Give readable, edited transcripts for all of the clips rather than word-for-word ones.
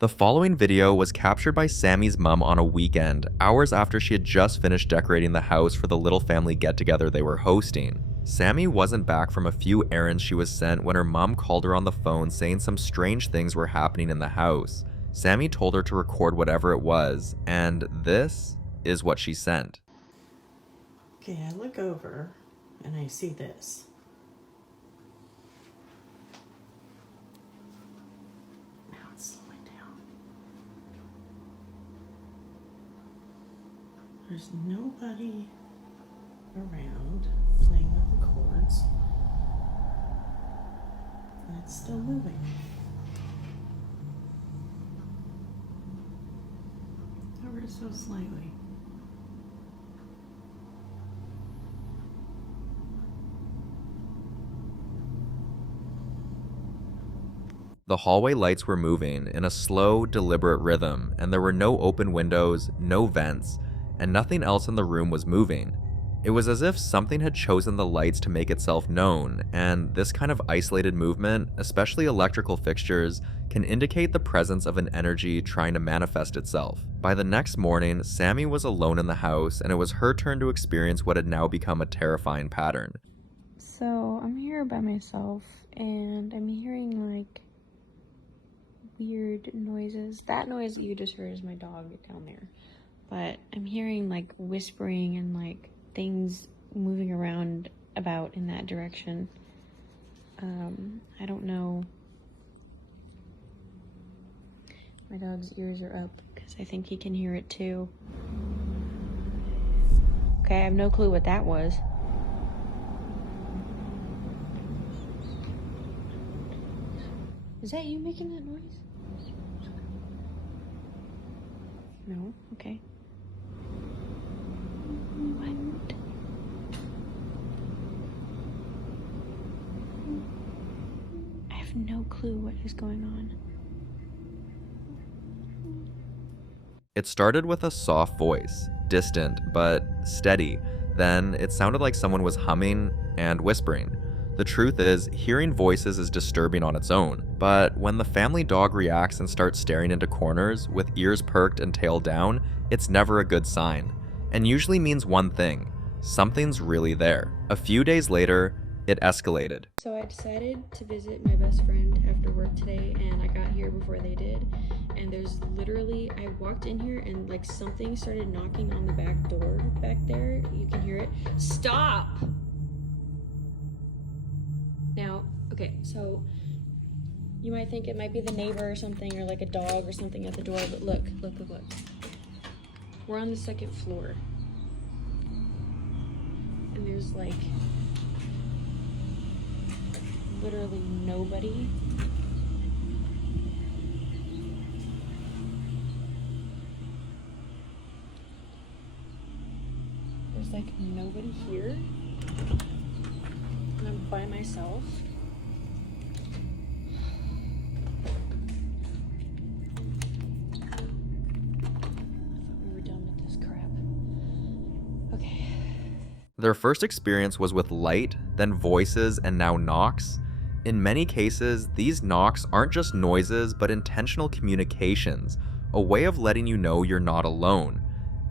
The following video was captured by Sammy's mom on a weekend, hours after she had just finished decorating the house for the little family get-together they were hosting. Sammy wasn't back from a few errands she was sent when her mom called her on the phone saying some strange things were happening in the house. Sammy told her to record whatever it was, and this is what she sent. Okay, I look over and I see this. Now it's slowing down. There's nobody around playing with the chords. And it's still moving. Ever so slightly. The hallway lights were moving in a slow, deliberate rhythm, and there were no open windows, no vents, and nothing else in the room was moving. It was as if something had chosen the lights to make itself known, and this kind of isolated movement, especially electrical fixtures, can indicate the presence of an energy trying to manifest itself. By the next morning, Sammy was alone in the house, and it was her turn to experience what had now become a terrifying pattern. So I'm here by myself, and I'm hearing like weird noises. That noise that you just heard is my dog down there. But I'm hearing like whispering and like things moving around about in that direction. I don't know. My dog's ears are up because I think he can hear it too. Okay, I have no clue what that was. Is that you making that noise? No? Okay. What? I have no clue what is going on. It started with a soft voice, distant but steady. Then it sounded like someone was humming and whispering. The truth is, hearing voices is disturbing on its own, but when the family dog reacts and starts staring into corners with ears perked and tail down, it's never a good sign, and usually means one thing: something's really there. A few days later, it escalated. So I decided to visit my best friend after work today, and I got here before they did. And there's literally, I walked in here and like something started knocking on the back door back there. You can hear it. Stop! Now, okay, so you might think it might be the neighbor or something, or like a dog or something at the door, but look. We're on the second floor. And there's like literally nobody. There's like nobody here. And I'm by myself. I thought we were done with this crap. Okay. Their first experience was with light, then voices, and now knocks. In many cases, these knocks aren't just noises, but intentional communications, a way of letting you know you're not alone.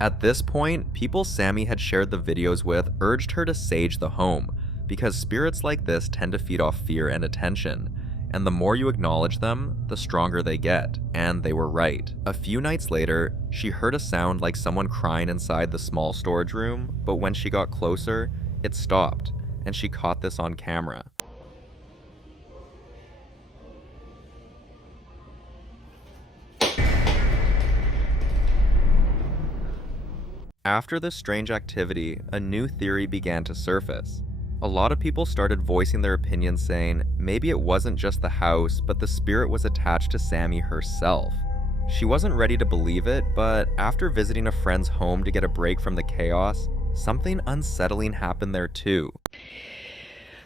At this point, people Sammy had shared the videos with urged her to sage the home, because spirits like this tend to feed off fear and attention, and the more you acknowledge them, the stronger they get, and they were right. A few nights later, she heard a sound like someone crying inside the small storage room, but when she got closer, it stopped, and she caught this on camera. After this strange activity, a new theory began to surface. A lot of people started voicing their opinions, saying maybe it wasn't just the house, but the spirit was attached to Sammy herself. She wasn't ready to believe it, but after visiting a friend's home to get a break from the chaos, something unsettling happened there too.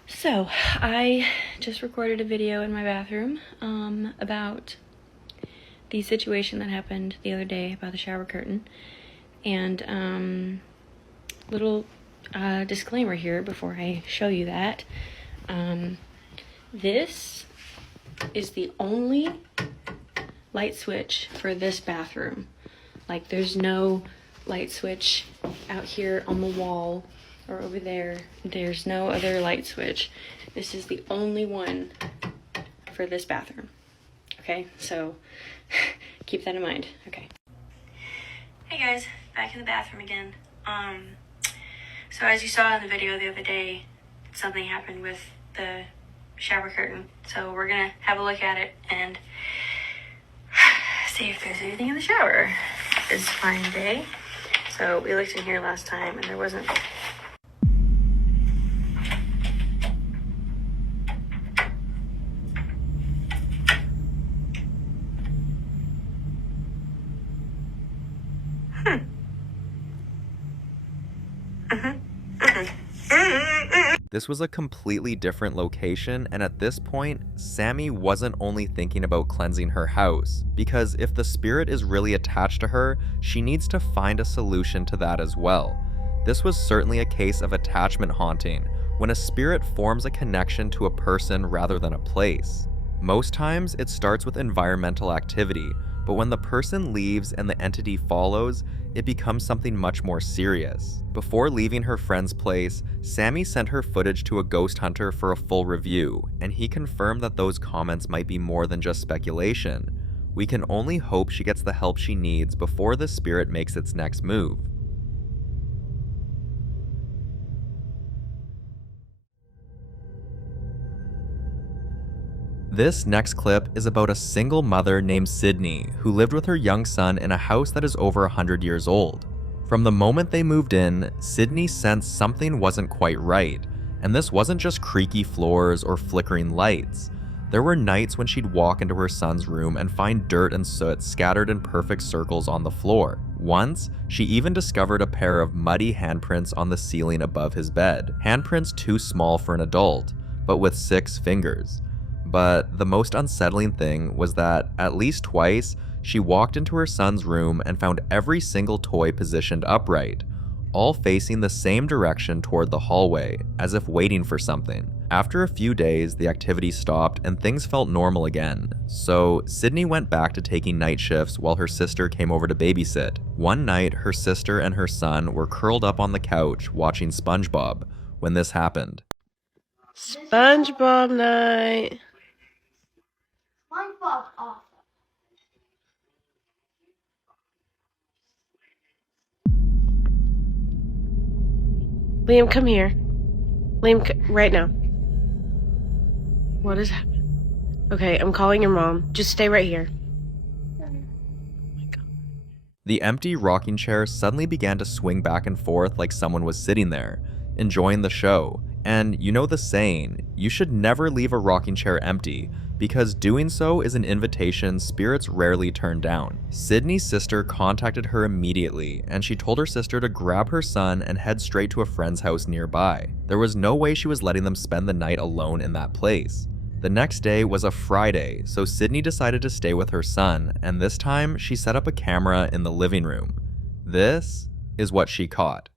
So, I just recorded a video in my bathroom about the situation that happened the other day about the shower curtain. And little disclaimer here before I show you that. This is the only light switch for this bathroom. Like, there's no light switch out here on the wall or over there. There's no other light switch. This is the only one for this bathroom. Okay, so keep that in mind. Okay. Hey guys, back in the bathroom again. So as you saw in the video the other day, something happened with the shower curtain. So we're gonna have a look at it and see if there's anything in the shower. It's a fine day. So we looked in here last time and there wasn't. This was a completely different location, and at this point, Sammy wasn't only thinking about cleansing her house, because if the spirit is really attached to her, she needs to find a solution to that as well. This was certainly a case of attachment haunting, when a spirit forms a connection to a person rather than a place. Most times, it starts with environmental activity, but when the person leaves and the entity follows, it becomes something much more serious. Before leaving her friend's place, Sammy sent her footage to a ghost hunter for a full review, and he confirmed that those comments might be more than just speculation. We can only hope she gets the help she needs before the spirit makes its next move. This next clip is about a single mother named Sydney who lived with her young son in a house that is over 100 years old. From the moment they moved in, Sydney sensed something wasn't quite right, and this wasn't just creaky floors or flickering lights. There were nights when she'd walk into her son's room and find dirt and soot scattered in perfect circles on the floor. Once, she even discovered a pair of muddy handprints on the ceiling above his bed. Handprints too small for an adult, but with 6 fingers. But the most unsettling thing was that, at least twice, she walked into her son's room and found every single toy positioned upright, all facing the same direction toward the hallway, as if waiting for something. After a few days, the activity stopped and things felt normal again, so Sydney went back to taking night shifts while her sister came over to babysit. One night, her sister and her son were curled up on the couch watching SpongeBob when this happened. SpongeBob night. SpongeBob off. Liam, come here. Liam, right now. What is happening? Okay, I'm calling your mom. Just stay right here. Oh my God. The empty rocking chair suddenly began to swing back and forth like someone was sitting there, enjoying the show. And you know the saying, you should never leave a rocking chair empty, because doing so is an invitation spirits rarely turn down. Sydney's sister contacted her immediately, and she told her sister to grab her son and head straight to a friend's house nearby. There was no way she was letting them spend the night alone in that place. The next day was a Friday, so Sydney decided to stay with her son, and this time she set up a camera in the living room. This is what she caught.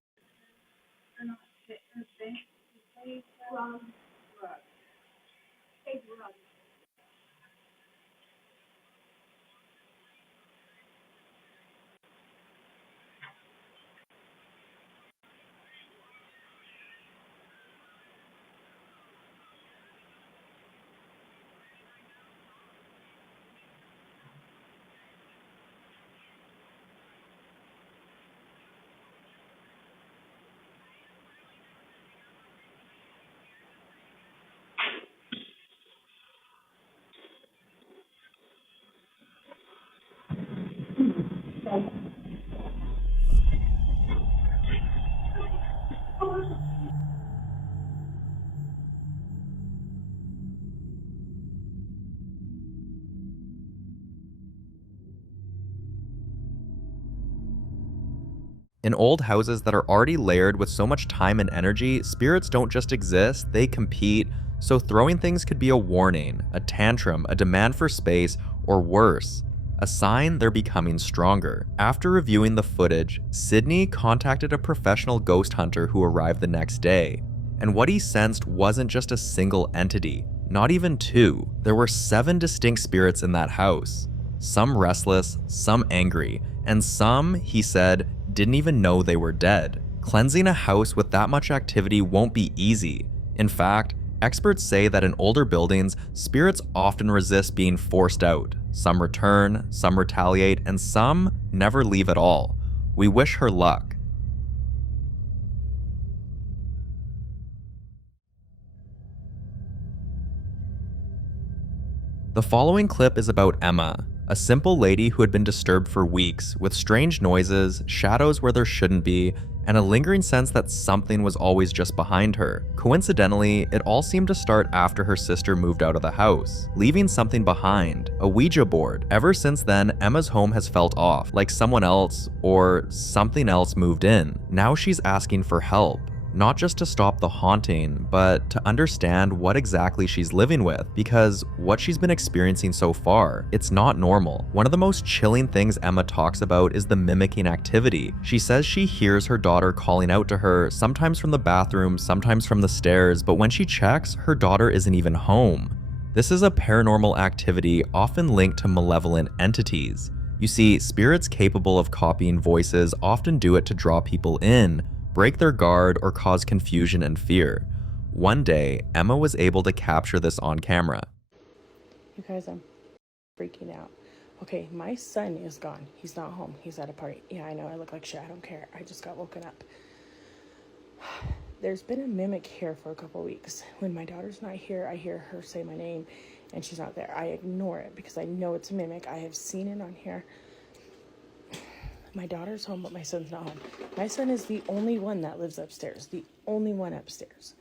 In old houses that are already layered with so much time and energy, spirits don't just exist, they compete, so throwing things could be a warning, a tantrum, a demand for space, or worse, a sign they're becoming stronger. After reviewing the footage, Sydney contacted a professional ghost hunter who arrived the next day. And what he sensed wasn't just a single entity, not even 2. There were 7 distinct spirits in that house. some restless, some angry, and some, he said, didn't even know they were dead. Cleansing a house with that much activity won't be easy. In fact, experts say that in older buildings, spirits often resist being forced out. Some return, some retaliate, and some never leave at all. We wish her luck. The following clip is about Emma, a simple lady who had been disturbed for weeks with strange noises, shadows where there shouldn't be, and a lingering sense that something was always just behind her. Coincidentally, it all seemed to start after her sister moved out of the house, leaving something behind, a Ouija board. Ever since then, Emma's home has felt off, like someone else or something else moved in. Now she's asking for help. Not just to stop the haunting, but to understand what exactly she's living with, because what she's been experiencing so far, it's not normal. One of the most chilling things Emma talks about is the mimicking activity. She says she hears her daughter calling out to her, sometimes from the bathroom, sometimes from the stairs, but when she checks, her daughter isn't even home. This is a paranormal activity often linked to malevolent entities. You see, spirits capable of copying voices often do it to draw people in, break their guard, or cause confusion and fear. One day, Emma was able to capture this on camera. You guys, I'm freaking out. Okay, my son is gone. He's not home. He's at a party. Yeah, I know I look like shit. I don't care. I just got woken up. There's been a mimic here for a couple weeks. When my daughter's not here, I hear her say my name and she's not there. I ignore it because I know it's a mimic. I have seen it on here. My daughter's home, but my son's not home. My son is the only one that lives upstairs. The only one upstairs.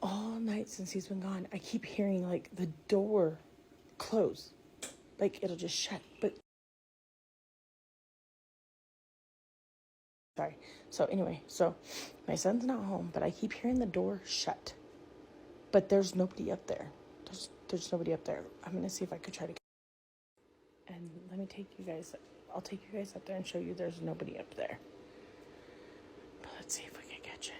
All night since he's been gone, I keep hearing, like, the door close. Like, it'll just shut. But sorry. So, anyway. So, my son's not home, but I keep hearing the door shut. But there's nobody up there. There's nobody up there. I'm going to see if I could try to... And let me take you guys... I'll take you guys up there and show you there's nobody up there. But let's see if we can catch it.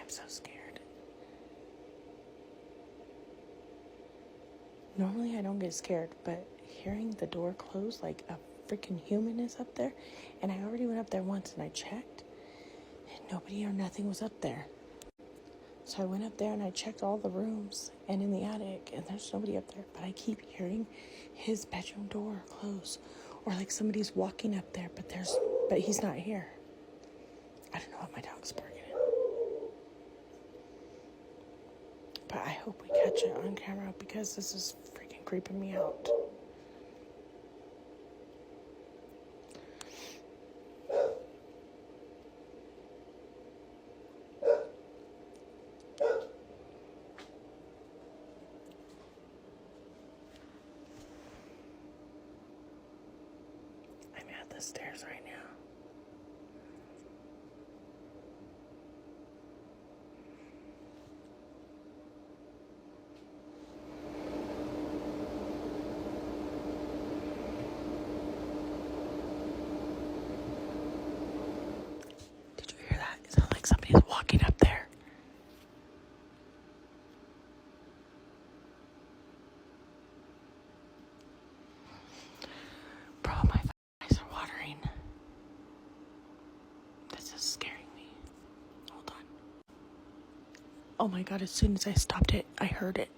I'm so scared. Normally I don't get scared, but hearing the door close like a freaking human is up there, and I already went up there once and I checked and nobody or nothing was up there. So I went up there and I checked all the rooms and in the attic, and there's nobody up there, but I keep hearing his bedroom door close, or like somebody's walking up there, but he's not here. I don't know what my dog's barking at. But I hope we catch it on camera because this is freaking creeping me out. The stairs right now. Did you hear that? It sounds like somebody's walking up there. Bro, my eyes are watering. This is scaring me. Hold on. Oh my god, as soon as I stopped it, I heard it.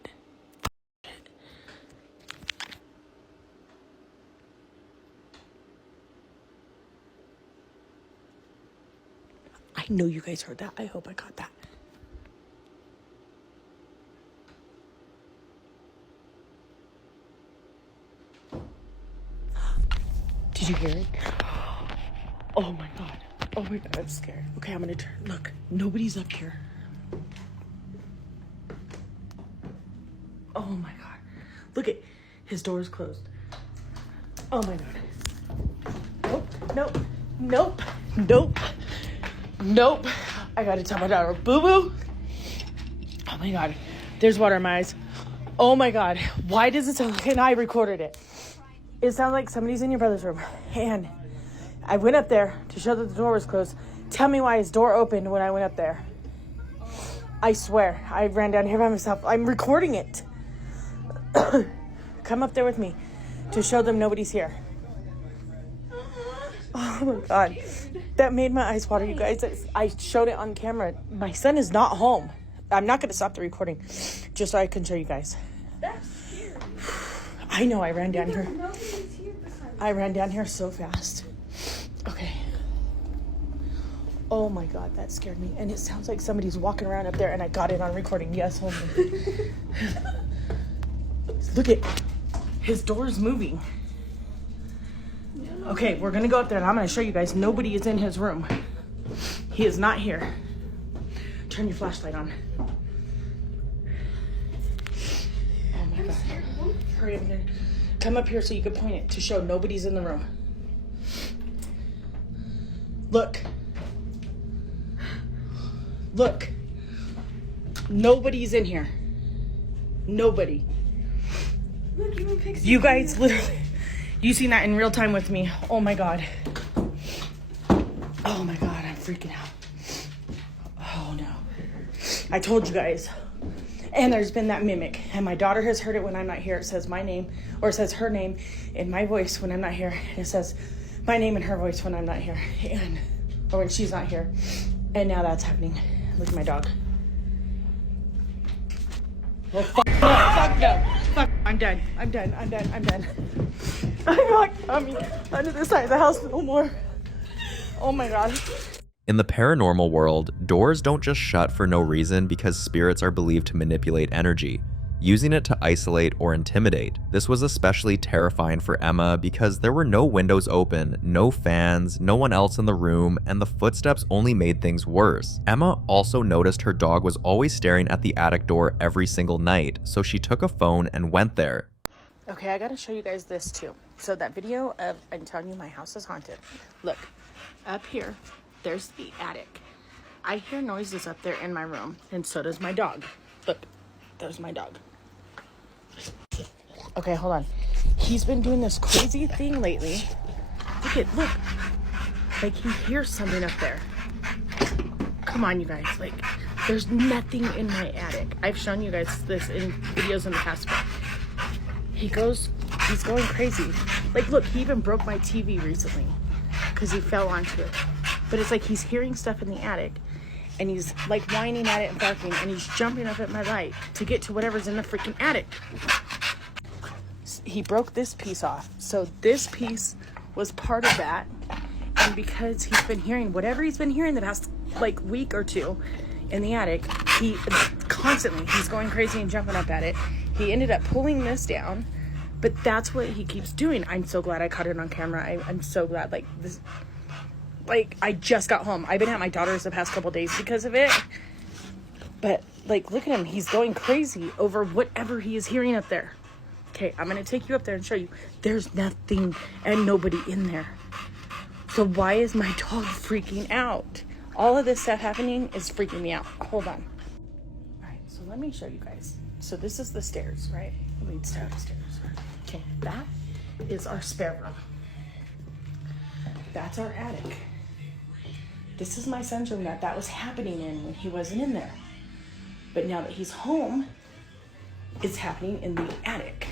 I know you guys heard that. I hope I caught that. Did you hear it? Oh my god. Oh my god, I'm scared. Okay, I'm gonna turn. Look, nobody's up here. Oh my god. Look at his door is closed. Oh my god. Nope. I gotta tell my daughter, boo-boo. Oh my god. There's water in my eyes. Oh my god. Why does it sound like... And I recorded it. It sounds like somebody's in your brother's room. And I went up there to show that the door was closed. Tell me why his door opened when I went up there. I swear, I ran down here by myself. I'm recording it. Come up there with me to show them nobody's here. Oh my God. That made my eyes water, you guys. I showed it on camera. My son is not home. I'm not going to stop the recording just so I can show you guys. That's scary. I know, I ran down here. I ran down here so fast. Okay. Oh my God, that scared me. And it sounds like somebody's walking around up there, and I got it on recording. Yes, hold on. Look at his door is moving. Okay, we're gonna go up there and I'm gonna show you guys nobody is in his room. He is not here. Turn your flashlight on. Oh my God. Hurry up and come up here so you can point it to show nobody's in the room. Look. Look. Nobody's in here. Nobody. Look, even Pixie. You guys literally, you seen that in real time with me. Oh my God. Oh my God, I'm freaking out. Oh no. I told you guys. And there's been that mimic. And my daughter has heard it when I'm not here. It says my name, or it says her name in my voice when I'm not here. And it says my name in her voice when I'm not here. And, or when she's not here. And now that's happening. Look at my dog. Oh, fuck no, fuck no. Fuck, I'm done. I'm done. I'm done. I'm done. I'm not coming under the side of the house no more. Oh my God. In the paranormal world, doors don't just shut for no reason because spirits are believed to manipulate energy, using it to isolate or intimidate. This was especially terrifying for Emma because there were no windows open, no fans, no one else in the room, and the footsteps only made things worse. Emma also noticed her dog was always staring at the attic door every single night, so she took a phone and went there. Okay, I gotta show you guys this too. So that video of, I'm telling you my house is haunted. Look, up here, there's the attic. I hear noises up there in my room, and so does my dog. Look, there's my dog. Okay, hold on. He's been doing this crazy thing lately. Look. Like he hears something up there. Come on, you guys. Like, there's nothing in my attic. I've shown you guys this in videos in the past, but he's going crazy. Like, look, he even broke my TV recently because he fell onto it. But it's like he's hearing stuff in the attic, and he's like whining at it and barking, and he's jumping up at my light to get to whatever's in the freaking attic. He broke this piece off. So this piece was part of that. And because he's been hearing whatever he's been hearing the past like week or two in the attic, he's going crazy and jumping up at it. He ended up pulling this down, but that's what he keeps doing. I'm so glad I caught it on camera. I'm so glad. Like this, like I just got home. I've been at my daughter's the past couple days because of it. But like, look at him. He's going crazy over whatever he is hearing up there. Okay, I'm going to take you up there and show you. There's nothing and nobody in there. So why is my dog freaking out? All of this stuff happening is freaking me out. Hold on. All right, so let me show you guys. So this is the stairs, right? It leads down the stairs. Okay, that is our spare room. That's our attic. This is my son's room that was happening in when he wasn't in there. But now that he's home, it's happening in the attic.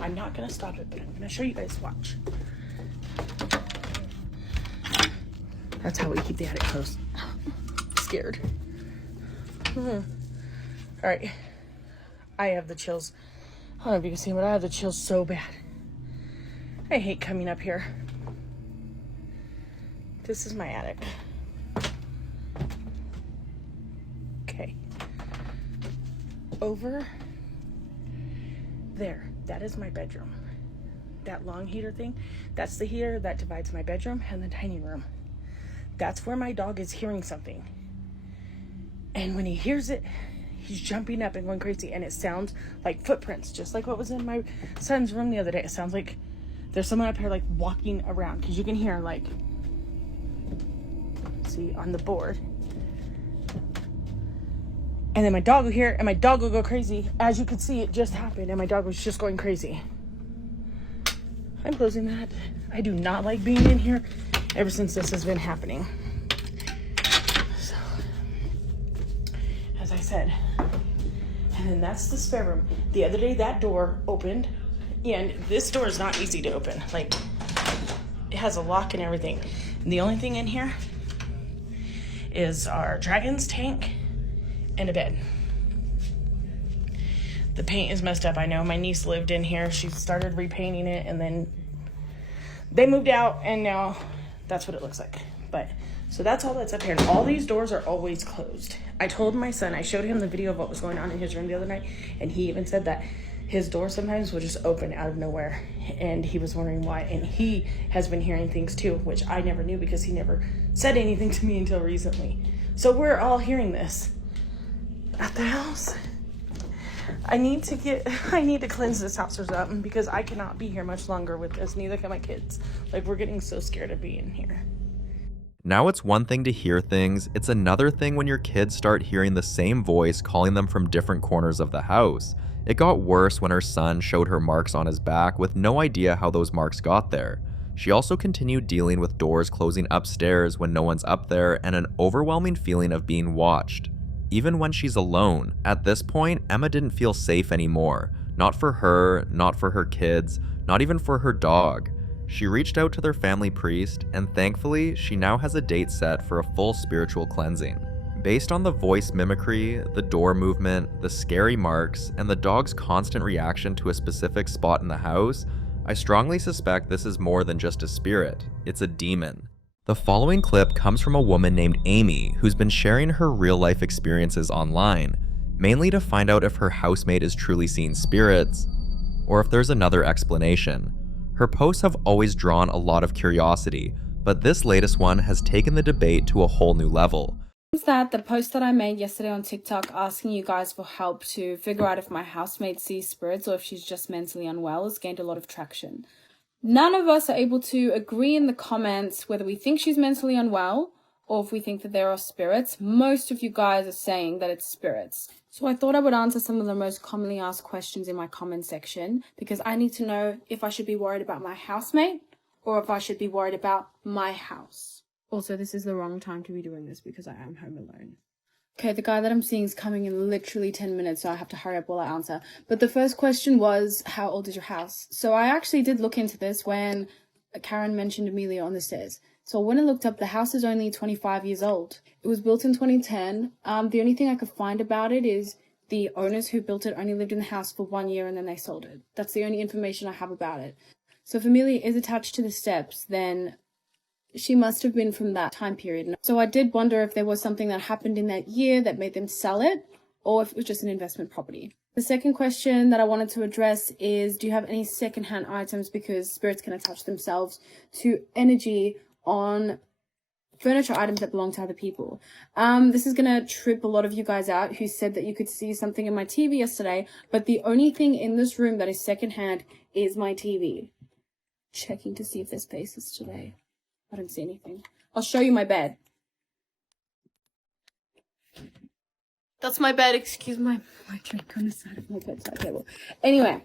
I'm not gonna stop it, but I'm gonna show you guys. Watch. That's how we keep the attic closed. Scared. All right. I have the chills. I don't know if you can see, but I have the chills so bad. I hate coming up here. This is my attic. Okay. Over there, that is my bedroom. That long heater thing, that's the heater that divides my bedroom and the dining room. That's where my dog is hearing something. And when he hears it, he's jumping up and going crazy, and it sounds like footprints, just like what was in my son's room the other day. It sounds like there's someone up here like walking around, because you can hear like, see on the board. And then my dog will hear, and my dog will go crazy. As you can see, it just happened, and my dog was just going crazy. I'm closing that. I do not like being in here ever since this has been happening. So, as I said, and then that's the spare room. The other day that door opened, and this door is not easy to open. Like, it has a lock and everything. And the only thing in here is our dragon's tank and a bed. The paint is messed up. I know my niece lived in here. She started repainting it, and then they moved out, and now that's what it looks like. But so that's all that's up here. And all these doors are always closed. I told my son, I showed him the video of what was going on in his room the other night, and he even said that his door sometimes would just open out of nowhere, and he was wondering why. And he has been hearing things too, which I never knew because he never said anything to me until recently. So we're all hearing this at the house. I need to cleanse this house or something, because I cannot be here much longer with this. Neither can my kids. Like, we're getting so scared of being here. Now it's one thing to hear things, it's another thing when your kids start hearing the same voice calling them from different corners of the house. It got worse when her son showed her marks on his back with no idea how those marks got there. She also continued dealing with doors closing upstairs when no one's up there and an overwhelming feeling of being watched. Even when she's alone, at this point, Emma didn't feel safe anymore. Not for her, not for her kids, not even for her dog. She reached out to their family priest, and thankfully, she now has a date set for a full spiritual cleansing. Based on the voice mimicry, the door movement, the scary marks, and the dog's constant reaction to a specific spot in the house, I strongly suspect this is more than just a spirit, it's a demon. The following clip comes from a woman named Amy who's been sharing her real-life experiences online, mainly to find out if her housemate is truly seeing spirits, or if there's another explanation. Her posts have always drawn a lot of curiosity, but this latest one has taken the debate to a whole new level. That the post that I made yesterday on TikTok asking you guys for help to figure out if my housemate sees spirits or if she's just mentally unwell has gained a lot of traction. None of us are able to agree in the comments whether we think she's mentally unwell or if we think that there are spirits. Most of you guys are saying that it's spirits. So I thought I would answer some of the most commonly asked questions in my comment section, because I need to know if I should be worried about my housemate or if I should be worried about my house. Also, this is the wrong time to be doing this because I am home alone. Okay, the guy that I'm seeing is coming in literally 10 minutes, so I have to hurry up while I answer. But the first question was, how old is your house? So I actually did look into this when Karen mentioned Amelia on the stairs. So when I looked up, the house is only 25 years old. It was built in 2010. The only thing I could find about it is the owners who built it only lived in the house for 1 year and then they sold it. That's the only information I have about it. So if Amelia is attached to the steps, then she must have been from that time period. So I did wonder if there was something that happened in that year that made them sell it, or if it was just an investment property. The second question that I wanted to address is, do you have any secondhand items, because spirits can attach themselves to energy on furniture items that belong to other people. This is gonna trip a lot of you guys out who said that you could see something in my TV yesterday, but the only thing in this room that is secondhand is my TV. Checking to see if there's faces today. I don't see anything. I'll show you my bed. That's my bed. Excuse my drink on the side of my bedside table. Anyway,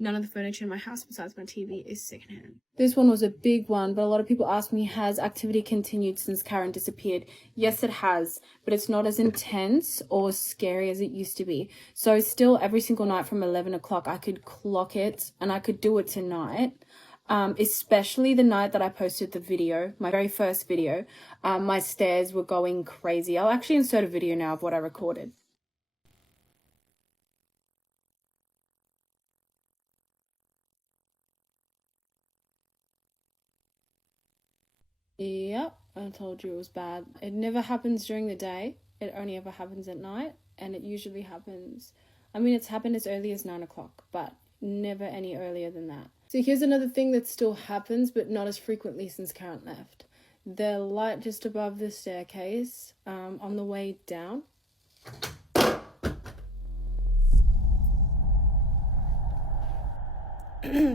none of the furniture in my house besides my TV is secondhand. This one was a big one, but a lot of people ask me, has activity continued since Karen disappeared? Yes, it has, but it's not as intense or scary as it used to be. So still every single night from 11 o'clock, I could clock it and I could do it tonight. Especially the night that I posted the video, my very first video, my stairs were going crazy. I'll actually insert a video now of what I recorded. Yep, I told you it was bad. It never happens during the day. It only ever happens at night, and it usually happens, I mean, it's happened as early as 9 o'clock, but never any earlier than that. So here's another thing that still happens, but not as frequently since Karen left. The light just above the staircase, on the way down.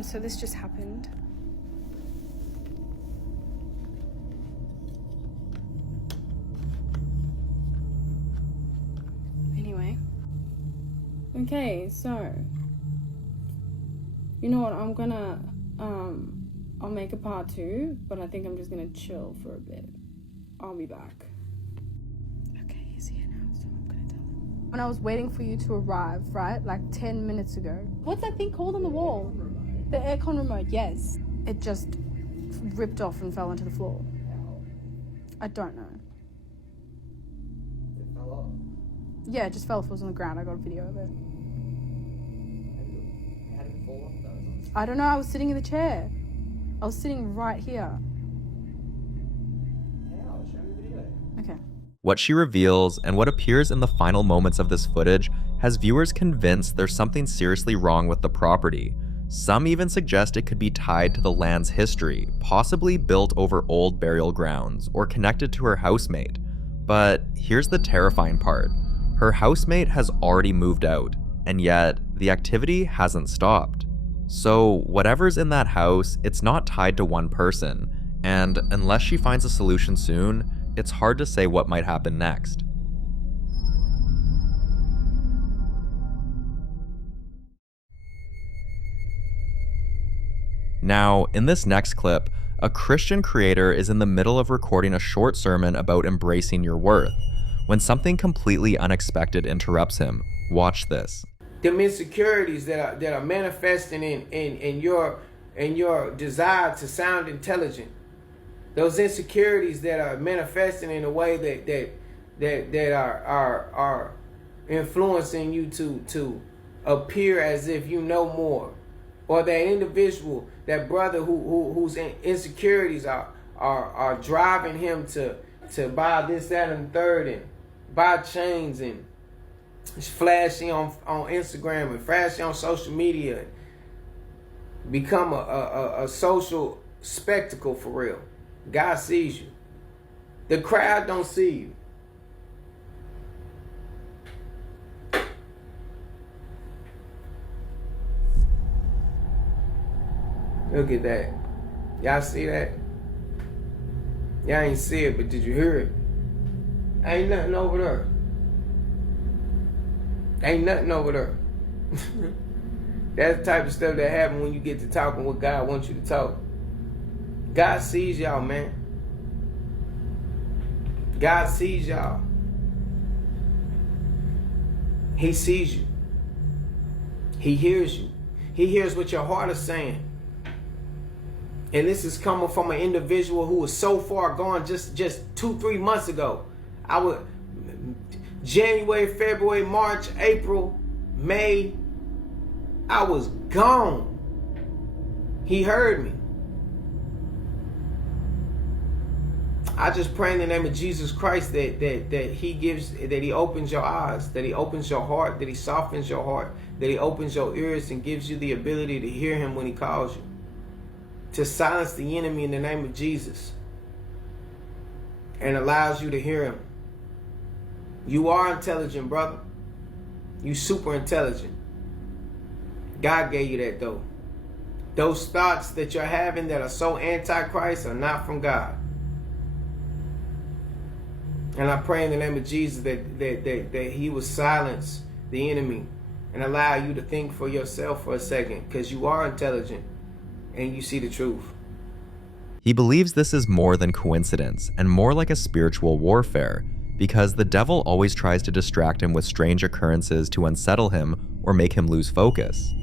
So this just happened. Anyway. Okay, so you know what, I'm gonna I'll make a part 2, but I think I'm just gonna chill for a bit. I'll be back. Okay, he's here now, so I'm gonna tell him. When I was waiting for you to arrive, right, like 10 minutes ago. What's that thing called on the wall? The aircon remote, yes. It just ripped off and fell onto the floor. I don't know. It fell off. Yeah, it just fell off. It was on the ground. I got a video of it. How did it fall off though? I don't know. I was sitting in the chair. I was sitting right here. How? Show me the video. Okay. What she reveals and what appears in the final moments of this footage has viewers convinced there's something seriously wrong with the property. Some even suggest it could be tied to the land's history, possibly built over old burial grounds or connected to her housemate. But here's the terrifying part. Her housemate has already moved out, and yet the activity hasn't stopped. So whatever's in that house, it's not tied to one person, and unless she finds a solution soon, it's hard to say what might happen next. Now, in this next clip, a Christian creator is in the middle of recording a short sermon about embracing your worth, when something completely unexpected interrupts him. Watch this. Them insecurities that are manifesting in your desire to sound intelligent. Those insecurities that are manifesting in a way that are influencing you to appear as if you know more. Or that individual, that brother whose insecurities are driving him to buy this, that, and the third, and buy chains and flashy on Instagram and flashy on social media, become a social spectacle for real. God sees you. The crowd don't see you. Look at that. Y'all see that? Y'all ain't see it, but did you hear it? Ain't nothing over there. Ain't nothing over there. That's the type of stuff that happens when you get to talking what God wants you to talk. God sees y'all, man. God sees y'all. He sees you. He hears you. He hears what your heart is saying. And this is coming from an individual who was so far gone just 2-3 months ago. I would January, February, March, April, May, I was gone. He heard me. I just pray in the name of Jesus Christ that he opens your eyes, that he opens your heart, that he softens your heart, that he opens your ears and gives you the ability to hear him when he calls you. To silence the enemy in the name of Jesus. And allows you to hear him. You are intelligent, brother. You super intelligent. God gave you that though. Those thoughts that you're having that are so antichrist are not from God. And I pray in the name of Jesus that he will silence the enemy and allow you to think for yourself for a second, because you are intelligent and you see the truth. He believes this is more than coincidence and more like a spiritual warfare, because the devil always tries to distract him with strange occurrences to unsettle him or make him lose focus.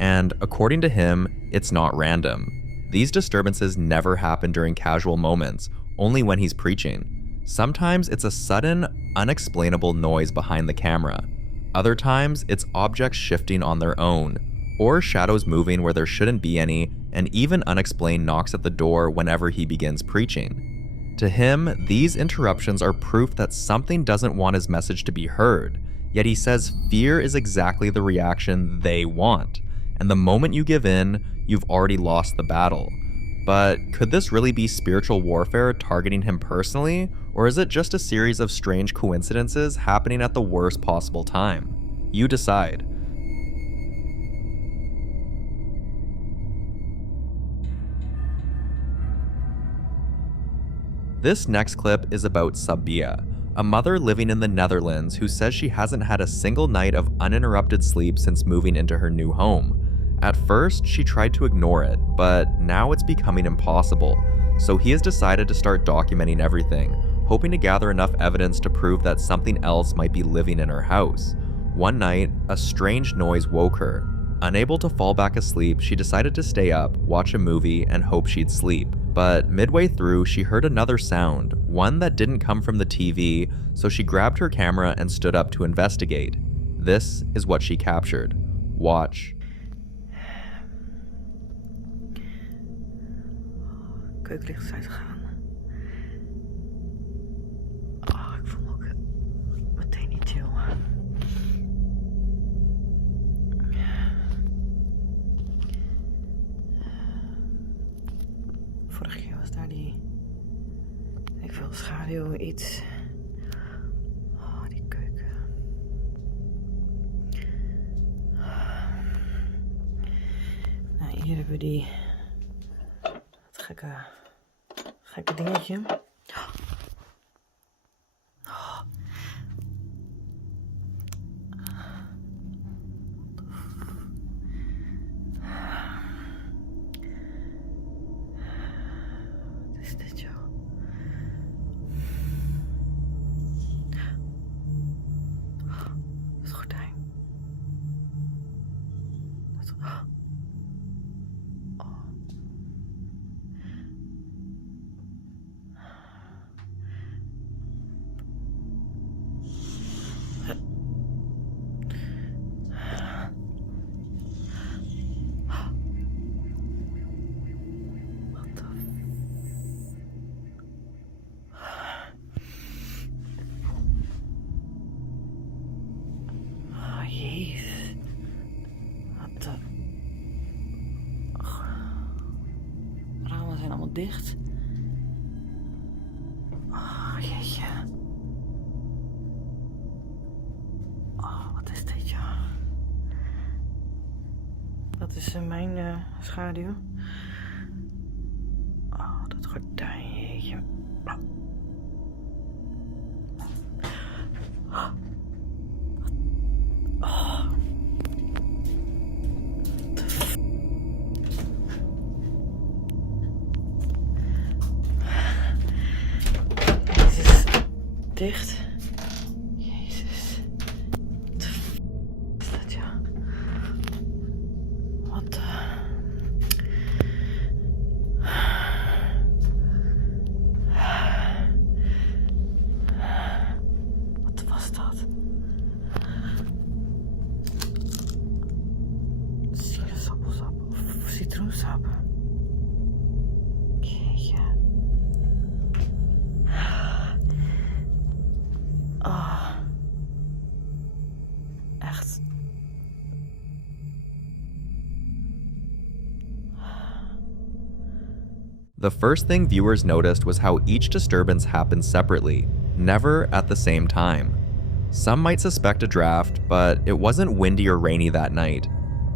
And according to him, it's not random. These disturbances never happen during casual moments, only when he's preaching. Sometimes it's a sudden, unexplainable noise behind the camera. Other times, it's objects shifting on their own, or shadows moving where there shouldn't be any, and even unexplained knocks at the door whenever he begins preaching. To him, these interruptions are proof that something doesn't want his message to be heard, yet he says fear is exactly the reaction they want, and the moment you give in, you've already lost the battle. But could this really be spiritual warfare targeting him personally, or is it just a series of strange coincidences happening at the worst possible time? You decide. This next clip is about Sabia, a mother living in the Netherlands who says she hasn't had a single night of uninterrupted sleep since moving into her new home. At first, she tried to ignore it, but now it's becoming impossible, so he has decided to start documenting everything, hoping to gather enough evidence to prove that something else might be living in her house. One night, a strange noise woke her. Unable to fall back asleep, she decided to stay up, watch a movie, and hope she'd sleep. But midway through, she heard another sound, one that didn't come from the TV, so she grabbed her camera and stood up to investigate. This is what she captured. Watch. Keukenlicht is uitgegaan. Oh, ik voel me ook meteen niet chill. Vorige keer was daar die... Ik wil schaduw, iets... Oh, die keuken. Nou, hier hebben we die... Dat gekke dingetje. Oh. Wat is dit, joh? Het gordijn. Dicht. Oh, jeetje. Oh, wat is dit, joh? Dat is mijn schaduw. Oh, dat gordijn, jeetje. Oh. Dicht. Jezus. Wat is dat, ja? Wat Wat was dat? Sinaasappelsap of citroensap? Jeetje. Oh, echt. The first thing viewers noticed was how each disturbance happened separately, never at the same time. Some might suspect a draft, but it wasn't windy or rainy that night,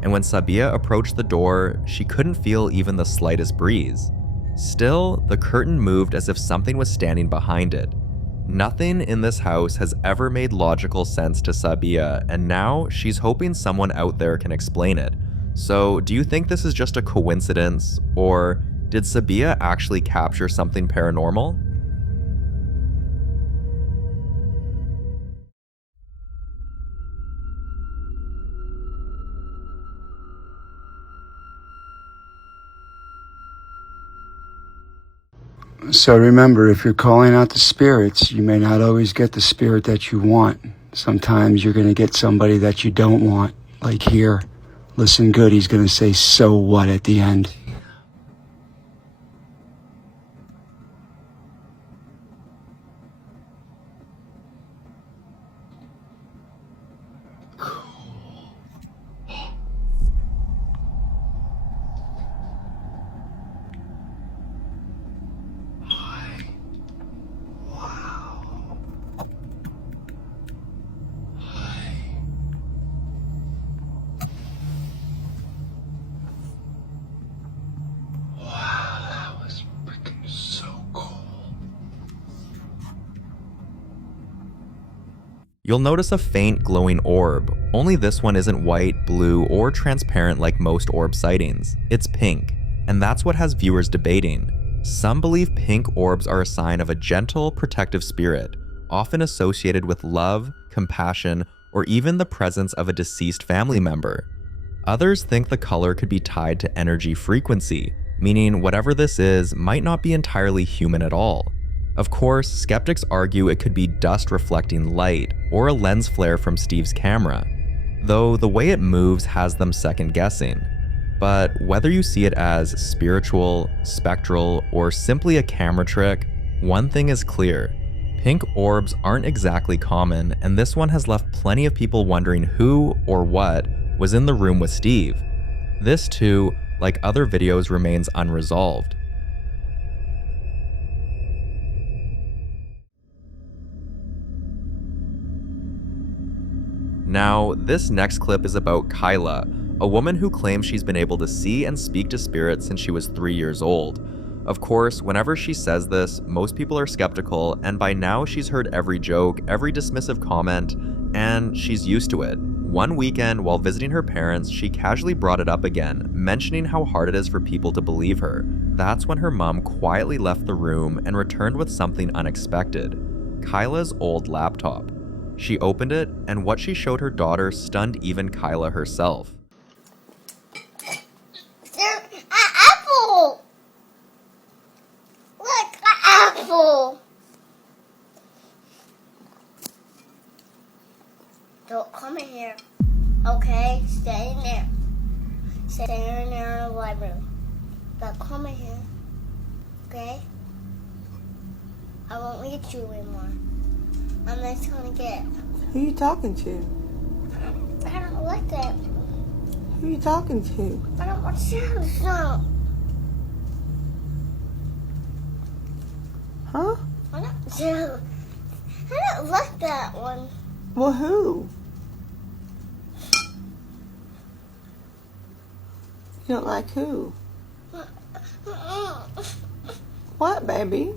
and when Sabia approached the door, she couldn't feel even the slightest breeze. Still, the curtain moved as if something was standing behind it. Nothing in this house has ever made logical sense to Sabia, and now she's hoping someone out there can explain it. So, do you think this is just a coincidence, or did Sabia actually capture something paranormal? So remember, if you're calling out the spirits, you may not always get the spirit that you want. Sometimes you're going to get somebody that you don't want. Like here. Listen good, he's going to say, "So what?" at the end. You'll notice a faint glowing orb, only this one isn't white, blue, or transparent like most orb sightings. It's pink, and that's what has viewers debating. Some believe pink orbs are a sign of a gentle, protective spirit, often associated with love, compassion, or even the presence of a deceased family member. Others think the color could be tied to energy frequency, meaning whatever this is might not be entirely human at all. Of course, skeptics argue it could be dust reflecting light or a lens flare from Steve's camera, though the way it moves has them second guessing. But whether you see it as spiritual, spectral, or simply a camera trick, one thing is clear. Pink orbs aren't exactly common, and this one has left plenty of people wondering who or what was in the room with Steve. This too, like other videos, remains unresolved. Now, this next clip is about Kyla, a woman who claims she's been able to see and speak to spirits since she was 3 years old. Of course, whenever she says this, most people are skeptical, and by now she's heard every joke, every dismissive comment, and she's used to it. One weekend, while visiting her parents, she casually brought it up again, mentioning how hard it is for people to believe her. That's when her mom quietly left the room and returned with something unexpected: Kyla's old laptop. She opened it, and what she showed her daughter stunned even Kyla herself. There's an apple! Look, an apple! Don't come in here, okay? Stay in there. Stay in there in the library. Don't come in here, okay? I won't eat you anymore. I'm just gonna get. Who you talking to? I don't like that. Who you talking to? I don't want to. No. Huh? I don't like that one. Well, who? You don't like who? What, baby?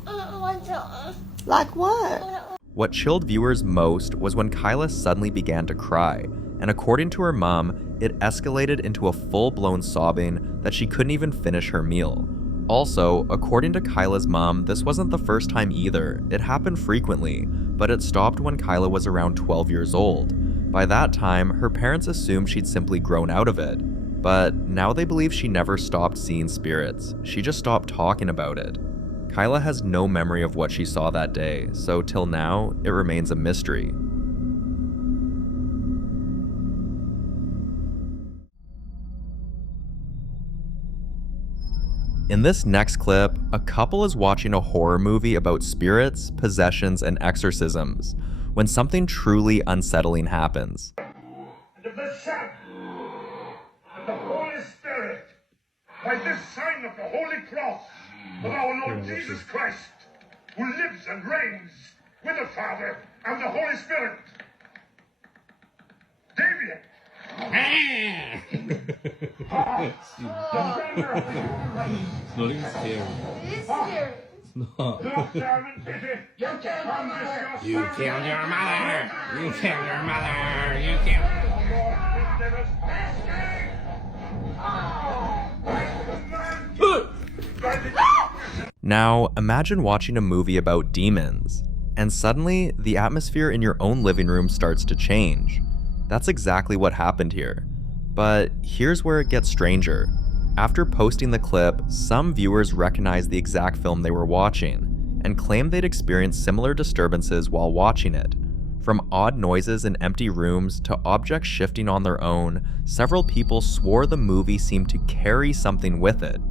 Like what? What chilled viewers most was when Kyla suddenly began to cry, and according to her mom, it escalated into a full-blown sobbing that she couldn't even finish her meal. Also, according to Kyla's mom, this wasn't the first time either. It happened frequently, but it stopped when Kyla was around 12 years old. By that time, her parents assumed she'd simply grown out of it, but now they believe she never stopped seeing spirits. She just stopped talking about it. Kyla has no memory of what she saw that day, so till now, it remains a mystery. In this next clip, a couple is watching a horror movie about spirits, possessions, and exorcisms, when something truly unsettling happens. And of the Son, and the Holy Spirit, by this sign of the Holy Cross of our Lord Jesus Christ, who lives and reigns with the Father and the Holy Spirit. David! It's not even scary. It is scary. It's not. You killed You killed your mother! You killed your mother! You killed... Now, imagine watching a movie about demons, and suddenly, the atmosphere in your own living room starts to change. That's exactly what happened here. But here's where it gets stranger. After posting the clip, some viewers recognized the exact film they were watching, and claimed they'd experienced similar disturbances while watching it. From odd noises in empty rooms to objects shifting on their own, several people swore the movie seemed to carry something with it.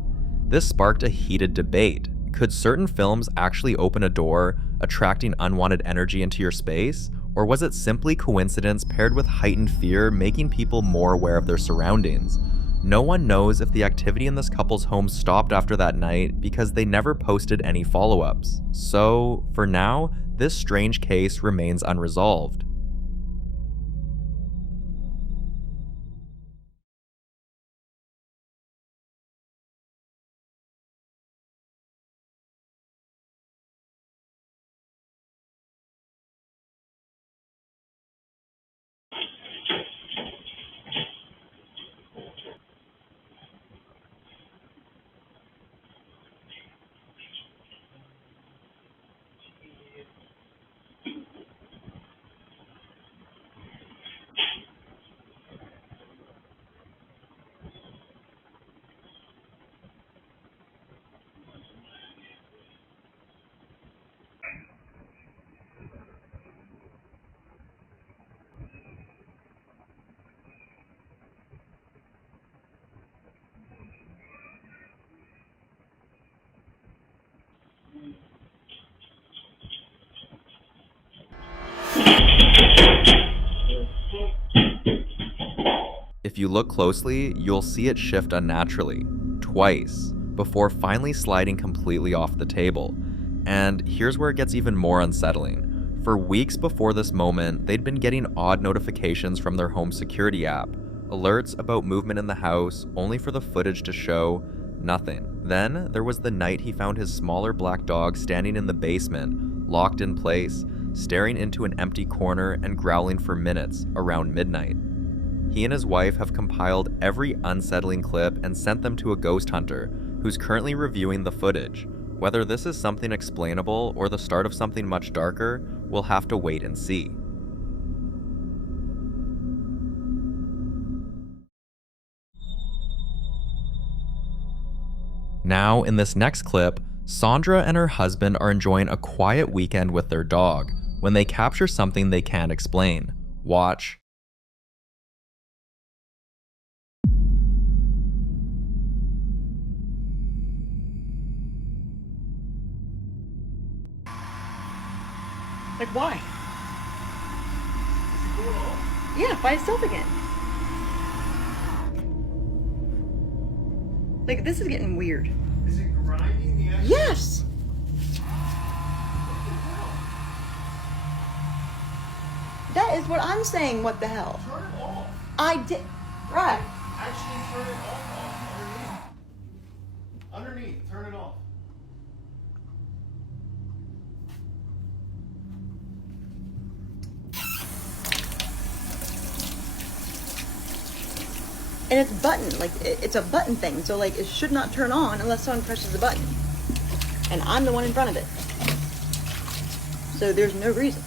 This sparked a heated debate. Could certain films actually open a door, attracting unwanted energy into your space? Or was it simply coincidence paired with heightened fear, making people more aware of their surroundings? No one knows if the activity in this couple's home stopped after that night because they never posted any follow-ups. So, for now, this strange case remains unresolved. you look closely, you'll see it shift unnaturally, twice, before finally sliding completely off the table. And here's where it gets even more unsettling. For weeks before this moment, they'd been getting odd notifications from their home security app, alerts about movement in the house, only for the footage to show nothing. Then there was the night he found his smaller black dog standing in the basement, locked in place, staring into an empty corner and growling for minutes around midnight. He and his wife have compiled every unsettling clip and sent them to a ghost hunter, who's currently reviewing the footage. Whether this is something explainable or the start of something much darker, we'll have to wait and see. Now, in this next clip, Sandra and her husband are enjoying a quiet weekend with their dog when they capture something they can't explain. Watch. Like, why? Yeah, by itself again. Like, this is getting weird. Is it grinding the action? Yes! That is what I'm saying, what the hell? Turn it off. I did. Right. Actually, turn it off. Underneath, turn it off. And it's button, like, it's a button thing, so, like, it should not turn on unless someone presses the button. And I'm the one in front of it. So there's no reason.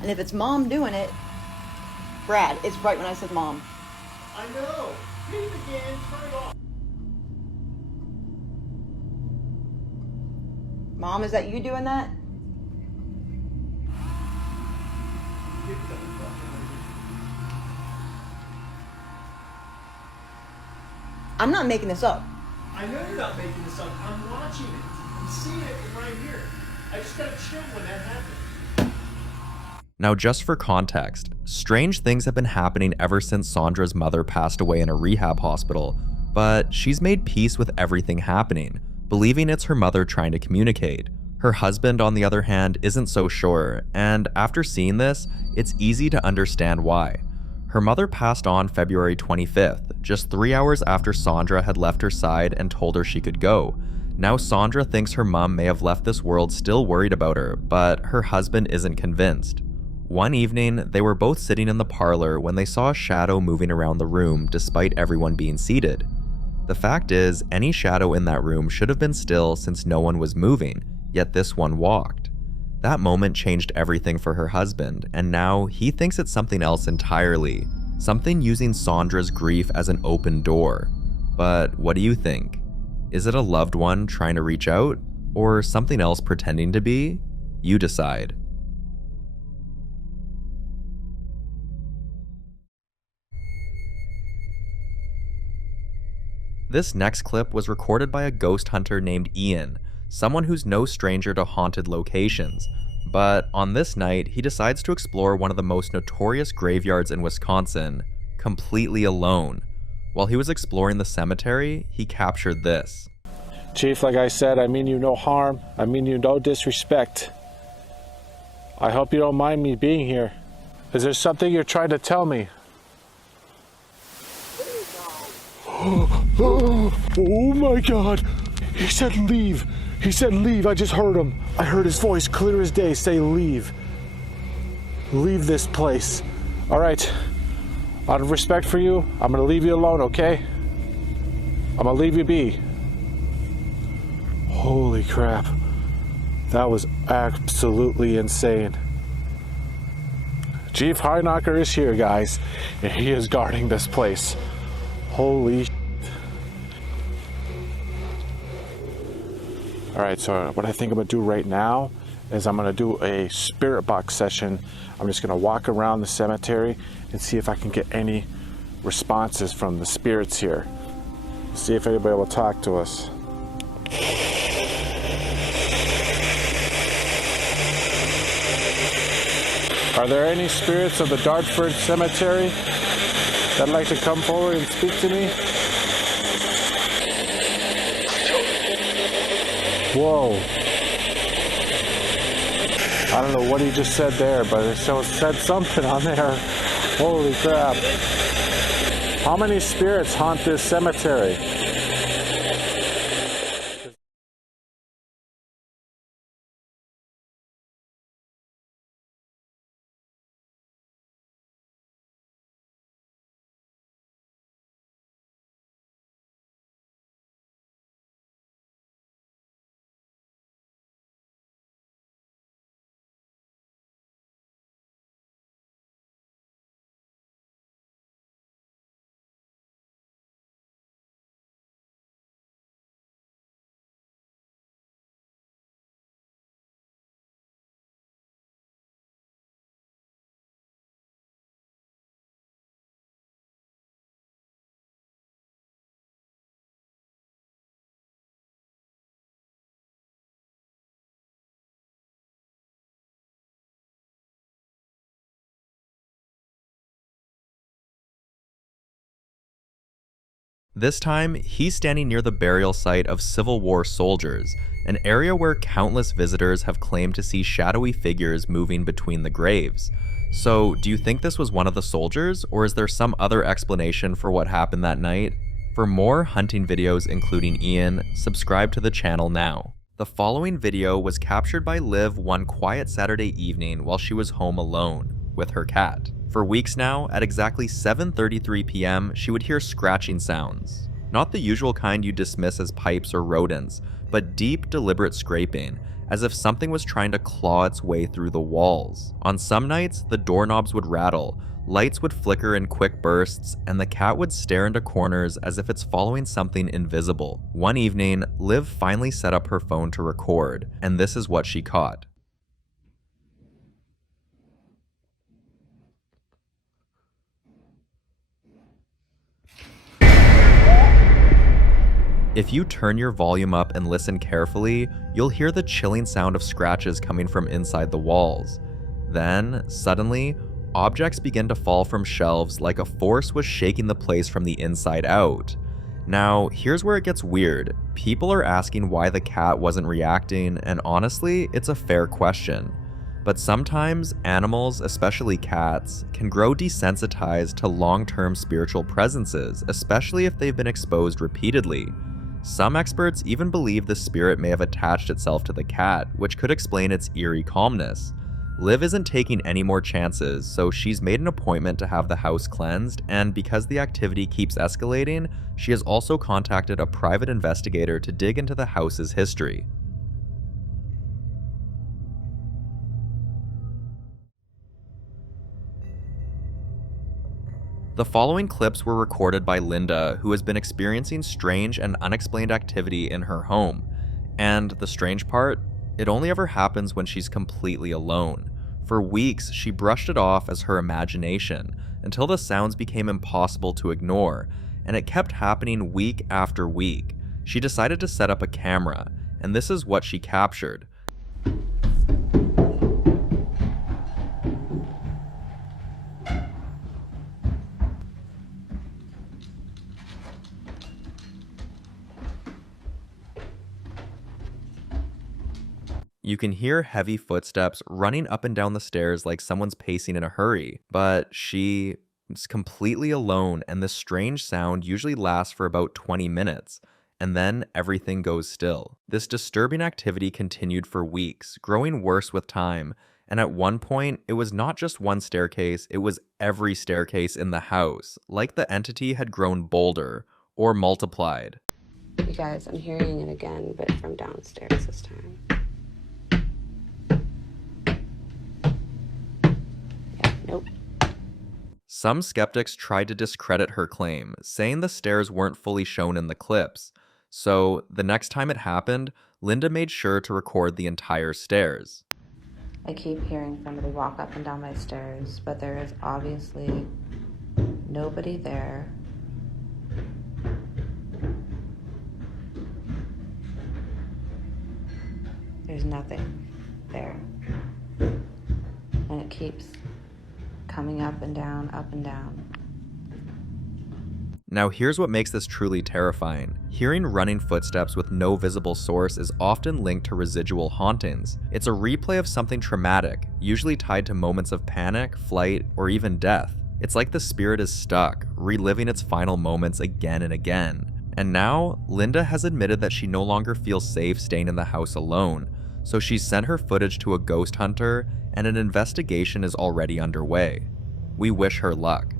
And if it's mom doing it, Brad, it's right when I said mom. I know. Hit it again, turn it off. Mom, is that you doing that? Get the fuck out of here. I'm not making this up. I know you're not making this up. I'm watching it. I'm seeing it right here. I just got chill when that happened. Now, just for context, strange things have been happening ever since Sandra's mother passed away in a rehab hospital, but she's made peace with everything happening, believing it's her mother trying to communicate. Her husband, on the other hand, isn't so sure, and after seeing this, it's easy to understand why. Her mother passed on February 25th, just 3 hours after Sandra had left her side and told her she could go. Now Sandra thinks her mom may have left this world still worried about her, but her husband isn't convinced. One evening, they were both sitting in the parlor when they saw a shadow moving around the room despite everyone being seated. The fact is, any shadow in that room should have been still since no one was moving, yet this one walked. That moment changed everything for her husband, and now he thinks it's something else entirely, something using Sandra's grief as an open door. But what do you think? Is it a loved one trying to reach out, or something else pretending to be? You decide. This next clip was recorded by a ghost hunter named Ian, someone who's no stranger to haunted locations. But on this night, he decides to explore one of the most notorious graveyards in Wisconsin, completely alone. While he was exploring the cemetery, he captured this. Chief, like I said, I mean you no harm. I mean you no disrespect. I hope you don't mind me being here. Is there something you're trying to tell me? Oh my God. He said leave. He said leave. I just heard him. I heard his voice clear as day say leave. Leave this place. All right. Out of respect for you, I'm going to leave you alone, okay? I'm going to leave you be. Holy crap. That was absolutely insane. Chief High-Knocker is here, guys, and he is guarding this place. Holy shit. All right, so what I think I'm gonna do right now is I'm gonna do a spirit box session. I'm just gonna walk around the cemetery and see if I can get any responses from the spirits here. See if anybody will talk to us. Are there any spirits of the Dartford Cemetery that'd like to come forward and speak to me? Whoa. I don't know what he just said there, but it said something on there. Holy crap. How many spirits haunt this cemetery? This time, he's standing near the burial site of Civil War soldiers, an area where countless visitors have claimed to see shadowy figures moving between the graves. So, do you think this was one of the soldiers, or is there some other explanation for what happened that night? For more hunting videos including Ian, subscribe to the channel now. The following video was captured by Liv one quiet Saturday evening while she was home alone with her cat. For weeks now, at exactly 7:33 p.m., she would hear scratching sounds. Not the usual kind you dismiss as pipes or rodents, but deep, deliberate scraping, as if something was trying to claw its way through the walls. On some nights, the doorknobs would rattle, lights would flicker in quick bursts, and the cat would stare into corners as if it's following something invisible. One evening, Liv finally set up her phone to record, and this is what she caught. If you turn your volume up and listen carefully, you'll hear the chilling sound of scratches coming from inside the walls. Then, suddenly, objects begin to fall from shelves like a force was shaking the place from the inside out. Now, here's where it gets weird. People are asking why the cat wasn't reacting, and honestly, it's a fair question. But sometimes animals, especially cats, can grow desensitized to long-term spiritual presences, especially if they've been exposed repeatedly. Some experts even believe the spirit may have attached itself to the cat, which could explain its eerie calmness. Liv isn't taking any more chances, so she's made an appointment to have the house cleansed, and because the activity keeps escalating, she has also contacted a private investigator to dig into the house's history. The following clips were recorded by Linda, who has been experiencing strange and unexplained activity in her home. And the strange part? It only ever happens when she's completely alone. For weeks, she brushed it off as her imagination, until the sounds became impossible to ignore, and it kept happening week after week. She decided to set up a camera, and this is what she captured. You can hear heavy footsteps running up and down the stairs like someone's pacing in a hurry, but she is completely alone, and this strange sound usually lasts for about 20 minutes, and then everything goes still. This disturbing activity continued for weeks, growing worse with time, and at one point, it was not just one staircase, it was every staircase in the house, like the entity had grown bolder or multiplied. You guys, I'm hearing it again, but from downstairs this time. Nope. Some skeptics tried to discredit her claim, saying the stairs weren't fully shown in the clips. So, the next time it happened, Linda made sure to record the entire stairs. I keep hearing somebody walk up and down my stairs, but there is obviously nobody there. There's nothing there. And it keeps coming up and down, up and down. Now here's what makes this truly terrifying. Hearing running footsteps with no visible source is often linked to residual hauntings. It's a replay of something traumatic, usually tied to moments of panic, flight, or even death. It's like the spirit is stuck, reliving its final moments again and again. And now, Linda has admitted that she no longer feels safe staying in the house alone, so she's sent her footage to a ghost hunter, and an investigation is already underway. We wish her luck.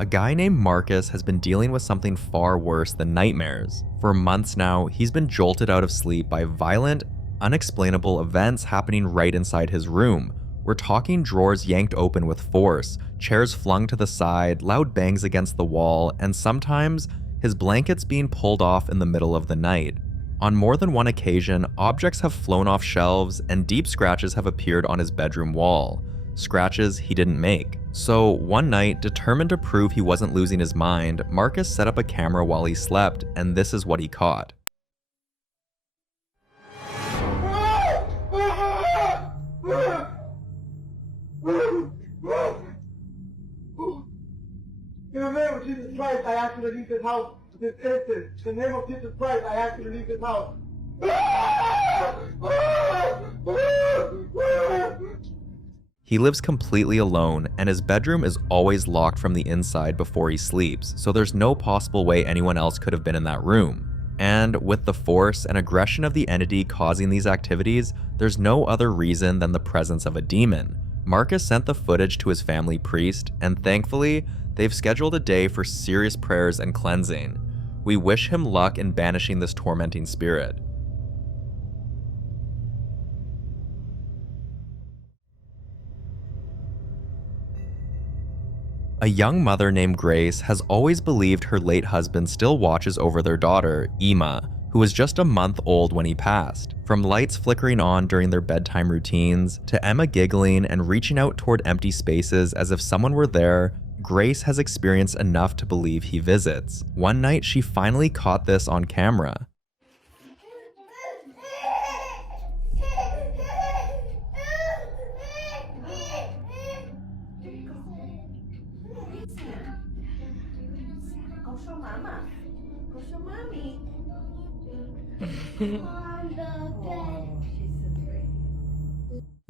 A guy named Marcus has been dealing with something far worse than nightmares. For months now, he's been jolted out of sleep by violent, unexplainable events happening right inside his room. We're talking drawers yanked open with force, chairs flung to the side, loud bangs against the wall, and sometimes his blankets being pulled off in the middle of the night. On more than one occasion, objects have flown off shelves and deep scratches have appeared on his bedroom wall. Scratches he didn't make. So one night, determined to prove he wasn't losing his mind, Marcus set up a camera while he slept, and this is what he caught. In the name of Jesus Christ, I ask you to leave this house this instant. In the name of Jesus Christ, I ask you to leave this house. He lives completely alone, and his bedroom is always locked from the inside before he sleeps, so there's no possible way anyone else could have been in that room. And with the force and aggression of the entity causing these activities, there's no other reason than the presence of a demon. Marcus sent the footage to his family priest, and thankfully, they've scheduled a day for serious prayers and cleansing. We wish him luck in banishing this tormenting spirit. A young mother named Grace has always believed her late husband still watches over their daughter, Emma, who was just a month old when he passed. From lights flickering on during their bedtime routines, to Emma giggling and reaching out toward empty spaces as if someone were there, Grace has experienced enough to believe he visits. One night, she finally caught this on camera.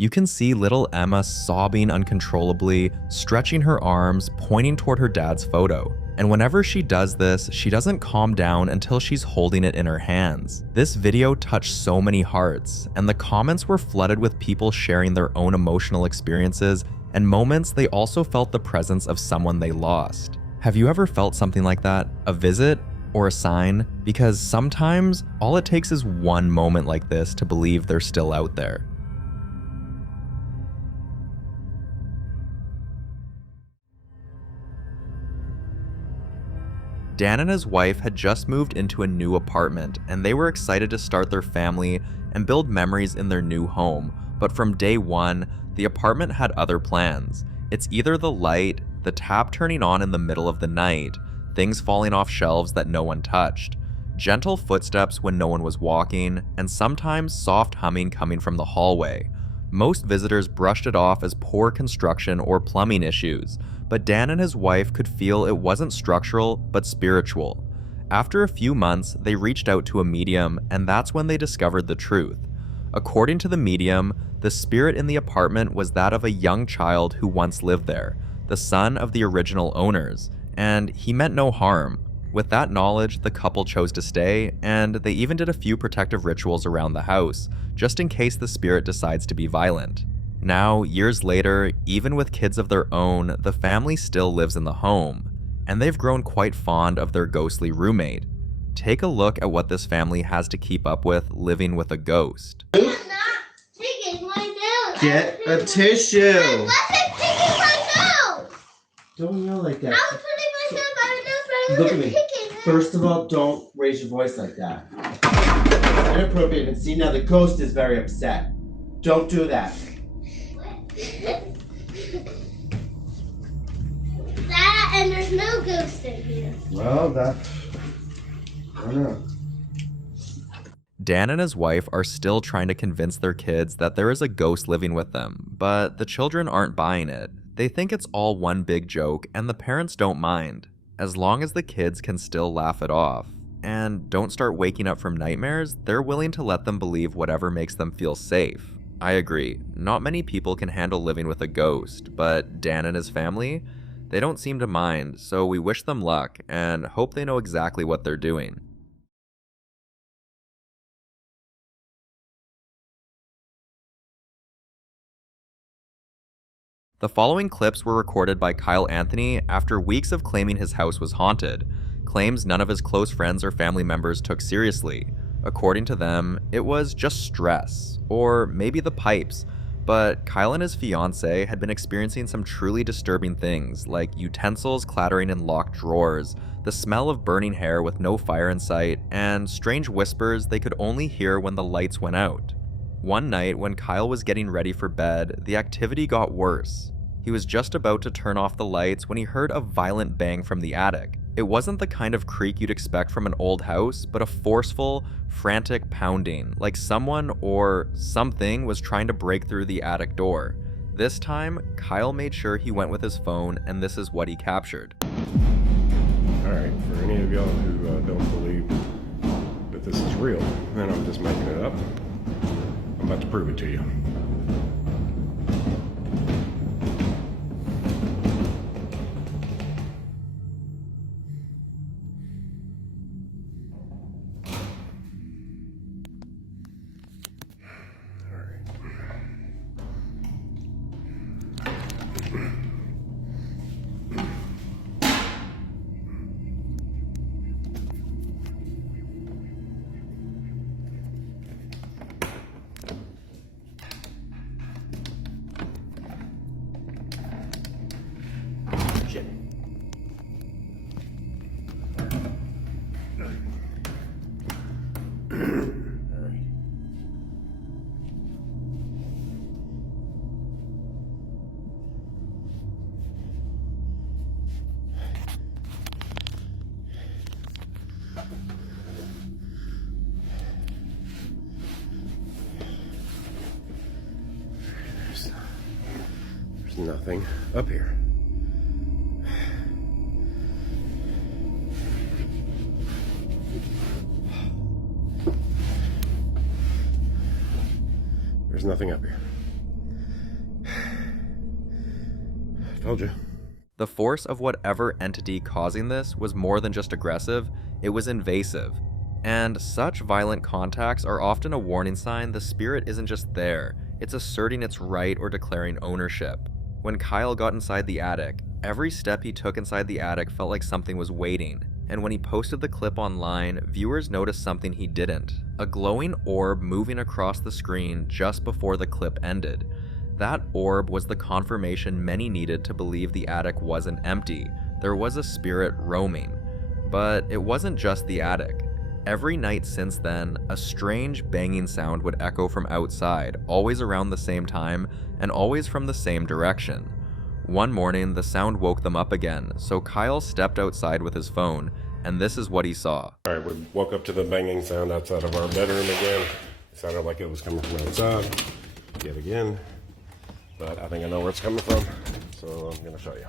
You can see little Emma sobbing uncontrollably, stretching her arms, pointing toward her dad's photo. And whenever she does this, she doesn't calm down until she's holding it in her hands. This video touched so many hearts, and the comments were flooded with people sharing their own emotional experiences and moments they also felt the presence of someone they lost. Have you ever felt something like that? A visit? Or a sign? Because sometimes all it takes is one moment like this to believe they're still out there. Dan and his wife had just moved into a new apartment, and they were excited to start their family and build memories in their new home. But from day one, the apartment had other plans. It's either the light, the tap turning on in the middle of the night, things falling off shelves that no one touched, gentle footsteps when no one was walking, and sometimes soft humming coming from the hallway. Most visitors brushed it off as poor construction or plumbing issues, but Dan and his wife could feel it wasn't structural, but spiritual. After a few months, they reached out to a medium, and that's when they discovered the truth. According to the medium, the spirit in the apartment was that of a young child who once lived there, the son of the original owners, and he meant no harm. With that knowledge, the couple chose to stay, and they even did a few protective rituals around the house, just in case the spirit decides to be violent. Now, years later, even with kids of their own, the family still lives in the home, and they've grown quite fond of their ghostly roommate. Take a look at what this family has to keep up with living with a ghost. Get a tissue! Don't yell like that. I was putting myself on the nose, but I Look at wasn't me. picking. First of all, don't raise your voice like that. It's inappropriate. And see, now the ghost is very upset. Don't do that. That and there's no ghost in here. Well, I don't know. Dan and his wife are still trying to convince their kids that there is a ghost living with them, but the children aren't buying it. They think it's all one big joke, and the parents don't mind, as long as the kids can still laugh it off and don't start waking up from nightmares. They're willing to let them believe whatever makes them feel safe. I agree, not many people can handle living with a ghost, but Dan and his family, they don't seem to mind, so we wish them luck and hope they know exactly what they're doing. The following clips were recorded by Kyle Anthony after weeks of claiming his house was haunted, claims none of his close friends or family members took seriously. According to them, it was just stress, or maybe the pipes, but Kyle and his fiancée had been experiencing some truly disturbing things, like utensils clattering in locked drawers, the smell of burning hair with no fire in sight, and strange whispers they could only hear when the lights went out. One night, when Kyle was getting ready for bed, the activity got worse. He was just about to turn off the lights when he heard a violent bang from the attic. It wasn't the kind of creak you'd expect from an old house, but a forceful, frantic pounding, like someone or something was trying to break through the attic door. This time, Kyle made sure he went with his phone, and this is what he captured. Alright, for any of y'all who don't believe that this is real, then I'm just making it up. I'm about to prove it to you. There's nothing up here. There's nothing up here. Told you. The force of whatever entity causing this was more than just aggressive, it was invasive. And such violent contacts are often a warning sign the spirit isn't just there, it's asserting its right or declaring ownership. When Kyle got inside the attic, every step he took inside the attic felt like something was waiting, and when he posted the clip online, viewers noticed something he didn't, a glowing orb moving across the screen just before the clip ended. That orb was the confirmation many needed to believe the attic wasn't empty, there was a spirit roaming. But it wasn't just the attic. Every night since then, a strange banging sound would echo from outside, always around the same time, and always from the same direction. One morning, the sound woke them up again, so Kyle stepped outside with his phone, and this is what he saw. Alright, we woke up to the banging sound outside of our bedroom again. It sounded like it was coming from outside, yet again. But I think I know where it's coming from, so I'm gonna show you.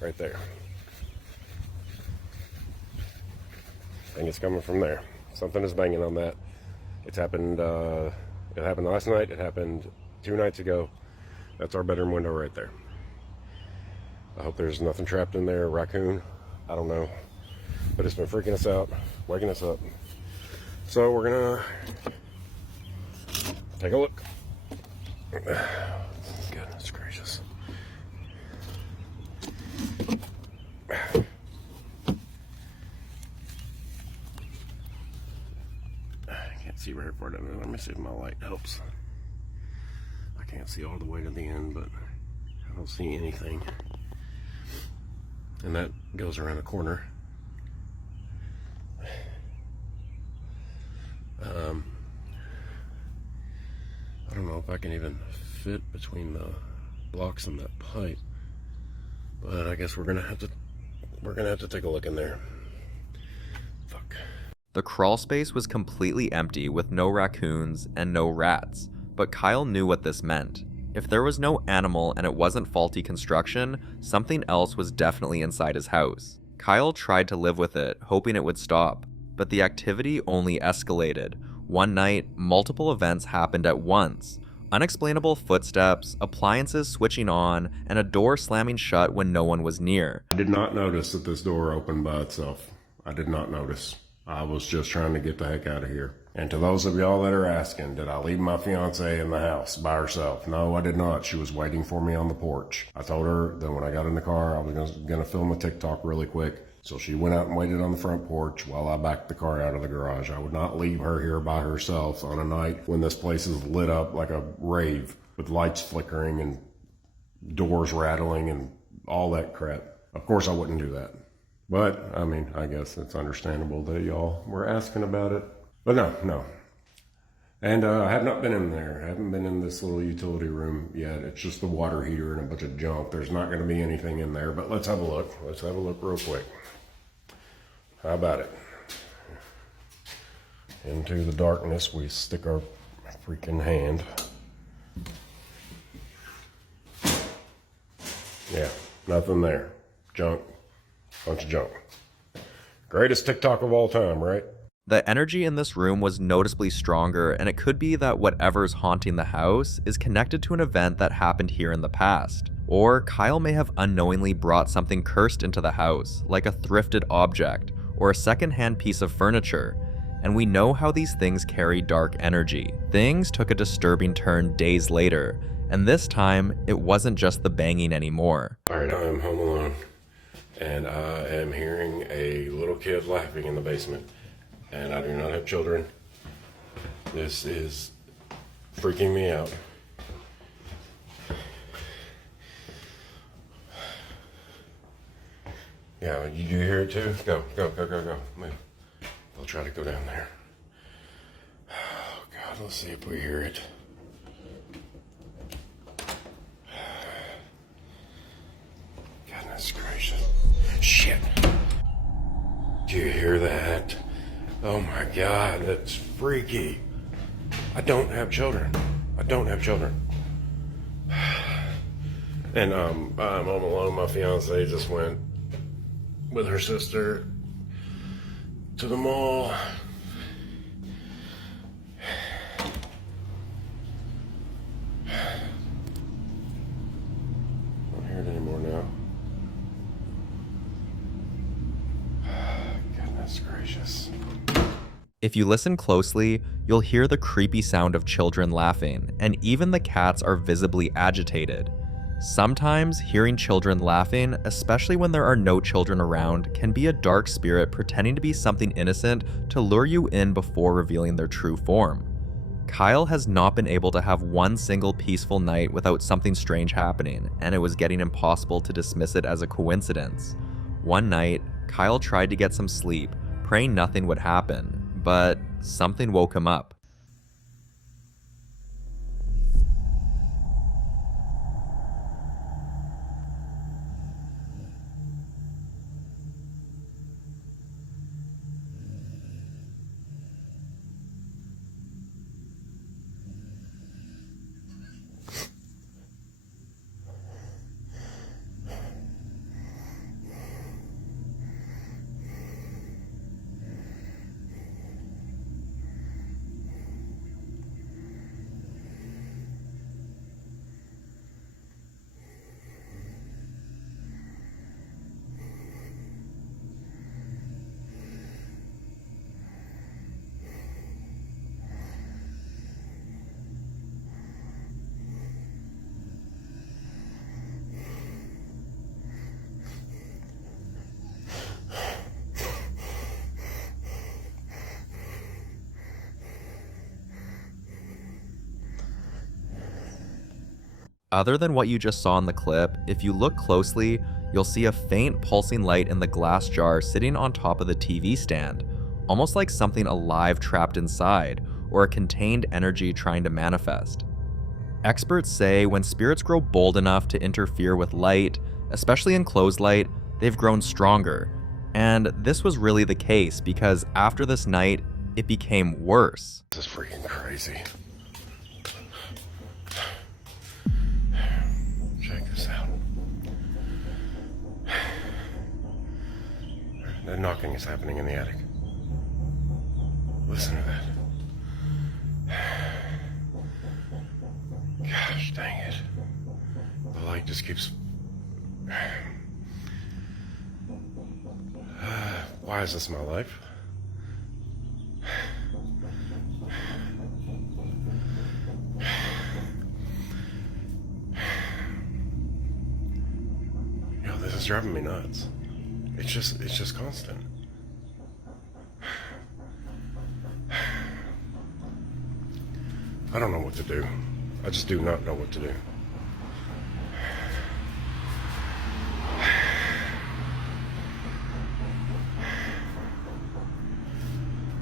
Right there. I think it's coming from there. Something is banging on that. It's happened, it happened last night, it happened 2 nights ago. That's our bedroom window right there. I hope there's nothing trapped in there, raccoon, I don't know. But it's been freaking us out, waking us up. So we're gonna take a look. Goodness gracious. I can't see very far down there. Let me see if my light helps. I can't see all the way to the end, but I don't see anything. And that goes around a corner. I don't know if I can even fit between the blocks and that pipe, but I guess we're gonna have to we're gonna have to take a look in there. Fuck. The crawl space was completely empty with no raccoons and no rats, but Kyle knew what this meant. If there was no animal and it wasn't faulty construction, something else was definitely inside his house. Kyle tried to live with it, hoping it would stop, but the activity only escalated. One night, multiple events happened at once. Unexplainable footsteps, appliances switching on, and a door slamming shut when no one was near. I did not notice that this door opened by itself. I did not notice. I was just trying to get the heck out of here. And to those of y'all that are asking, did I leave my fiance in the house by herself? No, I did not. She was waiting for me on the porch. I told her that when I got in the car, I was gonna film a TikTok really quick. So she went out and waited on the front porch while I backed the car out of the garage. I would not leave her here by herself on a night when this place is lit up like a rave with lights flickering and doors rattling and all that crap. Of course I wouldn't do that. But, I mean, I guess it's understandable that y'all were asking about it. But no. And I have not been in there. I haven't been in this little utility room yet. It's just the water heater and a bunch of junk. There's not going to be anything in there, but let's have a look. Let's have a look real quick. How about it? Into the darkness we stick our freaking hand. Yeah, nothing there. Junk. Bunch of junk. Greatest TikTok of all time, right? The energy in this room was noticeably stronger, and it could be that whatever's haunting the house is connected to an event that happened here in the past. Or Kyle may have unknowingly brought something cursed into the house, like a thrifted object, or a secondhand piece of furniture. And we know how these things carry dark energy. Things took a disturbing turn days later, and this time, it wasn't just the banging anymore. Alright, I'm home alone, and I am hearing a little kid laughing in the basement. And I do not have children. This is freaking me out. Yeah, you hear it too? Go. Move. I'll try to go down there. Oh God, let's see if we hear it. Goodness gracious. Shit. Do you hear that? Oh my God, that's freaky. I don't have children. And I'm home alone. My fiance just went with her sister to the mall. Don't hear it anymore now. Goodness gracious. If you listen closely, you'll hear the creepy sound of children laughing, and even the cats are visibly agitated. Sometimes hearing children laughing, especially when there are no children around, can be a dark spirit pretending to be something innocent to lure you in before revealing their true form. Kyle has not been able to have one single peaceful night without something strange happening, and it was getting impossible to dismiss it as a coincidence. One night, Kyle tried to get some sleep, praying nothing would happen, but something woke him up. Other than what you just saw in the clip, if you look closely, you'll see a faint pulsing light in the glass jar sitting on top of the TV stand, almost like something alive trapped inside, or a contained energy trying to manifest. Experts say when spirits grow bold enough to interfere with light, especially enclosed light, they've grown stronger. And this was really the case because after this night, it became worse. This is freaking crazy. Check this out. The knocking is happening in the attic. Listen to that. Gosh dang it. The light just keeps... Why is this my life? Yo, this is driving me nuts. It's just constant. I don't know what to do. I just do not know what to do.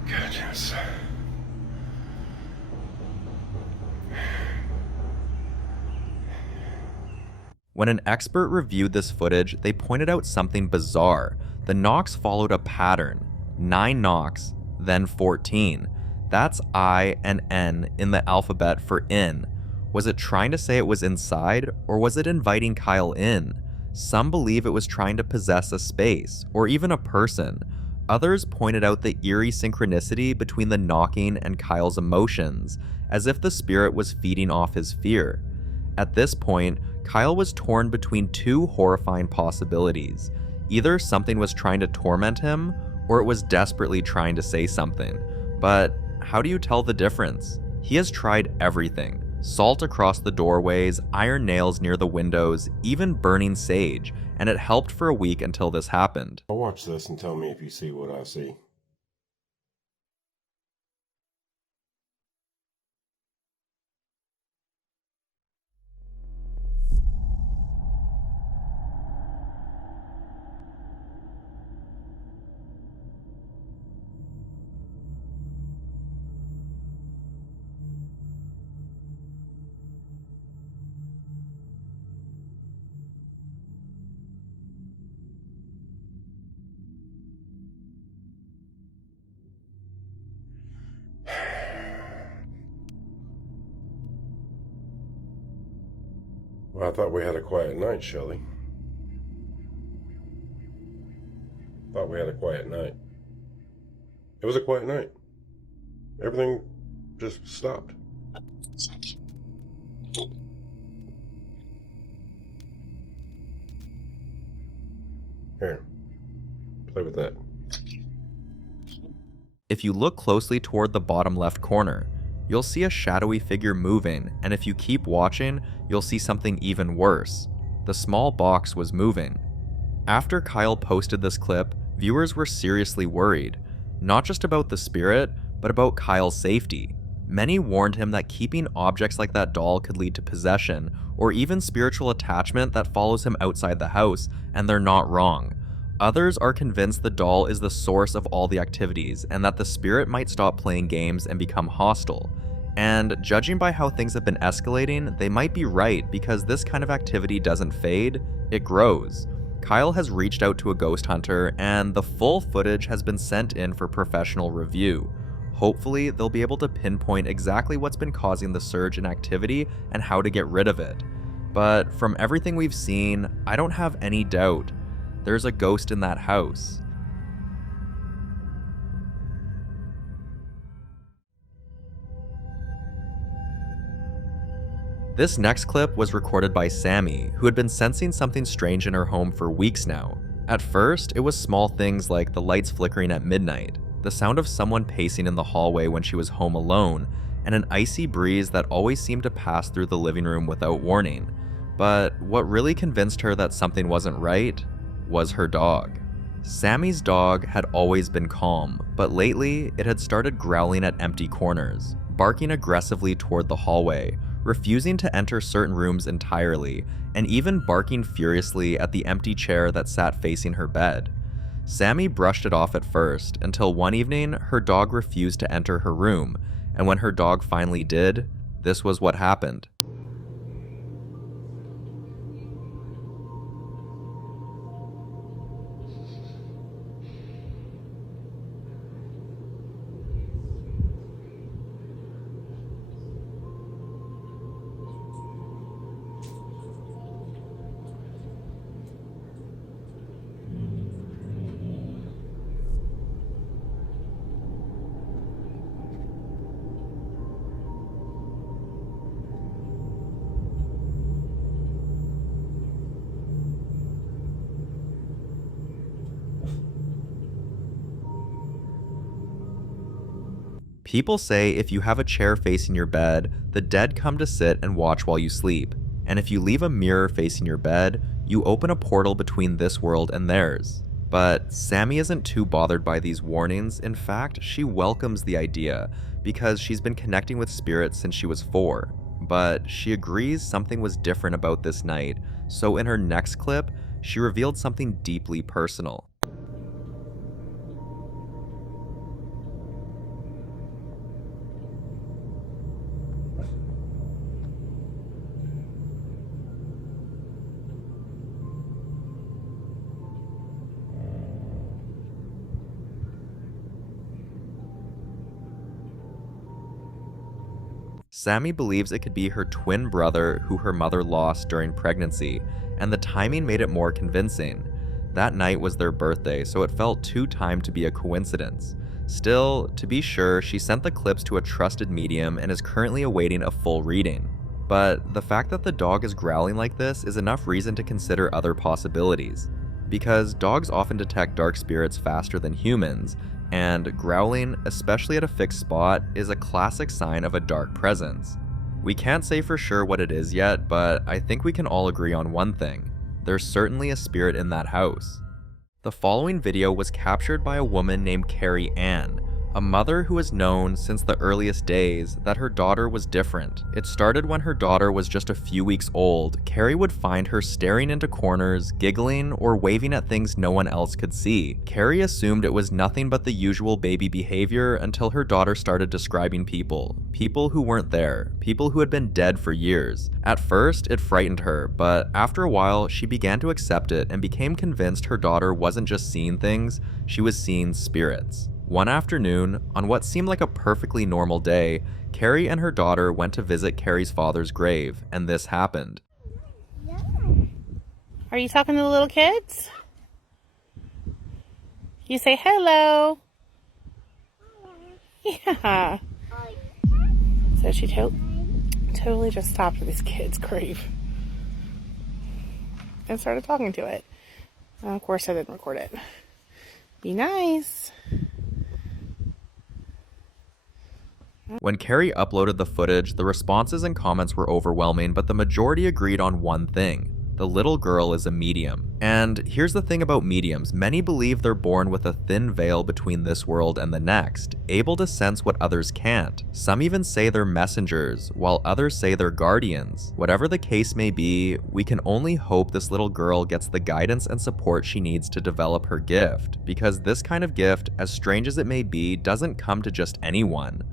Goodness. When an expert reviewed this footage, they pointed out something bizarre. The knocks followed a pattern. 9 knocks, then 14. That's I and N in the alphabet for in. Was it trying to say it was inside, or was it inviting Kyle in? Some believe it was trying to possess a space, or even a person. Others pointed out the eerie synchronicity between the knocking and Kyle's emotions, as if the spirit was feeding off his fear. At this point, Kyle was torn between 2 horrifying possibilities. Either something was trying to torment him, or it was desperately trying to say something. But how do you tell the difference? He has tried everything. Salt across the doorways, iron nails near the windows, even burning sage, and it helped for a week until this happened. I'll watch this and tell me if you see what I see. Well, I thought we had a quiet night, Shelley. Thought we had a quiet night. It was a quiet night. Everything just stopped. Here, play with that. If you look closely toward the bottom left corner, you'll see a shadowy figure moving, and if you keep watching, you'll see something even worse. The small box was moving. After Kyle posted this clip, viewers were seriously worried, not just about the spirit, but about Kyle's safety. Many warned him that keeping objects like that doll could lead to possession, or even spiritual attachment that follows him outside the house, and they're not wrong. Others are convinced the doll is the source of all the activities, and that the spirit might stop playing games and become hostile. And judging by how things have been escalating, they might be right, because this kind of activity doesn't fade, it grows. Kyle has reached out to a ghost hunter, and the full footage has been sent in for professional review. Hopefully, they'll be able to pinpoint exactly what's been causing the surge in activity and how to get rid of it. But from everything we've seen, I don't have any doubt. There's a ghost in that house. This next clip was recorded by Sammy, who had been sensing something strange in her home for weeks now. At first, it was small things like the lights flickering at midnight, the sound of someone pacing in the hallway when she was home alone, and an icy breeze that always seemed to pass through the living room without warning. But what really convinced her that something wasn't right was her dog. Sammy's dog had always been calm, but lately it had started growling at empty corners, barking aggressively toward the hallway, refusing to enter certain rooms entirely, and even barking furiously at the empty chair that sat facing her bed. Sammy brushed it off at first, until one evening her dog refused to enter her room, and when her dog finally did, this was what happened. People say if you have a chair facing your bed, the dead come to sit and watch while you sleep. And if you leave a mirror facing your bed, you open a portal between this world and theirs. But Sammy isn't too bothered by these warnings. In fact, she welcomes the idea because she's been connecting with spirits since she was 4. But she agrees something was different about this night, so in her next clip, she revealed something deeply personal. Sammy believes it could be her twin brother who her mother lost during pregnancy, and the timing made it more convincing. That night was their birthday, so it felt too timed to be a coincidence. Still, to be sure, she sent the clips to a trusted medium and is currently awaiting a full reading. But the fact that the dog is growling like this is enough reason to consider other possibilities. Because dogs often detect dark spirits faster than humans, and growling, especially at a fixed spot, is a classic sign of a dark presence. We can't say for sure what it is yet, but I think we can all agree on one thing. There's certainly a spirit in that house. The following video was captured by a woman named Carrie Ann, a mother who has known since the earliest days that her daughter was different. It started when her daughter was just a few weeks old. Carrie would find her staring into corners, giggling, or waving at things no one else could see. Carrie assumed it was nothing but the usual baby behavior until her daughter started describing people who weren't there, people who had been dead for years. At first, it frightened her, but after a while, she began to accept it and became convinced her daughter wasn't just seeing things, she was seeing spirits. One afternoon, on what seemed like a perfectly normal day, Carrie and her daughter went to visit Carrie's father's grave, and this happened. Are you talking to the little kids? You say hello. Yeah. So she totally just stopped at this kid's grave and started talking to it. Of course, I didn't record it. Be nice. When Carrie uploaded the footage, the responses and comments were overwhelming, but the majority agreed on one thing. The little girl is a medium. And here's the thing about mediums, many believe they're born with a thin veil between this world and the next, able to sense what others can't. Some even say they're messengers, while others say they're guardians. Whatever the case may be, we can only hope this little girl gets the guidance and support she needs to develop her gift, because this kind of gift, as strange as it may be, doesn't come to just anyone.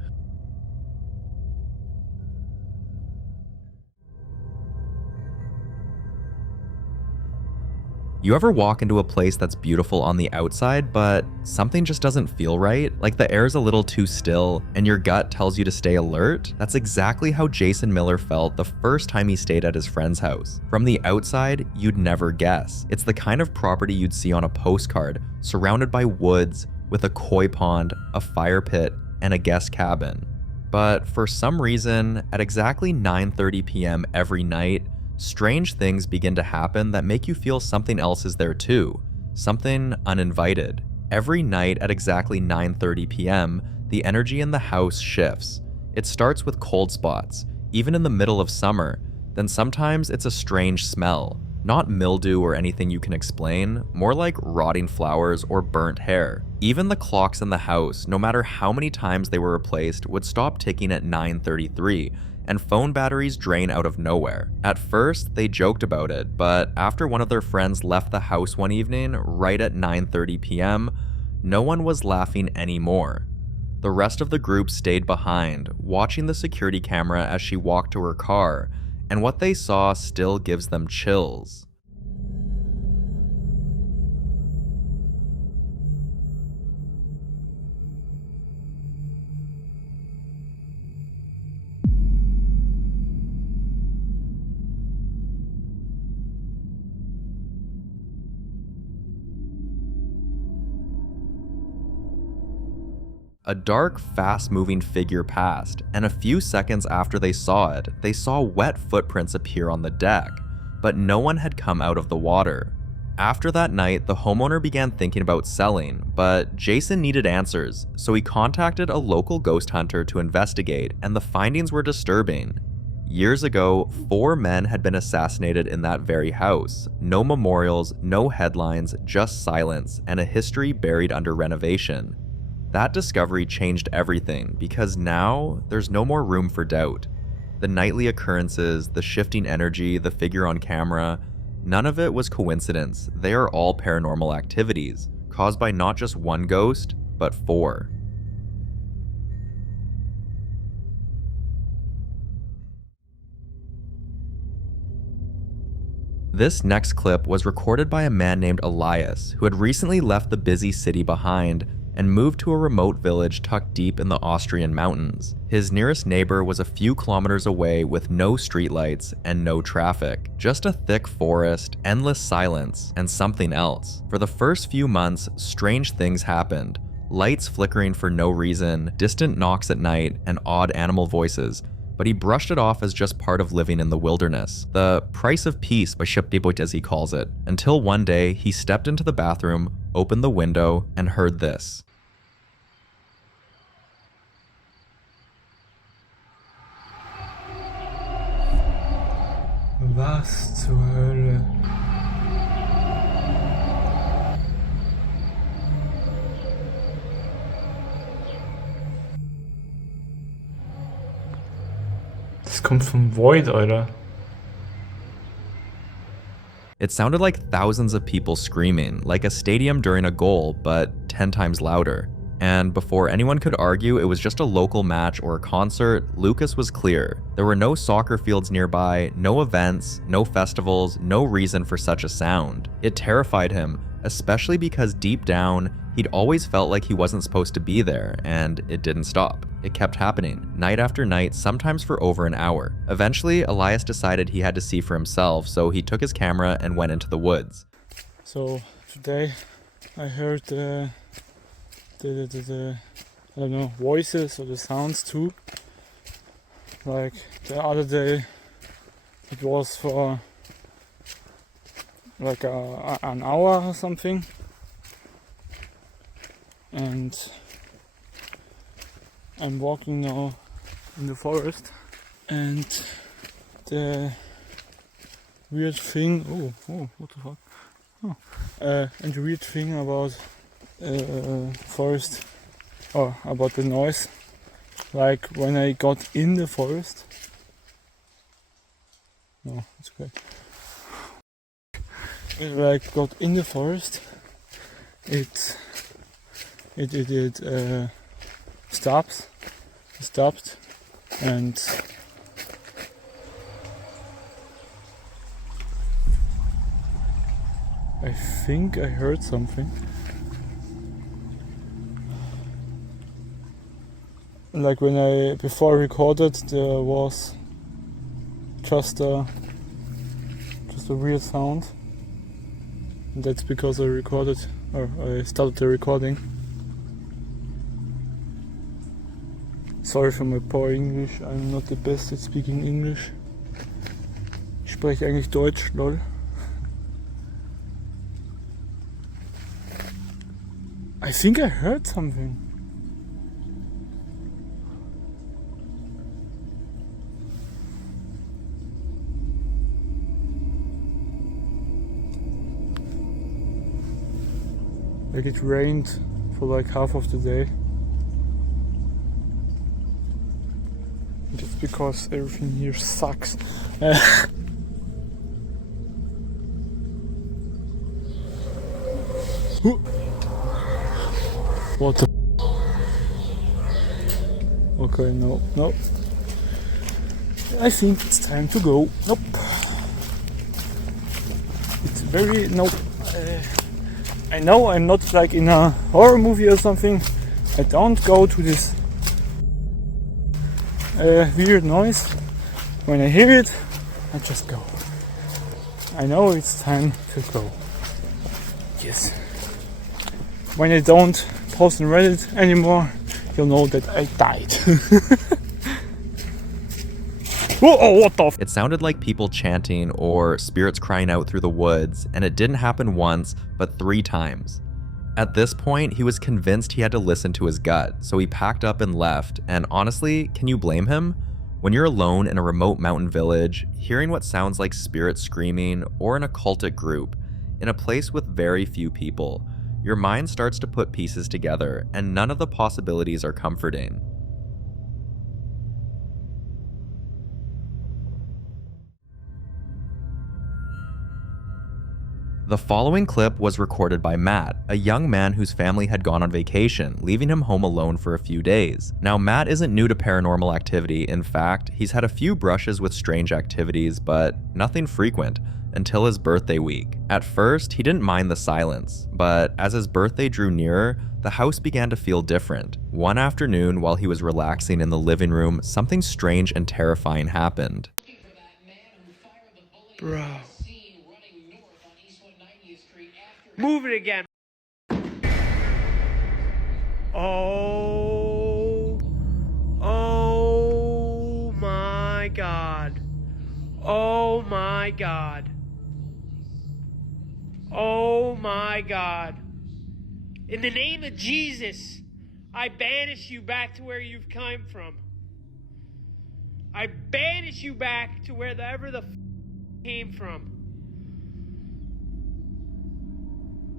You ever walk into a place that's beautiful on the outside, but something just doesn't feel right? Like the air's a little too still, and your gut tells you to stay alert? That's exactly how Jason Miller felt the first time he stayed at his friend's house. From the outside, you'd never guess. It's the kind of property you'd see on a postcard, surrounded by woods, with a koi pond, a fire pit, and a guest cabin. But for some reason, at exactly 9:30 p.m. every night, strange things begin to happen that make you feel something else is there too, something uninvited. Every night at exactly 9:30 p.m., the energy in the house shifts. It starts with cold spots, even in the middle of summer. Then sometimes it's a strange smell, not mildew or anything you can explain, more like rotting flowers or burnt hair. Even the clocks in the house, no matter how many times they were replaced, would stop ticking at 9:33, and phone batteries drain out of nowhere. At first, they joked about it, but after one of their friends left the house one evening, right at 9:30 p.m., no one was laughing anymore. The rest of the group stayed behind, watching the security camera as she walked to her car, and what they saw still gives them chills. A dark, fast-moving figure passed, and a few seconds after they saw wet footprints appear on the deck, but no one had come out of the water. After that night, the homeowner began thinking about selling, but Jason needed answers, so he contacted a local ghost hunter to investigate, and the findings were disturbing. Years ago, 4 men had been assassinated in that very house. No memorials, no headlines, just silence, and a history buried under renovation. That discovery changed everything, because now there's no more room for doubt. The nightly occurrences, the shifting energy, the figure on camera, none of it was coincidence. They are all paranormal activities, caused by not just one ghost, but 4. This next clip was recorded by a man named Elias, who had recently left the busy city behind and moved to a remote village tucked deep in the Austrian mountains. His nearest neighbor was a few kilometers away with no streetlights and no traffic, just a thick forest, endless silence, and something else. For the first few months, strange things happened. Lights flickering for no reason, distant knocks at night, and odd animal voices, but he brushed it off as just part of living in the wilderness. The price of peace by Shipdibut, as he calls it, until one day he stepped into the bathroom, opened the window, and heard this. Was zur Hölle? Das kommt vom Void, Alter. It sounded like thousands of people screaming, like a stadium during a goal, but 10 times louder. And before anyone could argue it was just a local match or a concert, Lucas was clear. There were no soccer fields nearby, no events, no festivals, no reason for such a sound. It terrified him, especially because deep down, he'd always felt like he wasn't supposed to be there, and it didn't stop. It kept happening, night after night, sometimes for over an hour. Eventually, Elias decided he had to see for himself, so he took his camera and went into the woods. So, today I heard the I don't know, voices or the sounds too. Like the other day, it was for like an hour or something, and I'm walking now in the forest, and the weird thing. Oh, what the fuck? Oh, and the weird thing about forest, or about the noise, like when I got in the forest. No, it's okay. When I got in the forest, it stopped, and I think I heard something. Like when before I recorded, there was just a weird sound. And that's because I started the recording. Sorry for my poor English, I'm not the best at speaking English. Ich spreche eigentlich Deutsch, lol. I think I heard something. Like it rained for like half of the day. Just because everything here sucks. What the? Okay, no. I think it's time to go. Nope. It's very nope. I know I'm not like in a horror movie or something. I don't go to this weird noise. When I hear it, I just go. I know it's time to go. Yes. When I don't post on Reddit anymore, you'll know that I died. Oh, what the? It sounded like people chanting or spirits crying out through the woods, and it didn't happen once, but 3 times. At this point, he was convinced he had to listen to his gut, so he packed up and left, and honestly, can you blame him? When you're alone in a remote mountain village, hearing what sounds like spirits screaming, or in a cultic group, in a place with very few people, your mind starts to put pieces together, and none of the possibilities are comforting. The following clip was recorded by Matt, a young man whose family had gone on vacation, leaving him home alone for a few days. Now, Matt isn't new to paranormal activity. In fact, he's had a few brushes with strange activities, but nothing frequent, until his birthday week. At first, he didn't mind the silence, but as his birthday drew nearer, the house began to feel different. One afternoon, while he was relaxing in the living room, something strange and terrifying happened. Bro. Move it again. Oh my God. Oh my God. Oh my God. In the name of Jesus, I banish you back to where you've come from. I banish you back to wherever the came from.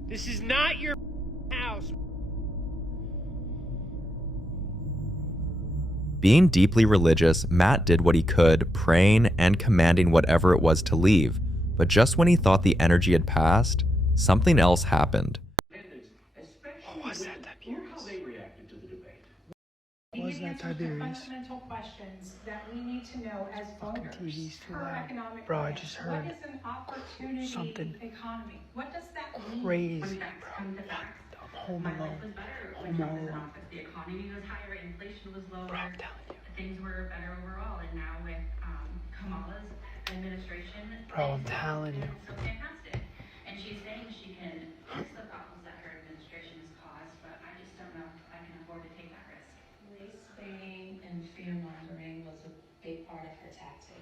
This is not your house. Being deeply religious, Matt did what he could, praying and commanding whatever it was to leave. But just when he thought the energy had passed, something else happened. What was that, Tiberius? What was that, Tiberius? Fundamental questions that we need to know as voters. TV's too per loud. economic Bro, I plan. just heard What is an opportunity something economy? What does that mean? crazy, when bro. facts come to facts? Home My life alone. was better Home when Trump was in alone. office. The economy was higher, inflation was lower. Bro, I'm telling you. Things were better overall, and now with Kamala's administration, Bro, I'm telling you. so fantastic. And she's saying she can fix the problems that her administration has caused, but I just don't know if I can afford to take that risk. Race baiting and fear mongering was a big part of her tactic.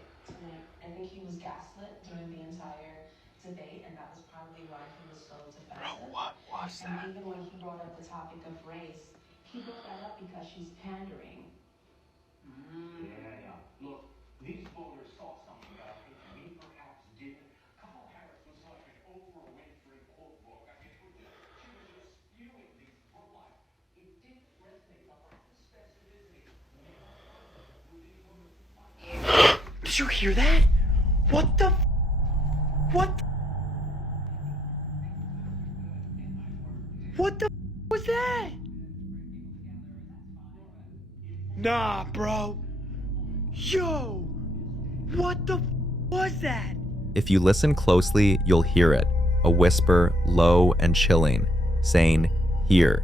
I think he was gaslit during the entire debate, and that was probably why he was so defensive. Bro, what was that? And even when he brought up the topic of race, he brought that up because she's pandering. Yeah. Look, these voters saw something about him and we perhaps didn't. Kamala Harris was like an Oprah Winfrey quote book. I mean, she was just spewing these pro-life. It didn't resonate. The lack of specificity. Did you hear that? What the? What? What the was that? Nah, bro. Yo, what the was that? If you listen closely, you'll hear it. A whisper, low and chilling, saying, "Here."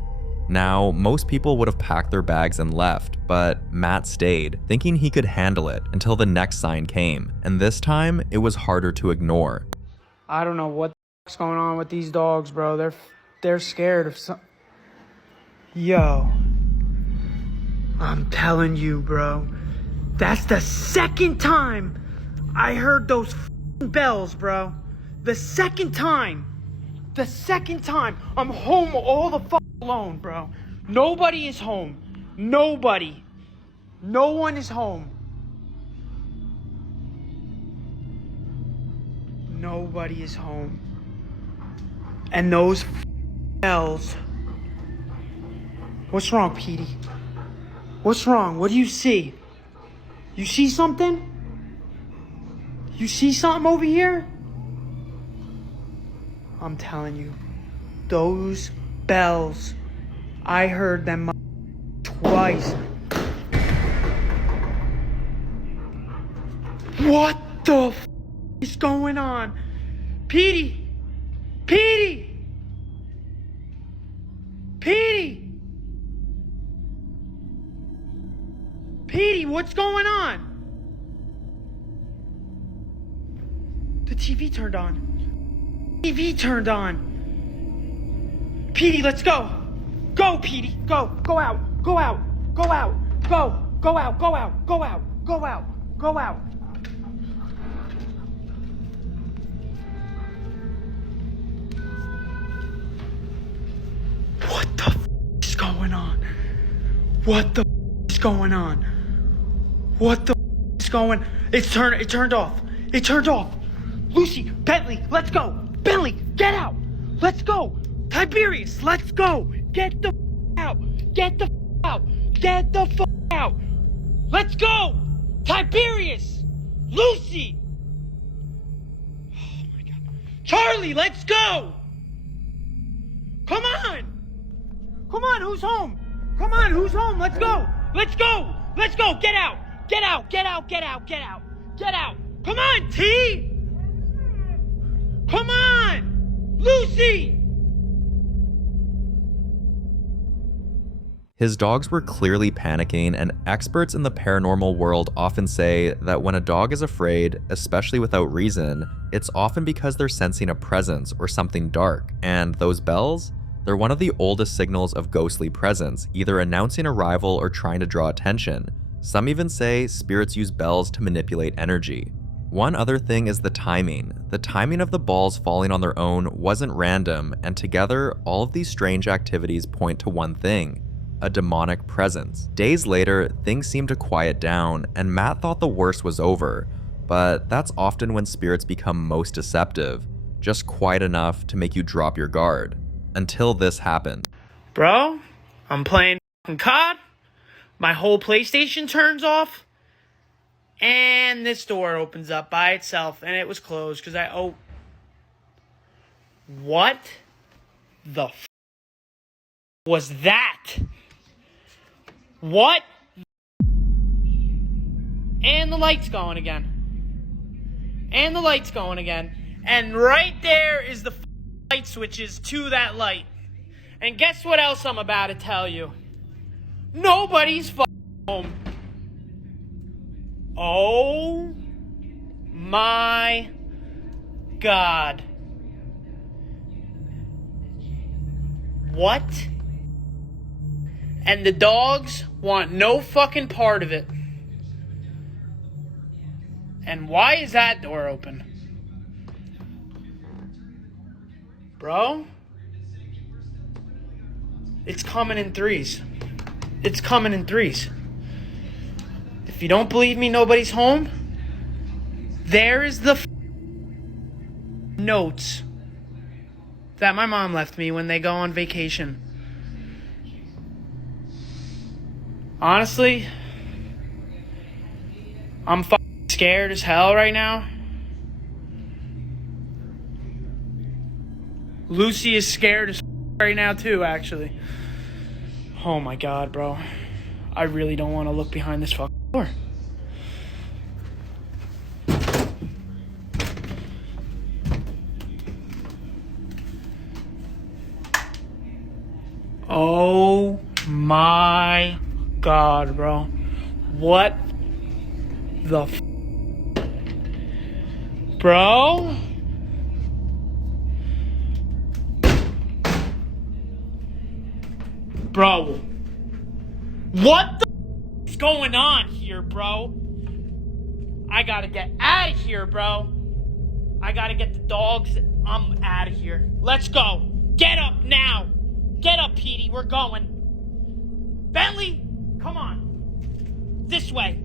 Now, most people would have packed their bags and left, but Matt stayed, thinking he could handle it until the next sign came, and this time, it was harder to ignore. I don't know what's going on with these dogs, bro. They're scared of some. Yo, I'm telling you, bro. That's the second time I heard those bells, bro. The second time. The second time. I'm home all the alone, bro. Nobody is home. Nobody. No one is home. Nobody is home. And those bells. What's wrong, Petey? What's wrong? What do you see? You see something? You see something over here? I'm telling you, those bells, I heard them twice. What the is going on? Petey! Petey! Petey! Petey, what's going on? The TV turned on. TV turned on. Petey, let's go. Go, Petey. Go. Go out. Go out. Go out. Go. Go out. Go out. Go out. Go out. Go out. What the is going on? What the is going? It turned off. It turned off. Lucy, Bentley, let's go. Bentley, get out. Let's go. Tiberius, let's go. Get the out. Get the out. Get the out. Let's go. Tiberius. Lucy. Oh my God. Charlie, let's go. Come on. Come on, who's home? Come on, who's home? Let's go. Let's go. Let's go. Get out. Get out. Get out. Get out. Get out. Get out. Come on, T. Come on. Lucy. His dogs were clearly panicking, and experts in the paranormal world often say that when a dog is afraid, especially without reason, it's often because they're sensing a presence or something dark. And those bells? They're one of the oldest signals of ghostly presence, either announcing arrival or trying to draw attention. Some even say spirits use bells to manipulate energy. One other thing is the timing. The timing of the balls falling on their own wasn't random, and together, all of these strange activities point to one thing: a demonic presence. Days later, things seemed to quiet down, and Matt thought the worst was over, but that's often when spirits become most deceptive, just quiet enough to make you drop your guard. Until this happened. Bro, I'm playing COD, my whole PlayStation turns off, and this door opens up by itself, and it was closed because what the was that? What? And the light's going again. And the light's going again. And right there is the light switches to that light. And guess what else I'm about to tell you? Nobody's home. Oh my God. What? And the dogs want no fucking part of it. And why is that door open? Bro? It's coming in threes. It's coming in threes. If you don't believe me, nobody's home. There is the notes that my mom left me when they go on vacation. Honestly, I'm scared as hell right now. Lucy is scared as right now too, actually. Oh my God, bro. I really don't want to look behind this fucking door. Oh my God, bro. What the bro? Bro. What the is going on here, bro? I gotta get out of here, bro. I gotta get the dogs. I'm out of here. Let's go. Get up now. Get up, Petey. We're going. Bentley, come on. This way.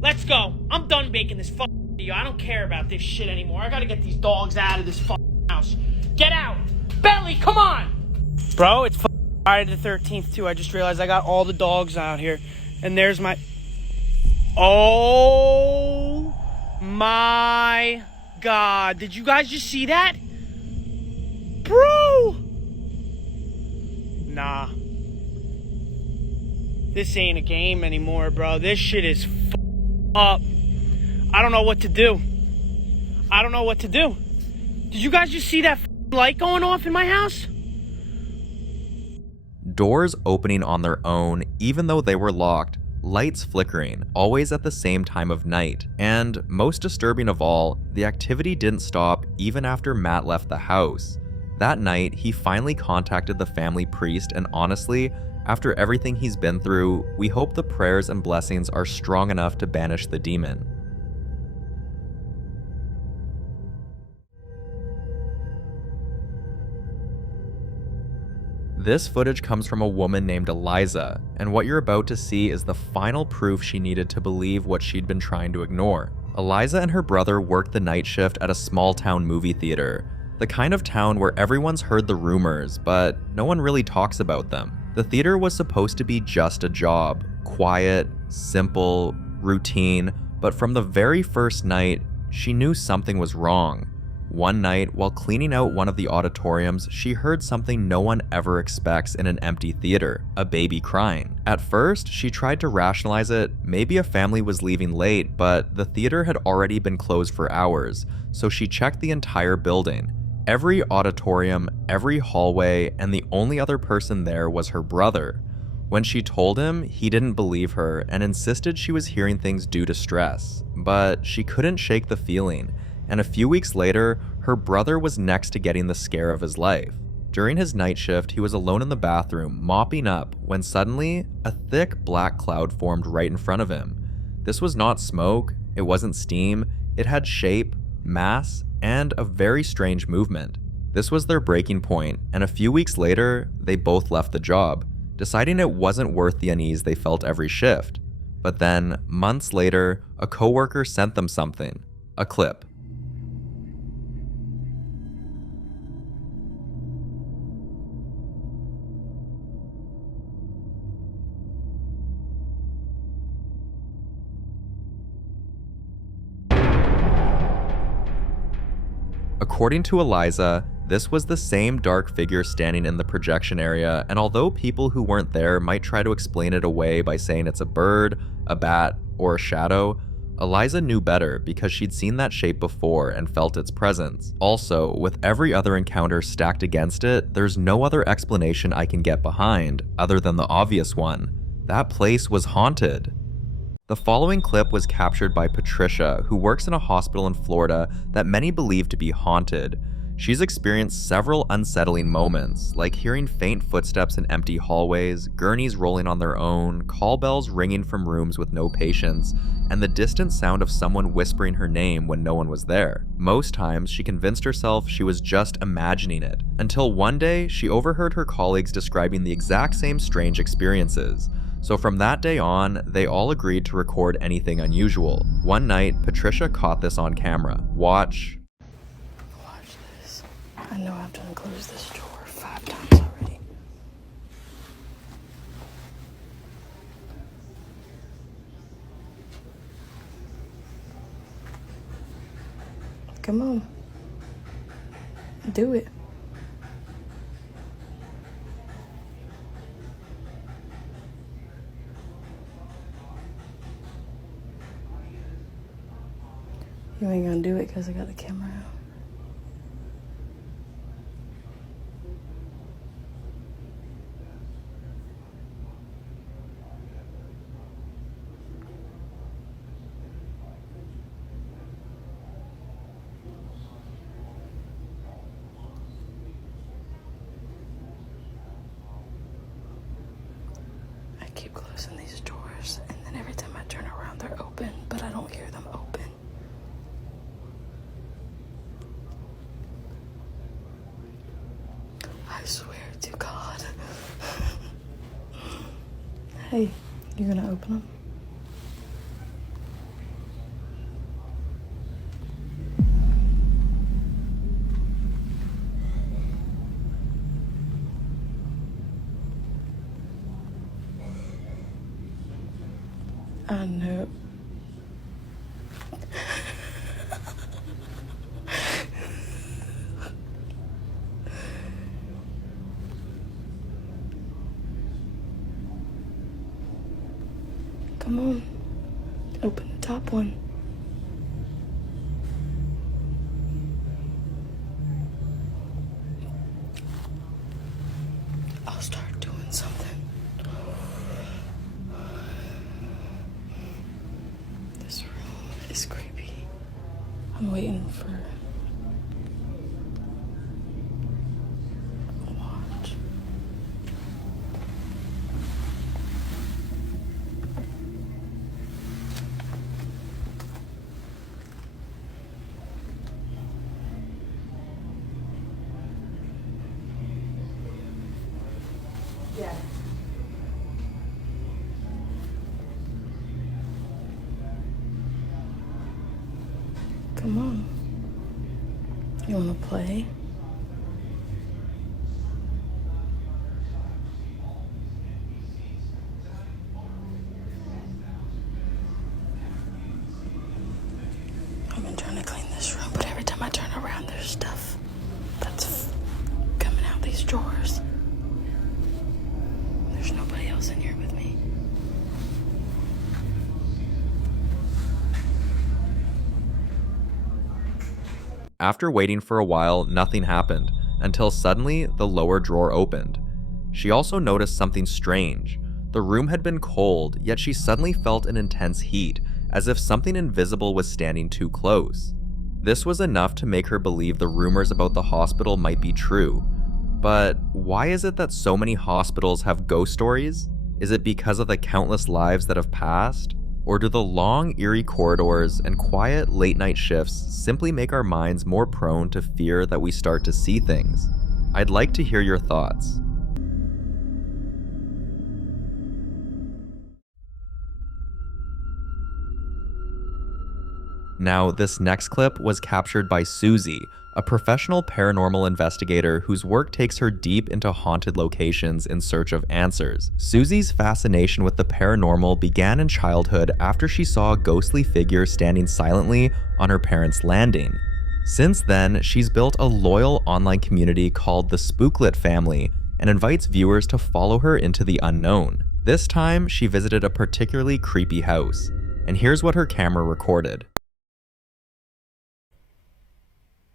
Let's go. I'm done making this fucking video. I don't care about this shit anymore. I gotta get these dogs out of this fucking house. Get out. Bentley, come on. Bro, it's Friday the 13th too. I just realized I got all the dogs out here. And there's my... Oh my God. Did you guys just see that? Bro! Nah. This ain't a game anymore, bro. This shit is up. I don't know what to do. I don't know what to do. Did you guys just see that light going off in my house? Doors opening on their own, even though they were locked, lights flickering, always at the same time of night. And most disturbing of all, the activity didn't stop even after Matt left the house. That night, he finally contacted the family priest, and honestly, after everything he's been through, we hope the prayers and blessings are strong enough to banish the demon. This footage comes from a woman named Eliza, and what you're about to see is the final proof she needed to believe what she'd been trying to ignore. Eliza and her brother worked the night shift at a small town movie theater, the kind of town where everyone's heard the rumors, but no one really talks about them. The theater was supposed to be just a job, quiet, simple, routine, but from the very first night, she knew something was wrong. One night, while cleaning out one of the auditoriums, she heard something no one ever expects in an empty theater, a baby crying. At first, she tried to rationalize it, maybe a family was leaving late, but the theater had already been closed for hours, so she checked the entire building. Every auditorium, every hallway, and the only other person there was her brother. When she told him, he didn't believe her and insisted she was hearing things due to stress, but she couldn't shake the feeling. And a few weeks later, her brother was next to getting the scare of his life. During his night shift, he was alone in the bathroom, mopping up, when suddenly, a thick black cloud formed right in front of him. This was not smoke, it wasn't steam, it had shape, mass, and a very strange movement. This was their breaking point, and a few weeks later, they both left the job, deciding it wasn't worth the unease they felt every shift. But then, months later, a coworker sent them something, a clip. According to Eliza, this was the same dark figure standing in the projection area, and although people who weren't there might try to explain it away by saying it's a bird, a bat, or a shadow, Eliza knew better because she'd seen that shape before and felt its presence. Also, with every other encounter stacked against it, there's no other explanation I can get behind, other than the obvious one. That place was haunted. The following clip was captured by Patricia, who works in a hospital in Florida that many believe to be haunted. She's experienced several unsettling moments, like hearing faint footsteps in empty hallways, gurneys rolling on their own, call bells ringing from rooms with no patients, and the distant sound of someone whispering her name when no one was there. Most times, she convinced herself she was just imagining it, until one day, she overheard her colleagues describing the exact same strange experiences. So from that day on, they all agreed to record anything unusual. One night, Patricia caught this on camera. Watch this. I know I've done closed this drawer 5 times already. Come on. Do it. You ain't gonna do it because I got the camera out. I keep closing these doors, and then every time I turn around, they're open, but I don't hear them open. I swear to God. Hey, you gonna open them? I know. Come on, open the top one. I'll start doing something. This room is creepy. I'm waiting for... watch. Come on. You wanna play? I've been trying to clean this room, but every time I turn around, there's stuff that's coming out these drawers. There's nobody else in here with me. After waiting for a while, nothing happened, until suddenly the lower drawer opened. She also noticed something strange. The room had been cold, yet she suddenly felt an intense heat, as if something invisible was standing too close. This was enough to make her believe the rumors about the hospital might be true. But why is it that so many hospitals have ghost stories? Is it because of the countless lives that have passed? Or do the long, eerie corridors and quiet late-night shifts simply make our minds more prone to fear that we start to see things? I'd like to hear your thoughts. Now, this next clip was captured by Susie, a professional paranormal investigator whose work takes her deep into haunted locations in search of answers. Susie's fascination with the paranormal began in childhood after she saw a ghostly figure standing silently on her parents' landing. Since then, she's built a loyal online community called the Spooklet family and invites viewers to follow her into the unknown. This time, she visited a particularly creepy house, and here's what her camera recorded.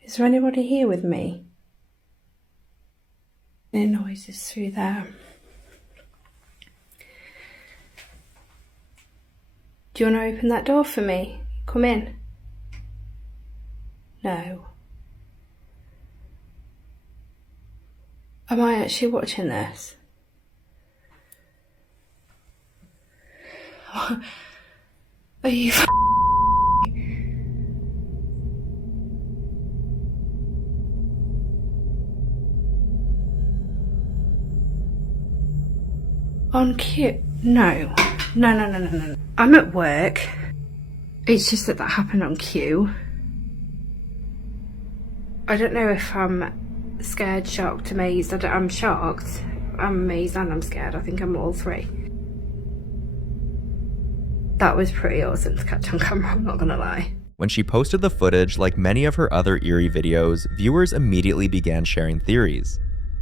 Is there anybody here with me? Any noises through there? Do you want to open that door for me? Come in. No. Am I actually watching this? Are you on cue? No. No. I'm at work. It's just that happened on cue. I don't know if I'm scared, shocked, amazed. I'm shocked, I'm amazed, and I'm scared. I think I'm all three. That was pretty awesome to catch on camera, I'm not gonna lie. When she posted the footage, like many of her other eerie videos, viewers immediately began sharing theories.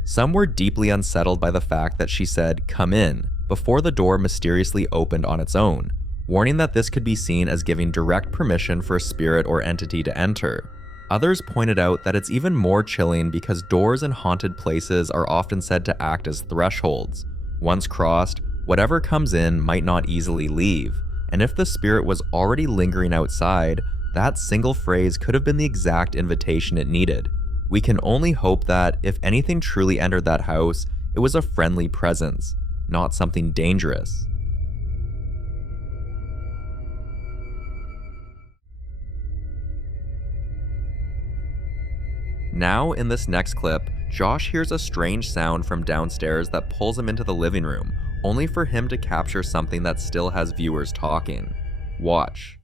Some were deeply unsettled by the fact that she said, "Come in," before the door mysteriously opened on its own, warning that this could be seen as giving direct permission for a spirit or entity to enter. Others pointed out that it's even more chilling because doors in haunted places are often said to act as thresholds. Once crossed, whatever comes in might not easily leave, and if the spirit was already lingering outside, that single phrase could have been the exact invitation it needed. We can only hope that, if anything truly entered that house, it was a friendly presence, not something dangerous. Now, in this next clip, Josh hears a strange sound from downstairs that pulls him into the living room, only for him to capture something that still has viewers talking. Watch.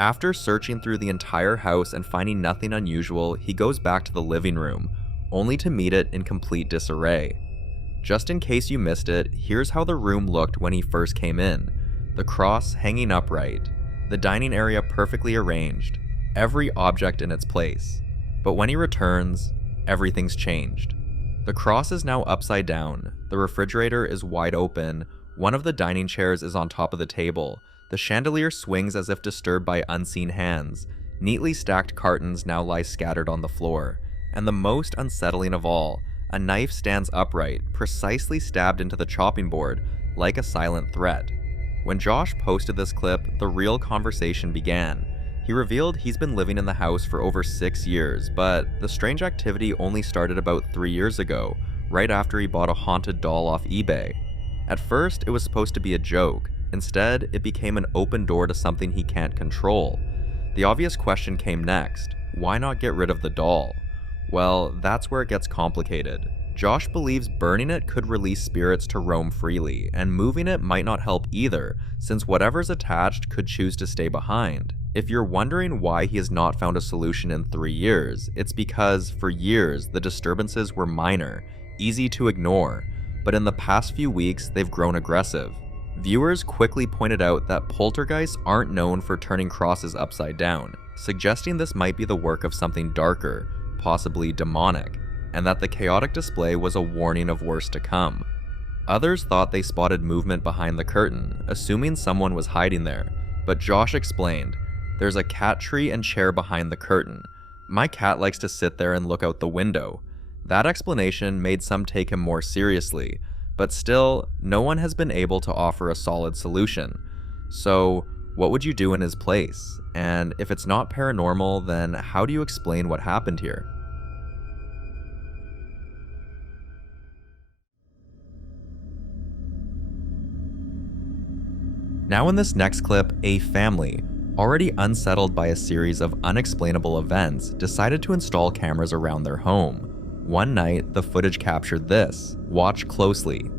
After searching through the entire house and finding nothing unusual, he goes back to the living room, only to meet it in complete disarray. Just in case you missed it, here's how the room looked when he first came in. The cross hanging upright, the dining area perfectly arranged, every object in its place. But when he returns, everything's changed. The cross is now upside down, the refrigerator is wide open, one of the dining chairs is on top of the table, the chandelier swings as if disturbed by unseen hands, neatly stacked cartons now lie scattered on the floor, and the most unsettling of all, a knife stands upright, precisely stabbed into the chopping board, like a silent threat. When Josh posted this clip, the real conversation began. He revealed he's been living in the house for over 6 years, but the strange activity only started about 3 years ago, right after he bought a haunted doll off eBay. At first, it was supposed to be a joke. Instead, it became an open door to something he can't control. The obvious question came next: why not get rid of the doll? Well, that's where it gets complicated. Josh believes burning it could release spirits to roam freely, and moving it might not help either, since whatever's attached could choose to stay behind. If you're wondering why he has not found a solution in 3 years, it's because, for years, the disturbances were minor, easy to ignore, but in the past few weeks, they've grown aggressive. Viewers quickly pointed out that poltergeists aren't known for turning crosses upside down, suggesting this might be the work of something darker, possibly demonic, and that the chaotic display was a warning of worse to come. Others thought they spotted movement behind the curtain, assuming someone was hiding there, but Josh explained, "There's a cat tree and chair behind the curtain. My cat likes to sit there and look out the window." That explanation made some take him more seriously, but still, no one has been able to offer a solid solution. So, what would you do in his place? And if it's not paranormal, then how do you explain what happened here? Now in this next clip, a family, already unsettled by a series of unexplainable events, decided to install cameras around their home. One night, the footage captured this. Watch closely.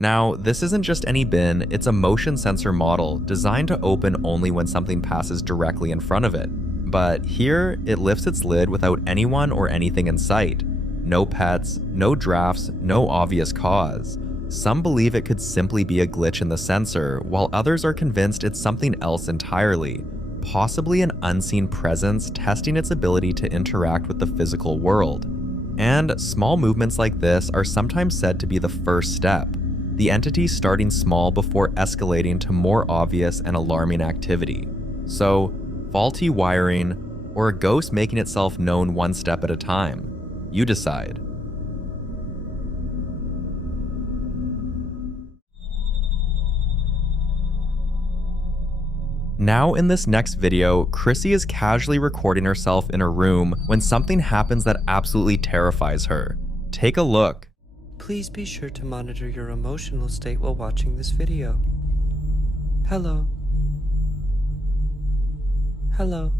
Now, this isn't just any bin, it's a motion sensor model designed to open only when something passes directly in front of it. But here, it lifts its lid without anyone or anything in sight. No pets, no drafts, no obvious cause. Some believe it could simply be a glitch in the sensor, while others are convinced it's something else entirely. Possibly an unseen presence testing its ability to interact with the physical world. And small movements like this are sometimes said to be the first step. The entity starting small before escalating to more obvious and alarming activity. So, faulty wiring, or a ghost making itself known one step at a time. You decide. Now in this next video, Chrissy is casually recording herself in a room when something happens that absolutely terrifies her. Take a look. Please be sure to monitor your emotional state while watching this video. Hello. Hello.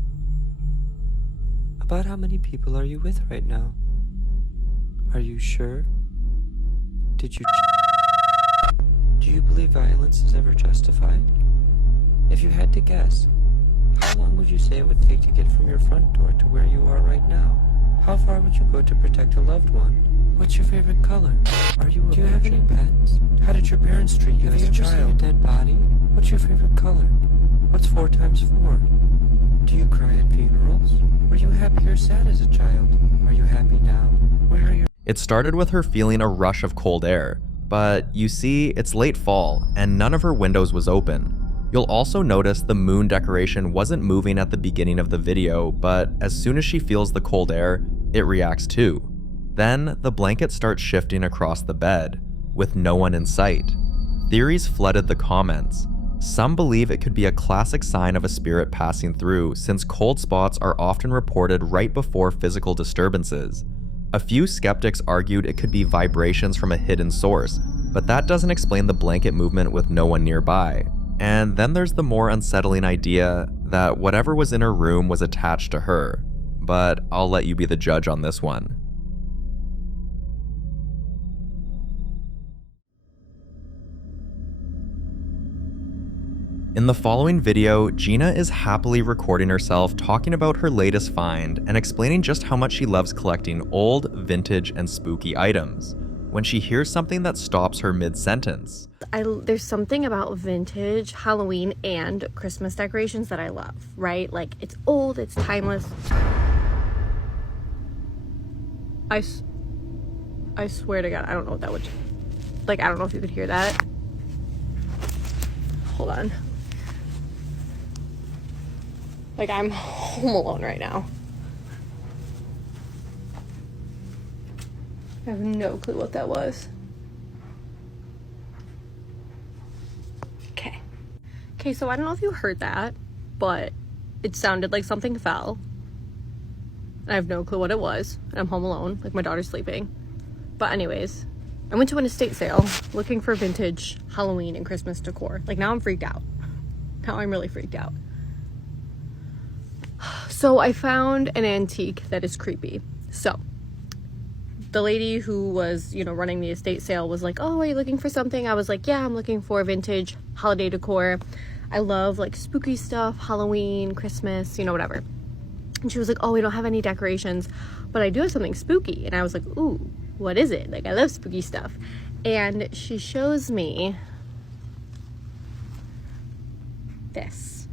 About how many people are you with right now? Are you sure? Did you... Do you believe violence is ever justified? If you had to guess, how long would you say it would take to get from your front door to where you are right now? How far would you go to protect a loved one? What's your favorite color? Are you a Do you have any pets? How did your parents treat you as a child? Have you ever seen a dead body? What's your favorite color? What's 4 times 4? Do you cry at funerals? Were you happy or sad as a child? Are you happy now? Where are your... It started with her feeling a rush of cold air, but you see, it's late fall and none of her windows was open. You'll also notice the moon decoration wasn't moving at the beginning of the video, but as soon as she feels the cold air, it reacts too. Then, the blanket starts shifting across the bed, with no one in sight. Theories flooded the comments. Some believe it could be a classic sign of a spirit passing through, since cold spots are often reported right before physical disturbances. A few skeptics argued it could be vibrations from a hidden source, but that doesn't explain the blanket movement with no one nearby. And then there's the more unsettling idea that whatever was in her room was attached to her, but I'll let you be the judge on this one. In the following video, Gina is happily recording herself talking about her latest find and explaining just how much she loves collecting old, vintage, and spooky items, when she hears something that stops her mid-sentence. There's something about vintage, Halloween, and Christmas decorations that I love, right? Like, it's old, it's timeless. I swear to God, I don't know what that would... Like, I don't know if you could hear that. Hold on. Like, I'm home alone right now. I have no clue what that was. Okay, so I don't know if you heard that, but it sounded like something fell. I have no clue what it was. I'm home alone, like my daughter's sleeping. But anyways, I went to an estate sale looking for vintage Halloween and Christmas decor. Like, now I'm freaked out. Now I'm really freaked out. So I found an antique that is creepy. So the lady who was, running the estate sale was like, "Oh, are you looking for something?" I was like, "Yeah, I'm looking for vintage holiday decor. I love like spooky stuff, Halloween, Christmas, whatever." And she was like, "Oh, we don't have any decorations, but I do have something spooky." And I was like, "Ooh, what is it? Like, I love spooky stuff." And she shows me this.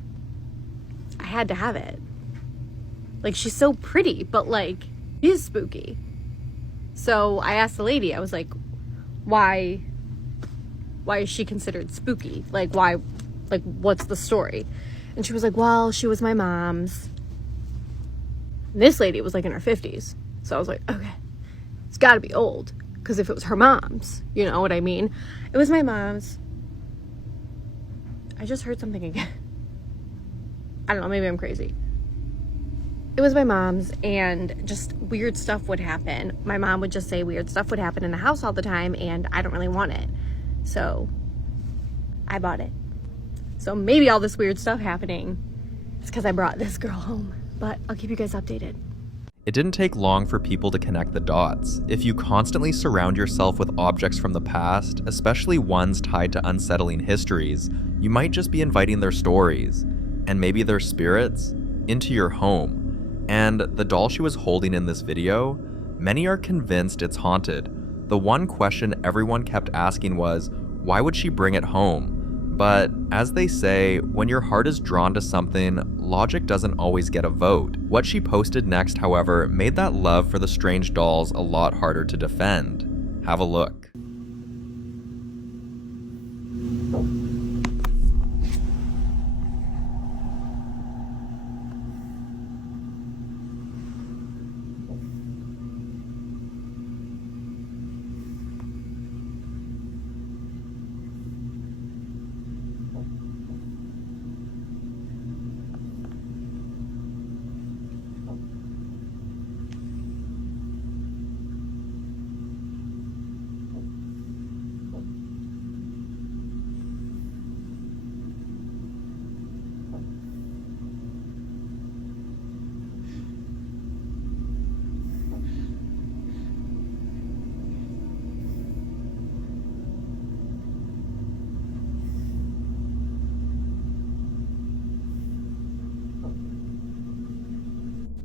I had to have it. Like, she's so pretty, but like, it is spooky. So I asked the lady, I was like, why is she considered spooky? Like, why, like, what's the story? And she was like, "Well, she was my mom's." And this lady was like in her 50s. So I was like, okay, it's gotta be old. Because if it was her mom's, you know what I mean? It was my mom's. I just heard something again. I don't know, maybe I'm crazy. It was my mom's, and just weird stuff would happen. My mom would just say weird stuff would happen in the house all the time, and I don't really want it. So I bought it. So maybe all this weird stuff happening is because I brought this girl home. But I'll keep you guys updated. It didn't take long for people to connect the dots. If you constantly surround yourself with objects from the past, especially ones tied to unsettling histories, you might just be inviting their stories, and maybe their spirits, into your home. And the doll she was holding in this video, many are convinced it's haunted. The one question everyone kept asking was, why would she bring it home? But as they say, when your heart is drawn to something, logic doesn't always get a vote. What she posted next, however, made that love for the strange dolls a lot harder to defend. Have a look.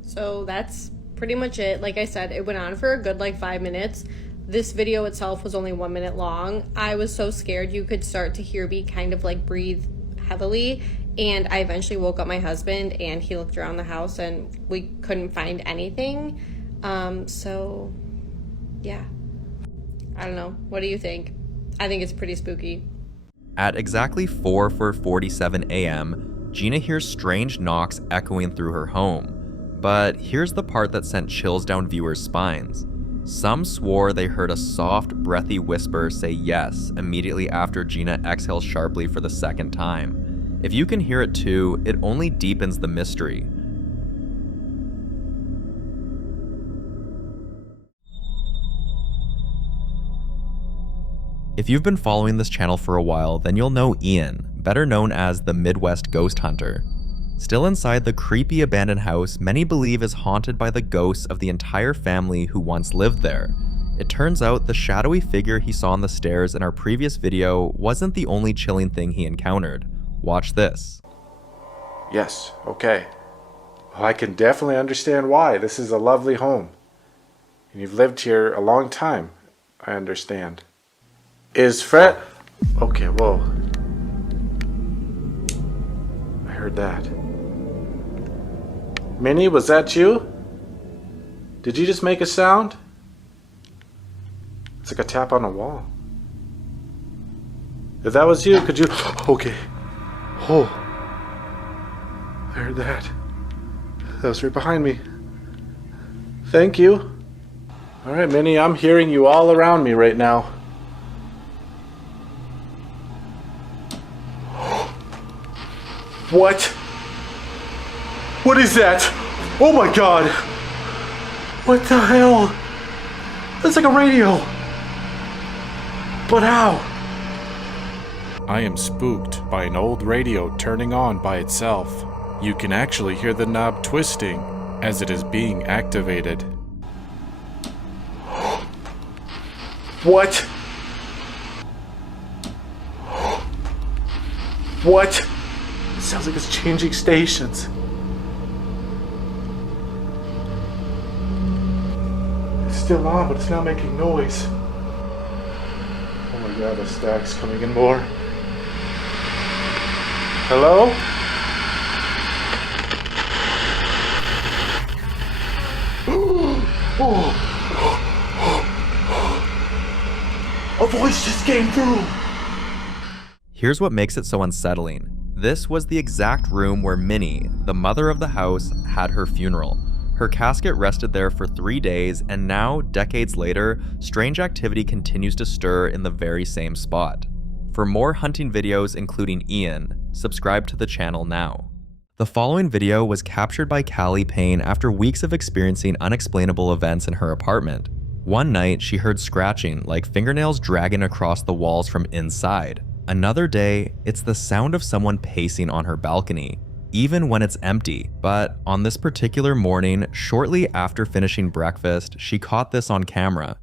So that's pretty much it. Like I said, it went on for a good 5 minutes. This video itself was only 1 minute long. I was so scared you could start to hear me kind of breathe heavily, and I eventually woke up my husband, and he looked around the house and we couldn't find anything. So yeah, I don't know. What do you think? I think it's pretty spooky. At exactly 4:47 a.m., Gina hears strange knocks echoing through her home. But here's the part that sent chills down viewers' spines. Some swore they heard a soft, breathy whisper say yes immediately after Gina exhales sharply for the second time. If you can hear it too, it only deepens the mystery. If you've been following this channel for a while, then you'll know Ian, better known as the Midwest Ghost Hunter. Still inside the creepy abandoned house, many believe is haunted by the ghosts of the entire family who once lived there. It turns out the shadowy figure he saw on the stairs in our previous video wasn't the only chilling thing he encountered. Watch this. Yes, okay. Well, I can definitely understand why. This is a lovely home. And you've lived here a long time. I understand. Is Fred... Okay, whoa. I heard that. Minnie, was that you? Did you just make a sound? It's like a tap on a wall. If that was you, could you... Okay. Oh. I heard that. That was right behind me. Thank you. Alright, Minnie, I'm hearing you all around me right now. What? What is that? Oh my god! What the hell? That's like a radio. But how? I am spooked by an old radio turning on by itself. You can actually hear the knob twisting as it is being activated. What? What? It sounds like it's changing stations. It's still on, but it's not making noise. Oh my god, the stack's coming in more. Hello? A voice just came through. Here's what makes it so unsettling. This was the exact room where Minnie, the mother of the house, had her funeral. Her casket rested there for 3 days, and now, decades later, strange activity continues to stir in the very same spot. For more hunting videos including Ian, subscribe to the channel now. The following video was captured by Callie Payne after weeks of experiencing unexplainable events in her apartment. One night, she heard scratching, like fingernails dragging across the walls from inside. Another day, it's the sound of someone pacing on her balcony, even when it's empty. But on this particular morning, shortly after finishing breakfast, she caught this on camera.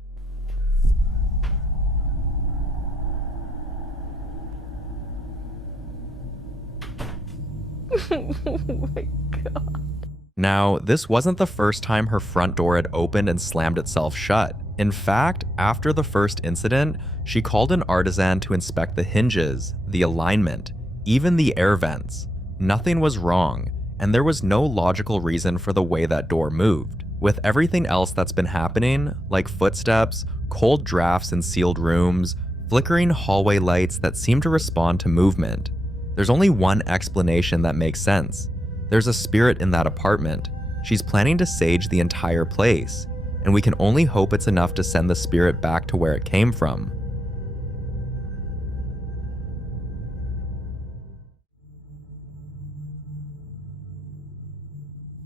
Oh my god. Now, this wasn't the first time her front door had opened and slammed itself shut. In fact, after the first incident, she called an artisan to inspect the hinges, the alignment, even the air vents. Nothing was wrong, and there was no logical reason for the way that door moved. With everything else that's been happening, like footsteps, cold drafts in sealed rooms, flickering hallway lights that seem to respond to movement, there's only one explanation that makes sense. There's a spirit in that apartment. She's planning to sage the entire place, and we can only hope it's enough to send the spirit back to where it came from.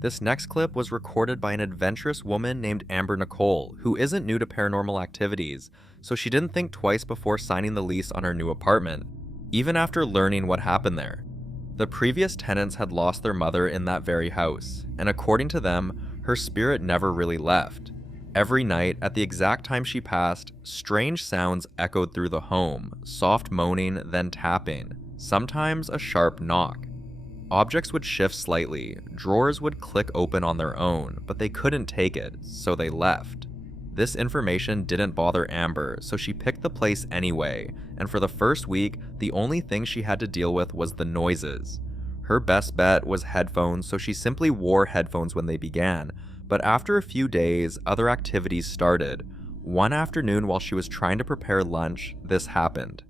This next clip was recorded by an adventurous woman named Amber Nicole, who isn't new to paranormal activities, so she didn't think twice before signing the lease on her new apartment, even after learning what happened there. The previous tenants had lost their mother in that very house, and according to them, her spirit never really left. Every night, at the exact time she passed, strange sounds echoed through the home, soft moaning, then tapping, sometimes a sharp knock. Objects would shift slightly, drawers would click open on their own, but they couldn't take it, so they left. This information didn't bother Amber, so she picked the place anyway, and for the first week, the only thing she had to deal with was the noises. Her best bet was headphones, so she simply wore headphones when they began, but after a few days, other activities started. One afternoon while she was trying to prepare lunch, this happened.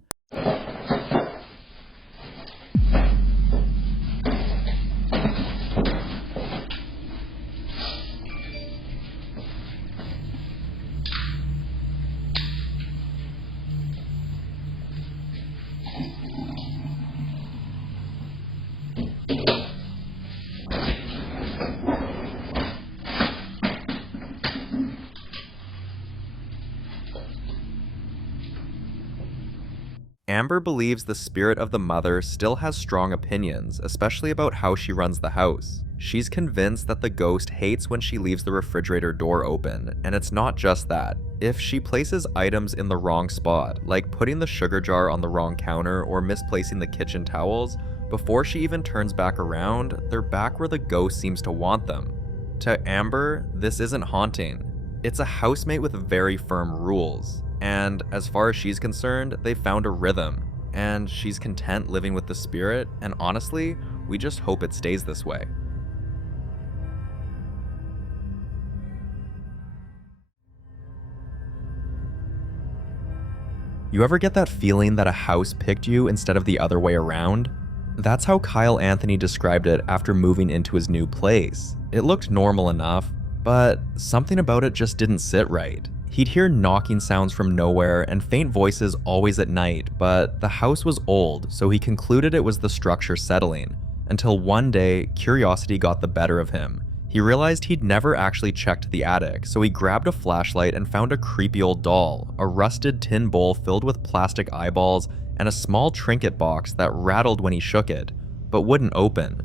Amber believes the spirit of the mother still has strong opinions, especially about how she runs the house. She's convinced that the ghost hates when she leaves the refrigerator door open, and it's not just that. If she places items in the wrong spot, like putting the sugar jar on the wrong counter or misplacing the kitchen towels, before she even turns back around, they're back where the ghost seems to want them. To Amber, this isn't haunting. It's a housemate with very firm rules, and as far as she's concerned, they found a rhythm, and she's content living with the spirit, and honestly, we just hope it stays this way. You ever get that feeling that a house picked you instead of the other way around? That's how Kyle Anthony described it after moving into his new place. It looked normal enough, but something about it just didn't sit right. He'd hear knocking sounds from nowhere and faint voices always at night, but the house was old, so he concluded it was the structure settling, until one day, curiosity got the better of him. He realized he'd never actually checked the attic, so he grabbed a flashlight and found a creepy old doll, a rusted tin bowl filled with plastic eyeballs, and a small trinket box that rattled when he shook it, but wouldn't open.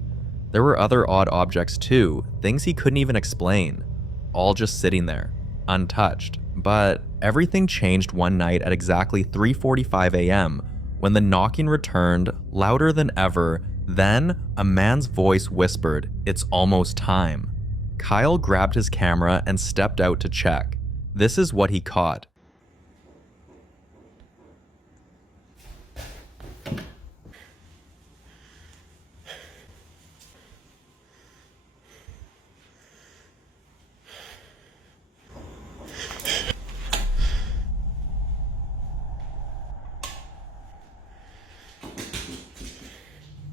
There were other odd objects too, things he couldn't even explain, all just sitting there, untouched. But everything changed one night at exactly 3:45 a.m. when the knocking returned, louder than ever. Then, a man's voice whispered, "It's almost time." Kyle grabbed his camera and stepped out to check. This is what he caught.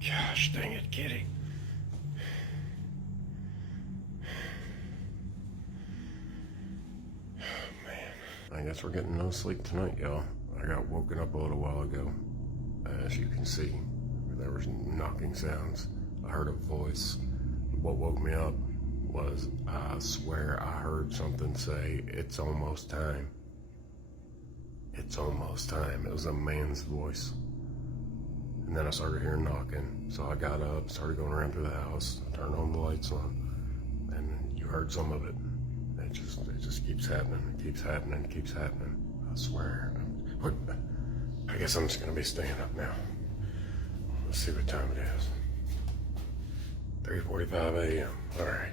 Gosh dang it, kitty. Man, I guess we're getting no sleep tonight, y'all. I got woken up a little while ago. As you can see, there was knocking sounds. I heard a voice. What woke me up was, I swear I heard something say, "It's almost time." It's almost time. It was a man's voice. And then I started hearing knocking. So I got up, started going around through the house, turned on the lights on, and you heard some of it. It just keeps happening. It keeps happening. It keeps happening. I swear. What? I guess I'm just gonna be staying up now. Let's see what time it is. 3:45 a.m. All right.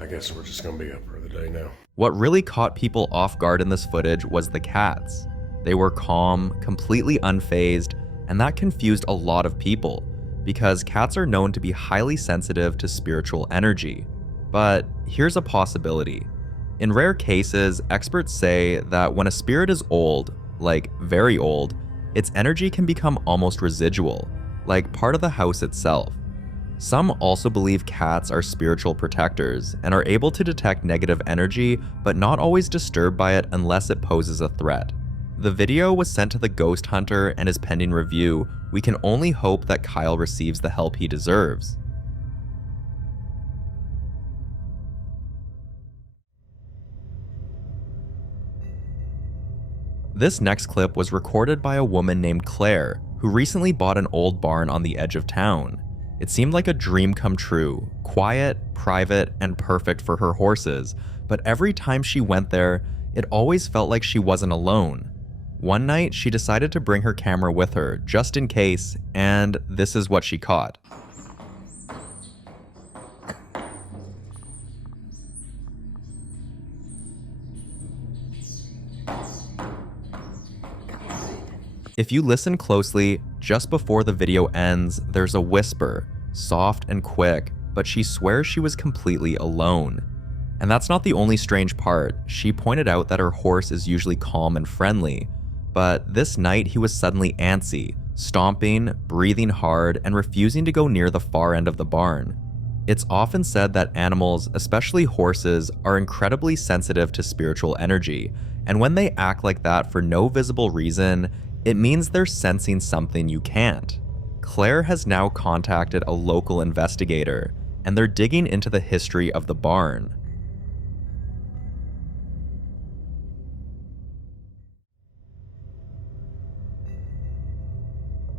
I guess we're just gonna be up for the day now. What really caught people off guard in this footage was the cats. They were calm, completely unfazed, and that confused a lot of people, because cats are known to be highly sensitive to spiritual energy. But here's a possibility. In rare cases, experts say that when a spirit is old, like very old, its energy can become almost residual, like part of the house itself. Some also believe cats are spiritual protectors and are able to detect negative energy, but not always disturbed by it unless it poses a threat. The video was sent to the ghost hunter and is pending review. We can only hope that Kyle receives the help he deserves. This next clip was recorded by a woman named Claire, who recently bought an old barn on the edge of town. It seemed like a dream come true, quiet, private, and perfect for her horses, but every time she went there, it always felt like she wasn't alone. One night, she decided to bring her camera with her, just in case, and this is what she caught. If you listen closely, just before the video ends, there's a whisper, soft and quick, but she swears she was completely alone. And that's not the only strange part. She pointed out that her horse is usually calm and friendly, but this night he was suddenly antsy, stomping, breathing hard, and refusing to go near the far end of the barn. It's often said that animals, especially horses, are incredibly sensitive to spiritual energy, and when they act like that for no visible reason, it means they're sensing something you can't. Claire has now contacted a local investigator, and they're digging into the history of the barn.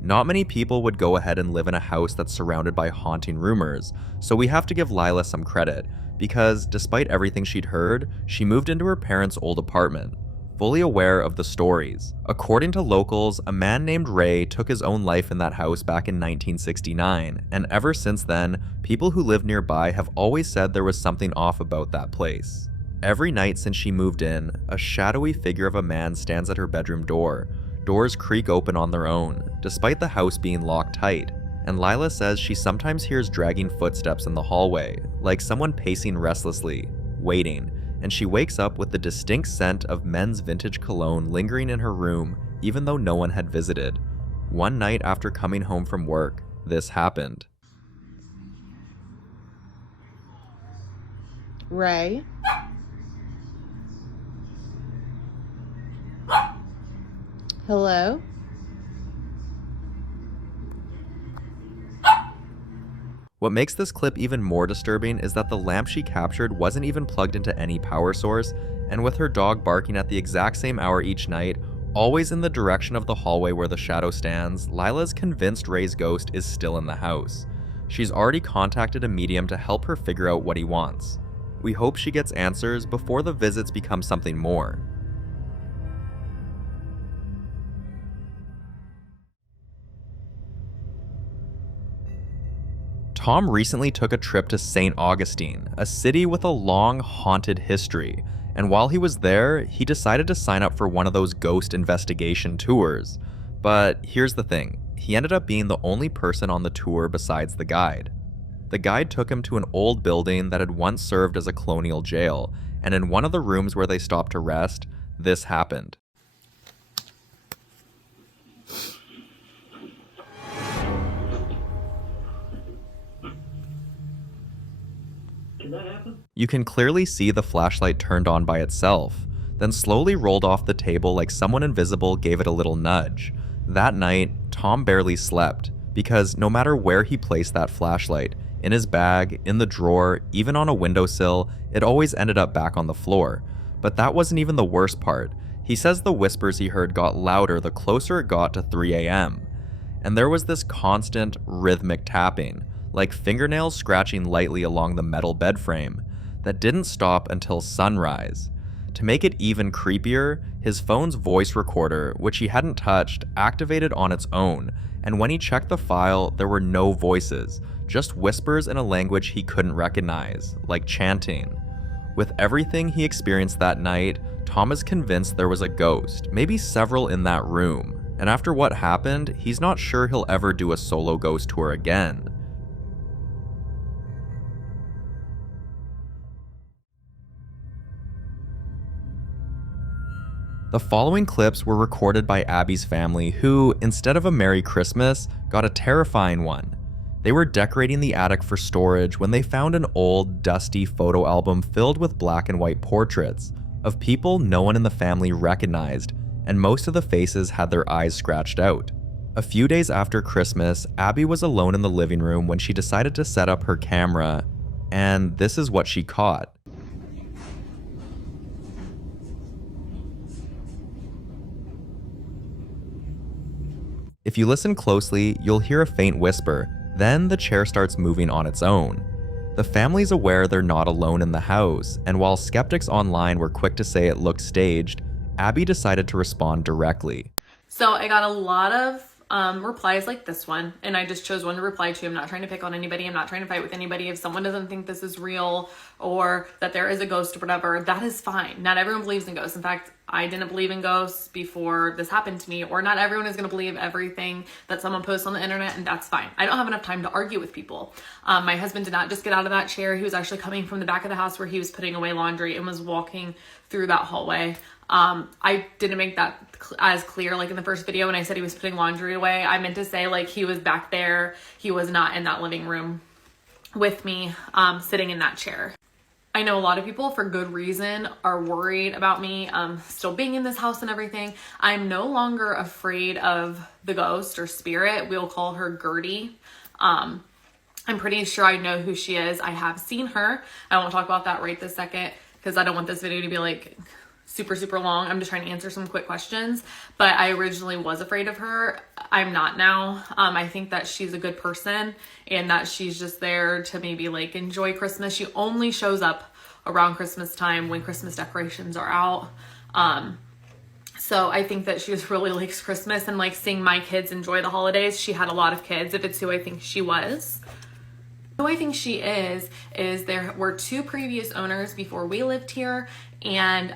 Not many people would go ahead and live in a house that's surrounded by haunting rumors, so we have to give Lila some credit, because despite everything she'd heard, she moved into her parents' old apartment, fully aware of the stories. According to locals, a man named Ray took his own life in that house back in 1969, and ever since then, people who live nearby have always said there was something off about that place. Every night since she moved in, a shadowy figure of a man stands at her bedroom door. Doors creak open on their own, despite the house being locked tight, and Lila says she sometimes hears dragging footsteps in the hallway, like someone pacing restlessly, waiting, and she wakes up with the distinct scent of men's vintage cologne lingering in her room, even though no one had visited. One night after coming home from work, this happened. Ray? Hello? What makes this clip even more disturbing is that the lamp she captured wasn't even plugged into any power source, and with her dog barking at the exact same hour each night, always in the direction of the hallway where the shadow stands, Lila's convinced Ray's ghost is still in the house. She's already contacted a medium to help her figure out what he wants. We hope she gets answers before the visits become something more. Tom recently took a trip to St. Augustine, a city with a long, haunted history, and while he was there, he decided to sign up for one of those ghost investigation tours. But here's the thing, he ended up being the only person on the tour besides the guide. The guide took him to an old building that had once served as a colonial jail, and in one of the rooms where they stopped to rest, this happened. You can clearly see the flashlight turned on by itself, then slowly rolled off the table like someone invisible gave it a little nudge. That night, Tom barely slept, because no matter where he placed that flashlight, in his bag, in the drawer, even on a windowsill, it always ended up back on the floor. But that wasn't even the worst part. He says the whispers he heard got louder the closer it got to 3 a.m. And there was this constant, rhythmic tapping, like fingernails scratching lightly along the metal bed frame, that didn't stop until sunrise. To make it even creepier, his phone's voice recorder, which he hadn't touched, activated on its own, and when he checked the file, there were no voices, just whispers in a language he couldn't recognize, like chanting. With everything he experienced that night, Tom is convinced there was a ghost, maybe several in that room, and after what happened, he's not sure he'll ever do a solo ghost tour again. The following clips were recorded by Abby's family who, instead of a Merry Christmas, got a terrifying one. They were decorating the attic for storage when they found an old, dusty photo album filled with black and white portraits of people no one in the family recognized, and most of the faces had their eyes scratched out. A few days after Christmas, Abby was alone in the living room when she decided to set up her camera, and this is what she caught. If you listen closely, you'll hear a faint whisper, then the chair starts moving on its own. The family's aware they're not alone in the house, and while skeptics online were quick to say it looked staged, Abby decided to respond directly. So I got a lot of replies like this one, and I just chose one to reply to. I'm not trying to pick on anybody. I'm not trying to fight with anybody. If someone doesn't think this is real or that there is a ghost or whatever, that is fine. Not everyone believes in ghosts. In fact, I didn't believe in ghosts before this happened to me, or not everyone is going to believe everything that someone posts on the internet, and that's fine. I don't have enough time to argue with people. My husband did not just get out of that chair. He was actually coming from the back of the house where he was putting away laundry and was walking through that hallway. I didn't make that as clear like in the first video when I said he was putting laundry away. I meant to say like he was back there. He was not in that living room with me, sitting in that chair. I know a lot of people, for good reason, are worried about me still being in this house and everything. I'm no longer afraid of the ghost or spirit. We'll call her Gertie. I'm pretty sure I know who she is. I have seen her. I won't talk about that right this second because I don't want this video to be like super, super long. I'm just trying to answer some quick questions, but I originally was afraid of her. I'm not now. I think that she's a good person and that she's just there to maybe like enjoy Christmas. She only shows up around Christmas time when Christmas decorations are out. So I think that she just really likes Christmas and like seeing my kids enjoy the holidays. She had a lot of kids, if it's who I think she was. Who I think she is there were 2 previous owners before we lived here, and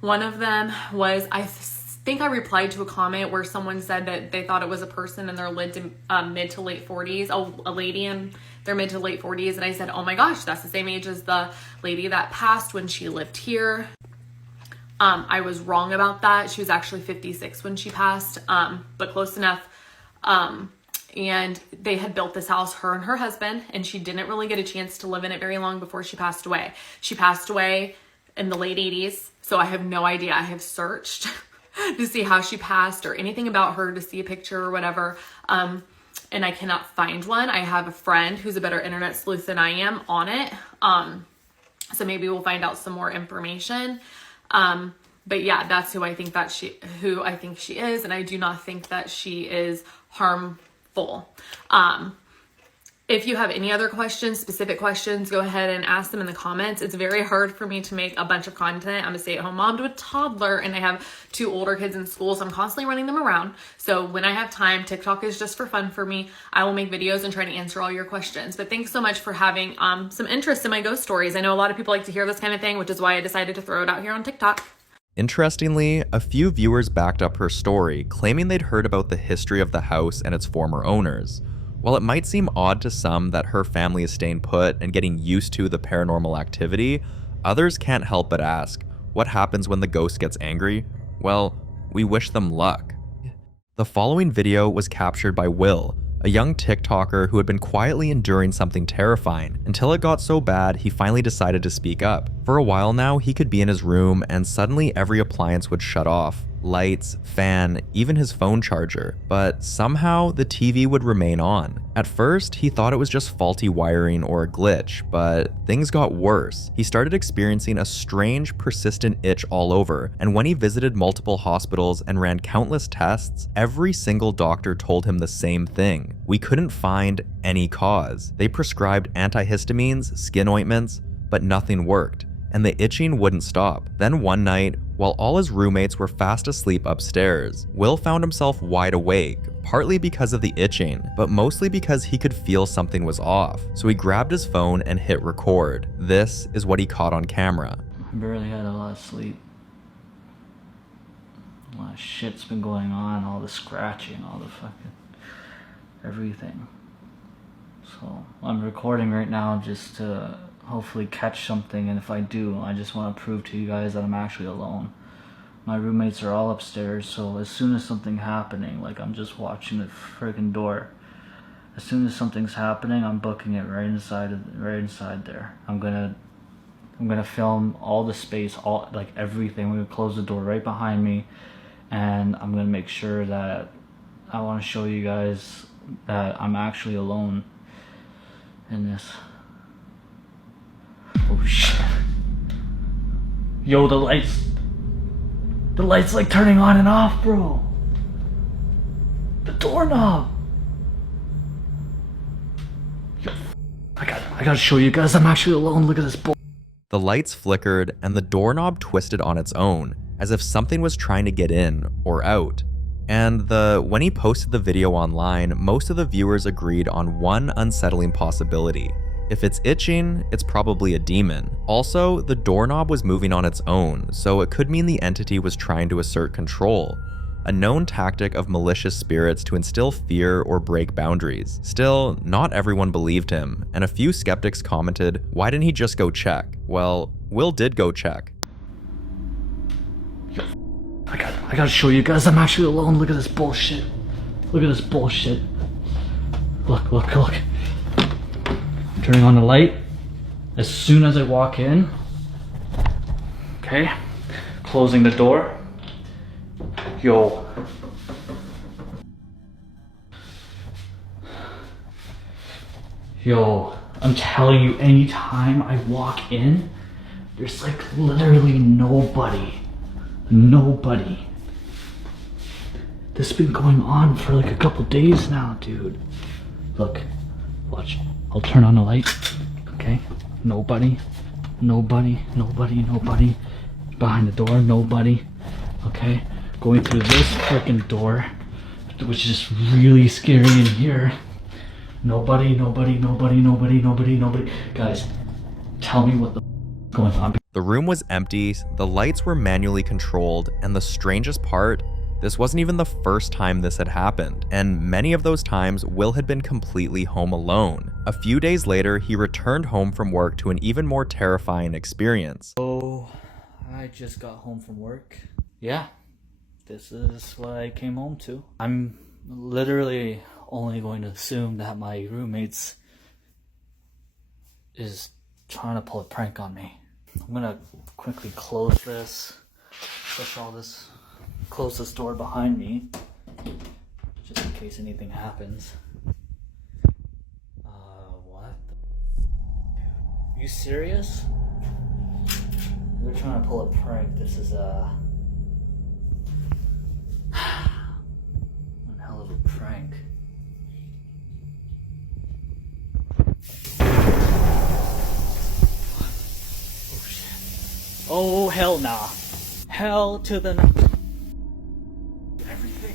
one of them was, I think I replied to a comment where someone said that they thought it was a person in their mid to late 40s, a lady in their mid to late 40s, and I said, oh my gosh, that's the same age as the lady that passed when she lived here. I was wrong about that. She was actually 56 when she passed, but close enough. And they had built this house, her and her husband, and she didn't really get a chance to live in it very long before she passed away. She passed away in the late 80s, so I have no idea. I have searched to see how she passed or anything about her, to see a picture or whatever, and I cannot find one. I have a friend who's a better internet sleuth than I am on it, so maybe we'll find out some more information. But yeah, that's who I think she is, and I do not think that she is harmful. If you have any other questions, specific questions, go ahead and ask them in the comments. It's very hard for me to make a bunch of content. I'm a stay-at-home mom to a toddler, and I have 2 older kids in school, so I'm constantly running them around. So when I have time, TikTok is just for fun for me. I will make videos and try to answer all your questions. But thanks so much for having some interest in my ghost stories. I know a lot of people like to hear this kind of thing, which is why I decided to throw it out here on TikTok. Interestingly, a few viewers backed up her story, claiming they'd heard about the history of the house and its former owners. While it might seem odd to some that her family is staying put and getting used to the paranormal activity, others can't help but ask, what happens when the ghost gets angry? Well, we wish them luck. The following video was captured by Will, a young TikToker who had been quietly enduring something terrifying until it got so bad he finally decided to speak up. For a while now, he could be in his room and suddenly every appliance would shut off. Lights, fan, even his phone charger, but somehow the TV would remain on. At first, he thought it was just faulty wiring or a glitch, but things got worse. He started experiencing a strange, persistent itch all over, and when he visited multiple hospitals and ran countless tests, every single doctor told him the same thing. We couldn't find any cause. They prescribed antihistamines, skin ointments, but nothing worked, and the itching wouldn't stop. Then one night, while all his roommates were fast asleep upstairs, Will found himself wide awake, partly because of the itching, but mostly because he could feel something was off. So he grabbed his phone and hit record. This is what he caught on camera. I barely had a lot of sleep. A lot of shit's been going on, all the scratching, all the fucking everything. So I'm recording right now just to hopefully catch something, and if I do, I just want to prove to you guys that I'm actually alone. My roommates are all upstairs, so as soon as something's happening, like I'm just watching the friggin' door, as soon as something's happening, I'm booking it right inside there. I'm gonna film all the space, all like everything. We're gonna close the door right behind me, and I'm gonna make sure that I want to show you guys that I'm actually alone in this. Oh shit. Yo, the light's like turning on and off, bro. The doorknob. Yo, I gotta show you guys I'm actually alone. Look at this bull. The lights flickered and the doorknob twisted on its own, as if something was trying to get in or out. And when he posted the video online, most of the viewers agreed on one unsettling possibility. If it's itching, it's probably a demon. Also, the doorknob was moving on its own, so it could mean the entity was trying to assert control, a known tactic of malicious spirits to instill fear or break boundaries. Still, not everyone believed him, and a few skeptics commented, why didn't he just go check? Well, Will did go check. Yo, I gotta show you guys I'm actually alone. Look at this bullshit. Look at this bullshit. Look. Turning on the light as soon as I walk in. Okay, closing the door. Yo. I'm telling you, anytime I walk in, There's like literally nobody. Nobody. This has been going on for like a couple days now, dude. Look, watch. I'll turn on the light. Okay? Nobody. Nobody. Nobody. Nobody. Behind the door, nobody. Okay? Going through this freaking door, which is really scary in here. Nobody, nobody, nobody, nobody, nobody, nobody. Guys, tell me what the is going on. The room was empty, the lights were manually controlled, and the strangest part, this wasn't even the first time this had happened, and many of those times Will had been completely home alone. A few days later, he returned home from work to an even more terrifying experience. Oh, I just got home from work. Yeah, this is what I came home to. I'm literally only going to assume that my roommates is trying to pull a prank on me. I'm gonna quickly close this, push all this, close this door behind me, just in case anything happens. What the dude, you serious? They're trying to pull a prank. This is one hell of a prank. Oh, hell nah. Hell to the no. Everything.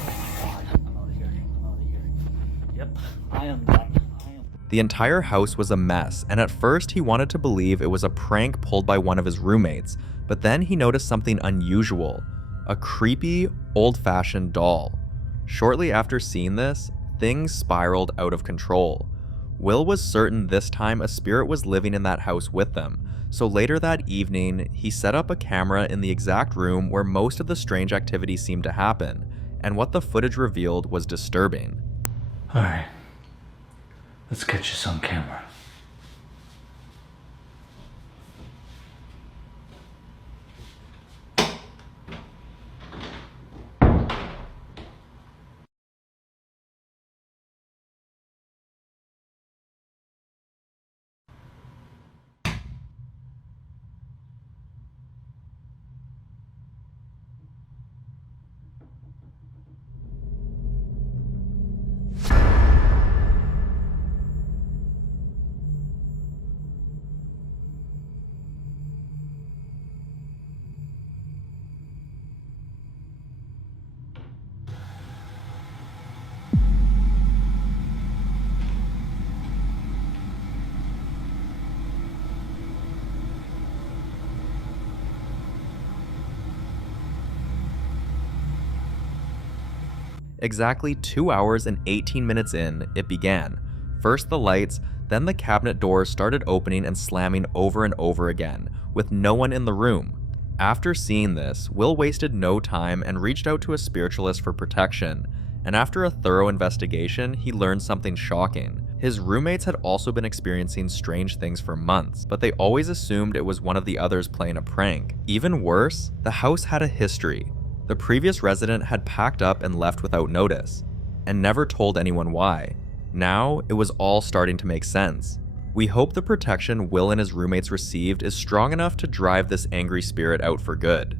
Oh my god, I'm out of here. Yep, I am done. The entire house was a mess, and at first he wanted to believe it was a prank pulled by one of his roommates, but then he noticed something unusual. A creepy, old-fashioned doll. Shortly after seeing this, things spiraled out of control. Will was certain this time a spirit was living in that house with them, so later that evening, he set up a camera in the exact room where most of the strange activity seemed to happen, and what the footage revealed was disturbing. Alright, let's get you some camera. Exactly 2 hours and 18 minutes in, it began. First the lights, then the cabinet doors started opening and slamming over and over again, with no one in the room. After seeing this, Will wasted no time and reached out to a spiritualist for protection, and after a thorough investigation, he learned something shocking. His roommates had also been experiencing strange things for months, but they always assumed it was one of the others playing a prank. Even worse, the house had a history. The previous resident had packed up and left without notice, and never told anyone why. Now, it was all starting to make sense. We hope the protection Will and his roommates received is strong enough to drive this angry spirit out for good.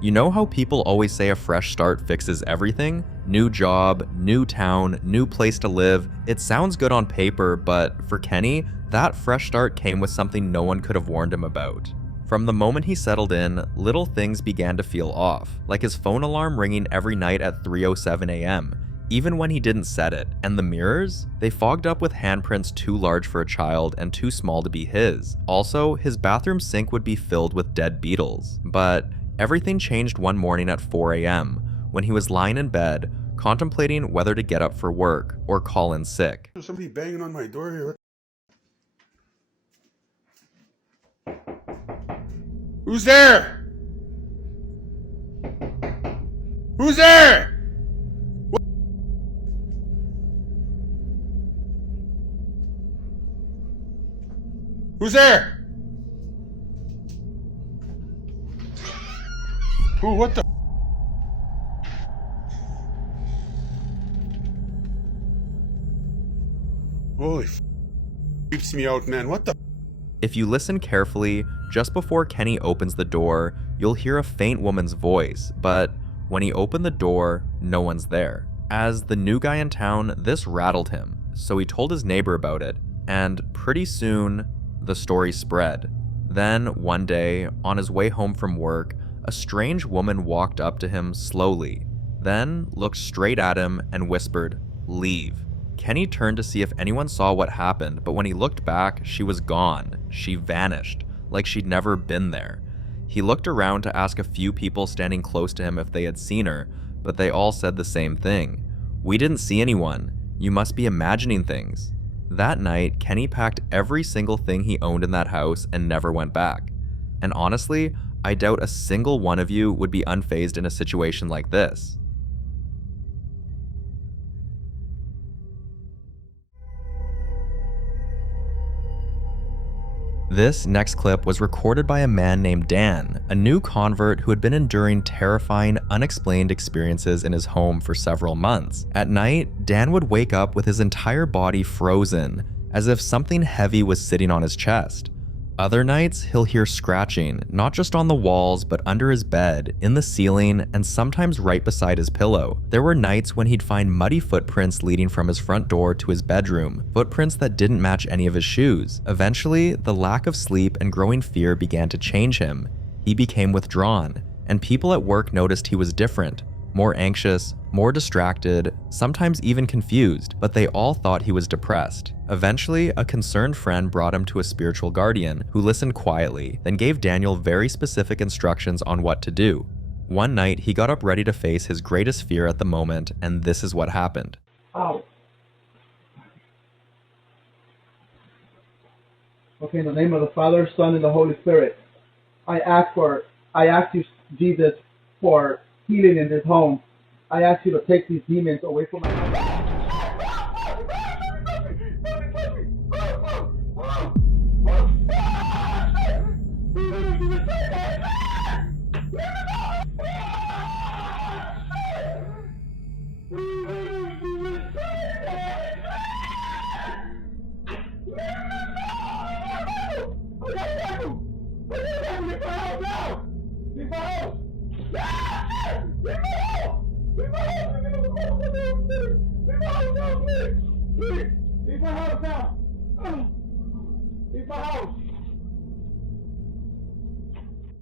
You know how people always say a fresh start fixes everything? New job, new town, new place to live. It sounds good on paper, but for Kenny, that fresh start came with something no one could have warned him about. From the moment he settled in, little things began to feel off, like his phone alarm ringing every night at 3:07 a.m., even when he didn't set it. And the mirrors? They fogged up with handprints too large for a child and too small to be his. Also, his bathroom sink would be filled with dead beetles. But everything changed one morning at 4 a.m. when he was lying in bed, contemplating whether to get up for work or call in sick. There's somebody banging on my door here. Who's there? Who's there? What? Who's there? Oh, what the? Holy creeps me out, man. What the? If you listen carefully, just before Kenny opens the door, you'll hear a faint woman's voice, but when he opened the door, no one's there. As the new guy in town, this rattled him, so he told his neighbor about it, and pretty soon, the story spread. Then, one day, on his way home from work, a strange woman walked up to him slowly, then looked straight at him and whispered, "Leave." Kenny turned to see if anyone saw what happened, but when he looked back, she was gone. She vanished, like she'd never been there. He looked around to ask a few people standing close to him if they had seen her, but they all said the same thing. "We didn't see anyone. You must be imagining things." That night, Kenny packed every single thing he owned in that house and never went back. And honestly, I doubt a single one of you would be unfazed in a situation like this. This next clip was recorded by a man named Dan, a new convert who had been enduring terrifying, unexplained experiences in his home for several months. At night, Dan would wake up with his entire body frozen, as if something heavy was sitting on his chest. Other nights, he'll hear scratching, not just on the walls, but under his bed, in the ceiling, and sometimes right beside his pillow. There were nights when he'd find muddy footprints leading from his front door to his bedroom, footprints that didn't match any of his shoes. Eventually, the lack of sleep and growing fear began to change him. He became withdrawn, and people at work noticed he was different, more anxious, more distracted, sometimes even confused, but they all thought he was depressed. Eventually, a concerned friend brought him to a spiritual guardian who listened quietly, then gave Daniel very specific instructions on what to do. One night, he got up ready to face his greatest fear at the moment, and this is what happened. Ow. Okay, in the name of the Father, Son, and the Holy Spirit, I ask you, Jesus, for healing in this home. I ask you to take these demons away from my house.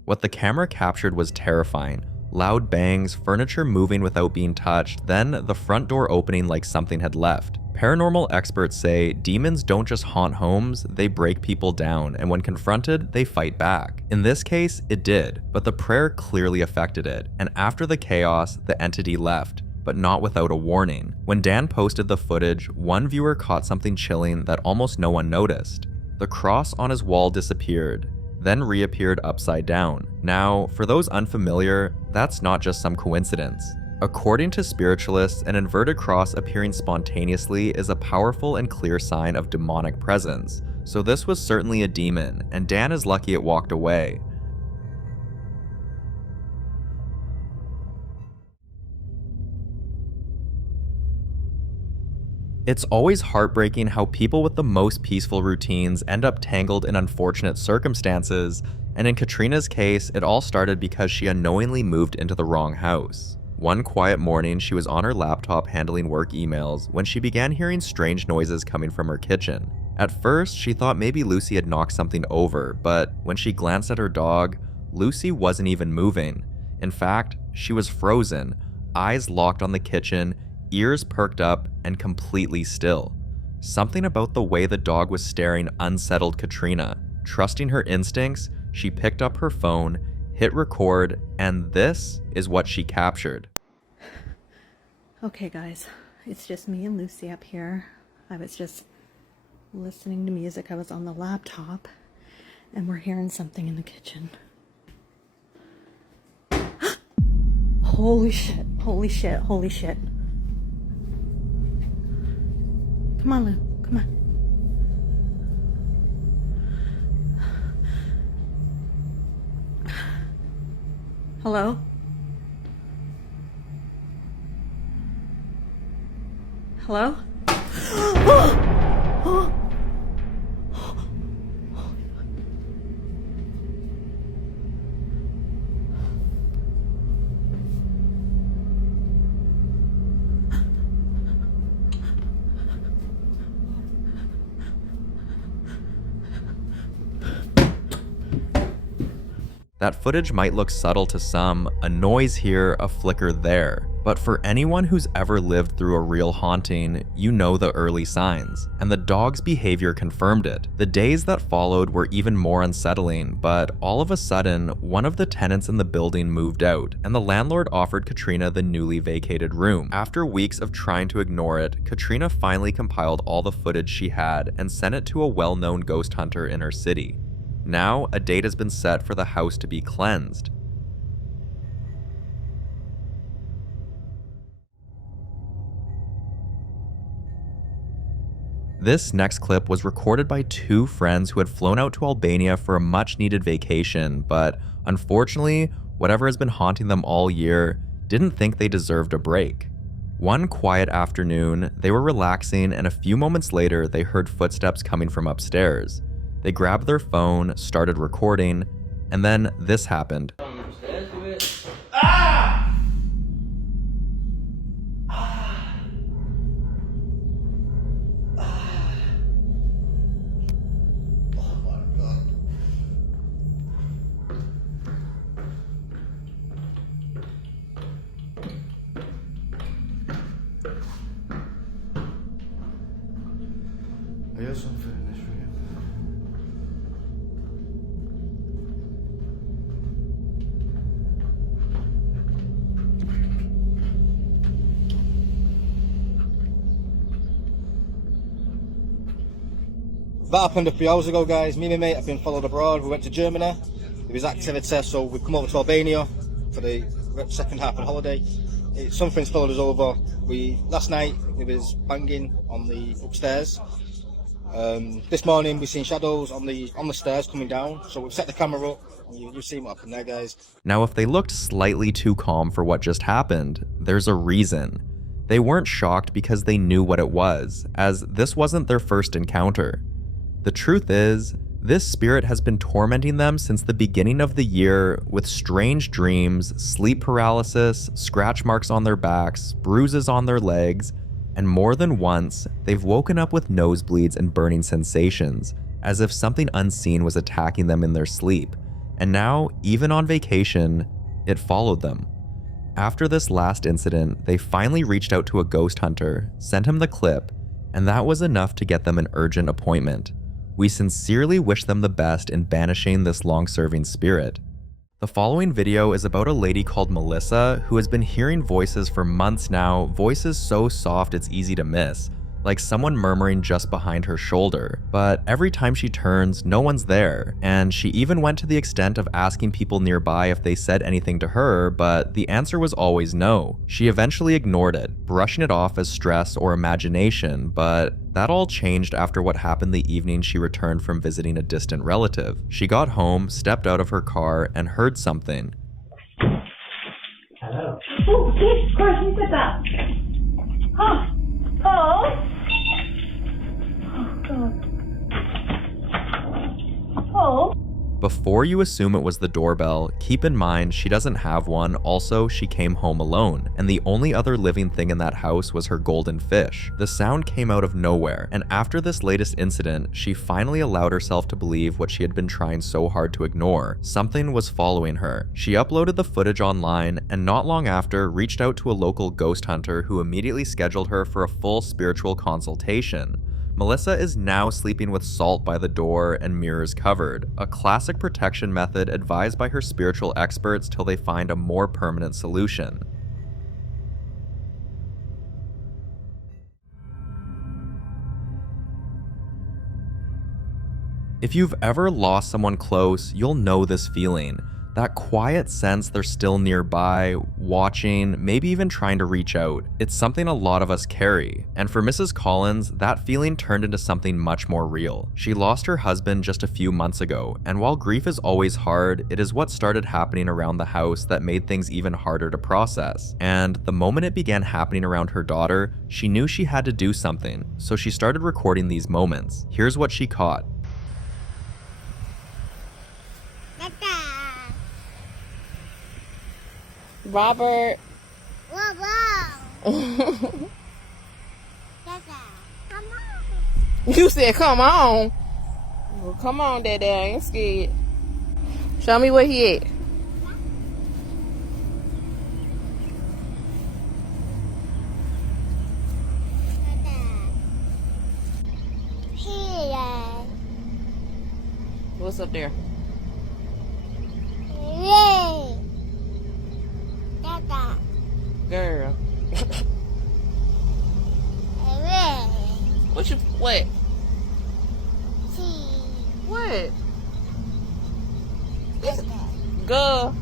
What the camera captured was terrifying. Loud bangs, furniture moving without being touched, then the front door opening like something had left. Paranormal experts say demons don't just haunt homes, they break people down, and when confronted, they fight back. In this case, it did, but the prayer clearly affected it, and after the chaos, the entity left, but not without a warning. When Dan posted the footage, one viewer caught something chilling that almost no one noticed. The cross on his wall disappeared, then reappeared upside down. Now, for those unfamiliar, that's not just some coincidence. According to spiritualists, an inverted cross appearing spontaneously is a powerful and clear sign of demonic presence. So this was certainly a demon, and Dan is lucky it walked away. It's always heartbreaking how people with the most peaceful routines end up tangled in unfortunate circumstances, and in Katrina's case, it all started because she unknowingly moved into the wrong house. One quiet morning, she was on her laptop handling work emails when she began hearing strange noises coming from her kitchen. At first, she thought maybe Lucy had knocked something over, but when she glanced at her dog, Lucy wasn't even moving. In fact, she was frozen, eyes locked on the kitchen, ears perked up, and completely still. Something about the way the dog was staring unsettled Katrina. Trusting her instincts, she picked up her phone, hit record, and this is what she captured. Okay guys, it's just me and Lucy up here. I was just listening to music. I was on the laptop and we're hearing something in the kitchen. Holy shit, holy shit, holy shit. Come on, Lou, come on. Hello? Hello? Oh That footage might look subtle to some, a noise here, a flicker there, but for anyone who's ever lived through a real haunting, you know the early signs, and the dog's behavior confirmed it. The days that followed were even more unsettling, but all of a sudden, one of the tenants in the building moved out, and the landlord offered Katrina the newly vacated room. After weeks of trying to ignore it, Katrina finally compiled all the footage she had and sent it to a well-known ghost hunter in her city. Now, a date has been set for the house to be cleansed. This next clip was recorded by two friends who had flown out to Albania for a much-needed vacation, but unfortunately, whatever has been haunting them all year didn't think they deserved a break. One quiet afternoon, they were relaxing, and a few moments later, they heard footsteps coming from upstairs. They grabbed their phone, started recording, and then this happened. I got something in this room. That happened a few hours ago, guys. Me and my mate have been followed abroad. We went to Germany. There was activity, so we've come over to Albania for the second half of the holiday. Something's followed us over. Last night there was banging on the upstairs. This morning we've seen shadows on the stairs coming down. So we've set the camera up. You've seen what happened there, guys. Now, if they looked slightly too calm for what just happened, there's a reason. They weren't shocked because they knew what it was, as this wasn't their first encounter. The truth is, this spirit has been tormenting them since the beginning of the year with strange dreams, sleep paralysis, scratch marks on their backs, bruises on their legs, and more than once, they've woken up with nosebleeds and burning sensations, as if something unseen was attacking them in their sleep. And now, even on vacation, it followed them. After this last incident, they finally reached out to a ghost hunter, sent him the clip, and that was enough to get them an urgent appointment. We sincerely wish them the best in banishing this long-serving spirit. The following video is about a lady called Melissa who has been hearing voices for months now, voices so soft it's easy to miss, like someone murmuring just behind her shoulder. But every time she turns, no one's there, and she even went to the extent of asking people nearby if they said anything to her, but the answer was always no. She eventually ignored it, brushing it off as stress or imagination, but that all changed after what happened the evening she returned from visiting a distant relative. She got home, stepped out of her car, and heard something. Hello. Oh, yes, of course, who said that? Huh? Oh? Oh, God. Oh? Before you assume it was the doorbell, keep in mind she doesn't have one. Also, she came home alone, and the only other living thing in that house was her golden fish. The sound came out of nowhere, and after this latest incident, she finally allowed herself to believe what she had been trying so hard to ignore. Something was following her. She uploaded the footage online, and not long after, reached out to a local ghost hunter who immediately scheduled her for a full spiritual consultation. Melissa is now sleeping with salt by the door and mirrors covered, a classic protection method advised by her spiritual experts till they find a more permanent solution. If you've ever lost someone close, you'll know this feeling. That quiet sense they're still nearby, watching, maybe even trying to reach out. It's something a lot of us carry. And for Mrs. Collins, that feeling turned into something much more real. She lost her husband just a few months ago, and while grief is always hard, it is what started happening around the house that made things even harder to process. And the moment it began happening around her daughter, she knew she had to do something, so she started recording these moments. Here's what she caught. Robert. You said come on. Well, come on, Daddy. I ain't scared. Show me where he at. What's up there? Girl. What you, what? What? Girl.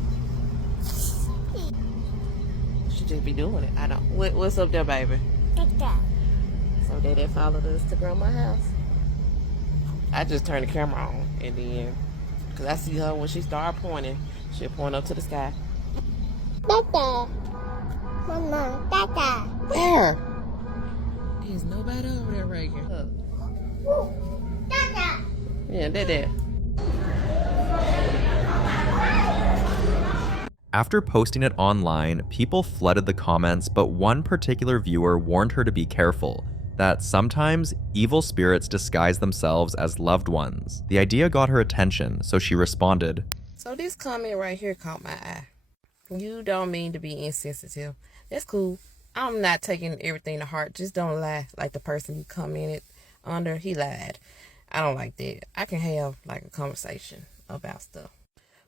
She just be doing it. I don't. What's up there, baby? So Daddy followed us to Grandma's house. I just turned the camera on, and then, cause I see her when she start pointing, she'll point up to the sky. Mama, Tata. Where? There's nobody over there right here. Tata. Yeah, they're. After posting it online, people flooded the comments, but one particular viewer warned her to be careful, that sometimes evil spirits disguise themselves as loved ones. The idea got her attention, so she responded, So this comment right here caught my eye. You don't mean to be insensitive. That's cool. I'm not taking everything to heart. Just don't lie like the person you commented under. He lied. I don't like that. I can have like a conversation about stuff.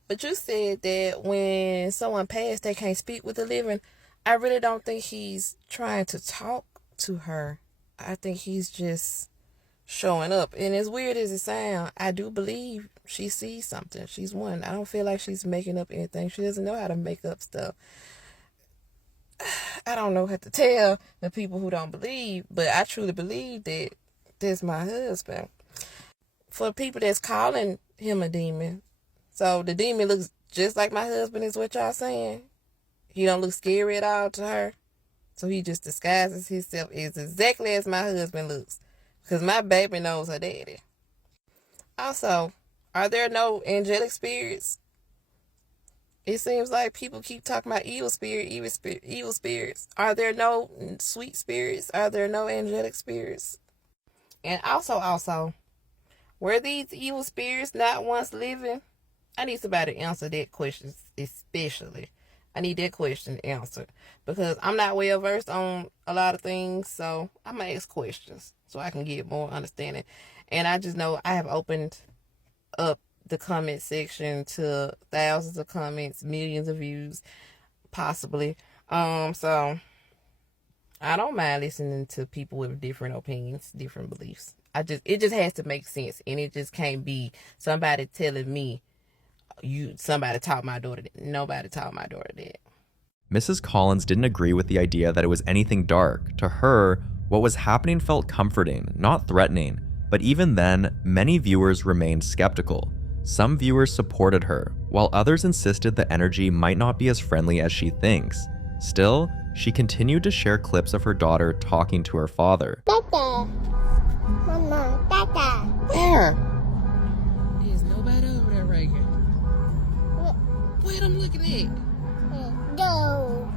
But you said that when someone passed, they can't speak with the living. I really don't think he's trying to talk to her. I think he's just showing up. And as weird as it sounds, I do believe she sees something. She's one. I don't feel like she's making up anything. She doesn't know how to make up stuff. I don't know how to tell the people who don't believe, but I truly believe that that's my husband. For people that's calling him a demon, so the demon looks just like my husband is what y'all saying? He don't look scary at all to her? So he just disguises himself as exactly as my husband looks. Because my baby knows her daddy. Also, are there no angelic spirits? It seems like people keep talking about evil spirits. Are there no sweet spirits? Are there no angelic spirits? And also, were these evil spirits not once living? I need somebody to answer that question especially. I need that question answered because I'm not well versed on a lot of things, so I'm gonna ask questions so I can get more understanding. And I just know I have opened up the comment section to thousands of comments, millions of views, possibly. So I don't mind listening to people with different opinions, different beliefs. It just has to make sense, and it just can't be somebody telling me somebody taught my daughter that. Nobody taught my daughter that. Mrs. Collins didn't agree with the idea that it was anything dark. To her, what was happening felt comforting, not threatening. But even then, many viewers remained skeptical. Some viewers supported her, while others insisted the energy might not be as friendly as she thinks. Still, she continued to share clips of her daughter talking to her father. Tata. Mama, Tata. Where? There's nobody over there right here. What I'm looking at? No.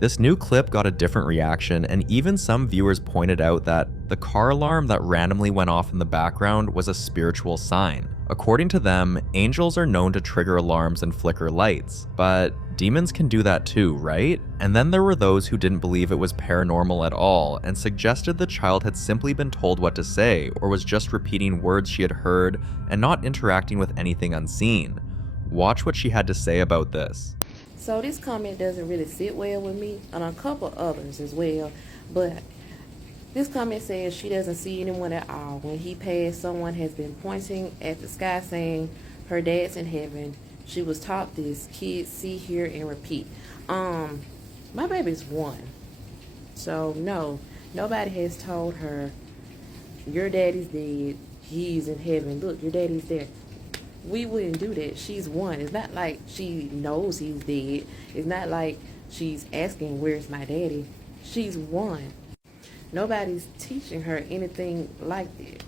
This new clip got a different reaction, and even some viewers pointed out that the car alarm that randomly went off in the background was a spiritual sign. According to them, angels are known to trigger alarms and flicker lights, but demons can do that too, right? And then there were those who didn't believe it was paranormal at all and suggested the child had simply been told what to say or was just repeating words she had heard and not interacting with anything unseen. Watch what she had to say about this. So this comment doesn't really sit well with me, and a couple others as well, but this comment says she doesn't see anyone at all. When he passed, someone has been pointing at the sky saying her dad's in heaven. She was taught this. Kids see, hear, and repeat. My baby's 1. So no, nobody has told her your daddy's dead, he's in heaven. Look, your daddy's there. We wouldn't do that. She's 1. It's not like she knows he's dead. It's not like she's asking, where's my daddy? She's 1. Nobody's teaching her anything like that.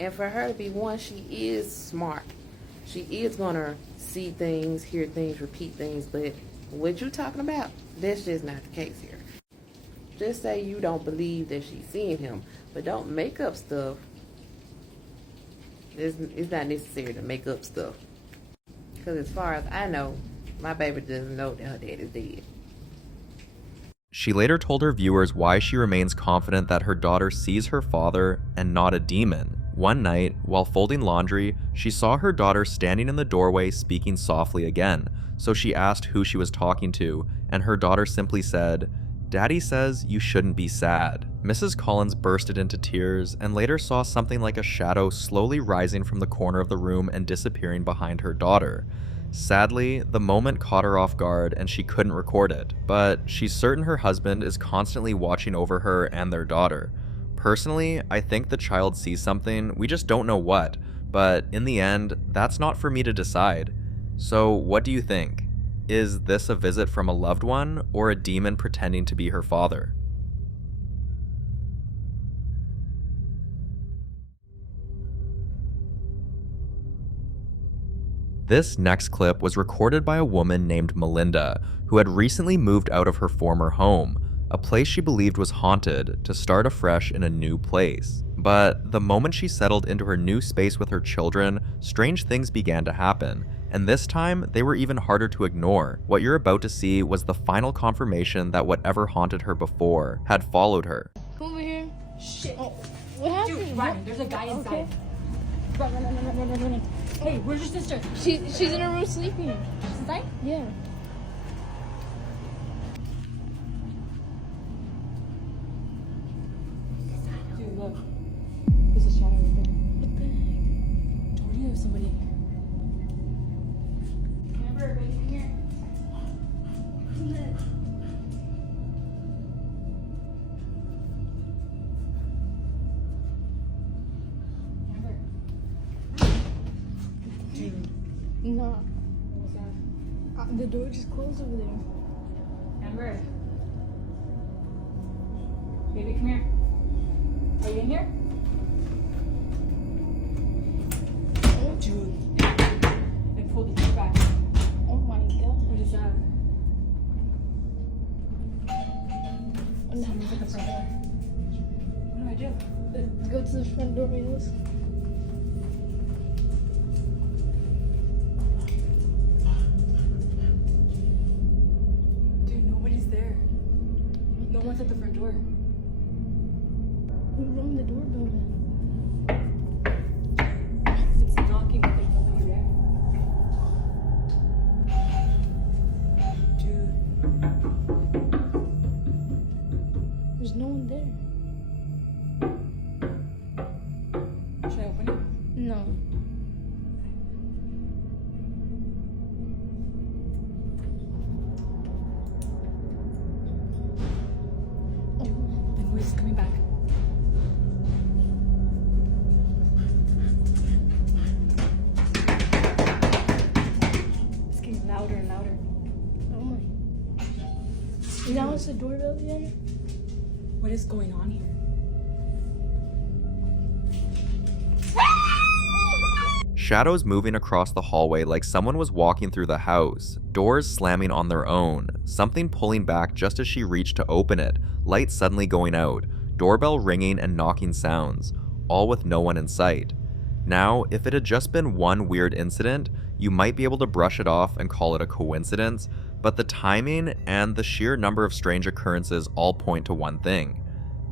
And for her to be 1, she is smart. She is going to see things, hear things, repeat things. But what you talking about, that's just not the case here. Just say you don't believe that she's seeing him. But don't make up stuff. It's not necessary to make up stuff. Because as far as I know, my baby doesn't know that her daddy's dead. She later told her viewers why she remains confident that her daughter sees her father and not a demon. One night, while folding laundry, she saw her daughter standing in the doorway speaking softly again, so she asked who she was talking to, and her daughter simply said, "Daddy says you shouldn't be sad." Mrs. Collins bursted into tears and later saw something like a shadow slowly rising from the corner of the room and disappearing behind her daughter. Sadly, the moment caught her off guard and she couldn't record it, but she's certain her husband is constantly watching over her and their daughter. Personally, I think the child sees something, we just don't know what, but in the end, that's not for me to decide. So what do you think? Is this a visit from a loved one or a demon pretending to be her father? This next clip was recorded by a woman named Melinda, who had recently moved out of her former home, a place she believed was haunted, to start afresh in a new place. But the moment she settled into her new space with her children, strange things began to happen, and this time they were even harder to ignore. What you're about to see was the final confirmation that whatever haunted her before had followed her. Come over here. Shit. Oh, what happened? Dude, run. There's a guy inside. Okay. Run. Hey, where's your sister? She's in her room sleeping. She's inside? Yeah. Dude, look. There's a shadow right there. What the heck? Told you there's somebody in here. Amber, baby, come here. No. What's that? The door just closed over there. Amber. Baby, come here. Are you in here? Oh, dude. I pulled the door back. Oh my god. What is that? Someone's at the front door. What do I do? Let's go to the front door, Milos. Dude, nobody's there. No one's at the front door. Who rang the doorbell then? It's knocking, but there's nobody there. Dude. There's no one there. Should I open it? No. The noise is coming back. It's getting louder and louder. Oh my. Now it's the doorbell again? What is going on here? Shadows moving across the hallway like someone was walking through the house, doors slamming on their own, something pulling back just as she reached to open it, light suddenly going out, doorbell ringing and knocking sounds, all with no one in sight. Now, if it had just been one weird incident, you might be able to brush it off and call it a coincidence, but the timing and the sheer number of strange occurrences all point to one thing.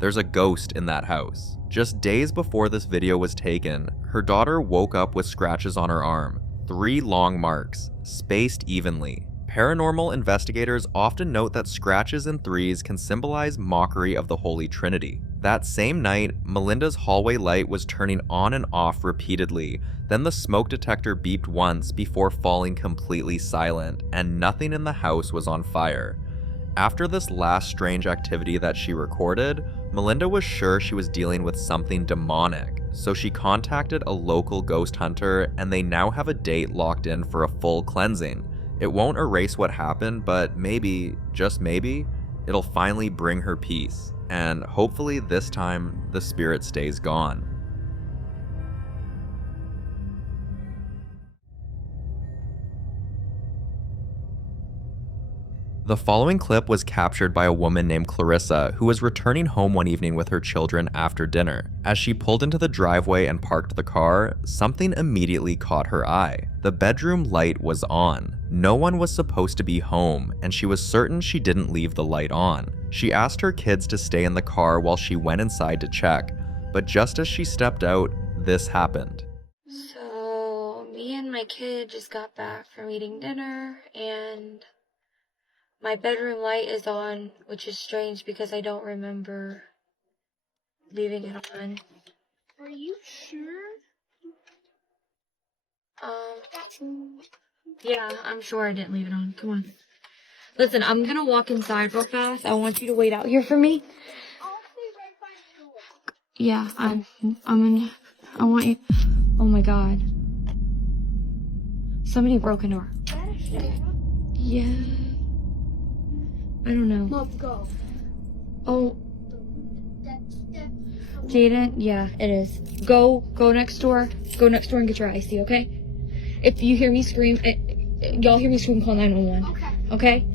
There's a ghost in that house. Just days before this video was taken, her daughter woke up with scratches on her arm, 3 long marks, spaced evenly. Paranormal investigators often note that scratches in threes can symbolize mockery of the Holy Trinity. That same night, Melinda's hallway light was turning on and off repeatedly, then the smoke detector beeped once before falling completely silent, and nothing in the house was on fire. After this last strange activity that she recorded, Melinda was sure she was dealing with something demonic, so she contacted a local ghost hunter and they now have a date locked in for a full cleansing. It won't erase what happened, but maybe, just maybe, it'll finally bring her peace, and hopefully this time the spirit stays gone. The following clip was captured by a woman named Clarissa who was returning home one evening with her children after dinner. As she pulled into the driveway and parked the car, something immediately caught her eye. The bedroom light was on. No one was supposed to be home, and she was certain she didn't leave the light on. She asked her kids to stay in the car while she went inside to check, but just as she stepped out, this happened. So, me and my kid just got back from eating dinner, and my bedroom light is on, which is strange because I don't remember leaving it on. Are you sure? Yeah, I'm sure I didn't leave it on. Come on. Listen, I'm gonna walk inside real fast. I want you to wait out here for me. Yeah, I want you. Oh my god. Somebody broke into our. Yeah. I don't know. Let's go. Oh. Jaden? Yeah, it is. Go next door. Go next door and get your icy, okay? If you hear me scream, y'all hear me scream, call 911. Okay?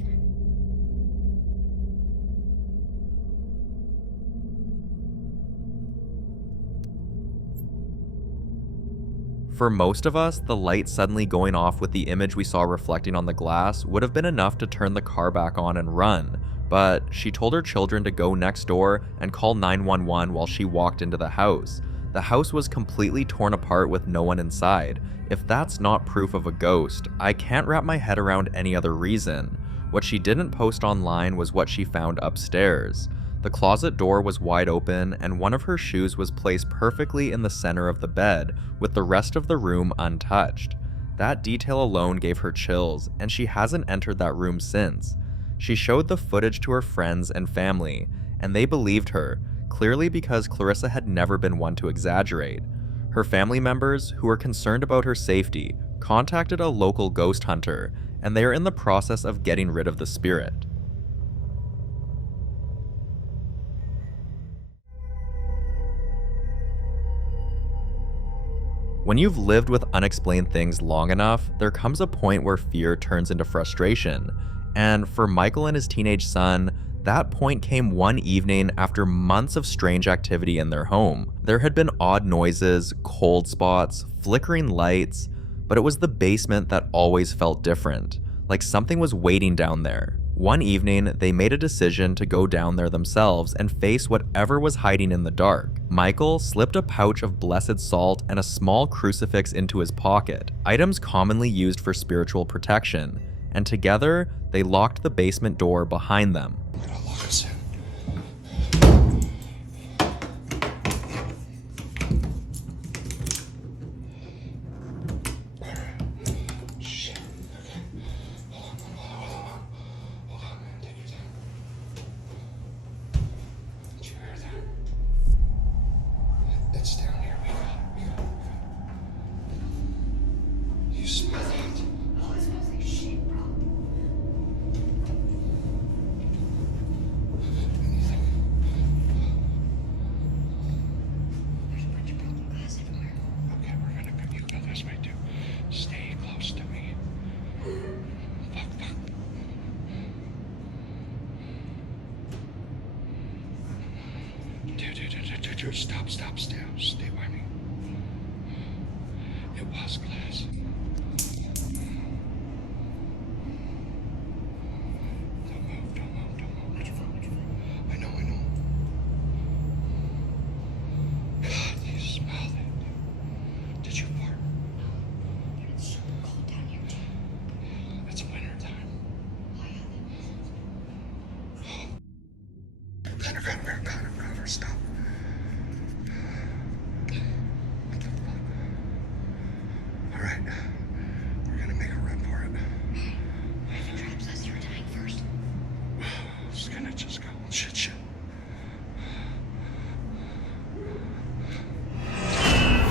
For most of us, the light suddenly going off with the image we saw reflecting on the glass would have been enough to turn the car back on and run, but she told her children to go next door and call 911 while she walked into the house. The house was completely torn apart with no one inside. If that's not proof of a ghost, I can't wrap my head around any other reason. What she didn't post online was what she found upstairs. The closet door was wide open, and one of her shoes was placed perfectly in the center of the bed, with the rest of the room untouched. That detail alone gave her chills, and she hasn't entered that room since. She showed the footage to her friends and family, and they believed her, clearly because Clarissa had never been one to exaggerate. Her family members, who were concerned about her safety, contacted a local ghost hunter, and they are in the process of getting rid of the spirit. When you've lived with unexplained things long enough, there comes a point where fear turns into frustration. And for Michael and his teenage son, that point came one evening after months of strange activity in their home. There had been odd noises, cold spots, flickering lights, but it was the basement that always felt different, like something was waiting down there. One evening, they made a decision to go down there themselves and face whatever was hiding in the dark. Michael slipped a pouch of blessed salt and a small crucifix into his pocket, items commonly used for spiritual protection, and together, they locked the basement door behind them. Lock us in. Dude, stop, stay by me. It was glass. Don't move. What'd you find? I know. God, you smelled it. Did you fart? It's so cold down here, too. It's winter time. Connor, stop. Alright, we're gonna make a run for it. If it drops us, you're dying first. It's gonna just go. Shit.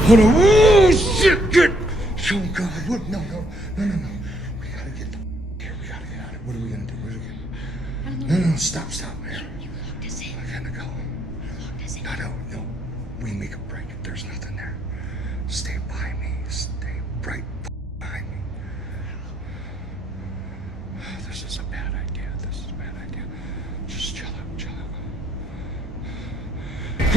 Hold on. Oh, shit, good. Oh, God, what? No. We gotta get here. We gotta get out of here. What are we gonna do? No, stop, man. You locked us in. I gotta go. You locked us in. No. We make a break. There's nothing there. Stay by me. Stay right behind me. This is a bad idea. This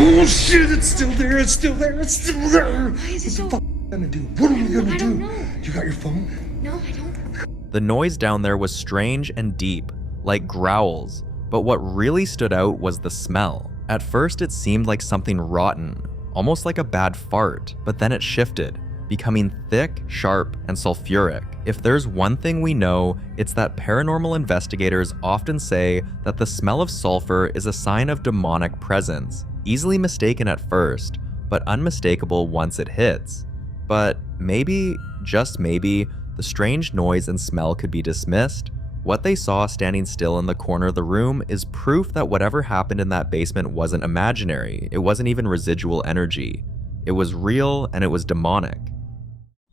Oh shit, it's still there, it's still there, it's still there! What the fuck are you gonna do? What are you gonna do? You got your phone? No, I don't. The noise down there was strange and deep, like growls, but what really stood out was the smell. At first it seemed like something rotten, almost like a bad fart, but then it shifted, becoming thick, sharp, and sulfuric. If there's one thing we know, it's that paranormal investigators often say that the smell of sulfur is a sign of demonic presence, easily mistaken at first, but unmistakable once it hits. But maybe, just maybe, the strange noise and smell could be dismissed. What they saw standing still in the corner of the room is proof that whatever happened in that basement wasn't imaginary, it wasn't even residual energy. It was real and it was demonic.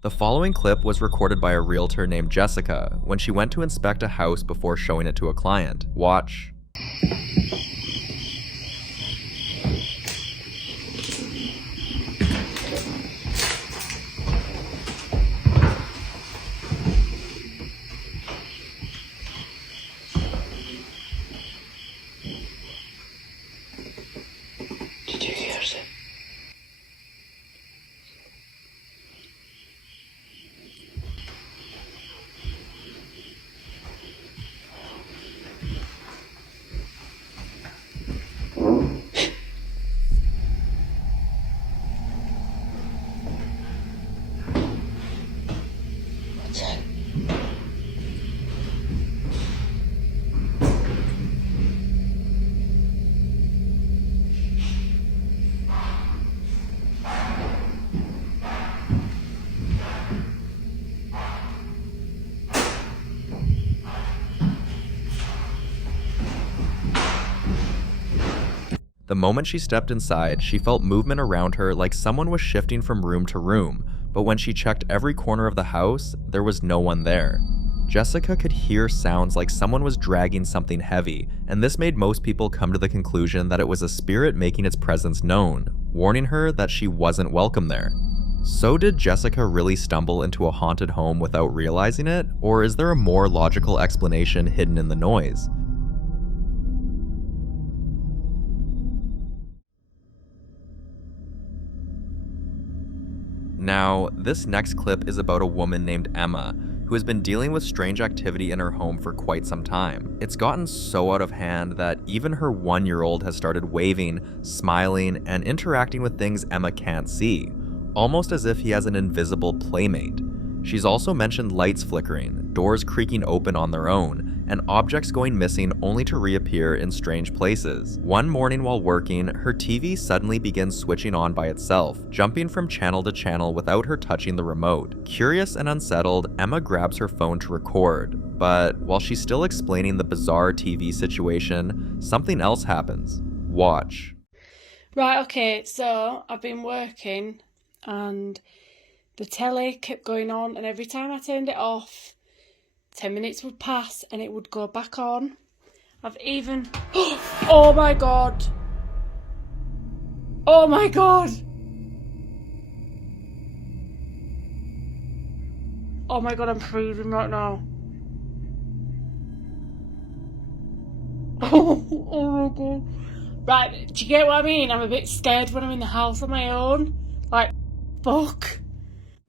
The following clip was recorded by a realtor named Jessica when she went to inspect a house before showing it to a client. Watch. Did you hear it? What's that? The moment she stepped inside, she felt movement around her like someone was shifting from room to room, but when she checked every corner of the house, there was no one there. Jessica could hear sounds like someone was dragging something heavy, and this made most people come to the conclusion that it was a spirit making its presence known, warning her that she wasn't welcome there. So did Jessica really stumble into a haunted home without realizing it, or is there a more logical explanation hidden in the noise? Now, this next clip is about a woman named Emma, who has been dealing with strange activity in her home for quite some time. It's gotten so out of hand that even her 1-year-old has started waving, smiling, and interacting with things Emma can't see, almost as if he has an invisible playmate. She's also mentioned lights flickering, doors creaking open on their own, and objects going missing only to reappear in strange places. One morning while working, her TV suddenly begins switching on by itself, jumping from channel to channel without her touching the remote. Curious and unsettled, Emma grabs her phone to record, but while she's still explaining the bizarre TV situation, something else happens. Watch. Right, okay, so I've been working and the telly kept going on, and every time I turned it off, 10 minutes would pass and it would go back on. I've even... Oh my god! Oh my god! Oh my god, I'm freezing right now. Oh my god. Right, do you get what I mean? I'm a bit scared when I'm in the house on my own. Like, fuck.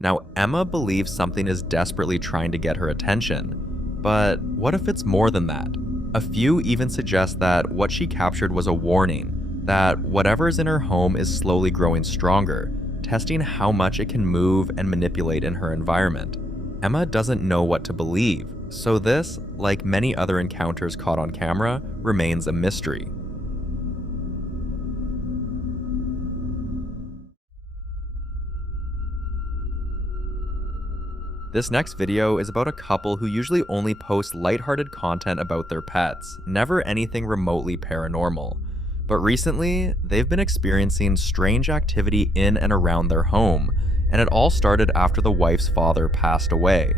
Now, Emma believes something is desperately trying to get her attention, but what if it's more than that? A few even suggest that what she captured was a warning, that whatever is in her home is slowly growing stronger, testing how much it can move and manipulate in her environment. Emma doesn't know what to believe, so this, like many other encounters caught on camera, remains a mystery. This next video is about a couple who usually only post lighthearted content about their pets, never anything remotely paranormal. But recently, they've been experiencing strange activity in and around their home, and it all started after the wife's father passed away.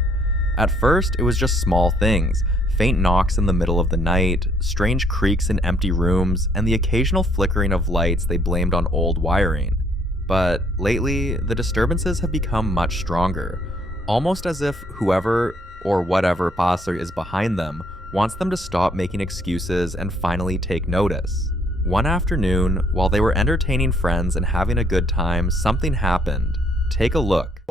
At first, it was just small things, faint knocks in the middle of the night, strange creaks in empty rooms, and the occasional flickering of lights they blamed on old wiring. But lately, the disturbances have become much stronger, almost as if whoever or whatever pastor is behind them wants them to stop making excuses and finally take notice. One afternoon, while they were entertaining friends and having a good time, something happened. Take a look.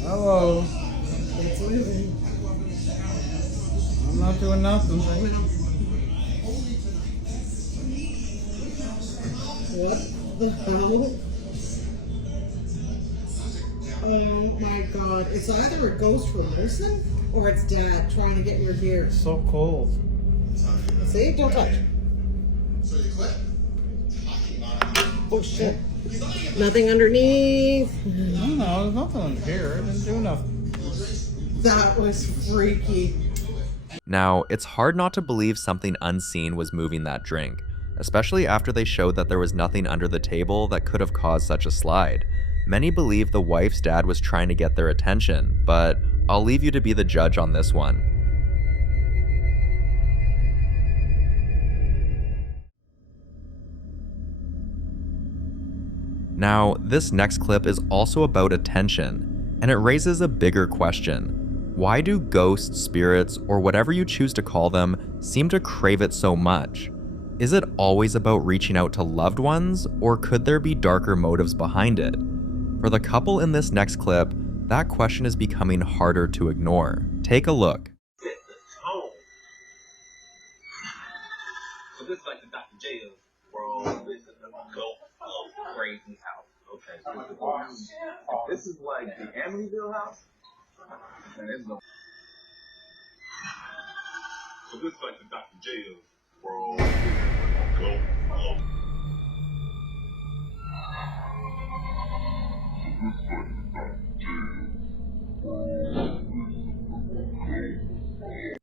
Hello. It's leaving. I'm not doing nothing. What the hell? Oh my god. It's either a ghost from Wilson or it's Dad trying to get in your gear. It's so cold. See? Don't touch. Oh shit. Nothing underneath. No, there's nothing under here. It didn't do nothing. That was freaky. Now, it's hard not to believe something unseen was moving that drink, especially after they showed that there was nothing under the table that could have caused such a slide. Many believe the wife's dad was trying to get their attention, but I'll leave you to be the judge on this one. Now, this next clip is also about attention, and it raises a bigger question. Why do ghosts, spirits, or whatever you choose to call them, seem to crave it so much? Is it always about reaching out to loved ones, or could there be darker motives behind it? For the couple in this next clip, that question is becoming harder to ignore. Take a look. So this is like the Dr. Jail world. This is the crazy house. Okay, so this is the house. This is like the Amityville house. And this is so this is like the Dr. Jail world.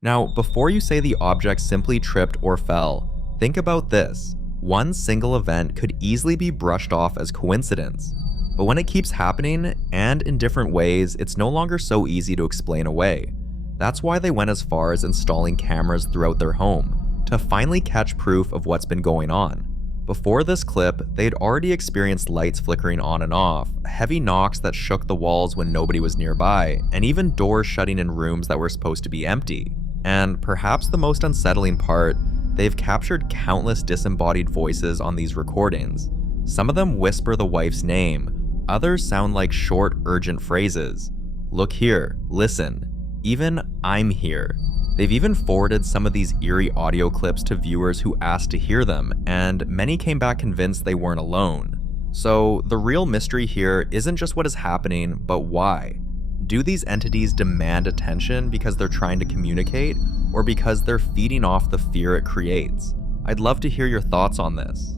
Now, before you say the object simply tripped or fell, think about this. One single event could easily be brushed off as coincidence. But when it keeps happening, and in different ways, it's no longer so easy to explain away. That's why they went as far as installing cameras throughout their home, to finally catch proof of what's been going on. Before this clip, they'd already experienced lights flickering on and off, heavy knocks that shook the walls when nobody was nearby, and even doors shutting in rooms that were supposed to be empty. And perhaps the most unsettling part, they've captured countless disembodied voices on these recordings. Some of them whisper the wife's name, others sound like short, urgent phrases. Look here, listen, even I'm here. They've even forwarded some of these eerie audio clips to viewers who asked to hear them, and many came back convinced they weren't alone. So the real mystery here isn't just what is happening, but why. Do these entities demand attention because they're trying to communicate, or because they're feeding off the fear it creates? I'd love to hear your thoughts on this.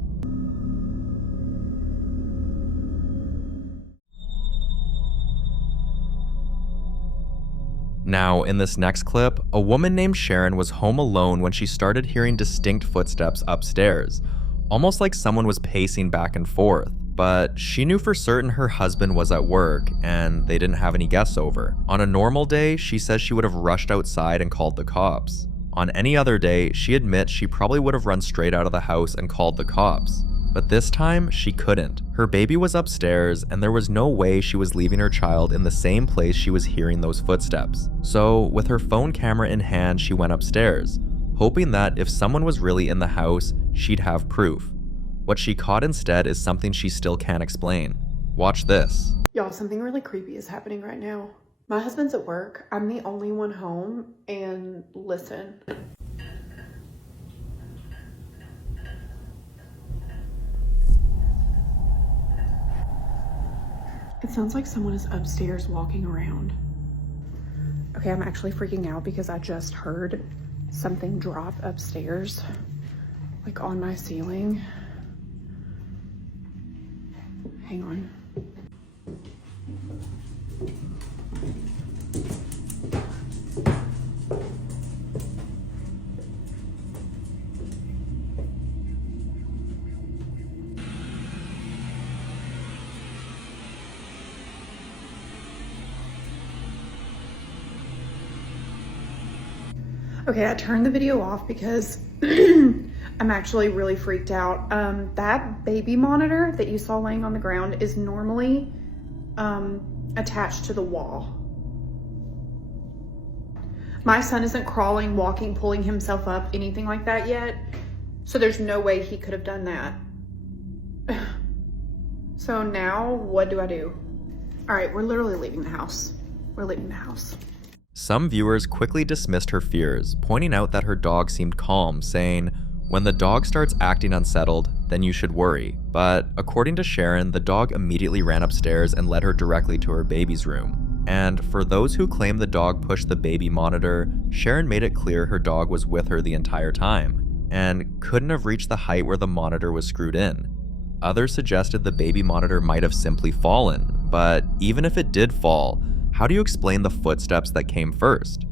Now, in this next clip, a woman named Sharon was home alone when she started hearing distinct footsteps upstairs, almost like someone was pacing back and forth. But she knew for certain her husband was at work and they didn't have any guests over. On a normal day, she says she would have rushed outside and called the cops. On any other day, she admits she probably would have run straight out of the house and called the cops. But this time, she couldn't. Her baby was upstairs and there was no way she was leaving her child in the same place she was hearing those footsteps. So, with her phone camera in hand, she went upstairs, hoping that if someone was really in the house, she'd have proof. What she caught instead is something she still can't explain. Watch this. Y'all, something really creepy is happening right now. My husband's at work, I'm the only one home, and listen. It sounds like someone is upstairs walking around. Okay, I'm actually freaking out because I just heard something drop upstairs, like on my ceiling. Hang on. Okay, I turned the video off because I'm actually really freaked out. That baby monitor that you saw laying on the ground is normally a attached to the wall. My son isn't crawling, walking, pulling himself up, anything like that yet. So there's no way he could have done that. So now what do I do? All right, we're literally leaving the house. We're leaving the house. Some viewers quickly dismissed her fears, pointing out that her dog seemed calm, saying, "When the dog starts acting unsettled, then you should worry." But according to Sharon, the dog immediately ran upstairs and led her directly to her baby's room. And for those who claim the dog pushed the baby monitor, Sharon made it clear her dog was with her the entire time, and couldn't have reached the height where the monitor was screwed in. Others suggested the baby monitor might have simply fallen, but even if it did fall, how do you explain the footsteps that came first?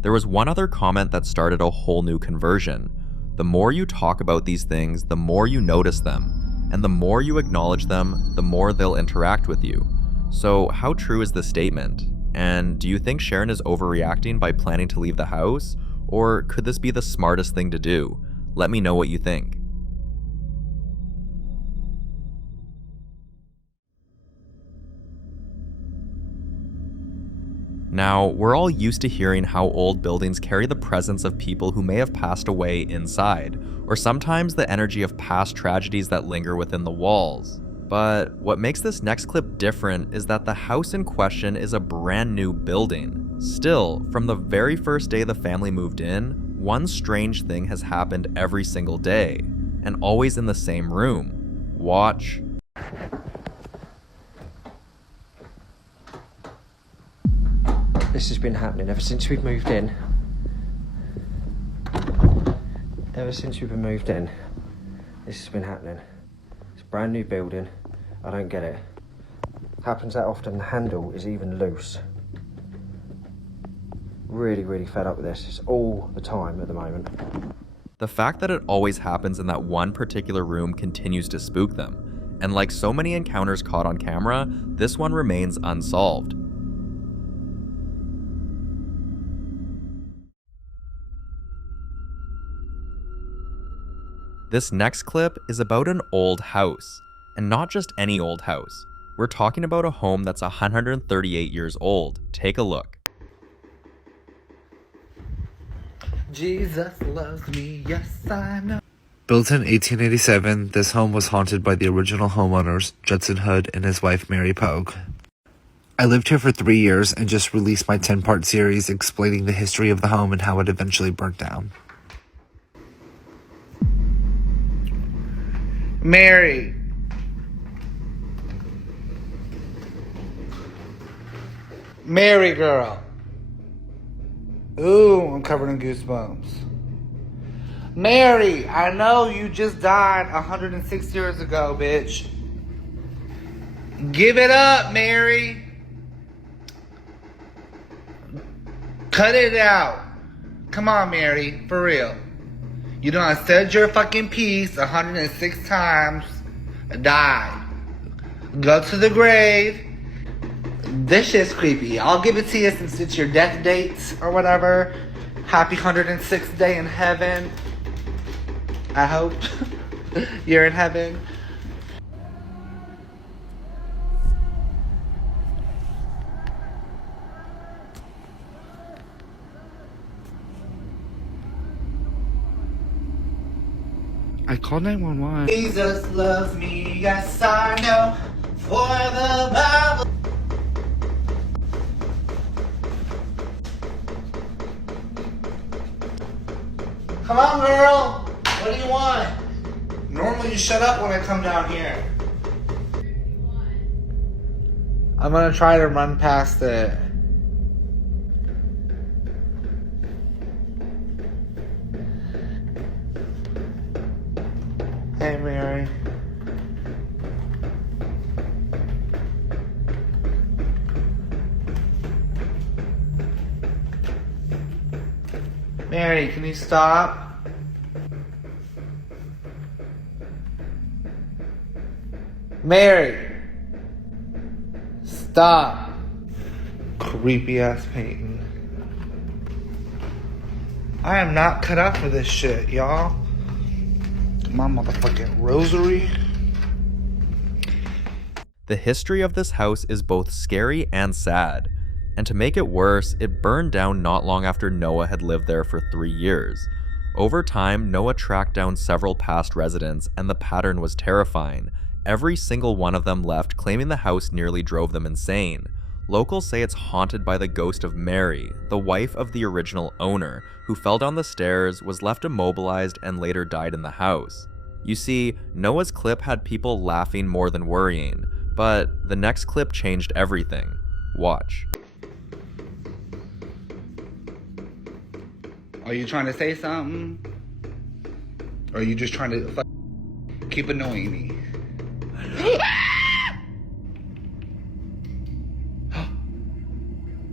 There was one other comment that started a whole new conversion. The more you talk about these things, the more you notice them, and the more you acknowledge them, the more they'll interact with you. So how true is this statement? And do you think Sharon is overreacting by planning to leave the house? Or could this be the smartest thing to do? Let me know what you think. Now, we're all used to hearing how old buildings carry the presence of people who may have passed away inside, or sometimes the energy of past tragedies that linger within the walls. But what makes this next clip different is that the house in question is a brand new building. Still, from the very first day the family moved in, one strange thing has happened every single day, and always in the same room. Watch. This has been happening ever since we've moved in. Ever since we've been moved in, this has been happening. It's a brand new building. I don't get it. Happens that often, the handle is even loose. Really, really fed up with this. It's all the time at the moment. The fact that it always happens in that one particular room continues to spook them. And like so many encounters caught on camera, this one remains unsolved. This next clip is about an old house, and not just any old house. We're talking about a home that's 138 years old. Take a look. Jesus loves me, yes I know. Built in 1887, this home was haunted by the original homeowners, Judson Hood and his wife Mary Pogue. I lived here for 3 years and just released my 10-part series explaining the history of the home and how it eventually burnt down. Mary. Mary girl. Ooh, I'm covered in goosebumps. Mary, I know you just died 106 years ago, bitch. Give it up, Mary. Cut it out. Come on, Mary, for real. You done said your fucking piece 106 times. Die. Go to the grave. This shit's creepy. I'll give it to you since it's your death dates or whatever. Happy 106th day in heaven. I hope you're in heaven. I called 911. Jesus loves me, yes I know, for the Bible. Come on, girl. What do you want? Normally you shut up when I come down here. I'm gonna try to run past it. Hey, Mary. Mary, can you stop? Mary! Stop! Creepy ass painting. I am not cut out for this shit, y'all. My motherfucking rosary. The history of this house is both scary and sad, and to make it worse, it burned down not long after Noah had lived there for 3 years. Over time, Noah tracked down several past residents, and the pattern was terrifying. Every single one of them left, claiming the house nearly drove them insane. Locals say it's haunted by the ghost of Mary, the wife of the original owner, who fell down the stairs, was left immobilized, and later died in the house. You see, Noah's clip had people laughing more than worrying, but the next clip changed everything. Watch. Are you trying to say something? Or are you just trying to keep annoying me?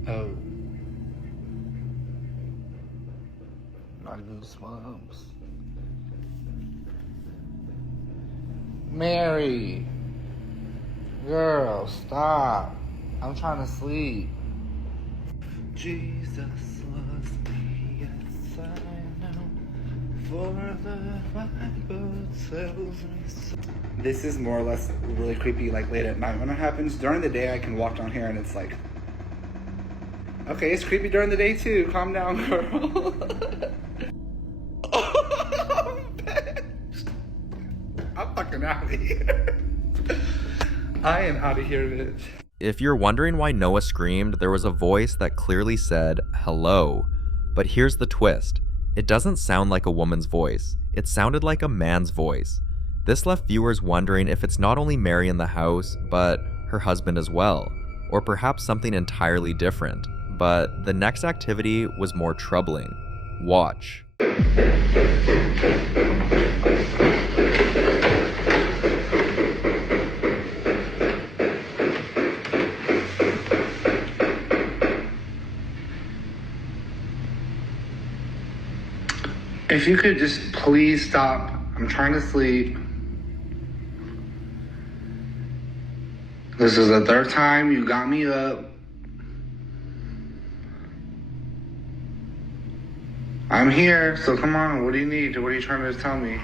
Oh. Not goosebumps. Mary. Girl, stop. I'm trying to sleep. Jesus loves me, yes I know. For the Bible tells me so. This is more or less really creepy, like late at night when it happens. During the day I can walk down here and it's like, okay, it's creepy during the day too. Calm down, girl. I'm fucking out of here. I am out of here, bitch. If you're wondering why Noah screamed, there was a voice that clearly said, hello. But here's the twist. It doesn't sound like a woman's voice. It sounded like a man's voice. This left viewers wondering if it's not only Mary in the house, but her husband as well. Or perhaps something entirely different. But the next activity was more troubling. Watch. If you could just please stop. I'm trying to sleep. This is the third time you got me up. I'm here, so come on. What do you need? What are you trying to tell me?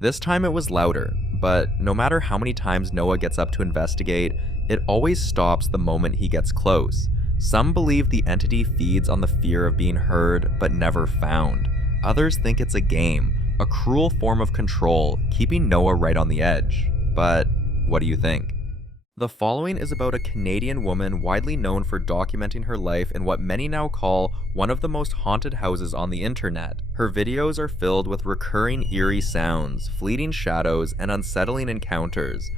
This time it was louder, but no matter how many times Noah gets up to investigate, it always stops the moment he gets close. Some believe the entity feeds on the fear of being heard but never found. Others think it's a game, a cruel form of control, keeping Noah right on the edge. But what do you think? The following is about a Canadian woman widely known for documenting her life in what many now call one of the most haunted houses on the internet. Her videos are filled with recurring eerie sounds, fleeting shadows, and unsettling encounters.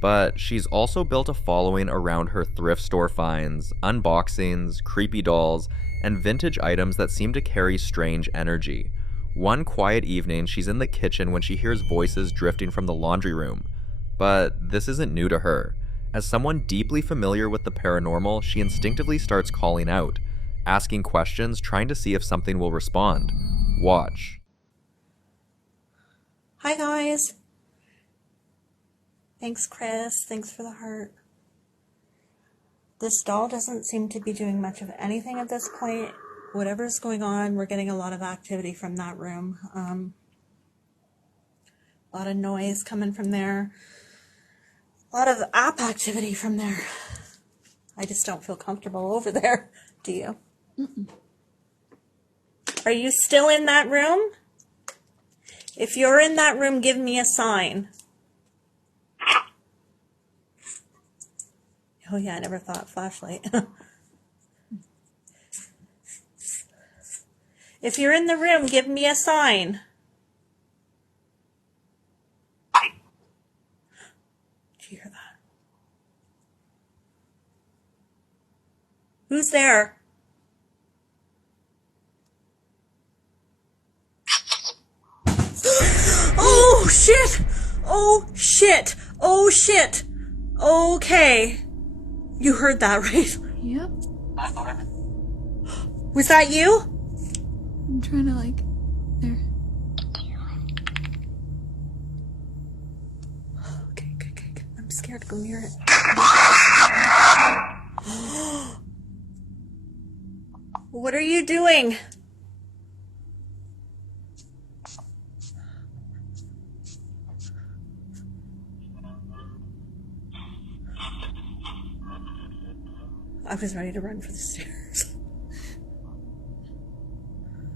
But she's also built a following around her thrift store finds, unboxings, creepy dolls, and vintage items that seem to carry strange energy. One quiet evening, she's in the kitchen when she hears voices drifting from the laundry room. But this isn't new to her. As someone deeply familiar with the paranormal, she instinctively starts calling out, asking questions, trying to see if something will respond. Watch. Hi guys. Thanks, Chris. Thanks for the heart. This doll doesn't seem to be doing much of anything at this point. Whatever's going on, we're getting a lot of activity from that room. A lot of noise coming from there. A lot of app activity from there. I just don't feel comfortable over there. Do you? Mm-mm. Are you still in that room? If you're in that room, give me a sign. Oh yeah, I never thought flashlight. If you're in the room, give me a sign. Did you hear that? Who's there? Oh shit! Oh shit! Oh shit! Okay. You heard that, right? Yep. Was that you? I'm trying to, like, there. Okay, good. I'm scared to go near it. What are you doing? I was ready to run for the stairs.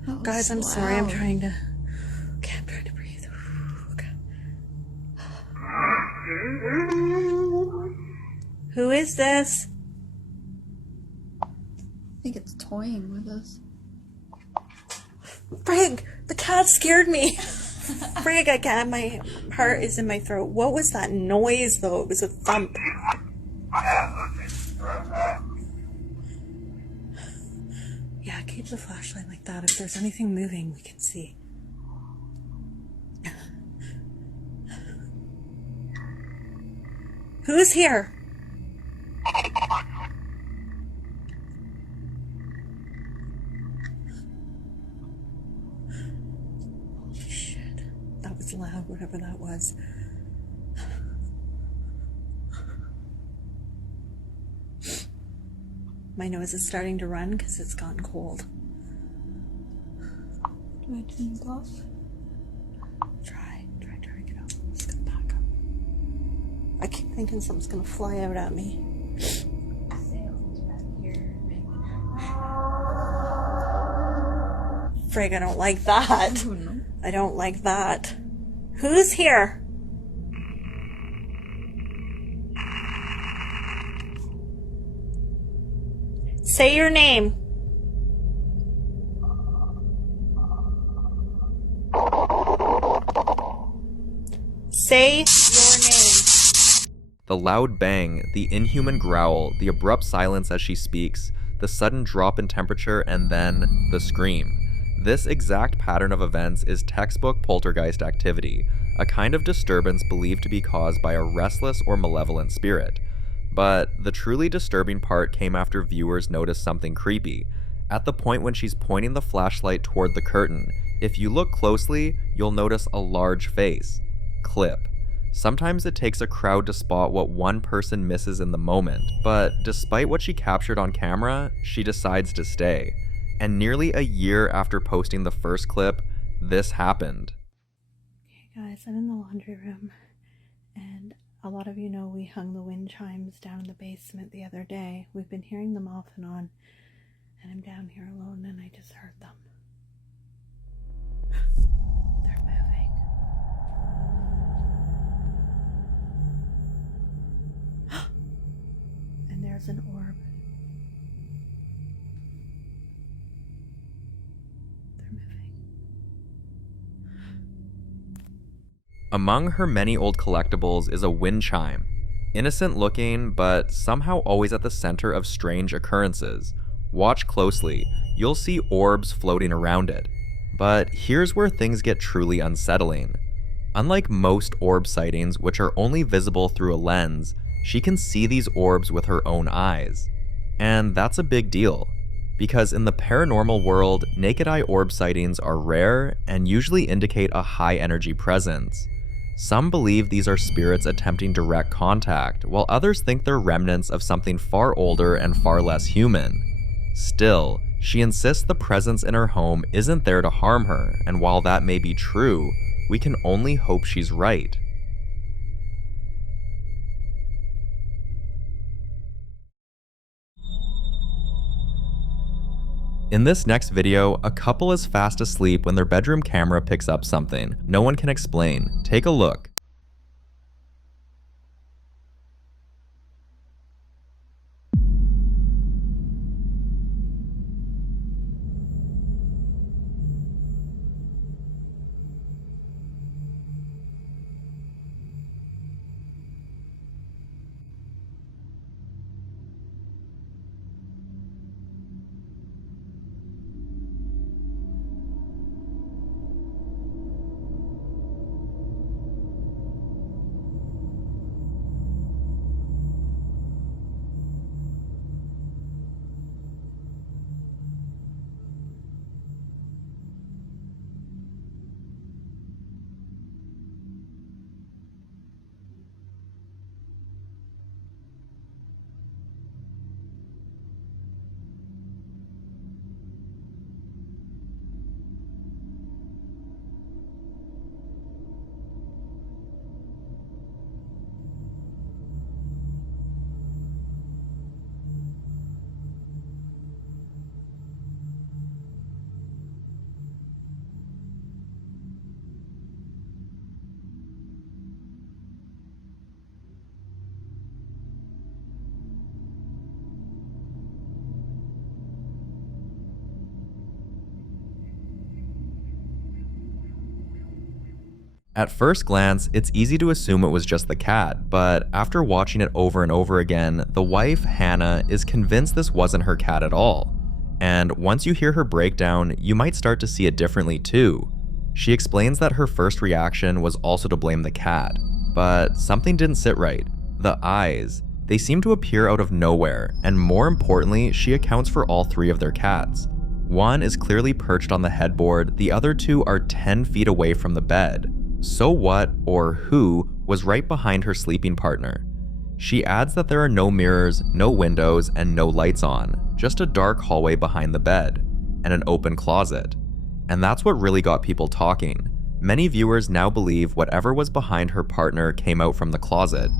That Guys, I'm was sorry. I'm loud. trying to. Okay, I'm trying to breathe. Okay. Who is this? I think it's toying with us. Frig, the cat scared me. Frig, I can't. My heart is in my throat. What was that noise, though? It was a thump. Yeah, keep the flashlight like that. If there's anything moving, we can see. Who's here? Holy shit. That was loud, whatever that was. My nose is starting to run because it's gotten cold. Do I turn it off? Try turning it off. I'm just gonna back up. I keep thinking something's gonna fly out at me. Frig, I don't like that. Oh, no. I don't like that. Who's here? Say your name. Say your name. The loud bang, the inhuman growl, the abrupt silence as she speaks, the sudden drop in temperature, and then the scream. This exact pattern of events is textbook poltergeist activity, a kind of disturbance believed to be caused by a restless or malevolent spirit. But the truly disturbing part came after viewers noticed something creepy. At the point when she's pointing the flashlight toward the curtain, if you look closely, you'll notice a large face. Clip. Sometimes it takes a crowd to spot what one person misses in the moment, but despite what she captured on camera, she decides to stay. And nearly a year after posting the first clip, this happened. Okay guys, I'm in the laundry room, and a lot of you know we hung the wind chimes down in the basement the other day. We've been hearing them off and on, and I'm down here alone and I just heard them. They're moving. And there's an orb. They're moving. Among her many old collectibles is a wind chime. Innocent looking, but somehow always at the center of strange occurrences. Watch closely, you'll see orbs floating around it. But here's where things get truly unsettling. Unlike most orb sightings, which are only visible through a lens, she can see these orbs with her own eyes. And that's a big deal, because in the paranormal world, naked eye orb sightings are rare and usually indicate a high energy presence. Some believe these are spirits attempting direct contact, while others think they're remnants of something far older and far less human. Still, she insists the presence in her home isn't there to harm her, and while that may be true, we can only hope she's right. In this next video, a couple is fast asleep when their bedroom camera picks up something no one can explain. Take a look. At first glance, it's easy to assume it was just the cat, but after watching it over and over again, the wife, Hannah, is convinced this wasn't her cat at all. And once you hear her breakdown, you might start to see it differently too. She explains that her first reaction was also to blame the cat, but something didn't sit right. The eyes. They seem to appear out of nowhere, and more importantly, she accounts for all 3 of their cats. One is clearly perched on the headboard, the other 2 are 10 feet away from the bed. So what, or who, was right behind her sleeping partner? She adds that there are no mirrors, no windows, and no lights on, just a dark hallway behind the bed, and an open closet. And that's what really got people talking. Many viewers now believe whatever was behind her partner came out from the closet.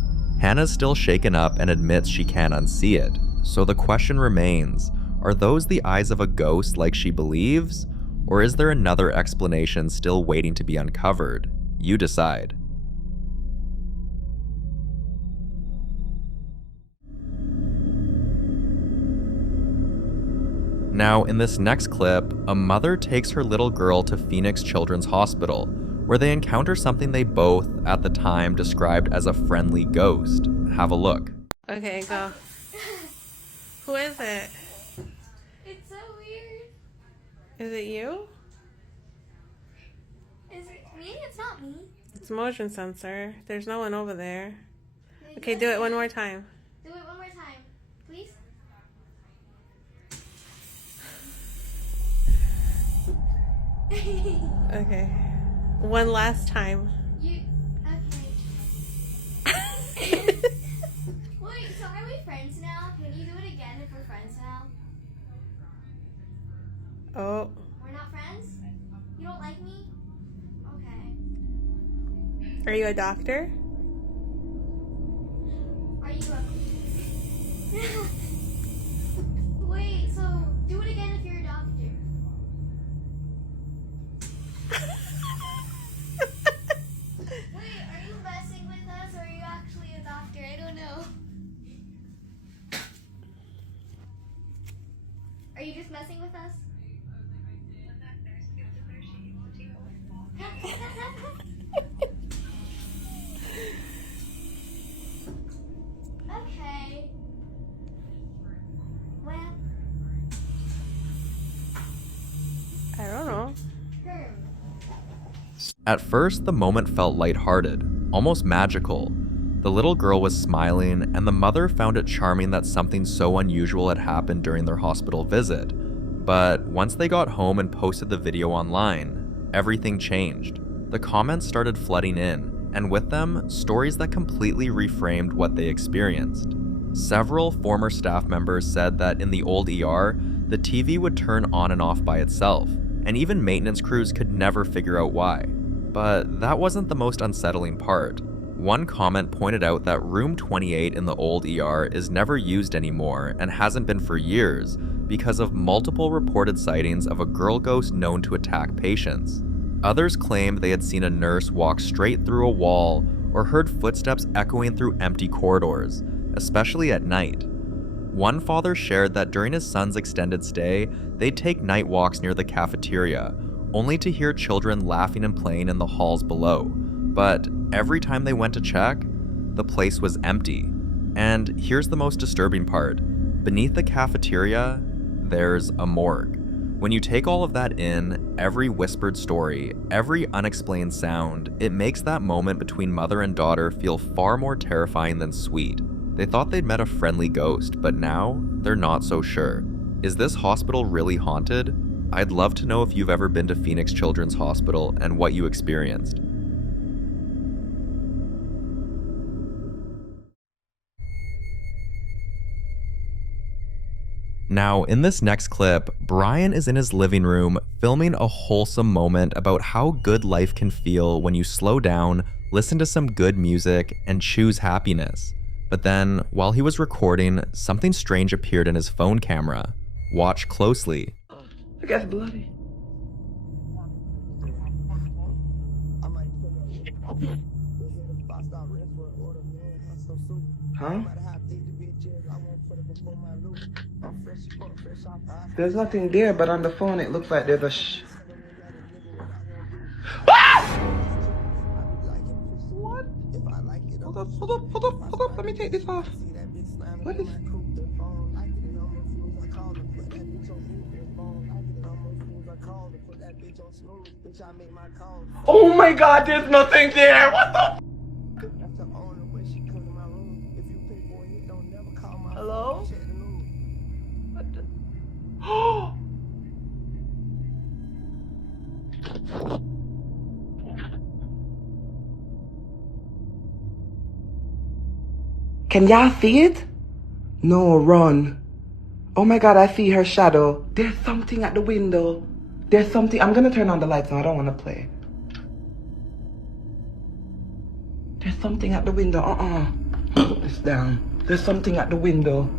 Hannah's still shaken up and admits she can't unsee it. So the question remains, are those the eyes of a ghost like she believes? Or is there another explanation still waiting to be uncovered? You decide. Now, in this next clip, a mother takes her little girl to Phoenix Children's Hospital, where they encounter something they both, at the time, described as a friendly ghost. Have a look. Okay, go. Who is it? It's so weird. Is it you? Is it me? It's not me. It's motion sensor. There's no one over there. Okay, do it one more time. Do it one more time, please. Okay. One last time. Okay. Wait, so are we friends now? Can you do it again if we're friends now? Oh. We're not friends? You don't like me? Okay. Are you a doctor? Are you a... Wait, so do it again if you're a doctor. Wait, are you messing with us or are you actually a doctor? I don't know. Are you just messing with us? Okay. Well. I don't know. At first, the moment felt lighthearted, almost magical. The little girl was smiling, and the mother found it charming that something so unusual had happened during their hospital visit. But once they got home and posted the video online, everything changed. The comments started flooding in, and with them, stories that completely reframed what they experienced. Several former staff members said that in the old ER, the TV would turn on and off by itself, and even maintenance crews could never figure out why. But that wasn't the most unsettling part. One comment pointed out that room 28 in the old ER is never used anymore and hasn't been for years because of multiple reported sightings of a girl ghost known to attack patients. Others claimed they had seen a nurse walk straight through a wall or heard footsteps echoing through empty corridors, especially at night. One father shared that during his son's extended stay, they'd take night walks near the cafeteria, only to hear children laughing and playing in the halls below. But every time they went to check, the place was empty. And here's the most disturbing part. Beneath the cafeteria, there's a morgue. When you take all of that in, every whispered story, every unexplained sound, it makes that moment between mother and daughter feel far more terrifying than sweet. They thought they'd met a friendly ghost, but now they're not so sure. Is this hospital really haunted? I'd love to know if you've ever been to Phoenix Children's Hospital and what you experienced. Now, in this next clip, Brian is in his living room filming a wholesome moment about how good life can feel when you slow down, listen to some good music, and choose happiness. But then, while he was recording, something strange appeared in his phone camera. Watch closely. I got bloody. Huh? There's nothing there, but on the phone it looks like there's a Hold up. Let me take this off. What is... Oh my God, there's nothing there. What the? Hello? What the? Oh! Can y'all see it? No, run. Oh my God, I see her shadow. There's something at the window. There's something. I'm gonna turn on the lights now. I don't want to play. There's something at the window. Put this down. There's something at the window.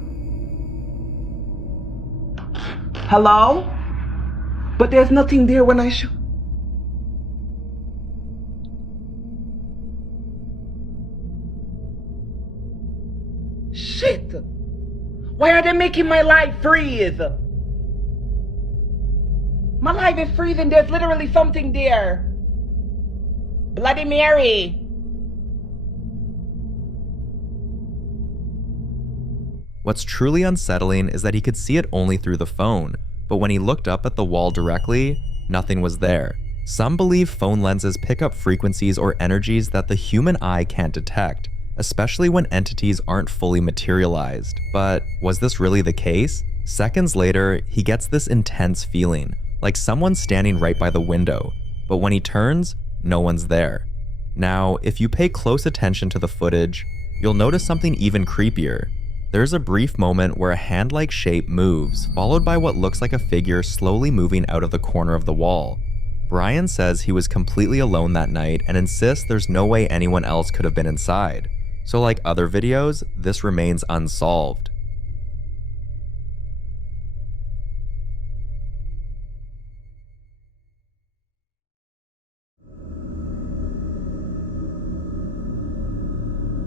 Hello? But there's nothing there when I show. Shit! Why are they making my light freeze? My light is freezing. There's literally something there. Bloody Mary. What's truly unsettling is that he could see it only through the phone, but when he looked up at the wall directly, nothing was there. Some believe phone lenses pick up frequencies or energies that the human eye can't detect, especially when entities aren't fully materialized. But was this really the case? Seconds later, he gets this intense feeling, like someone's standing right by the window, but when he turns, no one's there. Now, if you pay close attention to the footage, you'll notice something even creepier. There's a brief moment where a hand-like shape moves, followed by what looks like a figure slowly moving out of the corner of the wall. Brian says he was completely alone that night and insists there's no way anyone else could have been inside. So like other videos, this remains unsolved.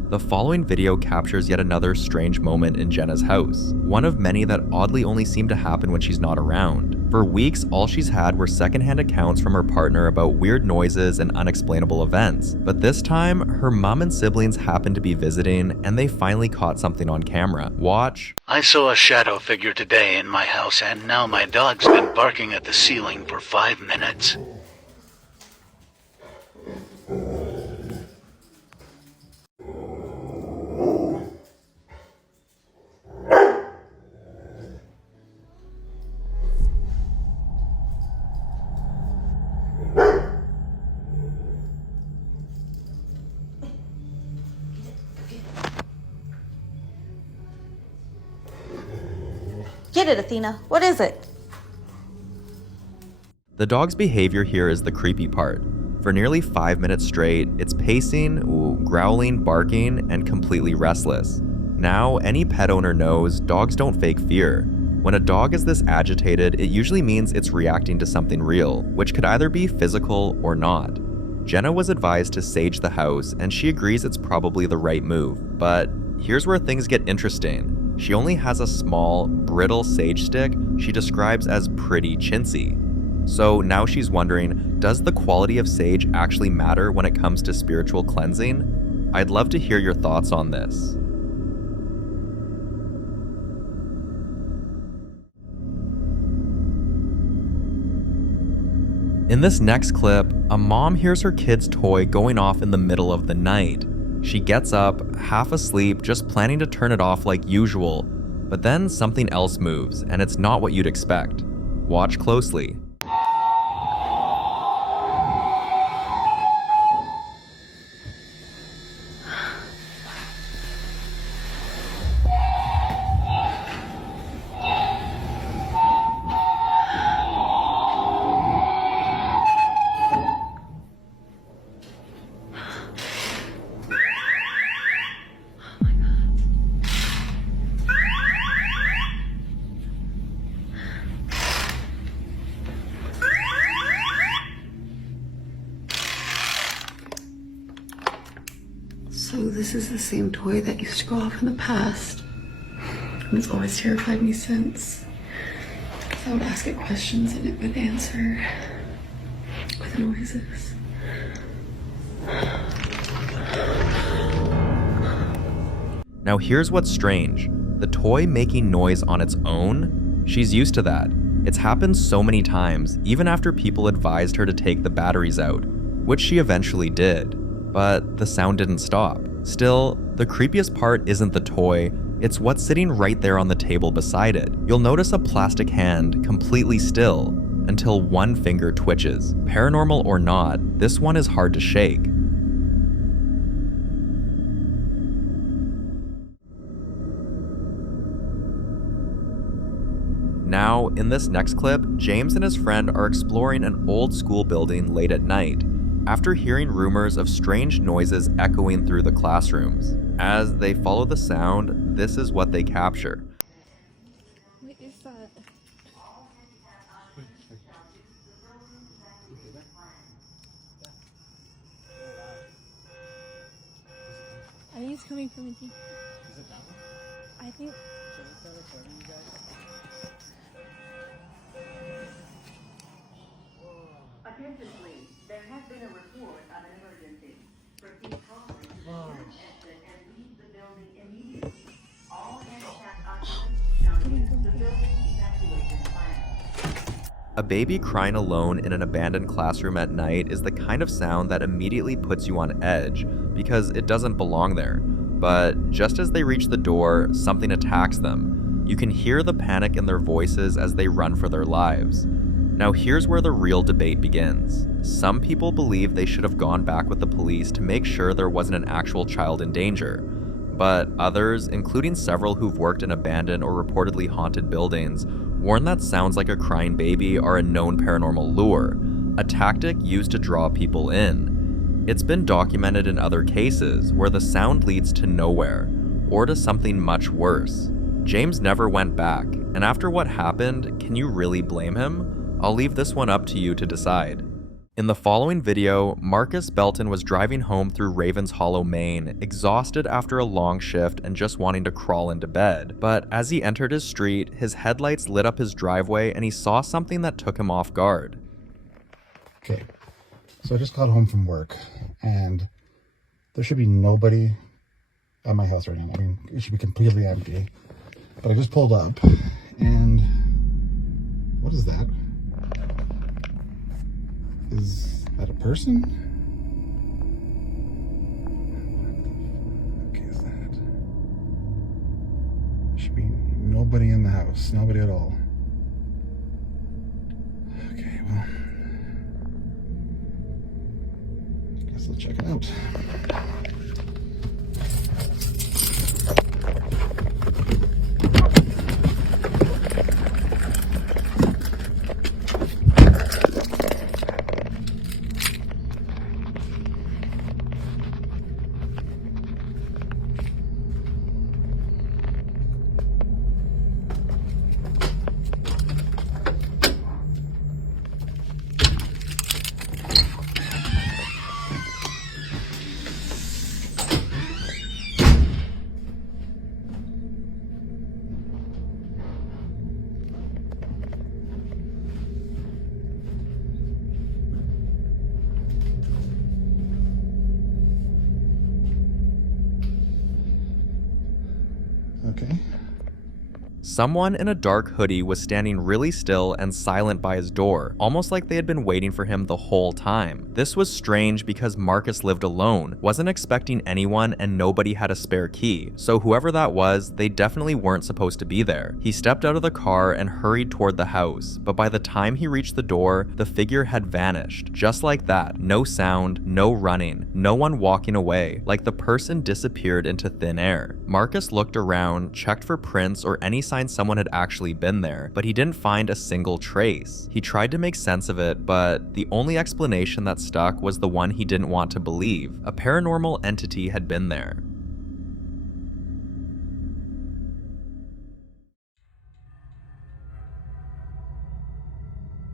The following video captures yet another strange moment in Jenna's house, one of many that oddly only seem to happen when she's not around. For weeks, all she's had were secondhand accounts from her partner about weird noises and unexplainable events, but this time, her mom and siblings happened to be visiting and they finally caught something on camera. Watch. I saw a shadow figure today in my house, and now my dog's been barking at the ceiling for 5 minutes. Get it, Athena. What is it? The dog's behavior here is the creepy part. For nearly 5 minutes straight, it's pacing, growling, barking, and completely restless. Now, any pet owner knows dogs don't fake fear. When a dog is this agitated, it usually means it's reacting to something real, which could either be physical or not. Jenna was advised to sage the house, and she agrees it's probably the right move. But here's where things get interesting. She only has a small, brittle sage stick she describes as pretty chintzy. So now she's wondering, does the quality of sage actually matter when it comes to spiritual cleansing? I'd love to hear your thoughts on this. In this next clip, a mom hears her kid's toy going off in the middle of the night. She gets up, half asleep, just planning to turn it off like usual, but then something else moves, and it's not what you'd expect. Watch closely. So this is the same toy that used to go off in the past. And it's always terrified me since. Because I would ask it questions and it would answer with noises. Now here's what's strange. The toy making noise on its own? She's used to that. It's happened so many times, even after people advised her to take the batteries out, which she eventually did. But the sound didn't stop. Still, the creepiest part isn't the toy, it's what's sitting right there on the table beside it. You'll notice a plastic hand completely still until one finger twitches. Paranormal or not, this one is hard to shake. Now, in this next clip, James and his friend are exploring an old school building late at night, after hearing rumors of strange noises echoing through the classrooms. As they follow the sound, this is what they capture. What is that? I think it's coming from a deep. I think. Attention please, there has been a report of an emergency. Proceed calmly to the exit and leave the building immediately. All handicapped occupants shall use the building evacuation plan. A baby crying alone in an abandoned classroom at night is the kind of sound that immediately puts you on edge because it doesn't belong there. But just as they reach the door, something attacks them. You can hear the panic in their voices as they run for their lives. Now here's where the real debate begins. Some people believe they should have gone back with the police to make sure there wasn't an actual child in danger. But others, including several who've worked in abandoned or reportedly haunted buildings, warn that sounds like a crying baby are a known paranormal lure, a tactic used to draw people in. It's been documented in other cases where the sound leads to nowhere, or to something much worse. James never went back, and after what happened, can you really blame him? I'll leave this one up to you to decide. In the following video, Marcus Belton was driving home through Ravens Hollow, Maine, exhausted after a long shift and just wanting to crawl into bed. But as he entered his street, his headlights lit up his driveway and he saw something that took him off guard. Okay, so I just got home from work and there should be nobody at my house right now. I mean, it should be completely empty. But I just pulled up and what is that? Is that a person? What the fuck is that? There should be nobody in the house. Nobody at all. Okay, well. Guess I'll check it out. Okay. Someone in a dark hoodie was standing really still and silent by his door, almost like they had been waiting for him the whole time. This was strange because Marcus lived alone, wasn't expecting anyone, and nobody had a spare key, so whoever that was, they definitely weren't supposed to be there. He stepped out of the car and hurried toward the house, but by the time he reached the door, the figure had vanished. Just like that, no sound, no running, no one walking away, like the person disappeared into thin air. Marcus looked around, checked for prints or any sign someone had actually been there, but he didn't find a single trace. He tried to make sense of it, but the only explanation that stuck was the one he didn't want to believe. A paranormal entity had been there.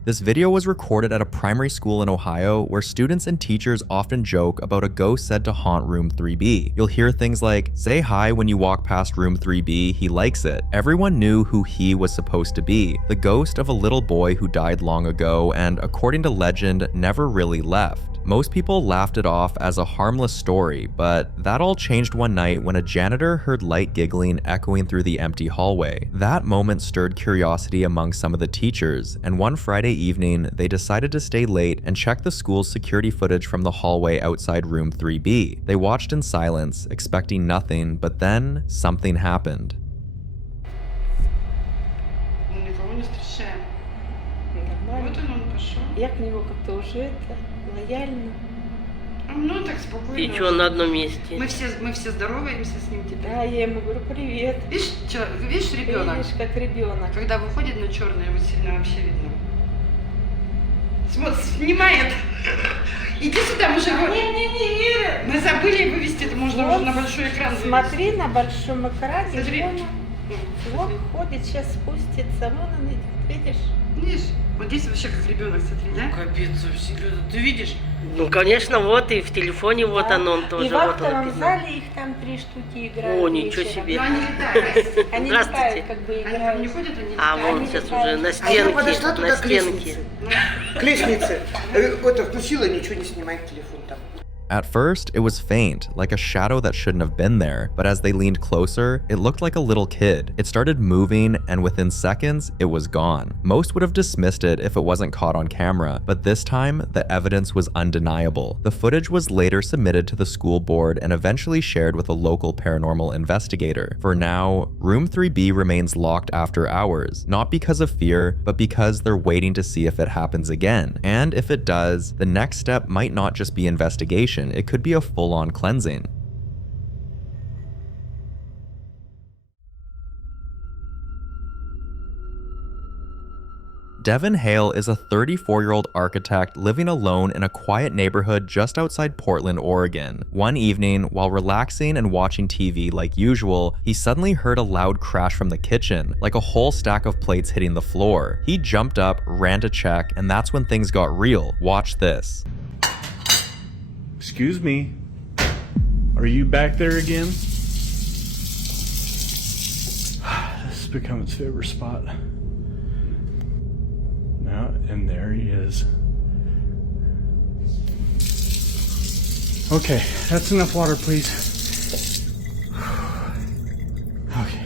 This video was recorded at a primary school in Ohio where students and teachers often joke about a ghost said to haunt room 3B. You'll hear things like, "Say hi when you walk past room 3B, he likes it." Everyone knew who he was supposed to be, the ghost of a little boy who died long ago and, according to legend, never really left. Most people laughed it off as a harmless story, but that all changed one night when a janitor heard light giggling echoing through the empty hallway. That moment stirred curiosity among some of the teachers, and one Friday evening, they decided to stay late and check the school's security footage from the hallway outside room 3B. They watched in silence, expecting nothing, but then something happened. Никого не встречаем. Вот он пошел. Я к нему как-то уже это лояльно. Ну так спокойно. И чё, на одном месте? Мы все здороваемся с ним теперь. Да, я ему говорю, привет. Видишь ребенок? Видишь, как ребенок. Когда выходит на черное, его сильно вообще видно. Снимает. Иди сюда, мы же его... Не верю. Мы забыли вывести, это можно Вот, уже на большой экран вывести. Смотри на большом экране. Смотри. Вон ходит, сейчас спустится. Вон он идет, видишь? Видишь? Вот здесь вообще как ребенок, смотри, да? Капец, вообще, ты видишь? Ну, конечно, вот и в телефоне вот Да. он тоже. И в актовом зале их там 3 штуки играют. О, ничего вечером. себе. Но они летают. Они Здравствуйте. летают, как бы играют. Они там не ходят, они А летают. вон сейчас уже на А я стенке, подошла туда на к стенке. К лестнице. Это включила, ничего не снимает телефон там. At first, it was faint, like a shadow that shouldn't have been there, but as they leaned closer, it looked like a little kid. It started moving, and within seconds, it was gone. Most would have dismissed it if it wasn't caught on camera, but this time, the evidence was undeniable. The footage was later submitted to the school board and eventually shared with a local paranormal investigator. For now, room 3B remains locked after hours, not because of fear, but because they're waiting to see if it happens again. And if it does, the next step might not just be investigation, it could be a full-on cleansing. Devin Hale is a 34-year-old architect living alone in a quiet neighborhood just outside Portland, Oregon. One evening, while relaxing and watching TV like usual, he suddenly heard a loud crash from the kitchen, like a whole stack of plates hitting the floor. He jumped up, ran to check, and that's when things got real. Watch this. Excuse me. Are you back there again? This has become its favorite spot. Now, and there he is. Okay, that's enough water, please. Okay.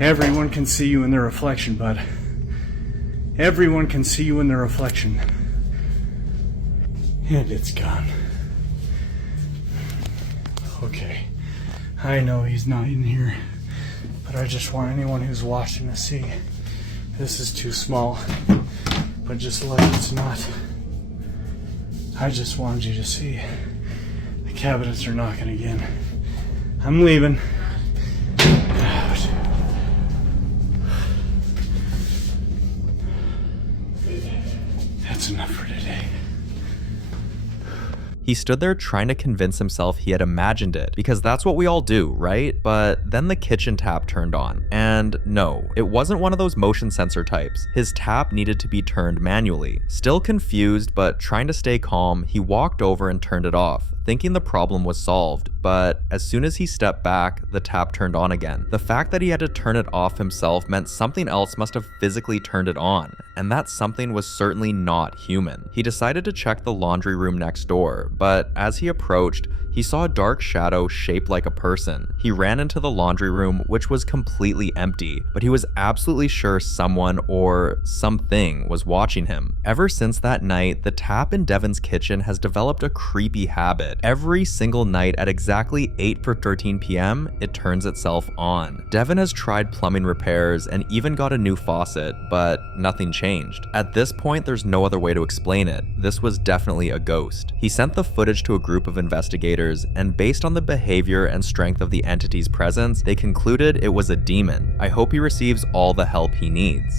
Everyone can see you in their reflection, bud. Everyone can see you in their reflection. And it's gone. Okay. I know he's not in here, but I just want anyone who's watching to see. This is too small, but just like it's not. I just wanted you to see. The cabinets are knocking again. I'm leaving. Out. That's enough for today. He stood there trying to convince himself he had imagined it, because that's what we all do, right? But then the kitchen tap turned on. And no, it wasn't one of those motion sensor types. His tap needed to be turned manually. Still confused, but trying to stay calm, he walked over and turned it off, thinking the problem was solved. But as soon as he stepped back, the tap turned on again. The fact that he had to turn it off himself meant something else must have physically turned it on, and that something was certainly not human. He decided to check the laundry room next door, but as he approached, he saw a dark shadow shaped like a person. He ran into the laundry room, which was completely empty, but he was absolutely sure someone or something was watching him. Ever since that night, the tap in Devin's kitchen has developed a creepy habit. Every single night at exactly 8:13 p.m., it turns itself on. Devin has tried plumbing repairs and even got a new faucet, but nothing changed. At this point, there's no other way to explain it. This was definitely a ghost. He sent the footage to a group of investigators, and based on the behavior and strength of the entity's presence, they concluded it was a demon. I hope he receives all the help he needs.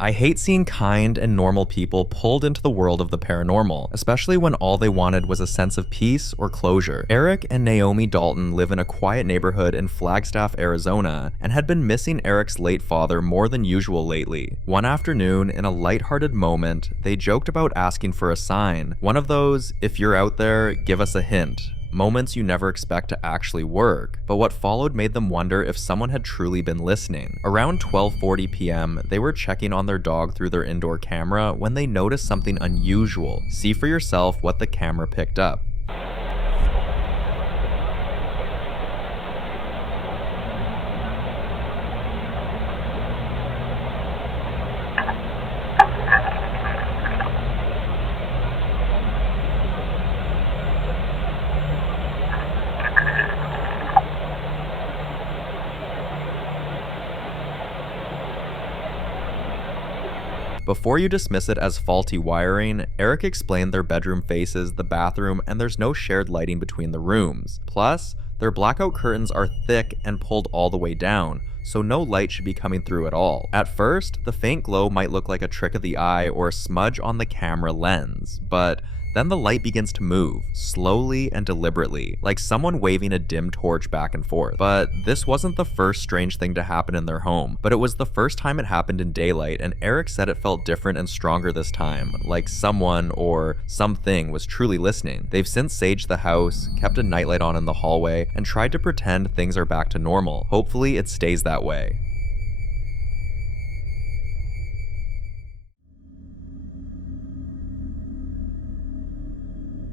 I hate seeing kind and normal people pulled into the world of the paranormal, especially when all they wanted was a sense of peace or closure. Eric and Naomi Dalton live in a quiet neighborhood in Flagstaff, Arizona, and had been missing Eric's late father more than usual lately. One afternoon, in a lighthearted moment, they joked about asking for a sign. One of those, "if you're out there, give us a hint." moments you never expect to actually work, but what followed made them wonder if someone had truly been listening. Around 12:40 p.m., they were checking on their dog through their indoor camera when they noticed something unusual. See for yourself what the camera picked up. Before you dismiss it as faulty wiring, Eric explained their bedroom faces the bathroom and there's no shared lighting between the rooms. Plus, their blackout curtains are thick and pulled all the way down, so no light should be coming through at all. At first, the faint glow might look like a trick of the eye or a smudge on the camera lens, but then the light begins to move, slowly and deliberately, like someone waving a dim torch back and forth. But this wasn't the first strange thing to happen in their home, but it was the first time it happened in daylight, and Eric said it felt different and stronger this time, like someone or something was truly listening. They've since saged the house, kept a nightlight on in the hallway, and tried to pretend things are back to normal. Hopefully it stays that way.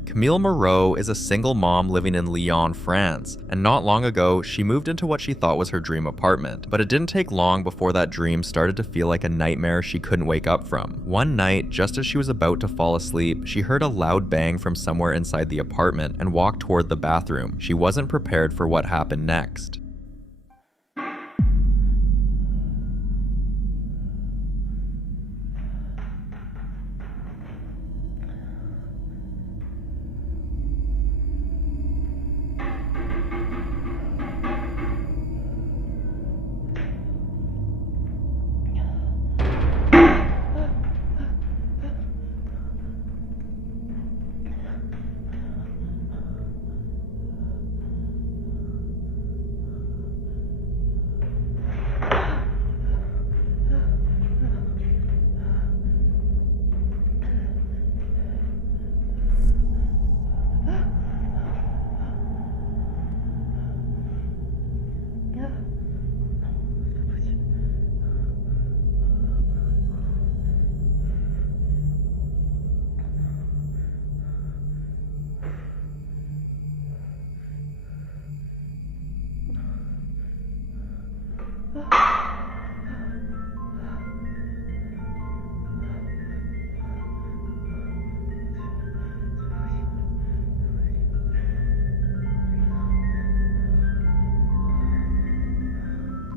Camille Moreau is a single mom living in Lyon, France, and not long ago, she moved into what she thought was her dream apartment. But it didn't take long before that dream started to feel like a nightmare she couldn't wake up from. One night, just as she was about to fall asleep, she heard a loud bang from somewhere inside the apartment and walked toward the bathroom. She wasn't prepared for what happened next.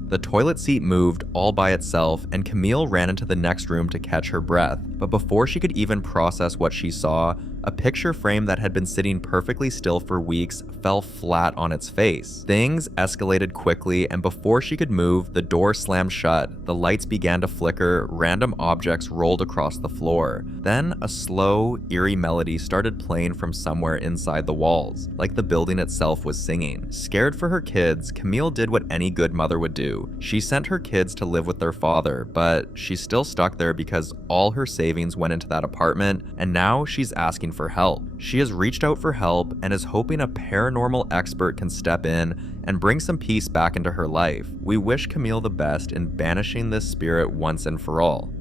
The toilet seat moved all by itself, and Camille ran into the next room to catch her breath. But before she could even process what she saw, a picture frame that had been sitting perfectly still for weeks fell flat on its face. Things escalated quickly, and before she could move, the door slammed shut, the lights began to flicker, random objects rolled across the floor. Then a slow, eerie melody started playing from somewhere inside the walls, like the building itself was singing. Scared for her kids, Camille did what any good mother would do. She sent her kids to live with their father, but she's still stuck there because all her savings went into that apartment, and now she's asking for help. She has reached out for help and is hoping a paranormal expert can step in and bring some peace back into her life. We wish Camille the best in banishing this spirit once and for all.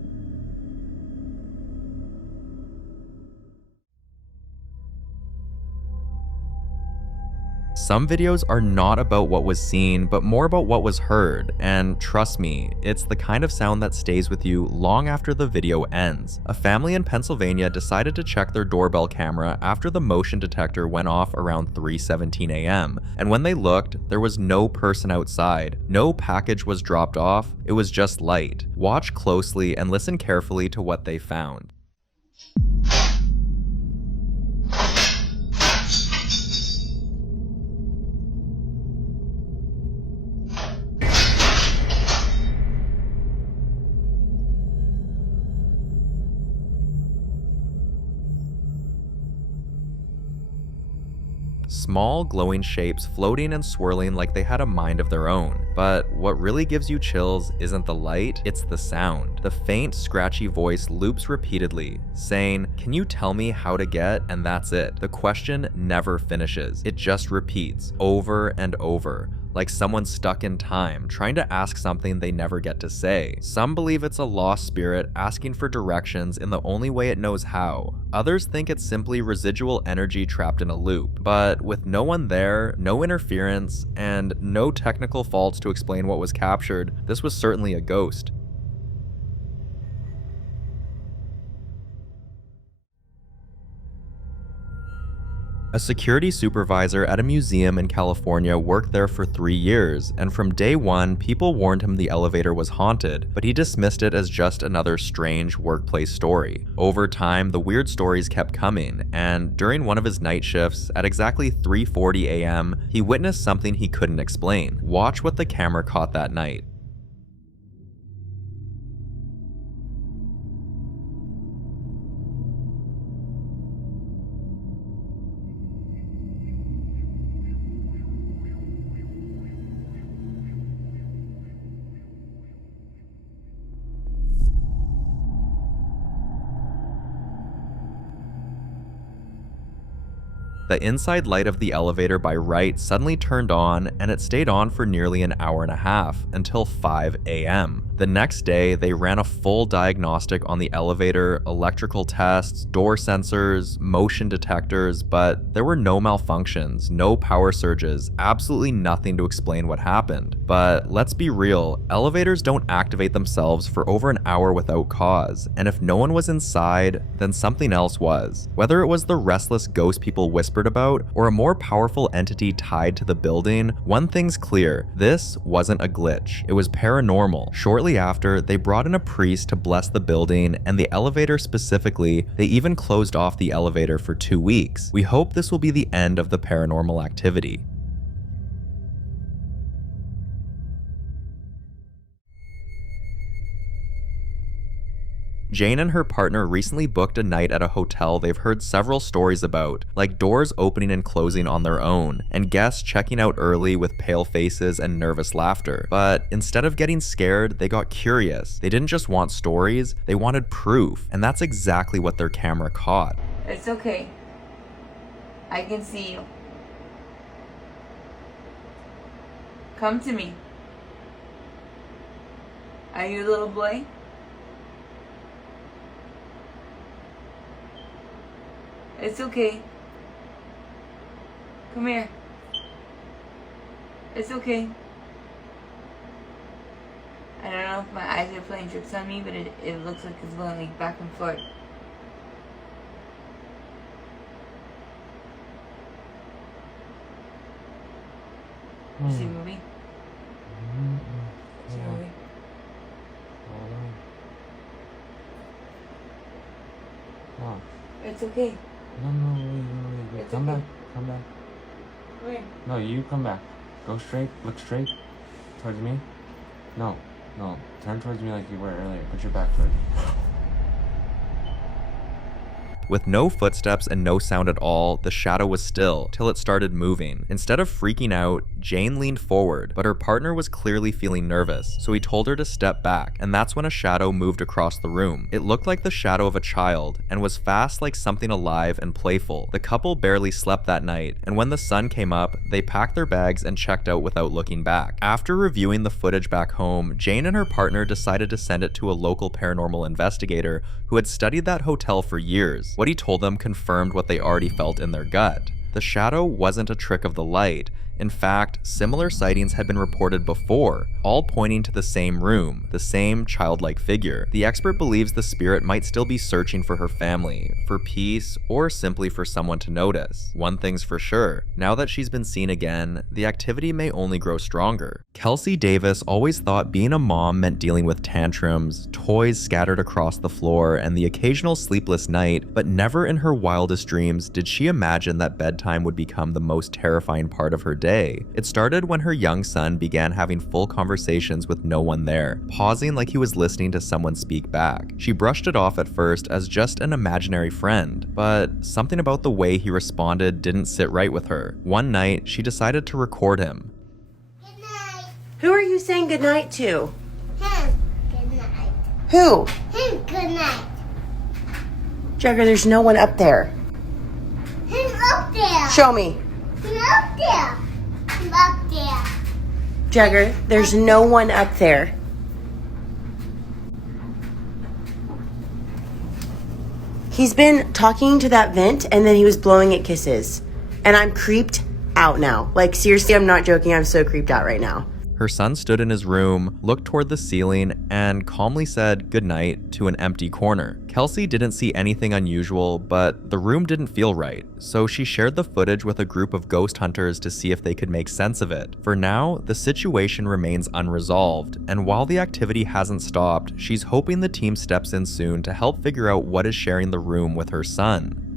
Some videos are not about what was seen, but more about what was heard, and trust me, it's the kind of sound that stays with you long after the video ends. A family in Pennsylvania decided to check their doorbell camera after the motion detector went off around 3:17 a.m., and when they looked, there was no person outside, no package was dropped off, it was just light. Watch closely and listen carefully to what they found. Small, glowing shapes floating and swirling like they had a mind of their own. But what really gives you chills isn't the light, it's the sound. The faint, scratchy voice loops repeatedly, saying, "Can you tell me how to get?" And that's it. The question never finishes. It just repeats over and over, like someone stuck in time, trying to ask something they never get to say. Some believe it's a lost spirit asking for directions in the only way it knows how. Others think it's simply residual energy trapped in a loop. But with no one there, no interference, and no technical faults to explain what was captured, this was certainly a ghost. A security supervisor at a museum in California worked there for 3 years, and from day one, people warned him the elevator was haunted, but he dismissed it as just another strange workplace story. Over time, the weird stories kept coming, and during one of his night shifts, at exactly 3:40 a.m., he witnessed something he couldn't explain. Watch what the camera caught that night. The inside light of the elevator by right suddenly turned on, and it stayed on for nearly an hour and a half, until 5 a.m. The next day, they ran a full diagnostic on the elevator, electrical tests, door sensors, motion detectors, but there were no malfunctions, no power surges, absolutely nothing to explain what happened. But let's be real, elevators don't activate themselves for over an hour without cause, and if no one was inside, then something else was. Whether it was the restless ghost people whispered about, or a more powerful entity tied to the building, one thing's clear: this wasn't a glitch. It was paranormal. Shortly after, they brought in a priest to bless the building and the elevator specifically. They even closed off the elevator for 2 weeks. We hope this will be the end of the paranormal activity. Jane and her partner recently booked a night at a hotel they've heard several stories about, like doors opening and closing on their own, and guests checking out early with pale faces and nervous laughter. But instead of getting scared, they got curious. They didn't just want stories, they wanted proof, and that's exactly what their camera caught. It's okay. I can see you. Come to me. Are you a little boy? It's okay. Come here. It's okay. I don't know if my eyes are playing tricks on me, but it looks like it's going like back and forth. You see a movie? See a movie? It's okay. No, wait. Come back. Where? No, you come back. Go straight. Look straight towards me. No. Turn towards me like you were earlier. Put your back towards me. With no footsteps and no sound at all, the shadow was still, till it started moving. Instead of freaking out, Jane leaned forward, but her partner was clearly feeling nervous, so he told her to step back, and that's when a shadow moved across the room. It looked like the shadow of a child, and was fast like something alive and playful. The couple barely slept that night, and when the sun came up, they packed their bags and checked out without looking back. After reviewing the footage back home, Jane and her partner decided to send it to a local paranormal investigator who had studied that hotel for years. What he told them confirmed what they already felt in their gut. The shadow wasn't a trick of the light. In fact, similar sightings had been reported before, all pointing to the same room, the same childlike figure. The expert believes the spirit might still be searching for her family, for peace, or simply for someone to notice. One thing's for sure, now that she's been seen again, the activity may only grow stronger. Kelsey Davis always thought being a mom meant dealing with tantrums, toys scattered across the floor, and the occasional sleepless night, but never in her wildest dreams did she imagine that bedtime would become the most terrifying part of her day. day. It started when her young son began having full conversations with no one there, pausing like he was listening to someone speak back. She brushed it off at first as just an imaginary friend, but something about the way he responded didn't sit right with her. One night, she decided to record him. Who are you saying goodnight to? Him. Good night. Who? Him. Good night. Jagger, there's no one up there. Him up there. Show me. Him up there. Him up there. Jagger, there's no one up there. He's been talking to that vent and then he was blowing it kisses. And I'm creeped out now. Like, seriously, I'm not joking. I'm so creeped out right now. Her son stood in his room, looked toward the ceiling, and calmly said goodnight to an empty corner. Kelsey didn't see anything unusual, but the room didn't feel right, so she shared the footage with a group of ghost hunters to see if they could make sense of it. For now, the situation remains unresolved, and while the activity hasn't stopped, she's hoping the team steps in soon to help figure out what is sharing the room with her son.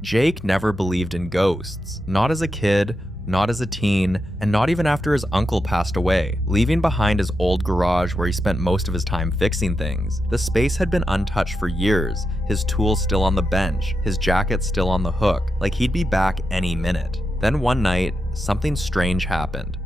Jake never believed in ghosts, not as a kid, not as a teen, and not even after his uncle passed away, leaving behind his old garage where he spent most of his time fixing things. The space had been untouched for years, his tools still on the bench, his jacket still on the hook, like he'd be back any minute. Then one night, something strange happened.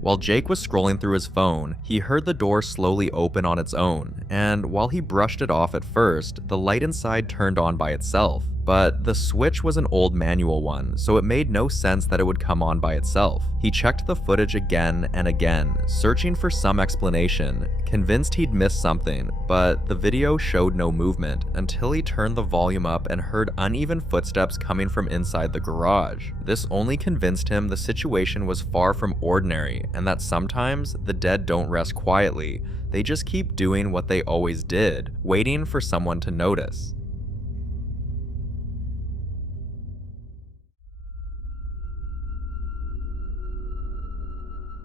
While Jake was scrolling through his phone, he heard the door slowly open on its own, and while he brushed it off at first, the light inside turned on by itself. But the switch was an old manual one, so it made no sense that it would come on by itself. He checked the footage again and again, searching for some explanation, convinced he'd missed something, but the video showed no movement until he turned the volume up and heard uneven footsteps coming from inside the garage. This only convinced him the situation was far from ordinary, and that sometimes the dead don't rest quietly, they just keep doing what they always did, waiting for someone to notice.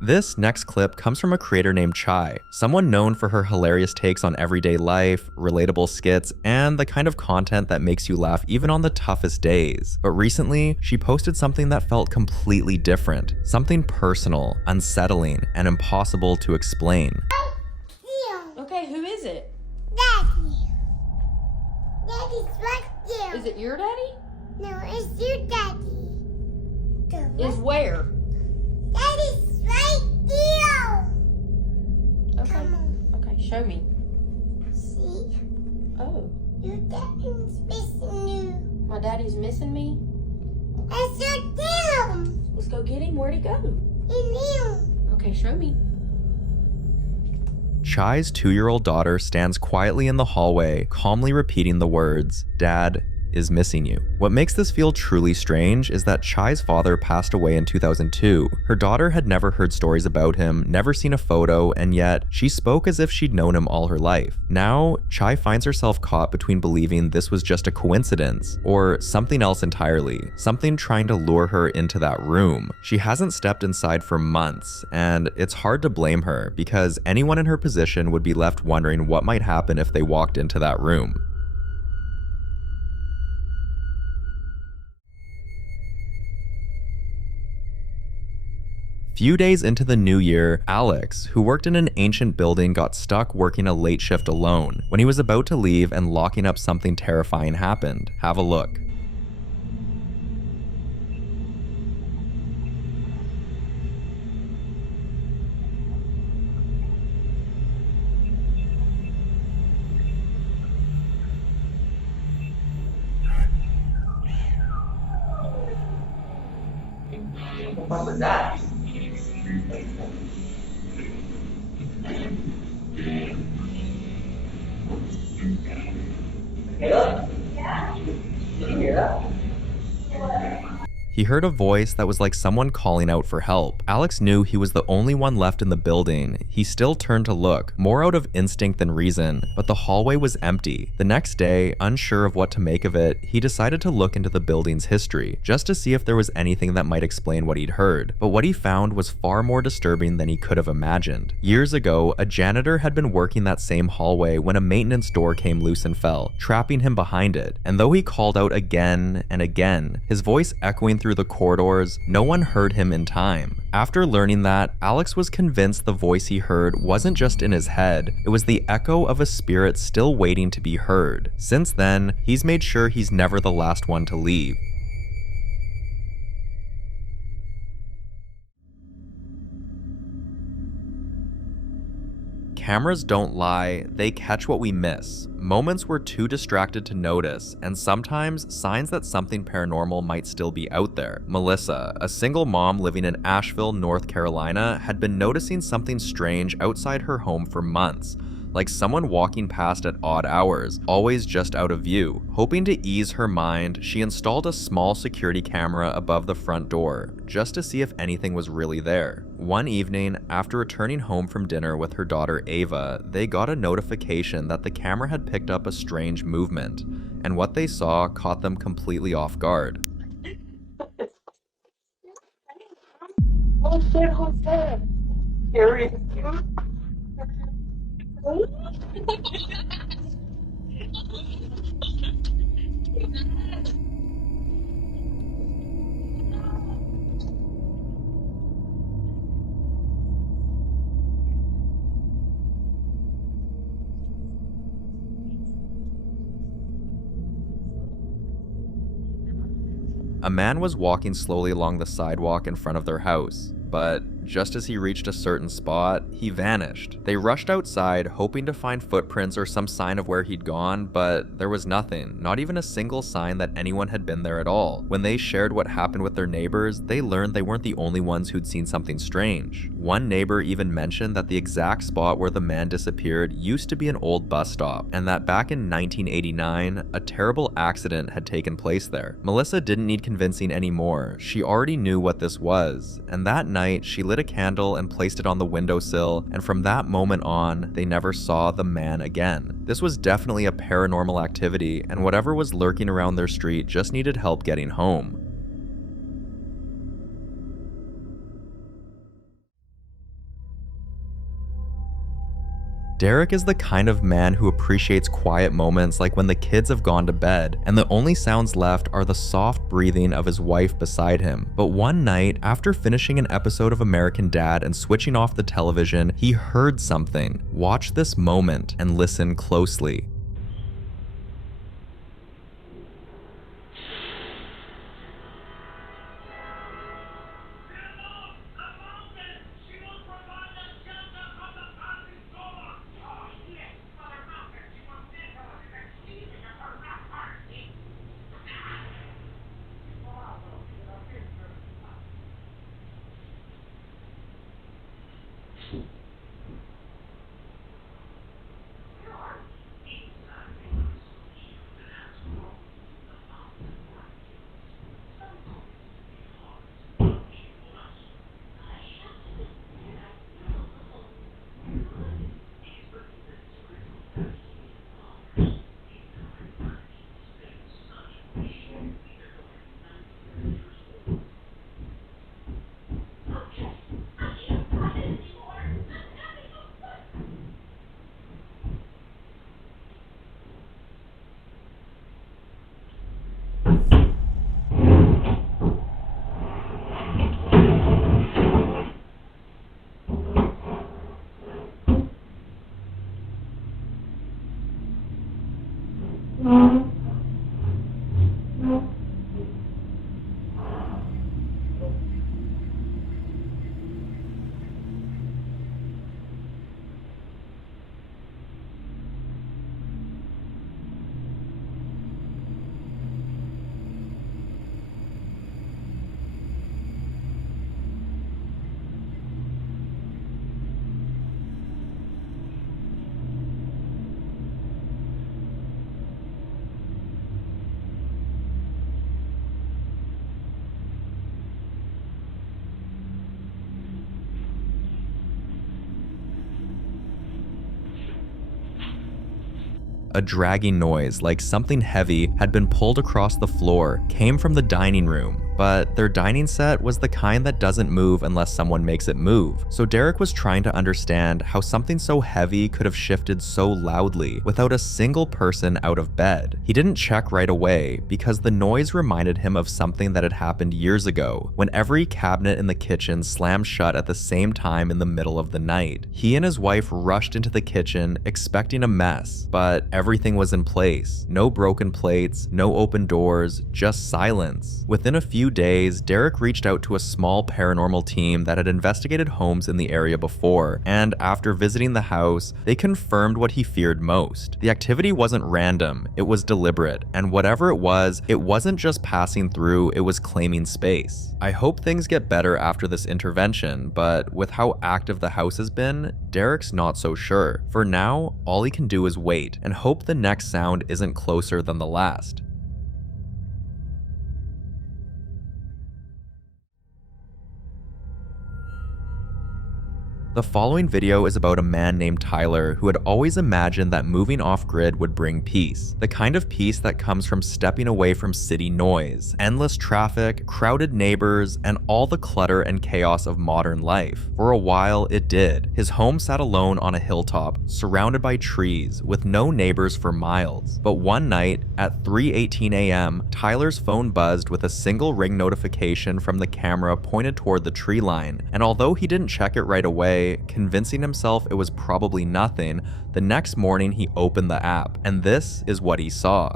This next clip comes from a creator named Chai, someone known for her hilarious takes on everyday life, relatable skits, and the kind of content that makes you laugh even on the toughest days. But recently, she posted something that felt completely different, something personal, unsettling, and impossible to explain. Okay, who is it? Daddy. Daddy's right there. Is it your daddy? No, it's your daddy. Is where? Daddy's right there. Okay. Come on. Okay, show me. See? Oh. Your daddy's missing you. My daddy's missing me? That's your dad. Let's go get him. Where'd he go? In you. Okay, show me. Chai's 2-year-old daughter stands quietly in the hallway, calmly repeating the words, "Dad is missing you." What makes this feel truly strange is that Chai's father passed away in 2002. Her daughter had never heard stories about him, never seen a photo, and yet she spoke as if she'd known him all her life. Now, Chai finds herself caught between believing this was just a coincidence or something else entirely, something trying to lure her into that room. She hasn't stepped inside for months, and it's hard to blame her because anyone in her position would be left wondering what might happen if they walked into that room. Few days into the new year, Alex, who worked in an ancient building, got stuck working a late shift alone. When he was about to leave and locking up, something terrifying happened. Have a look. What was that? Did you hear that? He heard a voice that was like someone calling out for help. Alex knew he was the only one left in the building. He still turned to look, more out of instinct than reason, but the hallway was empty. The next day, unsure of what to make of it, he decided to look into the building's history, just to see if there was anything that might explain what he'd heard. But what he found was far more disturbing than he could have imagined. Years ago, a janitor had been working that same hallway when a maintenance door came loose and fell, trapping him behind it. And though he called out again and again, his voice echoing through the corridors, no one heard him in time. After learning that, Alex was convinced the voice he heard wasn't just in his head, it was the echo of a spirit still waiting to be heard. Since then, he's made sure he's never the last one to leave. Cameras don't lie, they catch what we miss. Moments we're too distracted to notice, and sometimes signs that something paranormal might still be out there. Melissa, a single mom living in Asheville, North Carolina, had been noticing something strange outside her home for months. Like someone walking past at odd hours, always just out of view. Hoping to ease her mind, she installed a small security camera above the front door, just to see if anything was really there. One evening, after returning home from dinner with her daughter Ava, they got a notification that the camera had picked up a strange movement, and what they saw caught them completely off guard. Oh shit, who's that? Here is you. A man was walking slowly along the sidewalk in front of their house, but just as he reached a certain spot, he vanished. They rushed outside, hoping to find footprints or some sign of where he'd gone, but there was nothing, not even a single sign that anyone had been there at all. When they shared what happened with their neighbors, they learned they weren't the only ones who'd seen something strange. One neighbor even mentioned that the exact spot where the man disappeared used to be an old bus stop, and that back in 1989, a terrible accident had taken place there. Melissa didn't need convincing anymore. She already knew what this was, and that night she lit a candle and placed it on the windowsill, and from that moment on, they never saw the man again. This was definitely a paranormal activity, and whatever was lurking around their street just needed help getting home. Derek is the kind of man who appreciates quiet moments like when the kids have gone to bed, and the only sounds left are the soft breathing of his wife beside him. But one night, after finishing an episode of American Dad and switching off the television, he heard something. Watch this moment and listen closely. A dragging noise, like something heavy had been pulled across the floor, came from the dining room, but their dining set was the kind that doesn't move unless someone makes it move. So Derek was trying to understand how something so heavy could have shifted so loudly without a single person out of bed. He didn't check right away because the noise reminded him of something that had happened years ago, when every cabinet in the kitchen slammed shut at the same time in the middle of the night. He and his wife rushed into the kitchen expecting a mess, but everything was in place. No broken plates, no open doors, just silence. Within a few days, Derek reached out to a small paranormal team that had investigated homes in the area before, and after visiting the house, they confirmed what he feared most. The activity wasn't random, it was deliberate, and whatever it wasn't just passing through, it was claiming space. I hope things get better after this intervention, but with how active the house has been, Derek's not so sure. For now, all he can do is wait and hope the next sound isn't closer than the last. The following video is about a man named Tyler who had always imagined that moving off-grid would bring peace. The kind of peace that comes from stepping away from city noise, endless traffic, crowded neighbors, and all the clutter and chaos of modern life. For a while, it did. His home sat alone on a hilltop, surrounded by trees, with no neighbors for miles. But one night, at 3:18 a.m., Tyler's phone buzzed with a single ring notification from the camera pointed toward the tree line, and although he didn't check it right away, convincing himself it was probably nothing, the next morning he opened the app, and this is what he saw.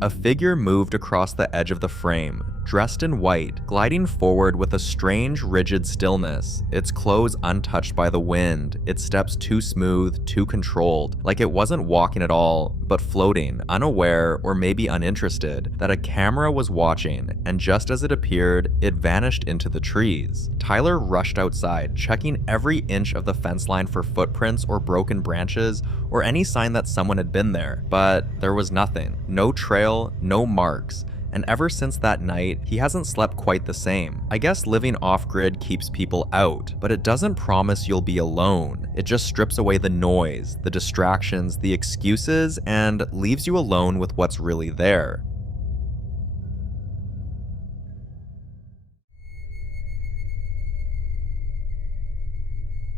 A figure moved across the edge of the frame, dressed in white, gliding forward with a strange, rigid stillness, its clothes untouched by the wind, its steps too smooth, too controlled, like it wasn't walking at all, but floating, unaware or maybe uninterested, that a camera was watching, and just as it appeared, it vanished into the trees. Tyler rushed outside, checking every inch of the fence line for footprints or broken branches, or any sign that someone had been there, but there was nothing. No trail, no marks. And ever since that night, he hasn't slept quite the same. I guess living off-grid keeps people out, but it doesn't promise you'll be alone. It just strips away the noise, the distractions, the excuses, and leaves you alone with what's really there.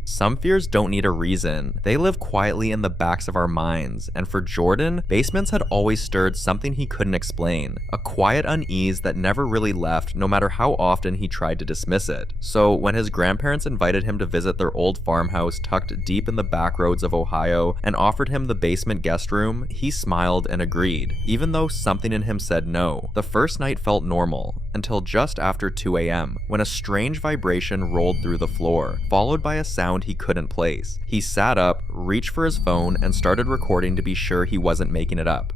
Some fears don't need a reason. They live quietly in the backs of our minds, and for Jordan, basements had always stirred something he couldn't explain. A quiet unease that never really left, no matter how often he tried to dismiss it. So when his grandparents invited him to visit their old farmhouse tucked deep in the back roads of Ohio and offered him the basement guest room, he smiled and agreed, even though something in him said no. The first night felt normal, until just after 2 a.m., when a strange vibration rolled through the floor, followed by a sound he couldn't place. He sat up, reached for his phone, and started recording to be sure he wasn't making it up.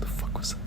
The fuck was that?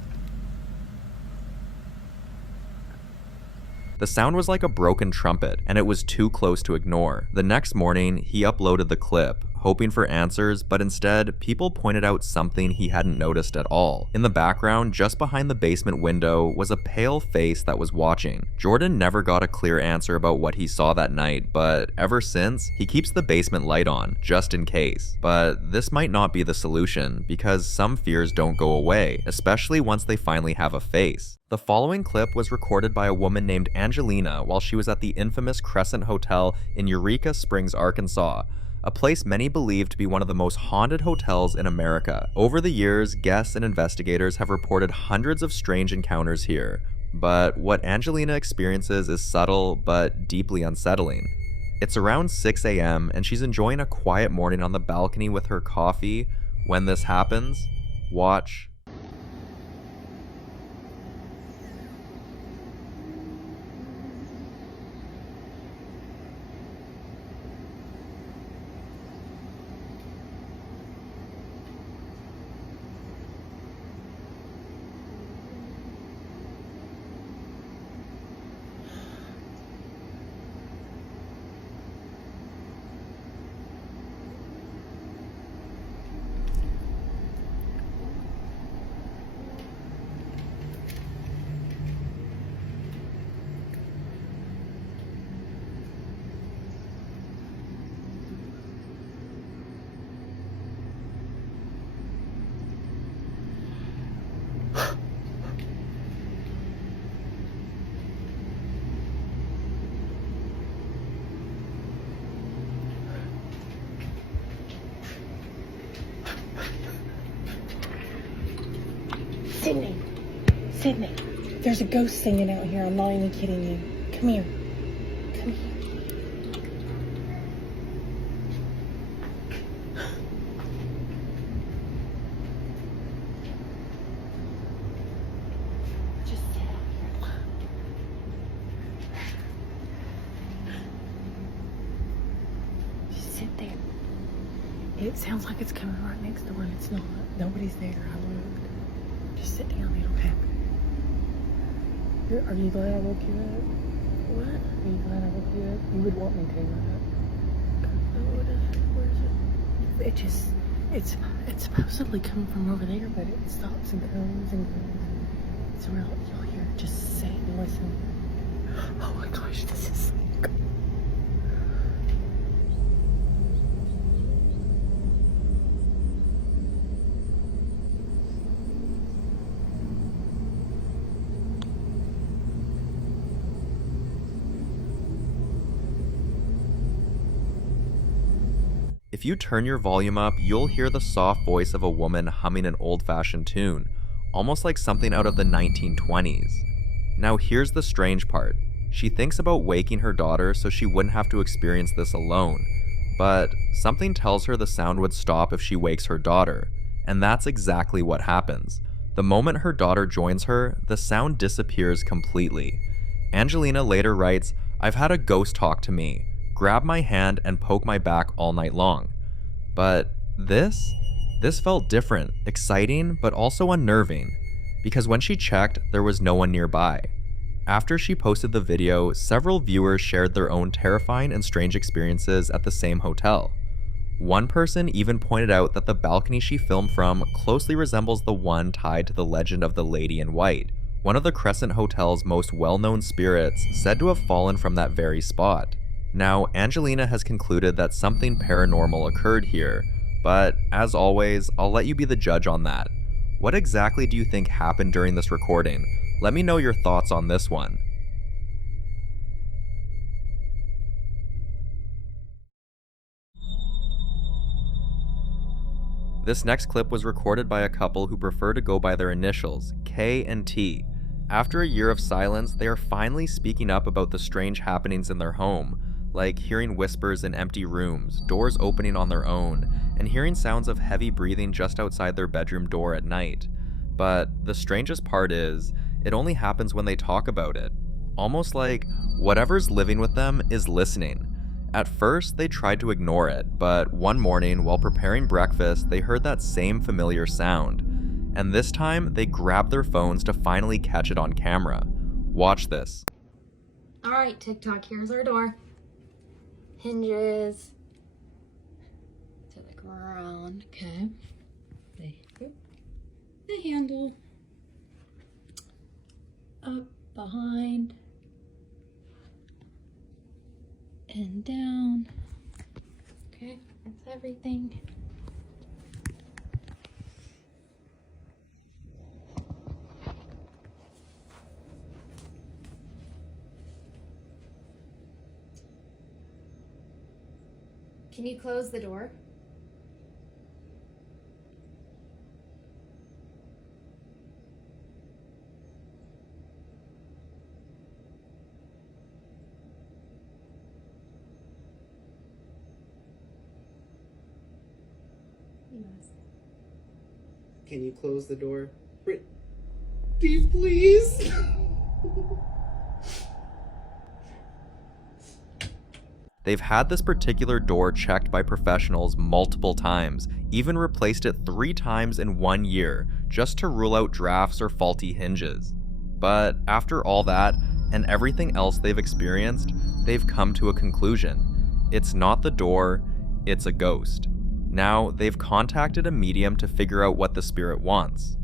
The sound was like a broken trumpet, and it was too close to ignore. The next morning, he uploaded the clip, hoping for answers, but instead, people pointed out something he hadn't noticed at all. In the background, just behind the basement window, was a pale face that was watching. Jordan never got a clear answer about what he saw that night, but ever since, he keeps the basement light on, just in case. But this might not be the solution, because some fears don't go away, especially once they finally have a face. The following clip was recorded by a woman named Angelina while she was at the infamous Crescent Hotel in Eureka Springs, Arkansas, a place many believe to be one of the most haunted hotels in America. Over the years, guests and investigators have reported hundreds of strange encounters here, but what Angelina experiences is subtle but deeply unsettling. It's around 6 a.m. and she's enjoying a quiet morning on the balcony with her coffee when this happens. Watch. Sydney, Sydney, there's a ghost singing out here. I'm not even kidding you. Come here. Come here. Just sit out here. Just sit there. It sounds like it's coming right next door, and it's not. Nobody's there. I looked. Just sit down, it'll happen. Are you glad I woke you up? What? Are you glad I woke you up? You would want me to, right? Where is it? It's supposedly coming from over there, but it stops and comes and goes. It's real, you'll hear it. Just sit and listen. Oh my gosh, this is so good. If you turn your volume up, you'll hear the soft voice of a woman humming an old-fashioned tune, almost like something out of the 1920s. Now here's the strange part. She thinks about waking her daughter so she wouldn't have to experience this alone, but something tells her the sound would stop if she wakes her daughter, and that's exactly what happens. The moment her daughter joins her, the sound disappears completely. Angelina later writes, "I've had a ghost talk to me, grab my hand and poke my back all night long. But this felt different, exciting, but also unnerving, because when she checked, there was no one nearby." After she posted the video, several viewers shared their own terrifying and strange experiences at the same hotel. One person even pointed out that the balcony she filmed from closely resembles the one tied to the legend of the Lady in White, one of the Crescent Hotel's most well-known spirits said to have fallen from that very spot. Now, Angelina has concluded that something paranormal occurred here, but as always, I'll let you be the judge on that. What exactly do you think happened during this recording? Let me know your thoughts on this one. This next clip was recorded by a couple who prefer to go by their initials, K and T. After a year of silence, they are finally speaking up about the strange happenings in their home, like hearing whispers in empty rooms, doors opening on their own, and hearing sounds of heavy breathing just outside their bedroom door at night. But the strangest part is, it only happens when they talk about it. Almost like whatever's living with them is listening. At first, they tried to ignore it, but one morning, while preparing breakfast, they heard that same familiar sound. And this time, they grabbed their phones to finally catch it on camera. Watch this. Alright, TikTok, here's our door. Hinges to the ground. Okay. The handle. Up, behind. And down. Okay, that's everything. Can you close the door? can you close the door? Brittany, please? They've had this particular door checked by professionals multiple times, even replaced it 3 times in 1 year, just to rule out drafts or faulty hinges. But after all that, and everything else they've experienced, they've come to a conclusion. It's not the door, it's a ghost. Now, they've contacted a medium to figure out what the spirit wants.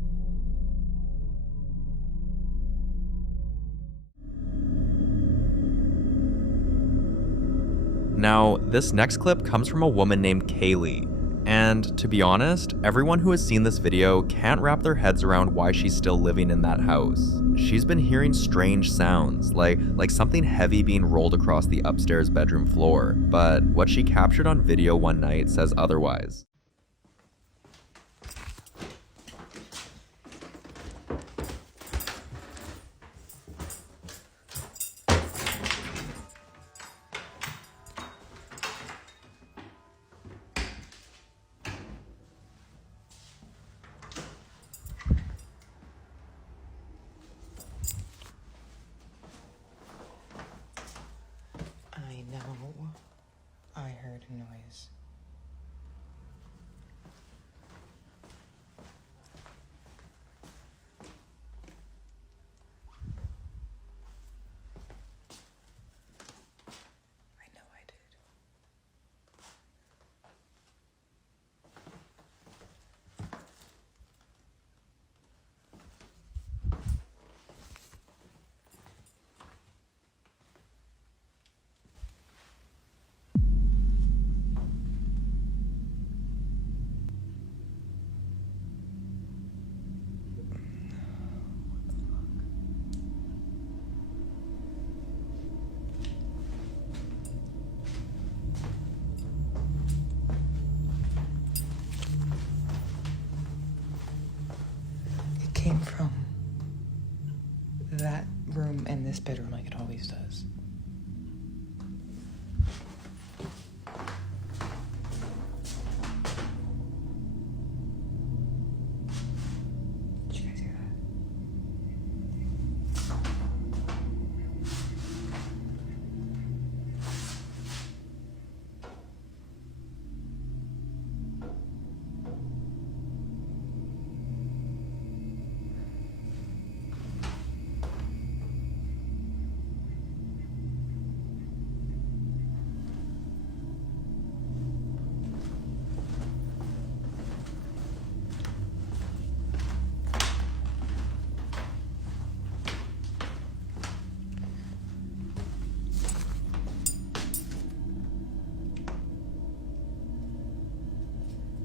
Now, this next clip comes from a woman named Kaylee, and to be honest, everyone who has seen this video can't wrap their heads around why she's still living in that house. She's been hearing strange sounds, like something heavy being rolled across the upstairs bedroom floor, but what she captured on video one night says otherwise. I know. I heard a noise. I know I did. Came from that room and this bedroom like it always does. Did you guys hear that?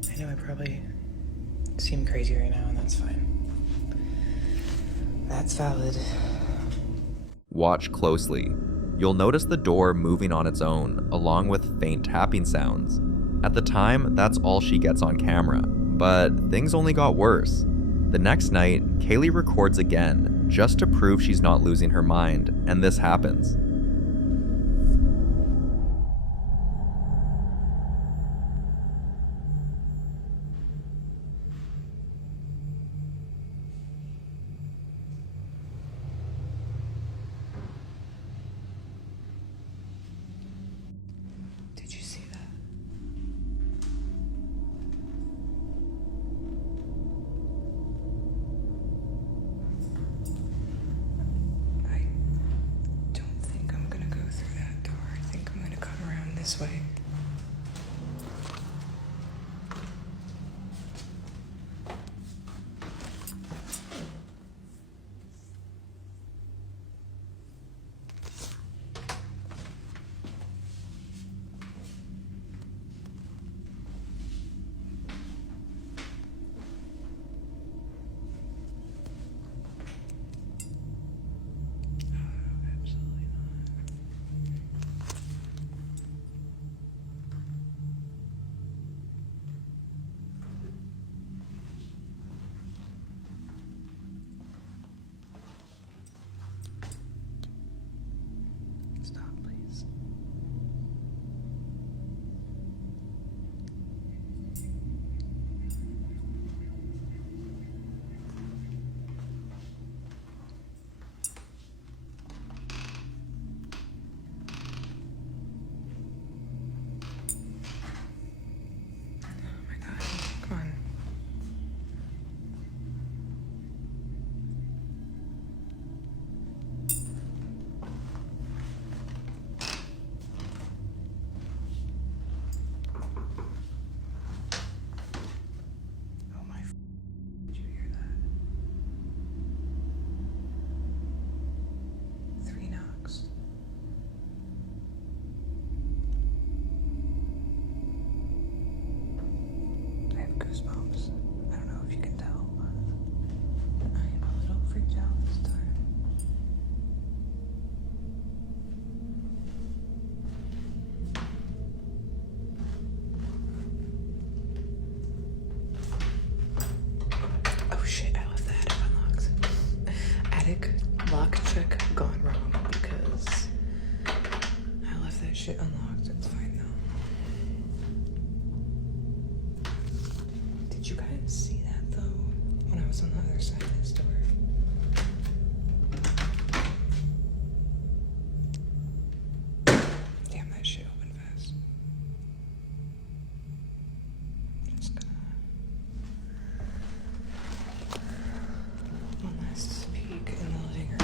I know I probably seem crazy right now, and that's fine. That's valid. Watch closely. You'll notice the door moving on its own, along with faint tapping sounds. At the time, that's all she gets on camera, but things only got worse. The next night, Kaylee records again, just to prove she's not losing her mind, and this happens. Did you see that? I don't think I'm gonna go through that door. I think I'm gonna come around this way. What's on the other side of this door? Damn, that shit opened fast. Just gonna... One last peek in the living room.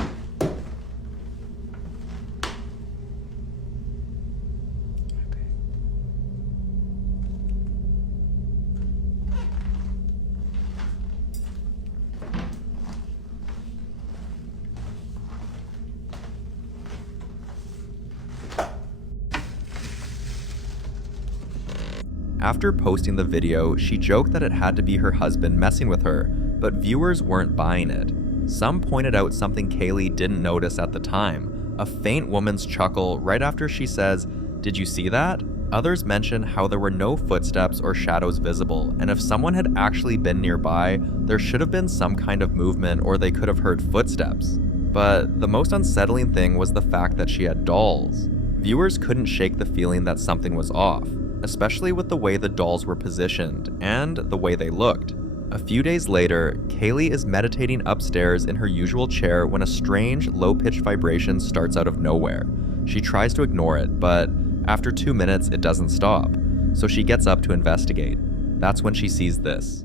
After posting the video, she joked that it had to be her husband messing with her, but viewers weren't buying it. Some pointed out something Kaylee didn't notice at the time, a faint woman's chuckle right after she says, "Did you see that?" Others mention how there were no footsteps or shadows visible, and if someone had actually been nearby, there should have been some kind of movement or they could have heard footsteps. But the most unsettling thing was the fact that she had dolls. Viewers couldn't shake the feeling that something was off, especially with the way the dolls were positioned and the way they looked. A few days later, Kaylee is meditating upstairs in her usual chair when a strange, low-pitched vibration starts out of nowhere. She tries to ignore it, but after 2 minutes, it doesn't stop, so she gets up to investigate. That's when she sees this.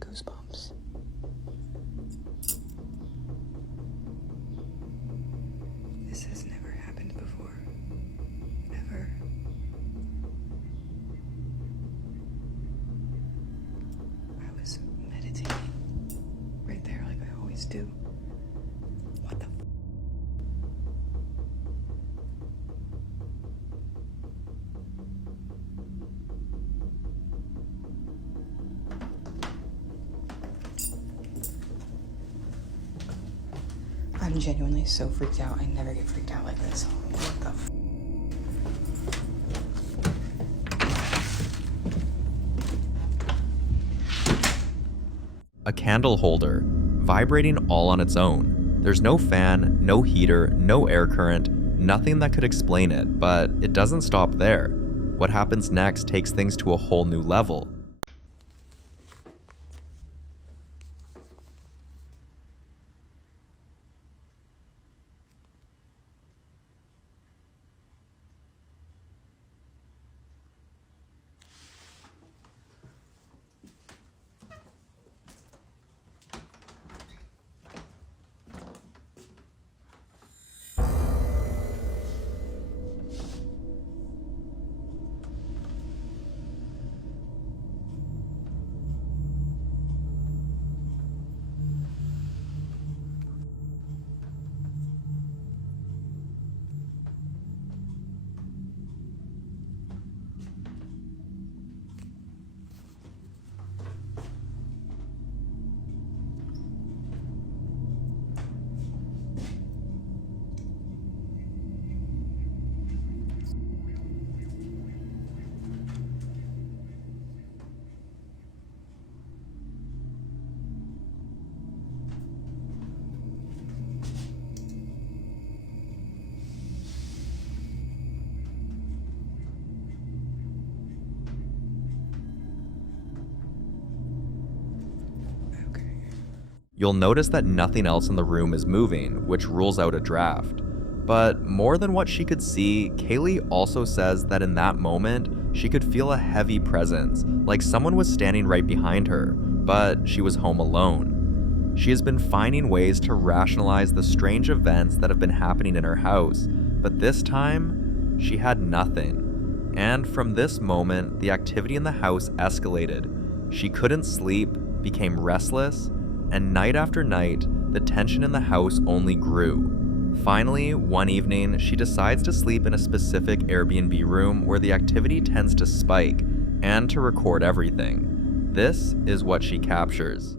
Goosebumps. This has never happened before. Ever. I was meditating right there like I always do. What the I'm genuinely so freaked out. I never get freaked out like this. What the f? A candle holder, vibrating all on its own. There's no fan, no heater, no air current, nothing that could explain it, but it doesn't stop there. What happens next takes things to a whole new level. You'll notice that nothing else in the room is moving, which rules out a draft. But more than what she could see, Kaylee also says that in that moment, she could feel a heavy presence, like someone was standing right behind her, but she was home alone. She has been finding ways to rationalize the strange events that have been happening in her house, But this time, she had nothing. And from this moment, the activity in the house escalated. She couldn't sleep, became restless, and night after night, the tension in the house only grew. Finally, one evening, she decides to sleep in a specific Airbnb room where the activity tends to spike, and to record everything. This is what she captures.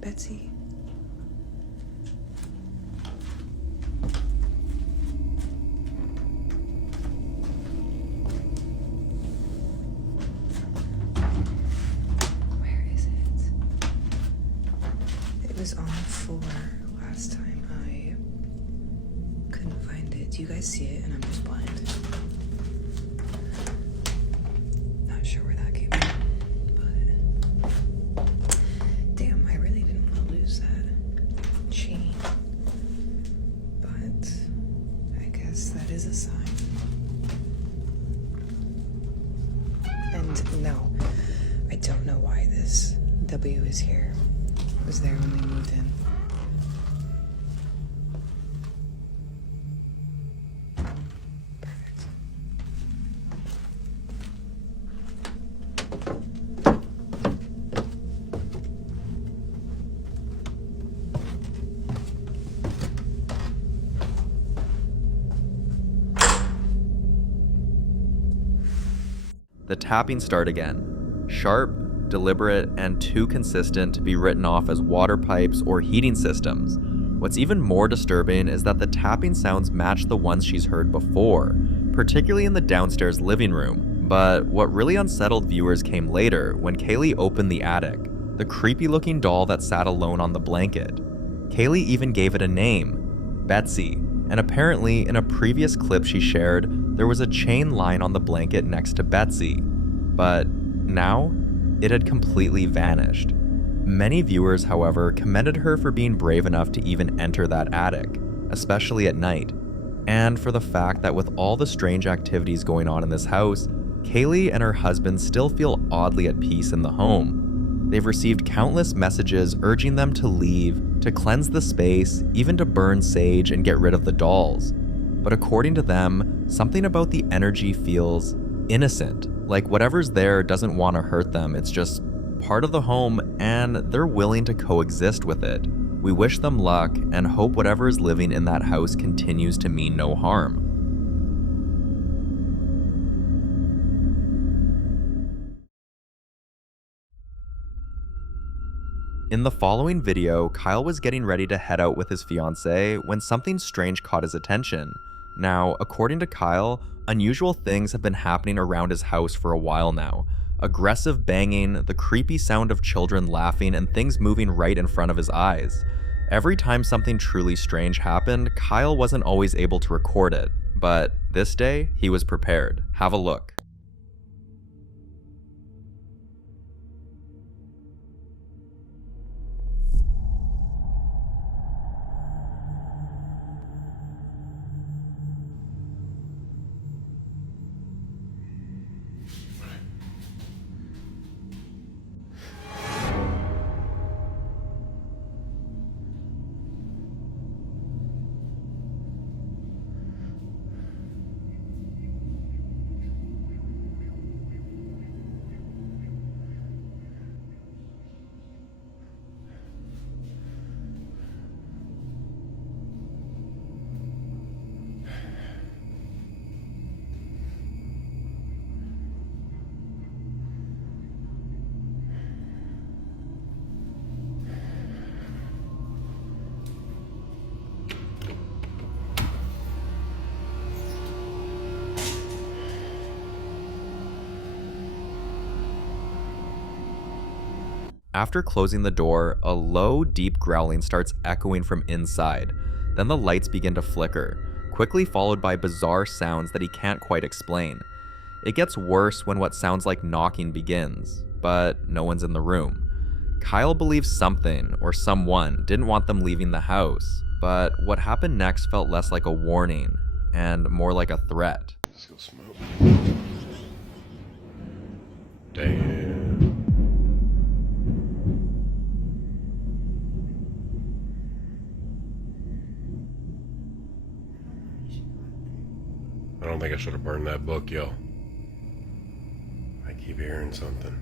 Betsy. Where is it? It was on the floor last time. I couldn't find it. Do you guys see it? And I'm just blind. Not sure where that came from. Is a sign. And no, I don't know why this W is here. It was there when we moved in. The tapping start again. Sharp, deliberate, and too consistent to be written off as water pipes or heating systems. What's even more disturbing is that the tapping sounds match the ones she's heard before, particularly in the downstairs living room. But what really unsettled viewers came later when Kaylee opened the attic, the creepy looking doll that sat alone on the blanket. Kaylee even gave it a name, Betsy, and apparently in a previous clip she shared, there was a chain line on the blanket next to Betsy. But now, it had completely vanished. Many viewers, however, commended her for being brave enough to even enter that attic, especially at night, and for the fact that with all the strange activities going on in this house, Kaylee and her husband still feel oddly at peace in the home. They've received countless messages urging them to leave, to cleanse the space, even to burn sage and get rid of the dolls. But according to them, something about the energy feels innocent, like whatever's there doesn't want to hurt them, it's just part of the home and they're willing to coexist with it. We wish them luck and hope whatever is living in that house continues to mean no harm. In the following video, Kyle was getting ready to head out with his fiancée when something strange caught his attention. Now, according to Kyle, unusual things have been happening around his house for a while now. Aggressive banging, the creepy sound of children laughing, and things moving right in front of his eyes. Every time something truly strange happened, Kyle wasn't always able to record it, but this day, he was prepared. Have a look. After closing the door, a low, deep growling starts echoing from inside. Then the lights begin to flicker, quickly followed by bizarre sounds that he can't quite explain. It gets worse when what sounds like knocking begins, but no one's in the room. Kyle believes something or someone didn't want them leaving the house, but what happened next felt less like a warning and more like a threat. Let's go smoke. Damn. I don't think I should have burned that book, yo. I keep hearing something.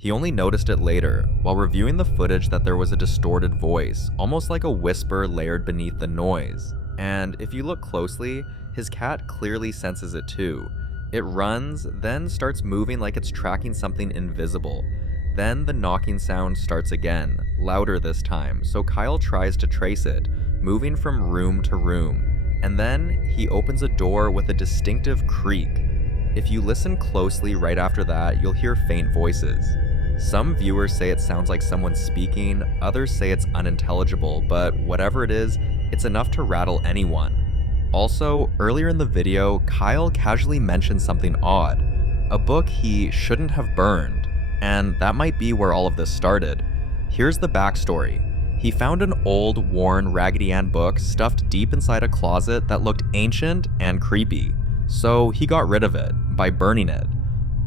He only noticed it later, while reviewing the footage, that there was a distorted voice, almost like a whisper layered beneath the noise. And if you look closely, his cat clearly senses it too. It runs, then starts moving like it's tracking something invisible. Then the knocking sound starts again, louder this time, so Kyle tries to trace it, moving from room to room. And then he opens a door with a distinctive creak. If you listen closely right after that, you'll hear faint voices. Some viewers say it sounds like someone speaking, others say it's unintelligible, but whatever it is, it's enough to rattle anyone. Also, earlier in the video, Kyle casually mentioned something odd, a book he shouldn't have burned, and that might be where all of this started. Here's the backstory. He found an old, worn Raggedy Ann book stuffed deep inside a closet that looked ancient and creepy, so he got rid of it by burning it.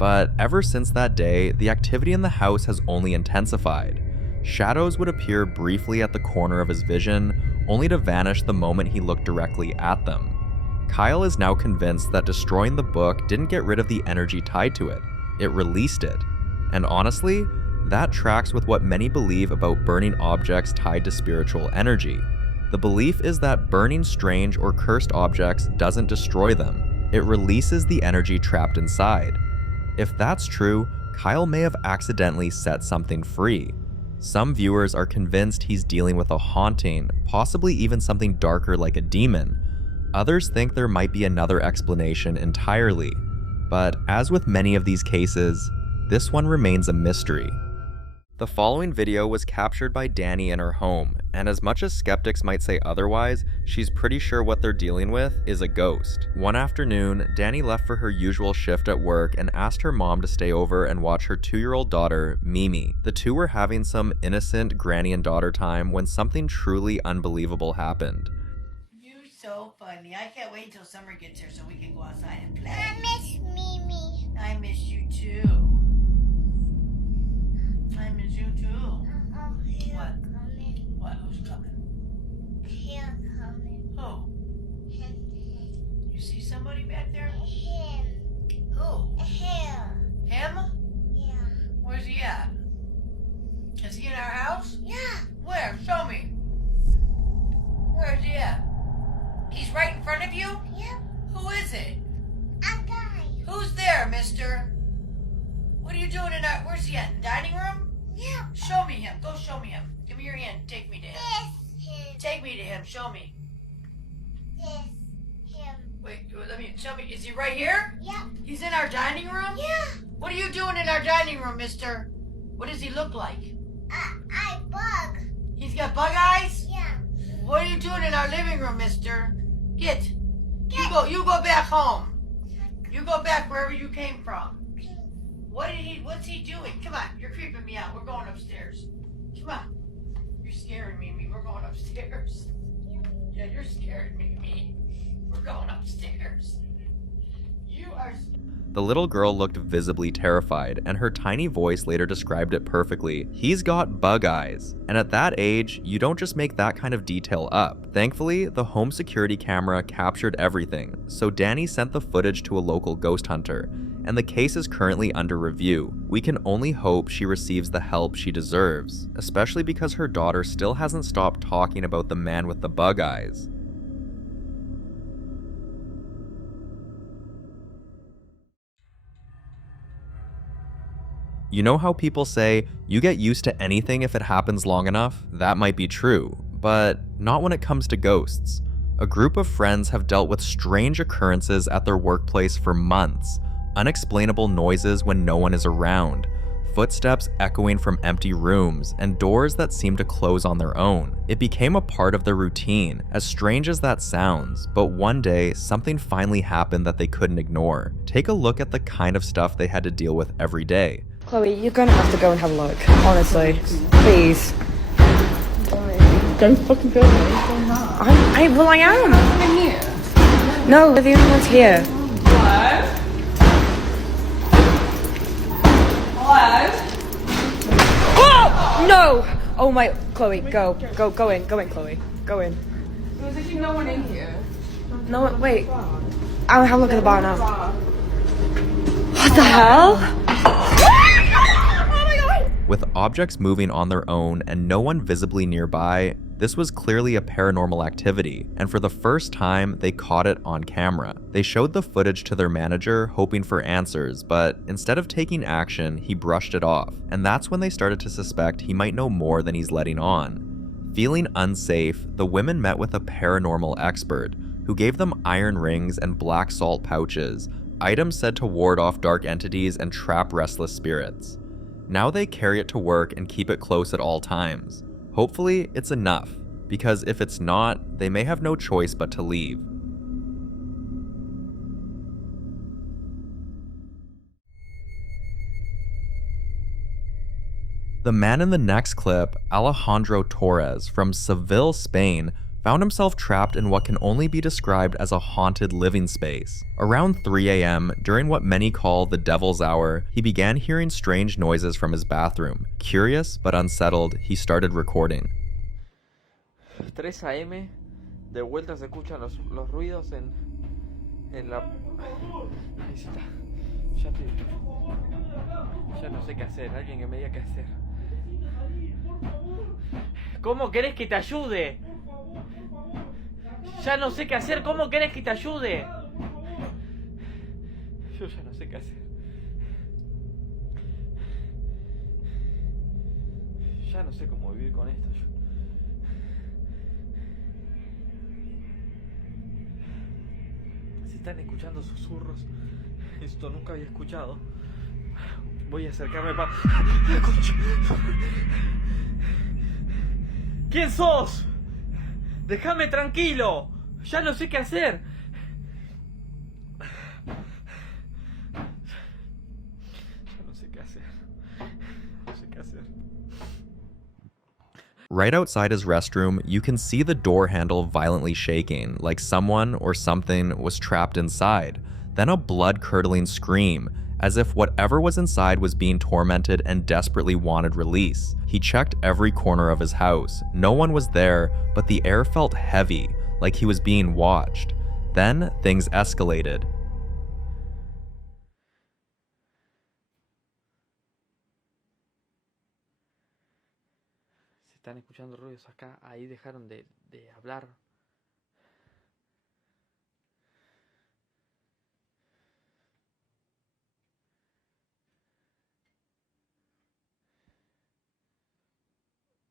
But ever since that day, the activity in the house has only intensified. Shadows would appear briefly at the corner of his vision, only to vanish the moment he looked directly at them. Kyle is now convinced that destroying the book didn't get rid of the energy tied to it, it released it. And honestly, that tracks with what many believe about burning objects tied to spiritual energy. The belief is that burning strange or cursed objects doesn't destroy them, it releases the energy trapped inside. If that's true, Kyle may have accidentally set something free. Some viewers are convinced he's dealing with a haunting, possibly even something darker like a demon. Others think there might be another explanation entirely. But as with many of these cases, this one remains a mystery. The following video was captured by Danny in her home, and as much as skeptics might say otherwise, she's pretty sure what they're dealing with is a ghost. One afternoon, Danny left for her usual shift at work and asked her mom to stay over and watch her 2-year-old daughter, Mimi. The two were having some innocent granny and daughter time when something truly unbelievable happened. You're so funny. I can't wait until summer gets here so we can go outside and play. I miss Mimi. I miss you too. I miss you too. What? What? Who's coming? Here coming. Who? Him. You see somebody back there? Him. Who? Here. Him? Yeah. Where's he at? Is he in our house? Yeah. Where? Show me. Where is he at? He's right in front of you? Yep. Who is it? A guy. Who's there, mister? What are you doing in our... Where's he at? In the dining room? Yeah. Show me him. Go show me him. Give me your hand. Take me to him. This him. Take me to him. Show me. This him. Wait, let me... Show me. Is he right here? Yep. He's in our dining room? Yeah. What are you doing in our dining room, mister? What does he look like? I bug. He's got bug eyes? Yeah. What are you doing in our living room, mister? Get. You go back home. You go back wherever you came from. What's he doing? Come on, you're creeping me out. We're going upstairs. Come on. You're scaring me. We're going upstairs. Yeah, you're scaring me. We're going upstairs. You are... The little girl looked visibly terrified, and her tiny voice later described it perfectly. He's got bug eyes. And at that age, you don't just make that kind of detail up. Thankfully, the home security camera captured everything, so Danny sent the footage to a local ghost hunter, and the case is currently under review. We can only hope she receives the help she deserves, especially because her daughter still hasn't stopped talking about the man with the bug eyes. You know how people say, you get used to anything if it happens long enough? That might be true, but not when it comes to ghosts. A group of friends have dealt with strange occurrences at their workplace for months. Unexplainable noises when no one is around, footsteps echoing from empty rooms, and doors that seem to close on their own. It became a part of their routine, as strange as that sounds, but one day, something finally happened that they couldn't ignore. Take a look at the kind of stuff they had to deal with every day. Chloe, you're gonna have to go and have a look. Honestly. Please. Don't fucking go. I am. No, we're the only ones here. Oh! No! Oh my, Chloe, go in, Chloe. Go in. There's actually no one in here. No one, wait. I'll have a look at the bar now. What the hell? With objects moving on their own and no one visibly nearby, this was clearly a paranormal activity, and for the first time, they caught it on camera. They showed the footage to their manager, hoping for answers, but instead of taking action, he brushed it off, and that's when they started to suspect he might know more than he's letting on. Feeling unsafe, the women met with a paranormal expert, who gave them iron rings and black salt pouches, items said to ward off dark entities and trap restless spirits. Now they carry it to work and keep it close at all times. Hopefully, it's enough, because if it's not, they may have no choice but to leave. The man in the next clip, Alejandro Torres from Seville, Spain, found himself trapped in what can only be described as a haunted living space. Around 3 a.m., during what many call the devil's hour, he began hearing strange noises from his bathroom. Curious but unsettled, he started recording. 3 a.m. De vuelta se escuchan los ruidos en la... Ahí está. Ya no sé qué hacer. Alguien que me diga qué hacer. ¿Cómo querés que te ayude? Ya no sé qué hacer. ¿Cómo querés que te ayude? Yo ya no sé qué hacer. Ya no sé cómo vivir con esto. Se están escuchando susurros. Esto nunca había escuchado. Voy a acercarme para... ¿Quién sos? Déjame tranquilo. Ya no sé qué hacer. Ya no sé qué hacer. No sé qué hacer. Right outside his restroom, you can see the door handle violently shaking, like someone or something was trapped inside. Then a blood-curdling scream, as if whatever was inside was being tormented and desperately wanted release. He checked every corner of his house. No one was there, but the air felt heavy, like he was being watched. Then things escalated. Se están escuchando ruidos acá. Ahí dejaron de hablar.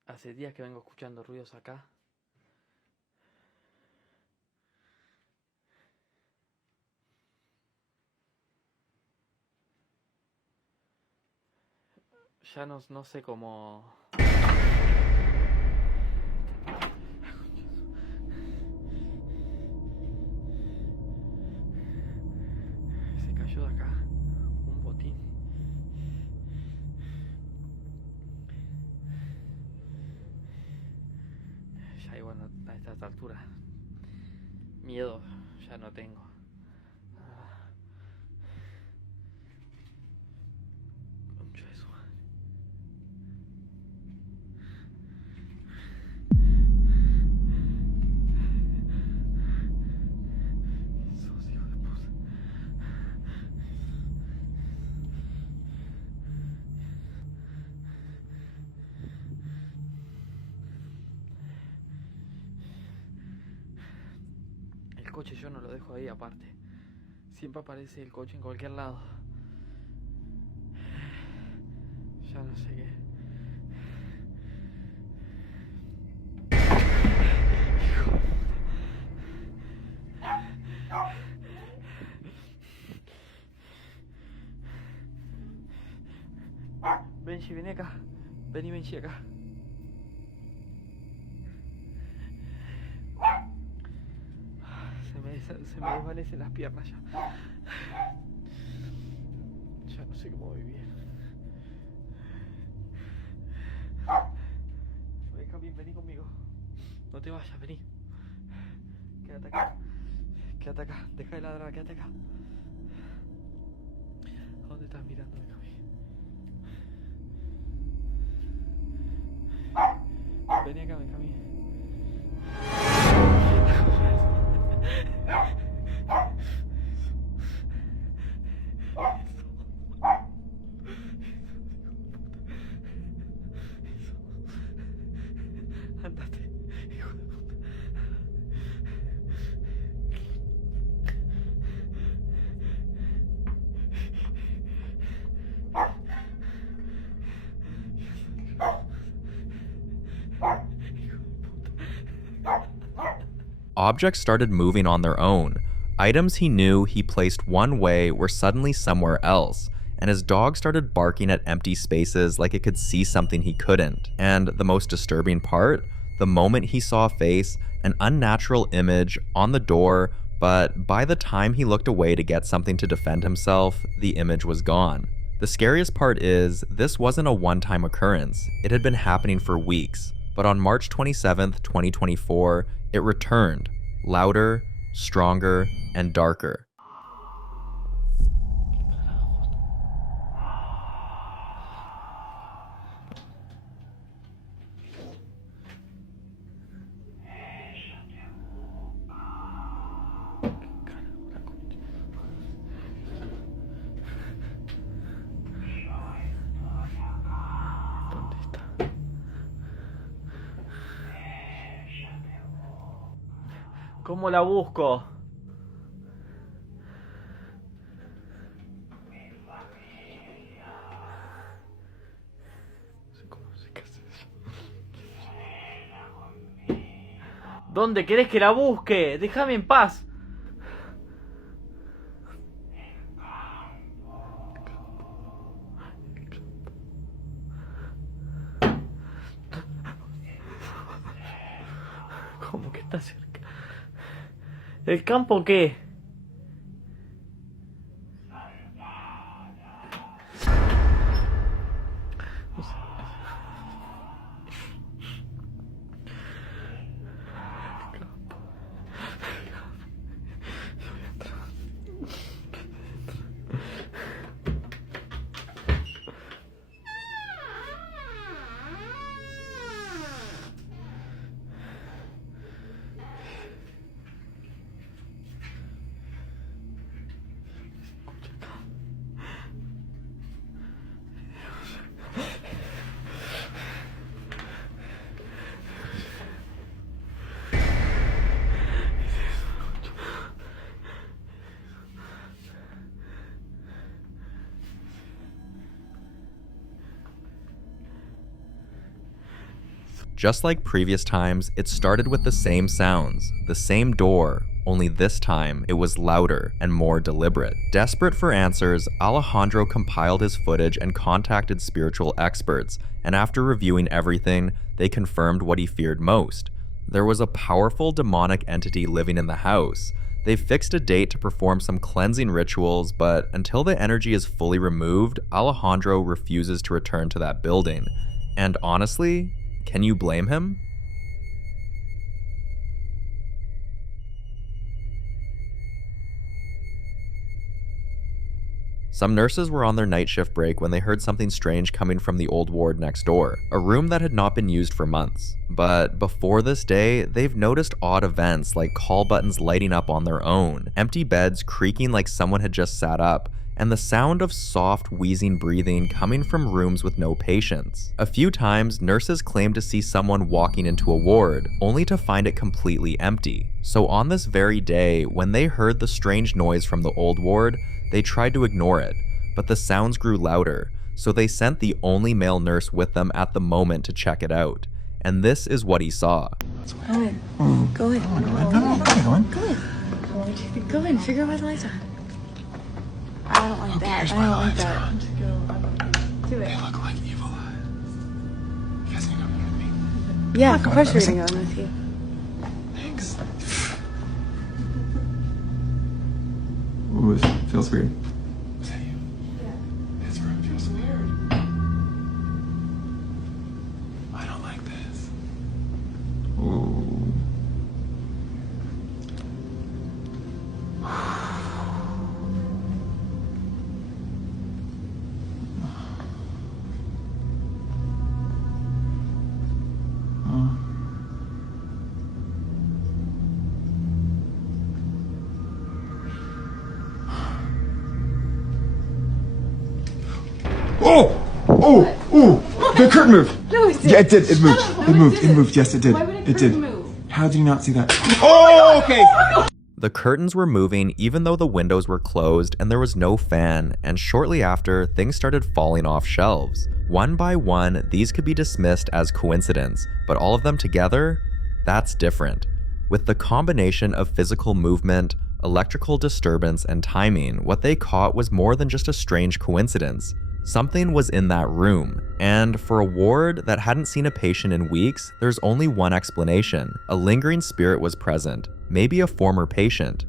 Hace días que vengo escuchando ruidos acá. Ya no sé cómo... Se cayó de acá un botín. Ya igual a estas alturas miedo ya no tengo. Concha de su madre. Esos hijos de puta. El coche yo no lo dejo ahí aparte. Siempre aparece el coche en cualquier lado. Ya no sé qué. Benji, vení acá. Vení, Benji, acá. Se me desvanecen las piernas ya. Ya no sé cómo vivir. Vení conmigo. No te vayas, vení. Quédate acá. Quédate acá. Deja de ladrar, quédate acá. ¿A dónde estás mirando, Cami? Vení acá, Cami. Andate, hijo de puta. Objects started moving on their own. Items he knew he placed one way were suddenly somewhere else, and his dog started barking at empty spaces like it could see something he couldn't. And the most disturbing part? The moment he saw a face, an unnatural image on the door, but by the time he looked away to get something to defend himself, the image was gone. The scariest part is, this wasn't a one-time occurrence. It had been happening for weeks. But on March 27th, 2024, it returned, louder, stronger, and darker. ¿Cómo la busco? ¿Dónde querés que la busque? Déjame en paz. está cerca. ¿El campo qué? Just like previous times, it started with the same sounds, the same door, only this time it was louder and more deliberate. Desperate for answers, Alejandro compiled his footage and contacted spiritual experts, and after reviewing everything, they confirmed what he feared most. There was a powerful demonic entity living in the house. They fixed a date to perform some cleansing rituals, but until the energy is fully removed, Alejandro refuses to return to that building. And honestly, can you blame him? Some nurses were on their night shift break when they heard something strange coming from the old ward next door, a room that had not been used for months. But before this day, they've noticed odd events like call buttons lighting up on their own, empty beds creaking like someone had just sat up, and the sound of soft, wheezing breathing coming from rooms with no patients. A few times, nurses claimed to see someone walking into a ward, only to find it completely empty. So on this very day, when they heard the strange noise from the old ward, they tried to ignore it, but the sounds grew louder, so they sent the only male nurse with them at the moment to check it out. And this is what he saw. Go in. Go in. Go in. Go in. Figure out why the lights on. I don't like that. I don't like that. Do it. They look like evil eyes. You guys gonna come with me? Yeah, of course we're gonna go in with you. Thanks. Ooh, it feels weird. Was that you? Yeah. This room feels weird. I don't like this. Ooh. The curtain moved. No, it did. Yeah, it did. It moved. Shut up. It moved. It moved. Yes, it did. Why would It did. move? How did you not see that? Oh, okay. The curtains were moving even though the windows were closed and there was no fan, and shortly after, things started falling off shelves. One by one, these could be dismissed as coincidence, but all of them together? That's different. With the combination of physical movement, electrical disturbance, and timing, what they caught was more than just a strange coincidence. Something was in that room, and for a ward that hadn't seen a patient in weeks, there's only one explanation. A lingering spirit was present, maybe a former patient.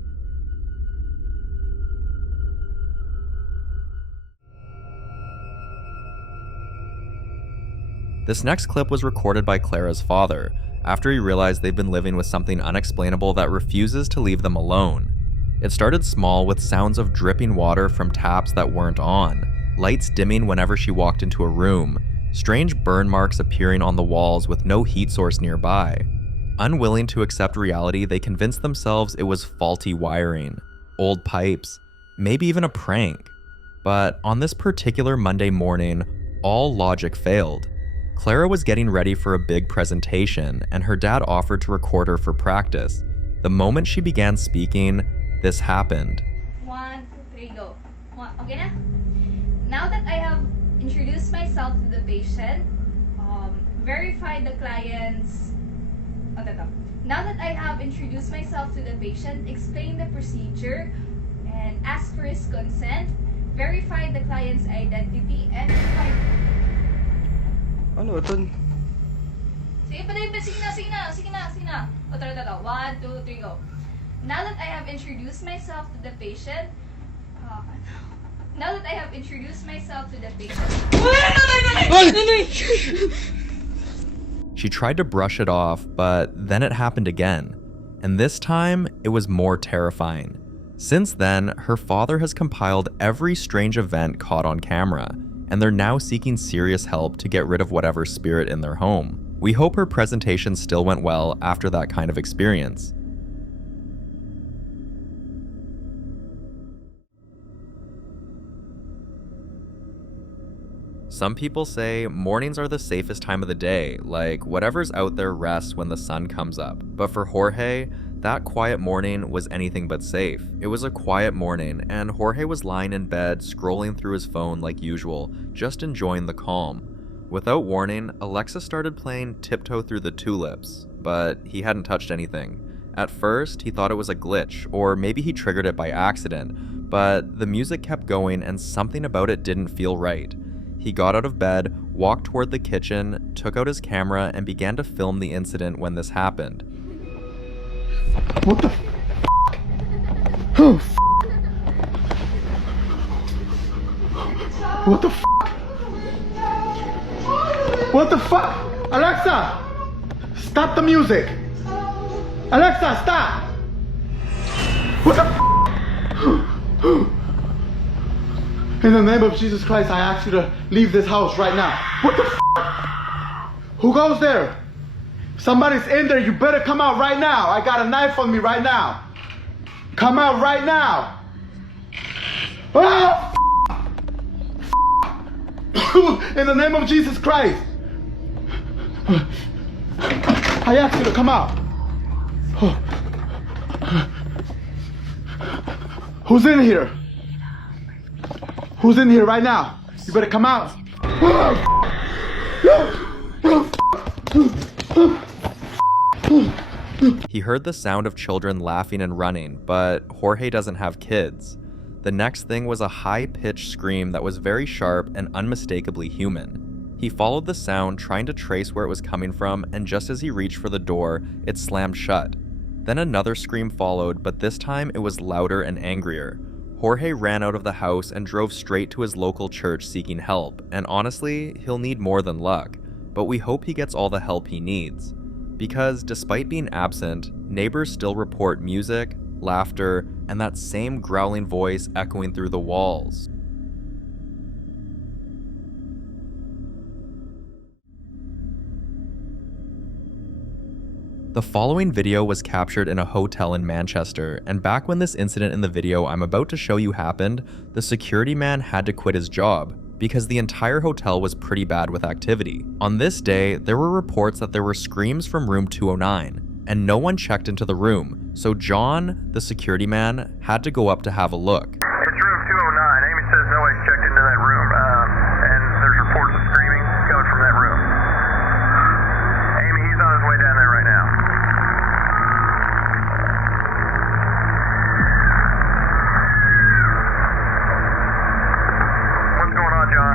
This next clip was recorded by Clara's father, after he realized they've been living with something unexplainable that refuses to leave them alone. It started small with sounds of dripping water from taps that weren't on, lights dimming whenever she walked into a room, strange burn marks appearing on the walls with no heat source nearby. Unwilling to accept reality, they convinced themselves it was faulty wiring, old pipes, maybe even a prank. But on this particular Monday morning, all logic failed. Clara was getting ready for a big presentation, and her dad offered to record her for practice. The moment she began speaking, this happened. 1, 2, 3, go. Okay na? Now that I have introduced myself to the patient, verified the client's... Now that I have introduced myself to the patient, explained the procedure, and asked for his consent, verified the client's identity, and... Ano, Ton? Sige pa, David. Sige na. O, tara. 1, 2, 3, go. Now that I have introduced myself to the patient, She tried to brush it off, but then it happened again. And this time, it was more terrifying. Since then, her father has compiled every strange event caught on camera, and they're now seeking serious help to get rid of whatever spirit in their home. We hope her presentation still went well after that kind of experience. Some people say mornings are the safest time of the day, like whatever's out there rests when the sun comes up. But for Jorge, that quiet morning was anything but safe. It was a quiet morning, and Jorge was lying in bed, scrolling through his phone like usual, just enjoying the calm. Without warning, Alexa started playing Tiptoe Through the Tulips, but he hadn't touched anything. At first, he thought it was a glitch, or maybe he triggered it by accident, but the music kept going and something about it didn't feel right. He got out of bed, walked toward the kitchen, took out his camera, and began to film the incident when this happened. What the f***? Oh, f***. What the f***? What the fuck? Alexa! Stop the music! Alexa, stop! What the f***? In the name of Jesus Christ, I ask you to leave this house right now. What the f***? Who goes there? Somebody's in there, you better come out right now. I got a knife on me right now. Come out right now. Oh, in the name of Jesus Christ. I ask you to come out. Who's in here? Who's in here right now? You better come out. He heard the sound of children laughing and running, but Jorge doesn't have kids. The next thing was a high-pitched scream that was very sharp and unmistakably human. He followed the sound, trying to trace where it was coming from, and just as he reached for the door, it slammed shut. Then another scream followed, but this time it was louder and angrier. Jorge ran out of the house and drove straight to his local church seeking help, and honestly, he'll need more than luck, but we hope he gets all the help he needs. Because despite being absent, neighbors still report music, laughter, and that same growling voice echoing through the walls. The following video was captured in a hotel in Manchester, and back when this incident in the video I'm about to show you happened, the security man had to quit his job because the entire hotel was pretty bad with activity. On this day, there were reports that there were screams from room 209, and no one checked into the room, so John, the security man, had to go up to have a look. It's room 209. Amy says nobody's checked into that room, and there's reports of screaming coming from that room. Amy, he's on his way down there right now. What's going on, John?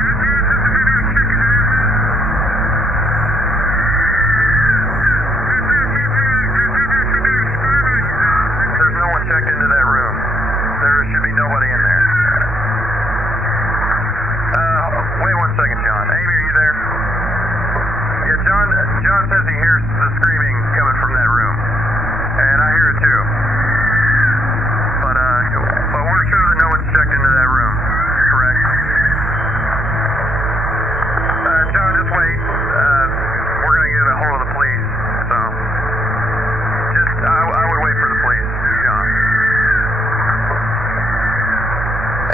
There's no one checked into that room. There should be nobody in there. Wait 1 second, John. Amy, are you there? Yeah, John says he hears the screaming coming from that room. And I hear it too. But we're sure that no one's checked into that room. Correct? John, just wait. We're going to get a hold of the police. So, I would wait for the police, John.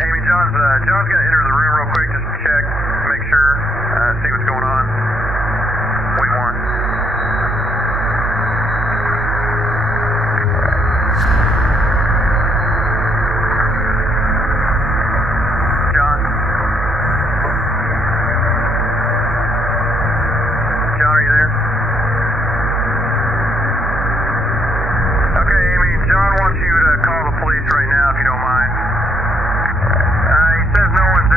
Amy, John's going to enter the room real quick just to check, make sure, see what's going on. Wait one. John? John, are you there? Okay, Amy, John wants you to call the police right now if you don't mind. He says no one's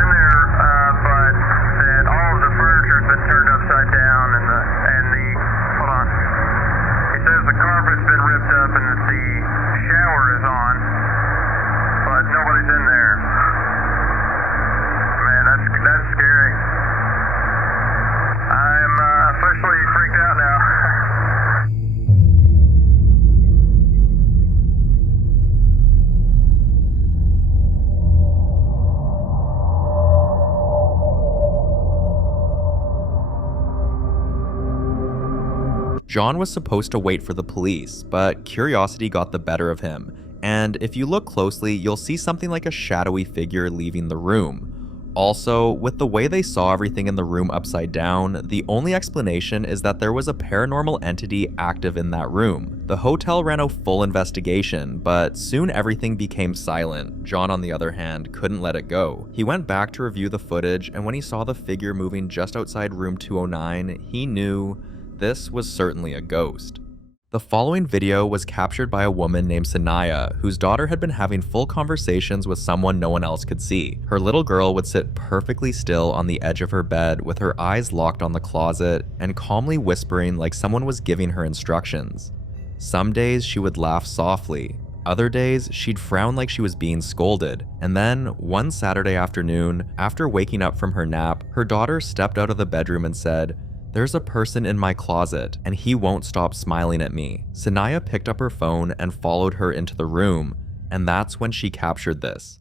John was supposed to wait for the police, but curiosity got the better of him, and if you look closely, you'll see something like a shadowy figure leaving the room. Also, with the way they saw everything in the room upside down, the only explanation is that there was a paranormal entity active in that room. The hotel ran a full investigation, but soon everything became silent. John, on the other hand, couldn't let it go. He went back to review the footage, and when he saw the figure moving just outside room 209, he knew this was certainly a ghost. The following video was captured by a woman named Sanaya, whose daughter had been having full conversations with someone no one else could see. Her little girl would sit perfectly still on the edge of her bed with her eyes locked on the closet and calmly whispering like someone was giving her instructions. Some days she would laugh softly, other days she'd frown like she was being scolded, and then one Saturday afternoon, after waking up from her nap, her daughter stepped out of the bedroom and said, "There's a person in my closet, and he won't stop smiling at me." Sanaya picked up her phone and followed her into the room, and that's when she captured this.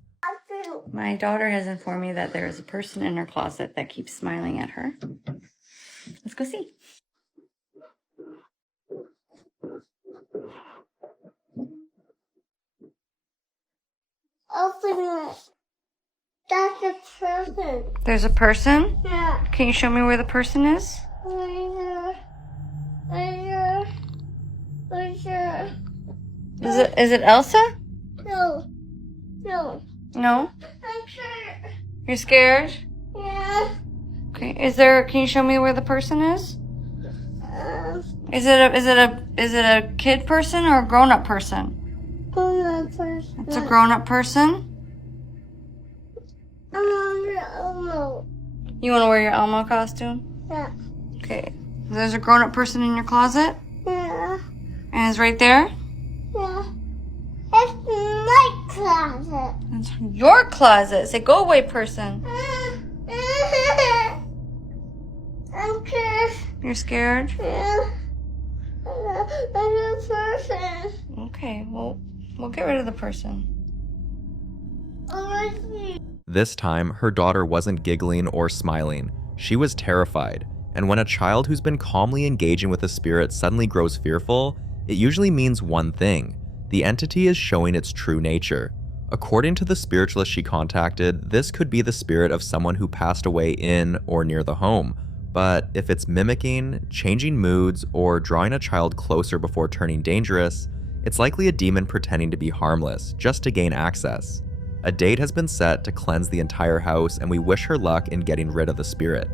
My daughter has informed me that there is a person in her closet that keeps smiling at her. Let's go see. Open it. That's a person. There's a person? Yeah. Can you show me where the person is? Right here. Is it Elsa? No. No? I'm sure. You're scared? Yeah. Okay. Can you show me where the person is? Is it a kid person or a grown-up person? Grown-up person. It's a grown-up person? I want your Elmo. You want to wear your Elmo costume? Yeah. Okay. There's a grown-up person in your closet? Yeah. And it's right there? Yeah. It's my closet. It's your closet. Say, go away, person. I'm scared. You're scared? Yeah. I'm a person. Okay, well, we'll get rid of the person. This time, her daughter wasn't giggling or smiling. She was terrified. And when a child who's been calmly engaging with a spirit suddenly grows fearful, it usually means one thing: the entity is showing its true nature. According to the spiritualist she contacted, this could be the spirit of someone who passed away in or near the home. But if it's mimicking, changing moods, or drawing a child closer before turning dangerous, it's likely a demon pretending to be harmless, just to gain access. A date has been set to cleanse the entire house, and we wish her luck in getting rid of the spirit.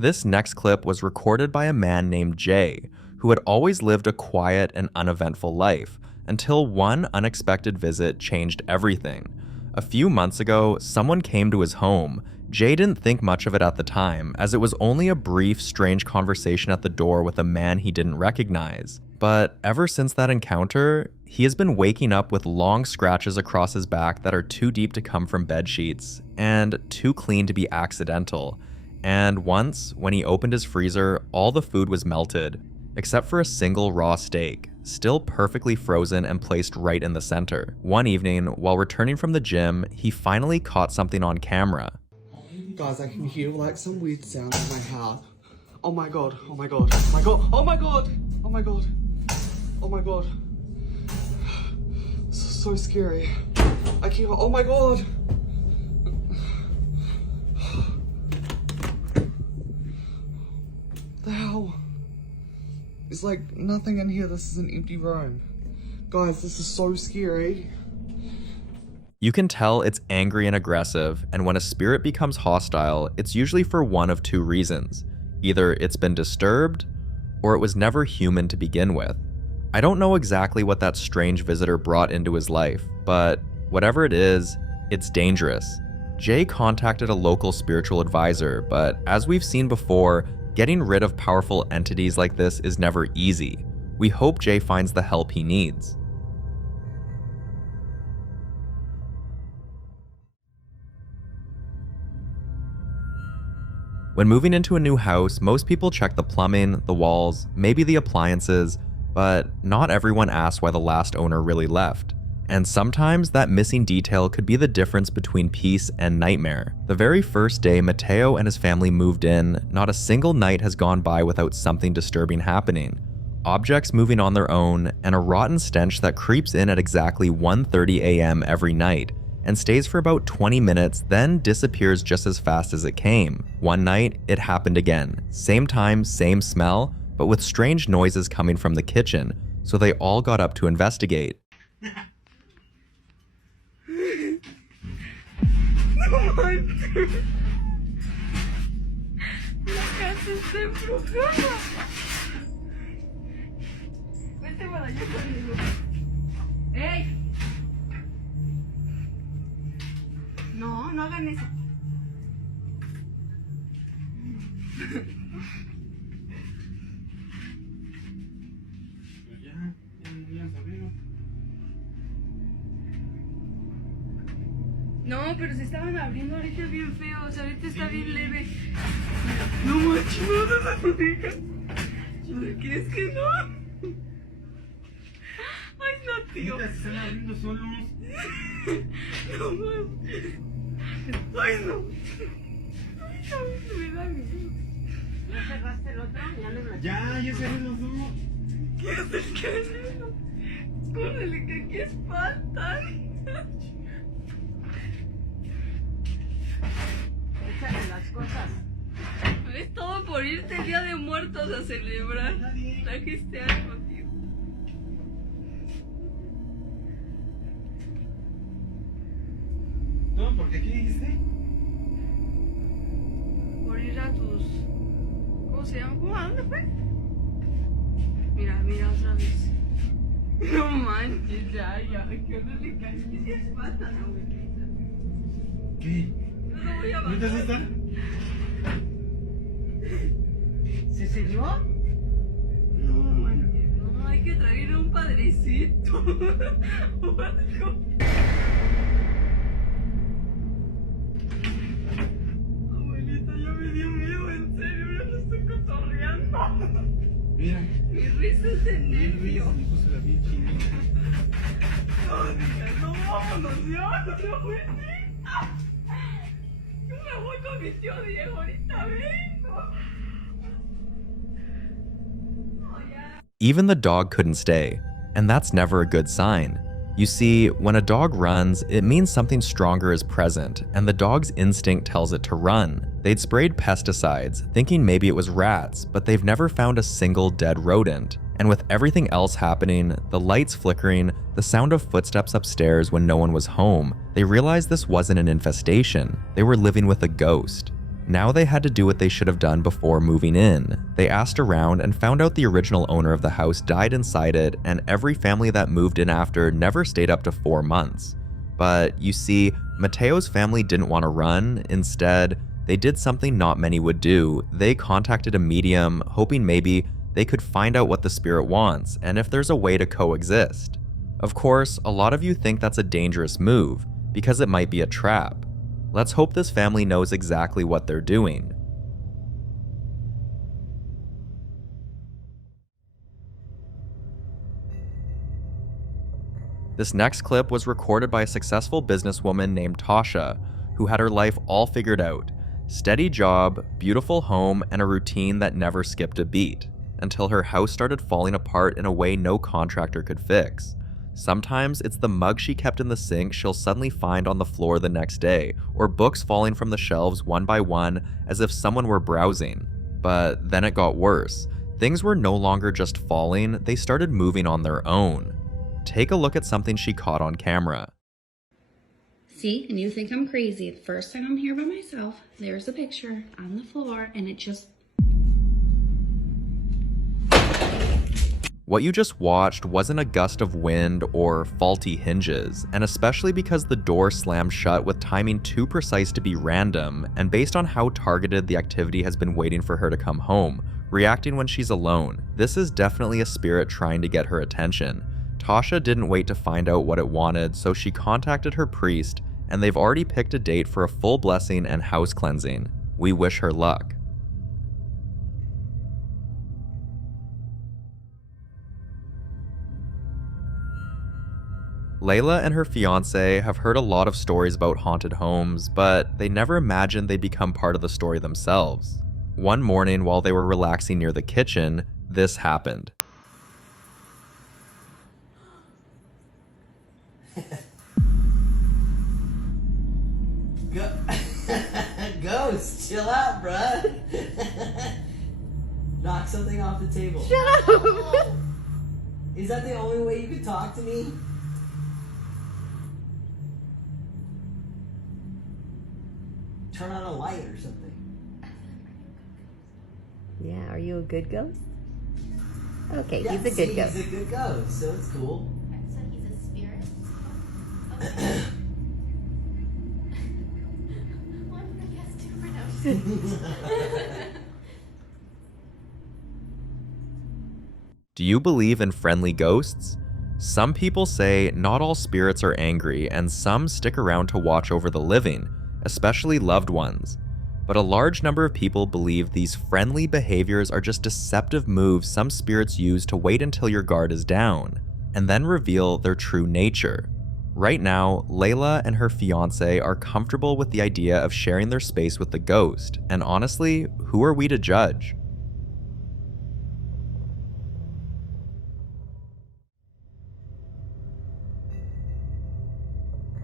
This next clip was recorded by a man named Jay, who had always lived a quiet and uneventful life, until one unexpected visit changed everything. A few months ago, someone came to his home. Jay didn't think much of it at the time, as it was only a brief, strange conversation at the door with a man he didn't recognize. But ever since that encounter, he has been waking up with long scratches across his back that are too deep to come from bed sheets, and too clean to be accidental. And once, when he opened his freezer, all the food was melted, except for a single raw steak, still perfectly frozen and placed right in the center. One evening, while returning from the gym, he finally caught something on camera. Guys, I can hear like some weird sound in my house. Oh my god, oh my god, oh my god, oh my god, oh my god, oh my god. So scary. I can't, oh my god. The hell? It's like nothing in here, this is an empty room. Guys, this is so scary. You can tell it's angry and aggressive, and when a spirit becomes hostile, it's usually for one of two reasons. Either it's been disturbed, or it was never human to begin with. I don't know exactly what that strange visitor brought into his life, but whatever it is, it's dangerous. Jay contacted a local spiritual advisor, but as we've seen before, getting rid of powerful entities like this is never easy. We hope Jay finds the help he needs. When moving into a new house, most people check the plumbing, the walls, maybe the appliances, but not everyone asks why the last owner really left. And sometimes that missing detail could be the difference between peace and nightmare. The very first day Mateo and his family moved in, not a single night has gone by without something disturbing happening. Objects moving on their own, and a rotten stench that creeps in at exactly 1:30 a.m. every night, and stays for about 20 minutes, then disappears just as fast as it came. One night, it happened again. Same time, same smell, but with strange noises coming from the kitchen, so they all got up to investigate. No manches. La casa está embrujada. Vete para allá conmigo. ¡Ey! No, no hagan eso. No, pero se estaban abriendo ahorita bien feos, ahorita está bien leve. No manches, no se lo digas. ¿Quieres que no? Ay, no, tío. Se están abriendo solos. No manches. Ay, no. Ay, no, me da miedo. ¿Ya cerraste el otro? Ya cerré los dos. ¿Qué haces, querido? Córrele, que aquí espantan. Échale las cosas. Es todo por irte el Día de Muertos a celebrar. Trajiste algo, tío. No, porque ¿qué dijiste? Por ir a tus... ¿Cómo se llama? ¿Cómo? ¿A dónde fue? Mira, mira otra vez. No manches, ya, que no le cae. ¿Qué se pasa, no, güey? ¿Qué? No voy a ¿No te asusta? ¿Se selló? No, manches, no, hay que traer a un padrecito. O algo. Abuelita, ya me dio miedo, en serio, ya lo estoy cotorreando. Mira. Mi risa es de nervio. Me puse la bien chinita. No, digas, no, vámonos ya, no, abuelita. Yo me voy con mi tío Diego, ahorita vengo. Even the dog couldn't stay, and that's never a good sign. You see, when a dog runs, it means something stronger is present, and the dog's instinct tells it to run. They'd sprayed pesticides, thinking maybe it was rats, but they've never found a single dead rodent. And with everything else happening, the lights flickering, the sound of footsteps upstairs when no one was home, they realized this wasn't an infestation. They were living with a ghost. Now they had to do what they should have done before moving in. They asked around and found out the original owner of the house died inside it, and every family that moved in after never stayed up to 4 months. But you see, Mateo's family didn't want to run. Instead, they did something not many would do. They contacted a medium, hoping maybe they could find out what the spirit wants and if there's a way to coexist. Of course, a lot of you think that's a dangerous move, because it might be a trap. Let's hope this family knows exactly what they're doing. This next clip was recorded by a successful businesswoman named Tasha, who had her life all figured out. Steady job, beautiful home, and a routine that never skipped a beat, until her house started falling apart in a way no contractor could fix. Sometimes it's the mug she kept in the sink she'll suddenly find on the floor the next day, or books falling from the shelves one by one as if someone were browsing. But then it got worse. Things were no longer just falling, they started moving on their own. Take a look at something she caught on camera. See, and you think I'm crazy. The first time I'm here by myself, there's a picture on the floor, and it just... What you just watched wasn't a gust of wind or faulty hinges, and especially because the door slammed shut with timing too precise to be random, and based on how targeted the activity has been waiting for her to come home, reacting when she's alone. This is definitely a spirit trying to get her attention. Tasha didn't wait to find out what it wanted, so she contacted her priest, and they've already picked a date for a full blessing and house cleansing. We wish her luck. Layla and her fiancé have heard a lot of stories about haunted homes, but they never imagined they'd become part of the story themselves. One morning while they were relaxing near the kitchen, this happened. Ghost, chill out, bruh. Knock something off the table. Shut up! Is that the only way you could talk to me? Turn on a light or something. Yeah, are you a good ghost? Okay, Yeah, he's a good ghost. He's a good ghost, so it's cool. So he's a spirit? Do you believe in friendly ghosts? Some people say not all spirits are angry, and some stick around to watch over the living, especially loved ones. But a large number of people believe these friendly behaviors are just deceptive moves some spirits use to wait until your guard is down, and then reveal their true nature. Right now, Layla and her fiancé are comfortable with the idea of sharing their space with the ghost, and honestly, who are we to judge?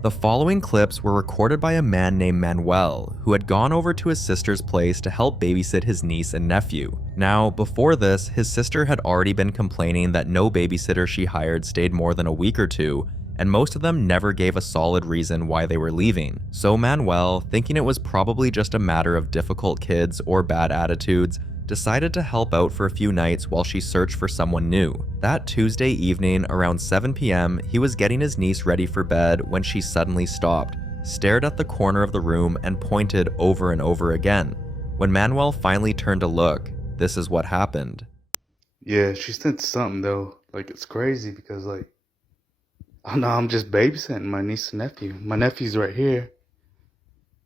The following clips were recorded by a man named Manuel, who had gone over to his sister's place to help babysit his niece and nephew. Now, before this, his sister had already been complaining that no babysitter she hired stayed more than a week or two, and most of them never gave a solid reason why they were leaving. So Manuel, thinking it was probably just a matter of difficult kids or bad attitudes, decided to help out for a few nights while she searched for someone new. That Tuesday evening, around 7 p.m., he was getting his niece ready for bed when she suddenly stopped, stared at the corner of the room, and pointed over and over again. When Manuel finally turned to look, this is what happened. Yeah, she said something though. Like, it's crazy because, like, oh no, I'm just babysitting my niece and nephew. My nephew's right here.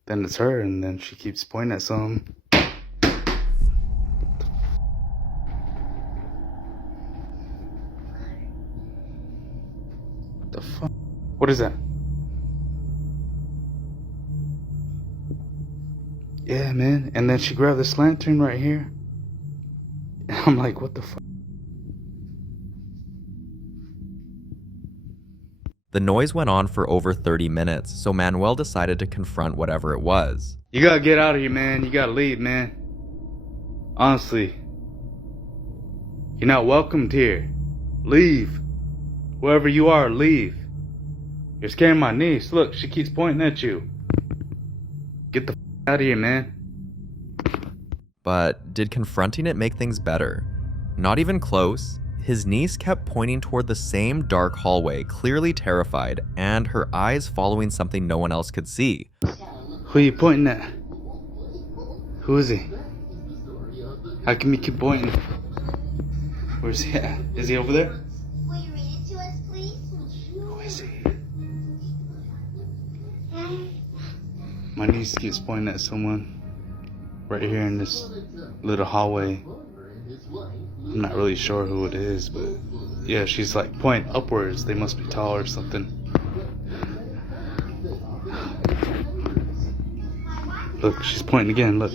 Then it's her, and then she keeps pointing at something. The fuck? What is that? Yeah, man. And then she grabbed this lantern right here. And I'm like, what the fuck? The noise went on for over 30 minutes, so Manuel decided to confront whatever it was. You gotta get out of here, man. You gotta leave, man. Honestly. You're not welcomed here. Leave. Whoever you are, leave. You're scaring my niece. Look, she keeps pointing at you. Get the out of here, man. But did confronting it make things better? Not even close. His niece kept pointing toward the same dark hallway, clearly terrified, and her eyes following something no one else could see. Who are you pointing at? Who is he? How come you keep pointing? Where's he at? Is he over there? Will you read it to us, please? Who is he? My niece keeps pointing at someone right here in this little hallway. I'm not really sure who it is, but yeah, she's like pointing upwards. They must be tall or something. Look, she's pointing again, look.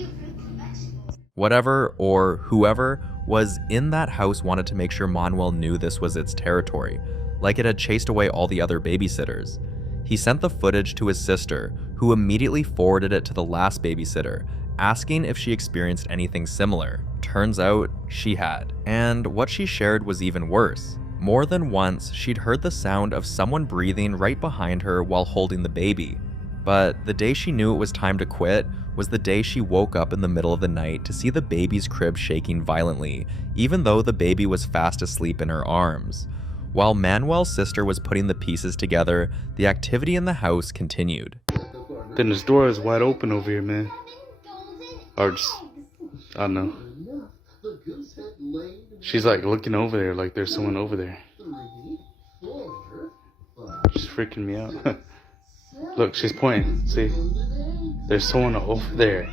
Whatever or whoever was in that house wanted to make sure Manuel knew this was its territory, like it had chased away all the other babysitters. He sent the footage to his sister, who immediately forwarded it to the last babysitter, asking if she experienced anything similar. Turns out she had. And what she shared was even worse. More than once, she'd heard the sound of someone breathing right behind her while holding the baby. But the day she knew it was time to quit was the day she woke up in the middle of the night to see the baby's crib shaking violently, even though the baby was fast asleep in her arms. While Manuel's sister was putting the pieces together, the activity in the house continued. Then this door is wide open over here, man. Or just, I don't know. She's like looking over there like there's someone over there. She's freaking me out. Look, she's pointing. See? There's someone over there.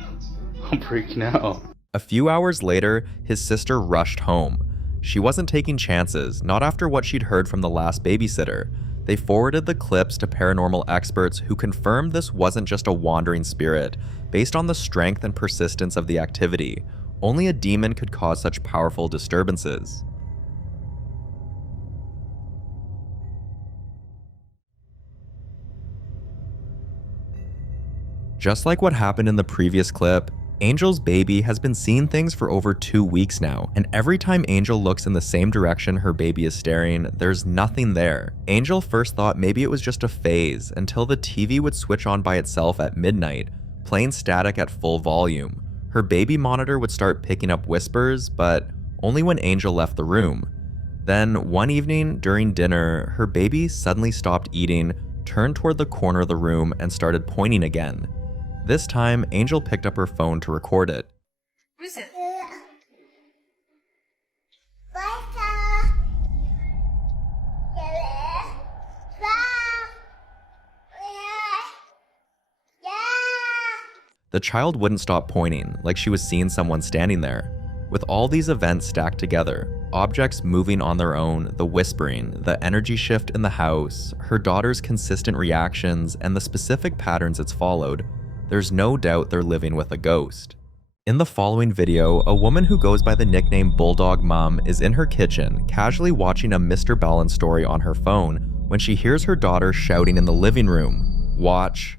I'm freaking out. A few hours later, his sister rushed home. She wasn't taking chances, not after what she'd heard from the last babysitter. They forwarded the clips to paranormal experts who confirmed this wasn't just a wandering spirit. Based on the strength and persistence of the activity, only a demon could cause such powerful disturbances. Just like what happened in the previous clip, Angel's baby has been seeing things for over 2 weeks now, and every time Angel looks in the same direction her baby is staring, there's nothing there. Angel first thought maybe it was just a phase until the TV would switch on by itself at midnight, playing static at full volume. Her baby monitor would start picking up whispers, but only when Angel left the room. Then one evening during dinner, her baby suddenly stopped eating, turned toward the corner of the room, and started pointing again. This time, Angel picked up her phone to record it. Listen. The child wouldn't stop pointing, like she was seeing someone standing there. With all these events stacked together, objects moving on their own, the whispering, the energy shift in the house, her daughter's consistent reactions, and the specific patterns it's followed, there's no doubt they're living with a ghost. In the following video, a woman who goes by the nickname Bulldog Mom is in her kitchen, casually watching a Mr. Balance story on her phone when she hears her daughter shouting in the living room. Watch.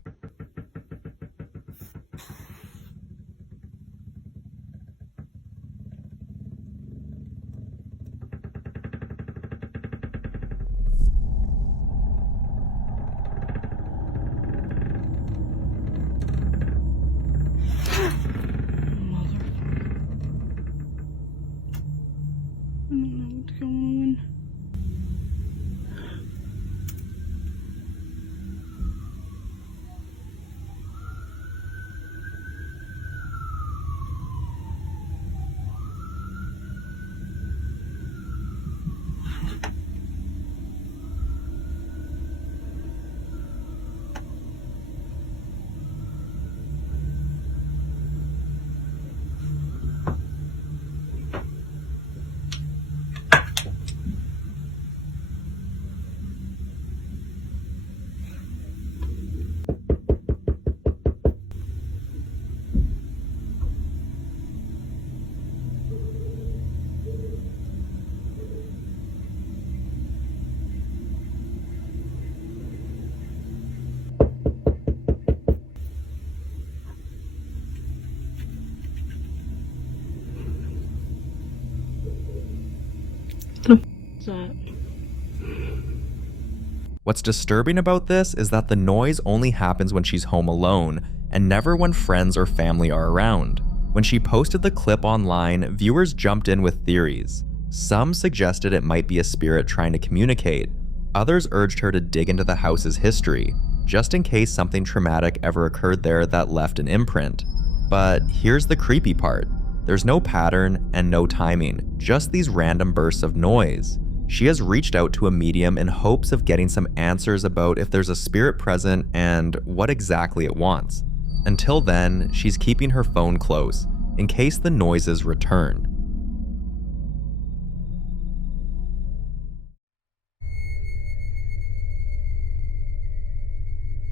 What's disturbing about this is that the noise only happens when she's home alone, and never when friends or family are around. When she posted the clip online, viewers jumped in with theories. Some suggested it might be a spirit trying to communicate. Others urged her to dig into the house's history, just in case something traumatic ever occurred there that left an imprint. But here's the creepy part. There's no pattern and no timing, just these random bursts of noise. She has reached out to a medium in hopes of getting some answers about if there's a spirit present and what exactly it wants. Until then, she's keeping her phone close, in case the noises return.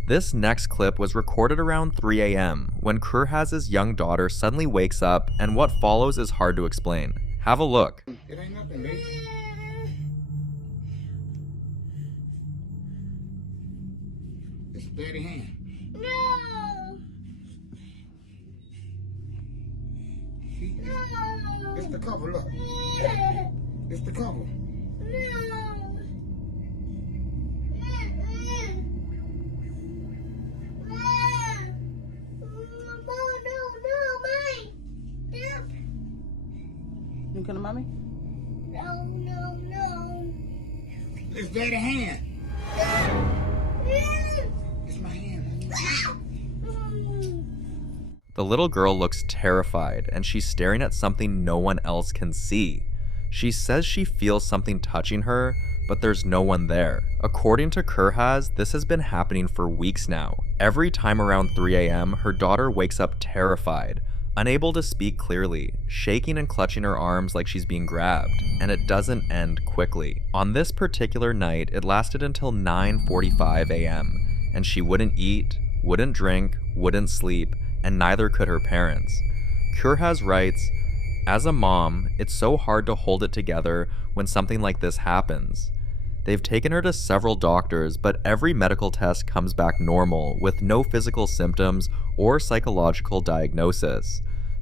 This next clip was recorded around 3 a.m. when Kurhaz's young daughter suddenly wakes up, and what follows is hard to explain. Have a look. It ain't nothing, baby. It's a dirty hand. No. See? No. It's the cover, look. It's the cover. No. You gonna mommy? No, no, no. It's dirty hand. It's my hand. The little girl looks terrified, and she's staring at something no one else can see. She says she feels something touching her, but there's no one there. According to Kurhaz, this has been happening for weeks now. Every time around 3 a.m., her daughter wakes up terrified. unable to speak clearly, shaking and clutching her arms like she's being grabbed, and it doesn't end quickly. On this particular night, it lasted until 9:45 a.m., and she wouldn't eat, wouldn't drink, wouldn't sleep, and neither could her parents. Kurhas writes, "As a mom, it's so hard to hold it together when something like this happens. They've taken her to several doctors, but every medical test comes back normal with no physical symptoms or psychological diagnosis.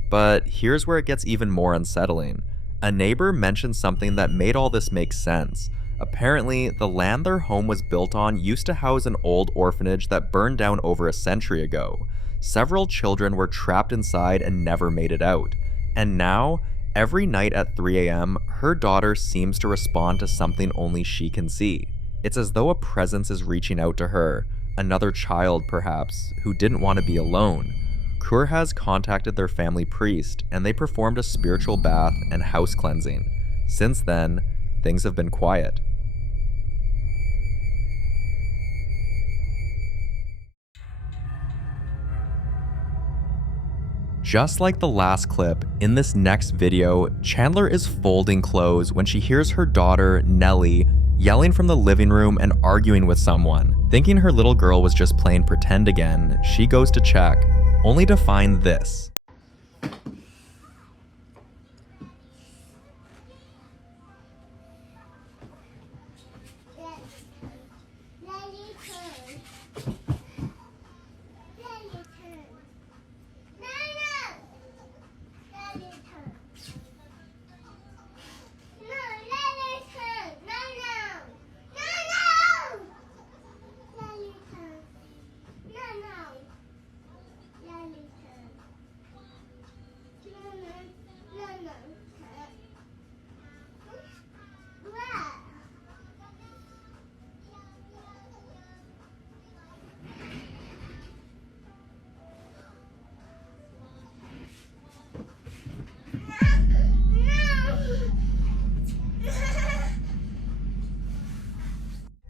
But here's where it gets even more unsettling. A neighbor mentioned something that made all this make sense. Apparently, the land their home was built on used to house an old orphanage that burned down over a century ago. Several children were trapped inside and never made it out. And now, every night at 3 a.m., her daughter seems to respond to something only she can see. It's as though a presence is reaching out to her, another child perhaps, who didn't want to be alone. Kurhas contacted their family priest, and they performed a spiritual bath and house cleansing. Since then, things have been quiet. Just like the last clip, in this next video, Chandler is folding clothes when she hears her daughter, Nellie, yelling from the living room and arguing with someone. Thinking her little girl was just playing pretend again, she goes to check, only to find this.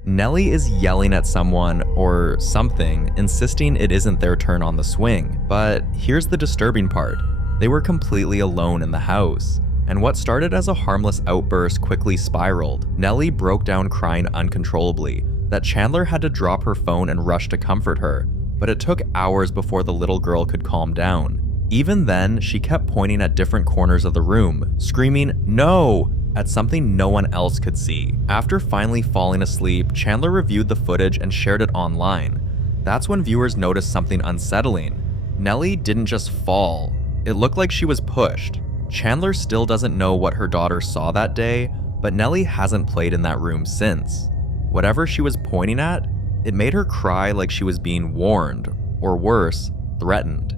Nellie is yelling at someone or something, insisting it isn't their turn on the swing. But here's the disturbing part. They were completely alone in the house, and what started as a harmless outburst quickly spiraled. Nellie broke down crying uncontrollably, that Chandler had to drop her phone and rush to comfort her, but it took hours before the little girl could calm down. Even then, she kept pointing at different corners of the room, screaming, "No!" at something no one else could see. After finally falling asleep, Chandler reviewed the footage and shared it online. That's when viewers noticed something unsettling. Nellie didn't just fall, it looked like she was pushed. Chandler still doesn't know what her daughter saw that day, but Nellie hasn't played in that room since. Whatever she was pointing at, it made her cry like she was being warned, or worse, threatened.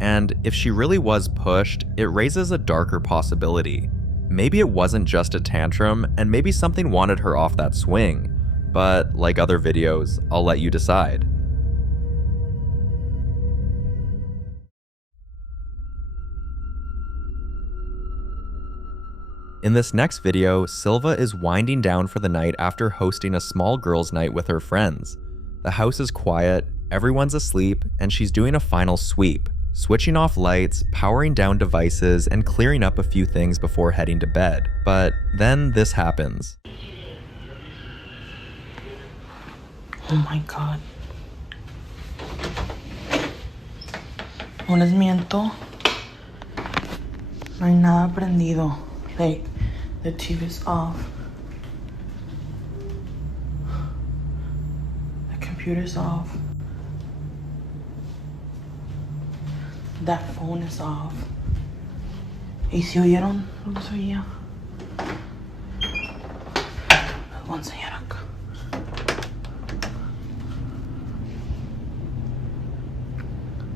And if she really was pushed, it raises a darker possibility. Maybe it wasn't just a tantrum, and maybe something wanted her off that swing. But like other videos, I'll let you decide. In this next video, Silva is winding down for the night after hosting a small girls' night with her friends. The house is quiet, everyone's asleep, and she's doing a final sweep, switching off lights, powering down devices, and clearing up a few things before heading to bed. But then this happens. Oh my God. No les miento. No hay nada prendido. Like, the TV's off. The computer's off. That phone is off. ¿Y si oyeron? No los oía. Les voy a enseñar acá.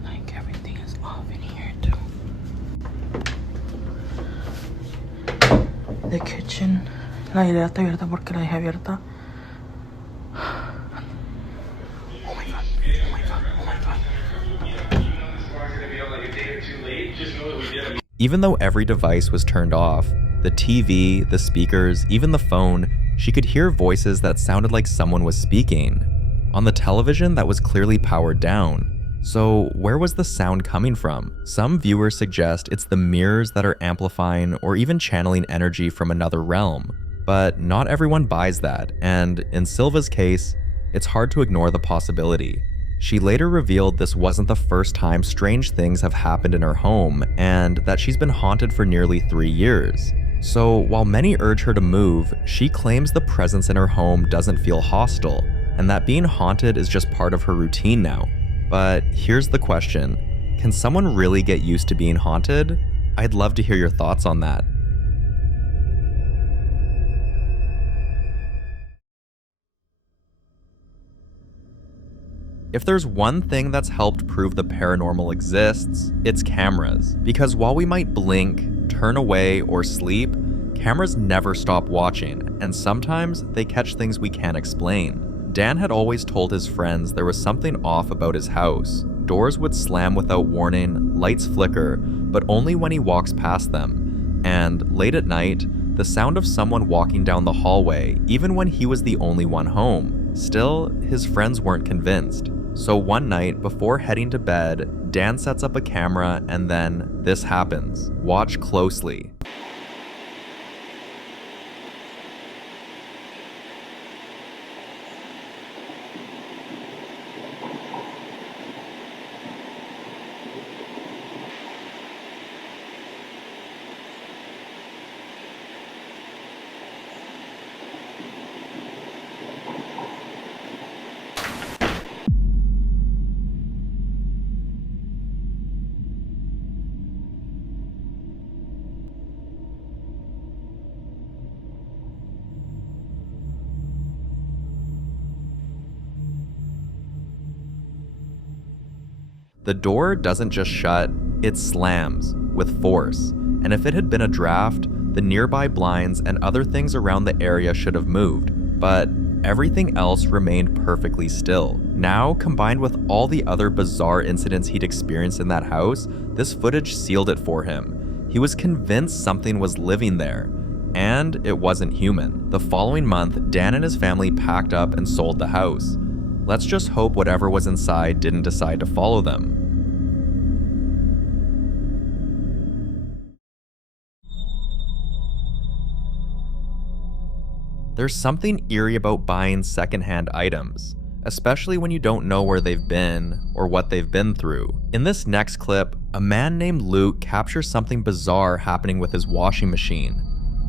Like, everything is off in here too. The kitchen. La idea está abierta porque la dejé abierta. Even though every device was turned off, the TV, the speakers, even the phone, she could hear voices that sounded like someone was speaking. On the television that was clearly powered down, So where was the sound coming from? Some viewers suggest it's the mirrors that are amplifying or even channeling energy from another realm, but not everyone buys that, and in Silva's case, it's hard to ignore the possibility. She later revealed this wasn't the first time strange things have happened in her home, and that she's been haunted for nearly 3 years. So while many urge her to move, she claims the presence in her home doesn't feel hostile, and that being haunted is just part of her routine now. But here's the question, can someone really get used to being haunted? I'd love to hear your thoughts on that. If there's one thing that's helped prove the paranormal exists, it's cameras. Because while we might blink, turn away, or sleep, cameras never stop watching, and sometimes they catch things we can't explain. Dan had always told his friends there was something off about his house. Doors would slam without warning, lights flicker, but only when he walks past them. And late at night, the sound of someone walking down the hallway, even when he was the only one home. Still, his friends weren't convinced. So one night, before heading to bed, Dan sets up a camera and then this happens. Watch closely. The door doesn't just shut, it slams with force. And if it had been a draft, the nearby blinds and other things around the area should have moved, but everything else remained perfectly still. Now, combined with all the other bizarre incidents he'd experienced in that house, this footage sealed it for him. He was convinced something was living there, and it wasn't human. The following month, Dan and his family packed up and sold the house. Let's just hope whatever was inside didn't decide to follow them. There's something eerie about buying secondhand items, especially when you don't know where they've been or what they've been through. In this next clip, a man named Luke captures something bizarre happening with his washing machine.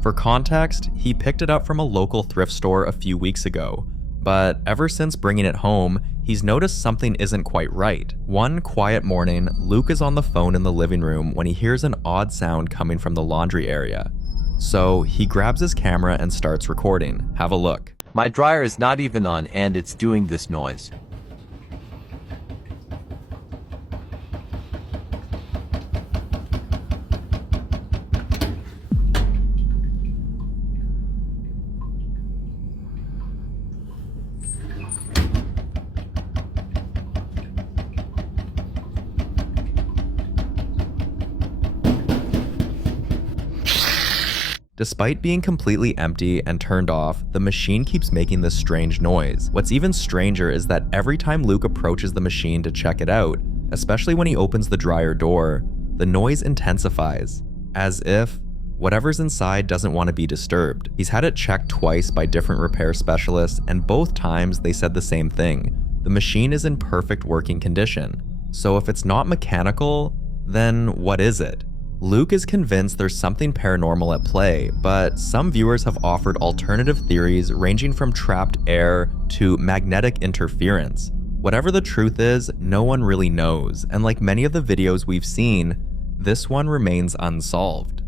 For context, he picked it up from a local thrift store a few weeks ago, but ever since bringing it home, he's noticed something isn't quite right. One quiet morning, Luke is on the phone in the living room when he hears an odd sound coming from the laundry area. So he grabs his camera and starts recording. Have a look. My dryer is not even on and it's doing this noise. Despite being completely empty and turned off, the machine keeps making this strange noise. What's even stranger is that every time Luke approaches the machine to check it out, especially when he opens the dryer door, the noise intensifies, as if whatever's inside doesn't want to be disturbed. He's had it checked twice by different repair specialists, and both times they said the same thing. The machine is in perfect working condition. So if it's not mechanical, then what is it? Luke is convinced there's something paranormal at play, but some viewers have offered alternative theories ranging from trapped air to magnetic interference. Whatever the truth is, no one really knows, and like many of the videos we've seen, this one remains unsolved.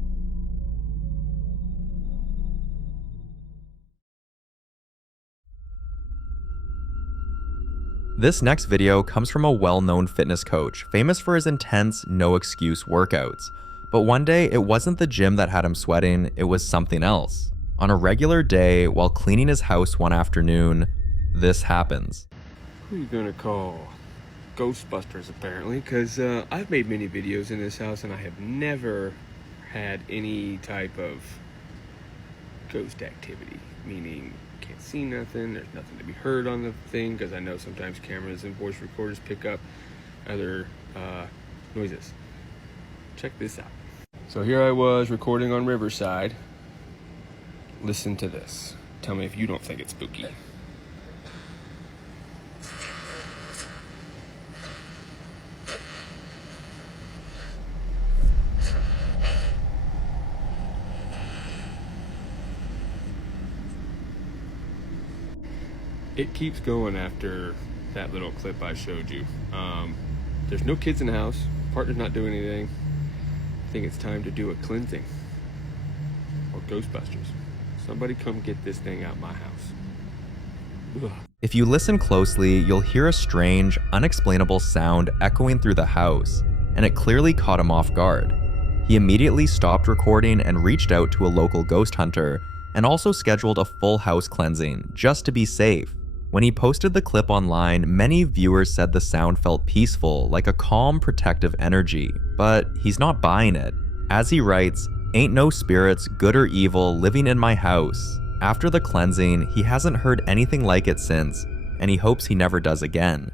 This next video comes from a well-known fitness coach, famous for his intense, no-excuse workouts. But one day, it wasn't the gym that had him sweating, it was something else. On a regular day, while cleaning his house one afternoon, this happens. Who are you gonna call? Ghostbusters, apparently, because I've made many videos in this house and I have never had any type of ghost activity, meaning can't see nothing, there's nothing to be heard on the thing, because I know sometimes cameras and voice recorders pick up other noises. Check this out. So here I was recording on Riverside. Listen to this. Tell me if you don't think it's spooky. It keeps going after that little clip I showed you. There's no kids in the house. Partner's not doing anything. I think it's time to do a cleansing. Or Ghostbusters. Somebody come get this thing out my house. Ugh. If you listen closely, you'll hear a strange, unexplainable sound echoing through the house, and it clearly caught him off guard. He immediately stopped recording and reached out to a local ghost hunter, and also scheduled a full house cleansing, just to be safe. When he posted the clip online, many viewers said the sound felt peaceful, like a calm, protective energy, but he's not buying it. As he writes, "Ain't no spirits, good or evil, living in my house." After the cleansing, he hasn't heard anything like it since, and he hopes he never does again.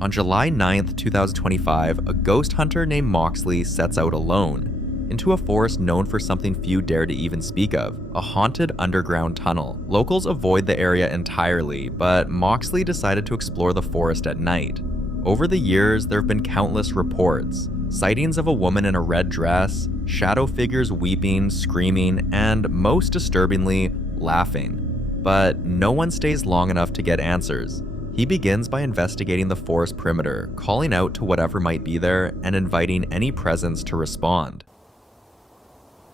On July 9th, 2025, a ghost hunter named Moxley sets out alone into a forest known for something few dare to even speak of, a haunted underground tunnel. Locals avoid the area entirely, but Moxley decided to explore the forest at night. Over the years, there have been countless reports, sightings of a woman in a red dress, shadow figures weeping, screaming, and most disturbingly, laughing. But no one stays long enough to get answers. He begins by investigating the forest perimeter, calling out to whatever might be there and inviting any presence to respond.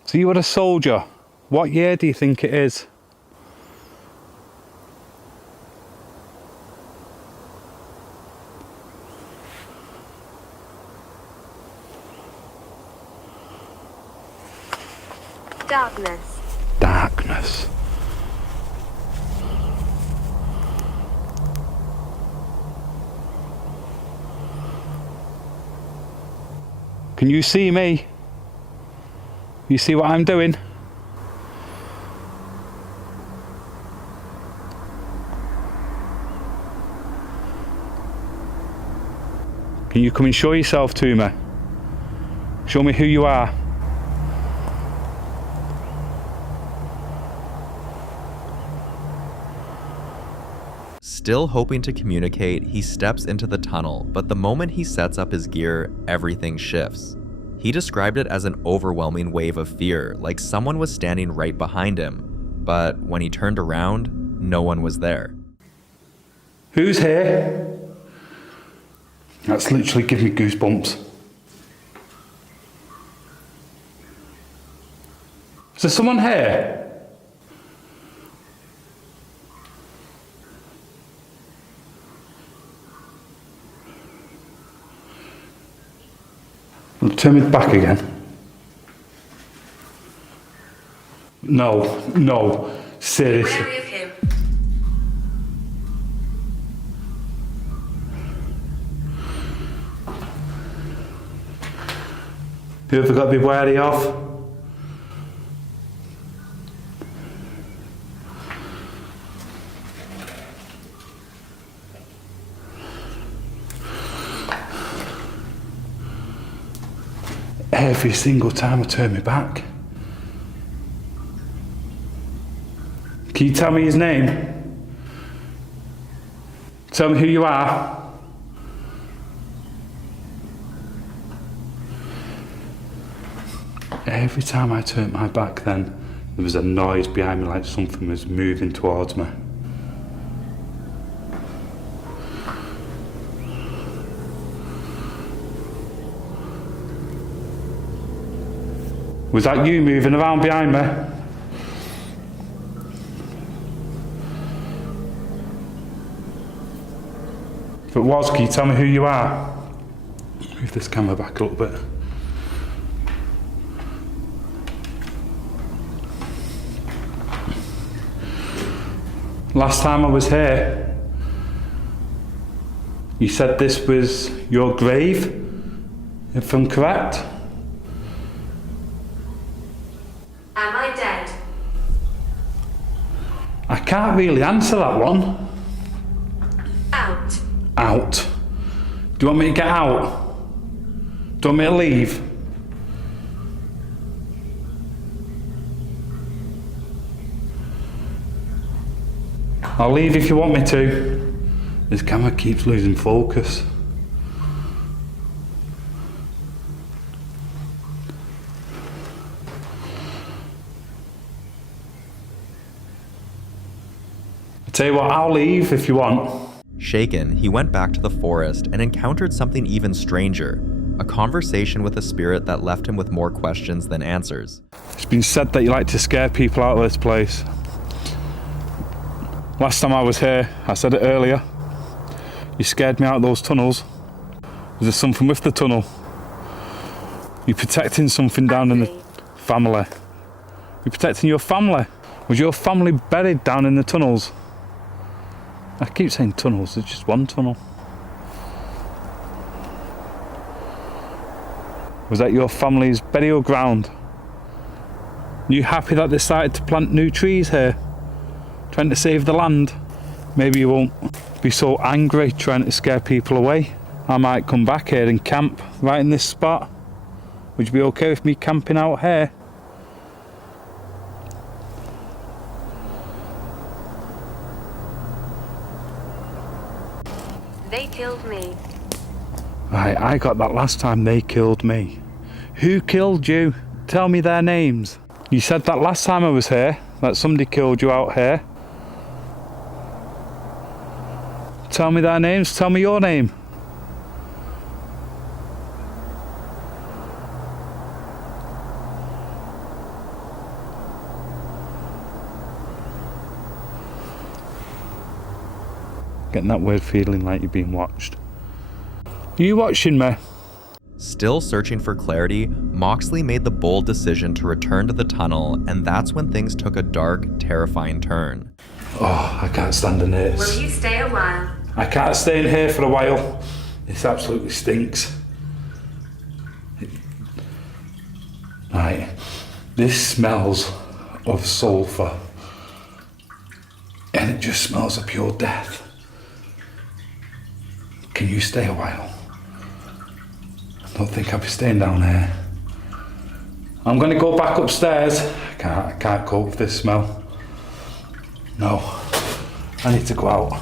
So you were a soldier. What year do you think it is? Darkness. Darkness. Can you see me? You see what I'm doing? Can you come and show yourself to me? Show me who you are. Still hoping to communicate, he steps into the tunnel, but the moment he sets up his gear, everything shifts. He described it as an overwhelming wave of fear, like someone was standing right behind him. But when he turned around, no one was there. Who's here? That's literally giving me goosebumps. Is there someone here? Turn me back again. No, seriously. Wary of him. Who have I got to be wary of? Every single time I turn me back. Can you tell me his name? Tell me who you are. Every time I turned my back then, there was a noise behind me like something was moving towards me. Was that you moving around behind me? If it was, can you tell me who you are? Move this camera back a little bit. Last time I was here, you said this was your grave, if I'm correct? Am I dead? can't really answer that one. Out. Out. Do you want me to get out? Do you want me to leave? I'll leave if you want me to. This camera keeps losing focus. I tell you what, I'll leave if you want. Shaken, he went back to the forest and encountered something even stranger, a conversation with a spirit that left him with more questions than answers. It's been said that you like to scare people out of this place. Last time I was here, I said it earlier, you scared me out of those tunnels. Was there something with the tunnel? You're protecting something down in the family. You're protecting your family. Was your family buried down in the tunnels? I keep saying tunnels, there's just one tunnel. Was that your family's burial ground? Are you happy that they decided to plant new trees here? Trying to save the land? Maybe you won't be so angry trying to scare people away. I might come back here and camp right in this spot. Would you be okay with me camping out here? They killed me. Right, I got that last time they killed me. Who killed you? Tell me their names. You said that last time I was here, that somebody killed you out here. Tell me their names, tell me your name. Getting that weird feeling like you're being watched. Are you watching me? Still searching for clarity, Moxley made the bold decision to return to the tunnel, and that's when things took a dark, terrifying turn. Oh, I can't stand in this. Will you stay a while? I can't stay in here for a while. This absolutely stinks. Right, this smells of sulphur. And it just smells of pure death. Can you stay a while? I don't think I'll be staying down here. I'm gonna go back upstairs. I can't cope with this smell. No, I need to go out.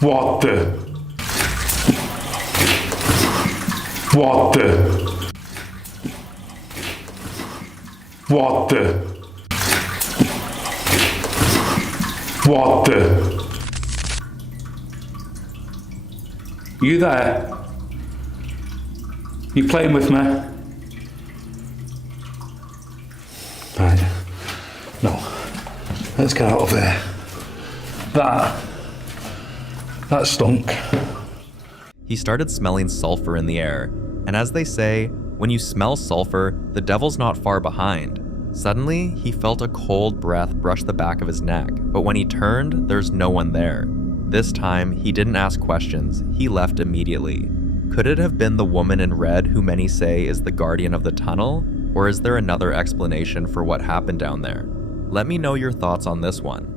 What the? What the? What the? What the? You there? You playing with me? Right. No. Let's get out of here. That stunk. He started smelling sulfur in the air, and as they say, when you smell sulfur, the devil's not far behind. Suddenly, he felt a cold breath brush the back of his neck, but when he turned, there's no one there. This time, he didn't ask questions, he left immediately. Could it have been the woman in red who many say is the guardian of the tunnel? Or is there another explanation for what happened down there? Let me know your thoughts on this one.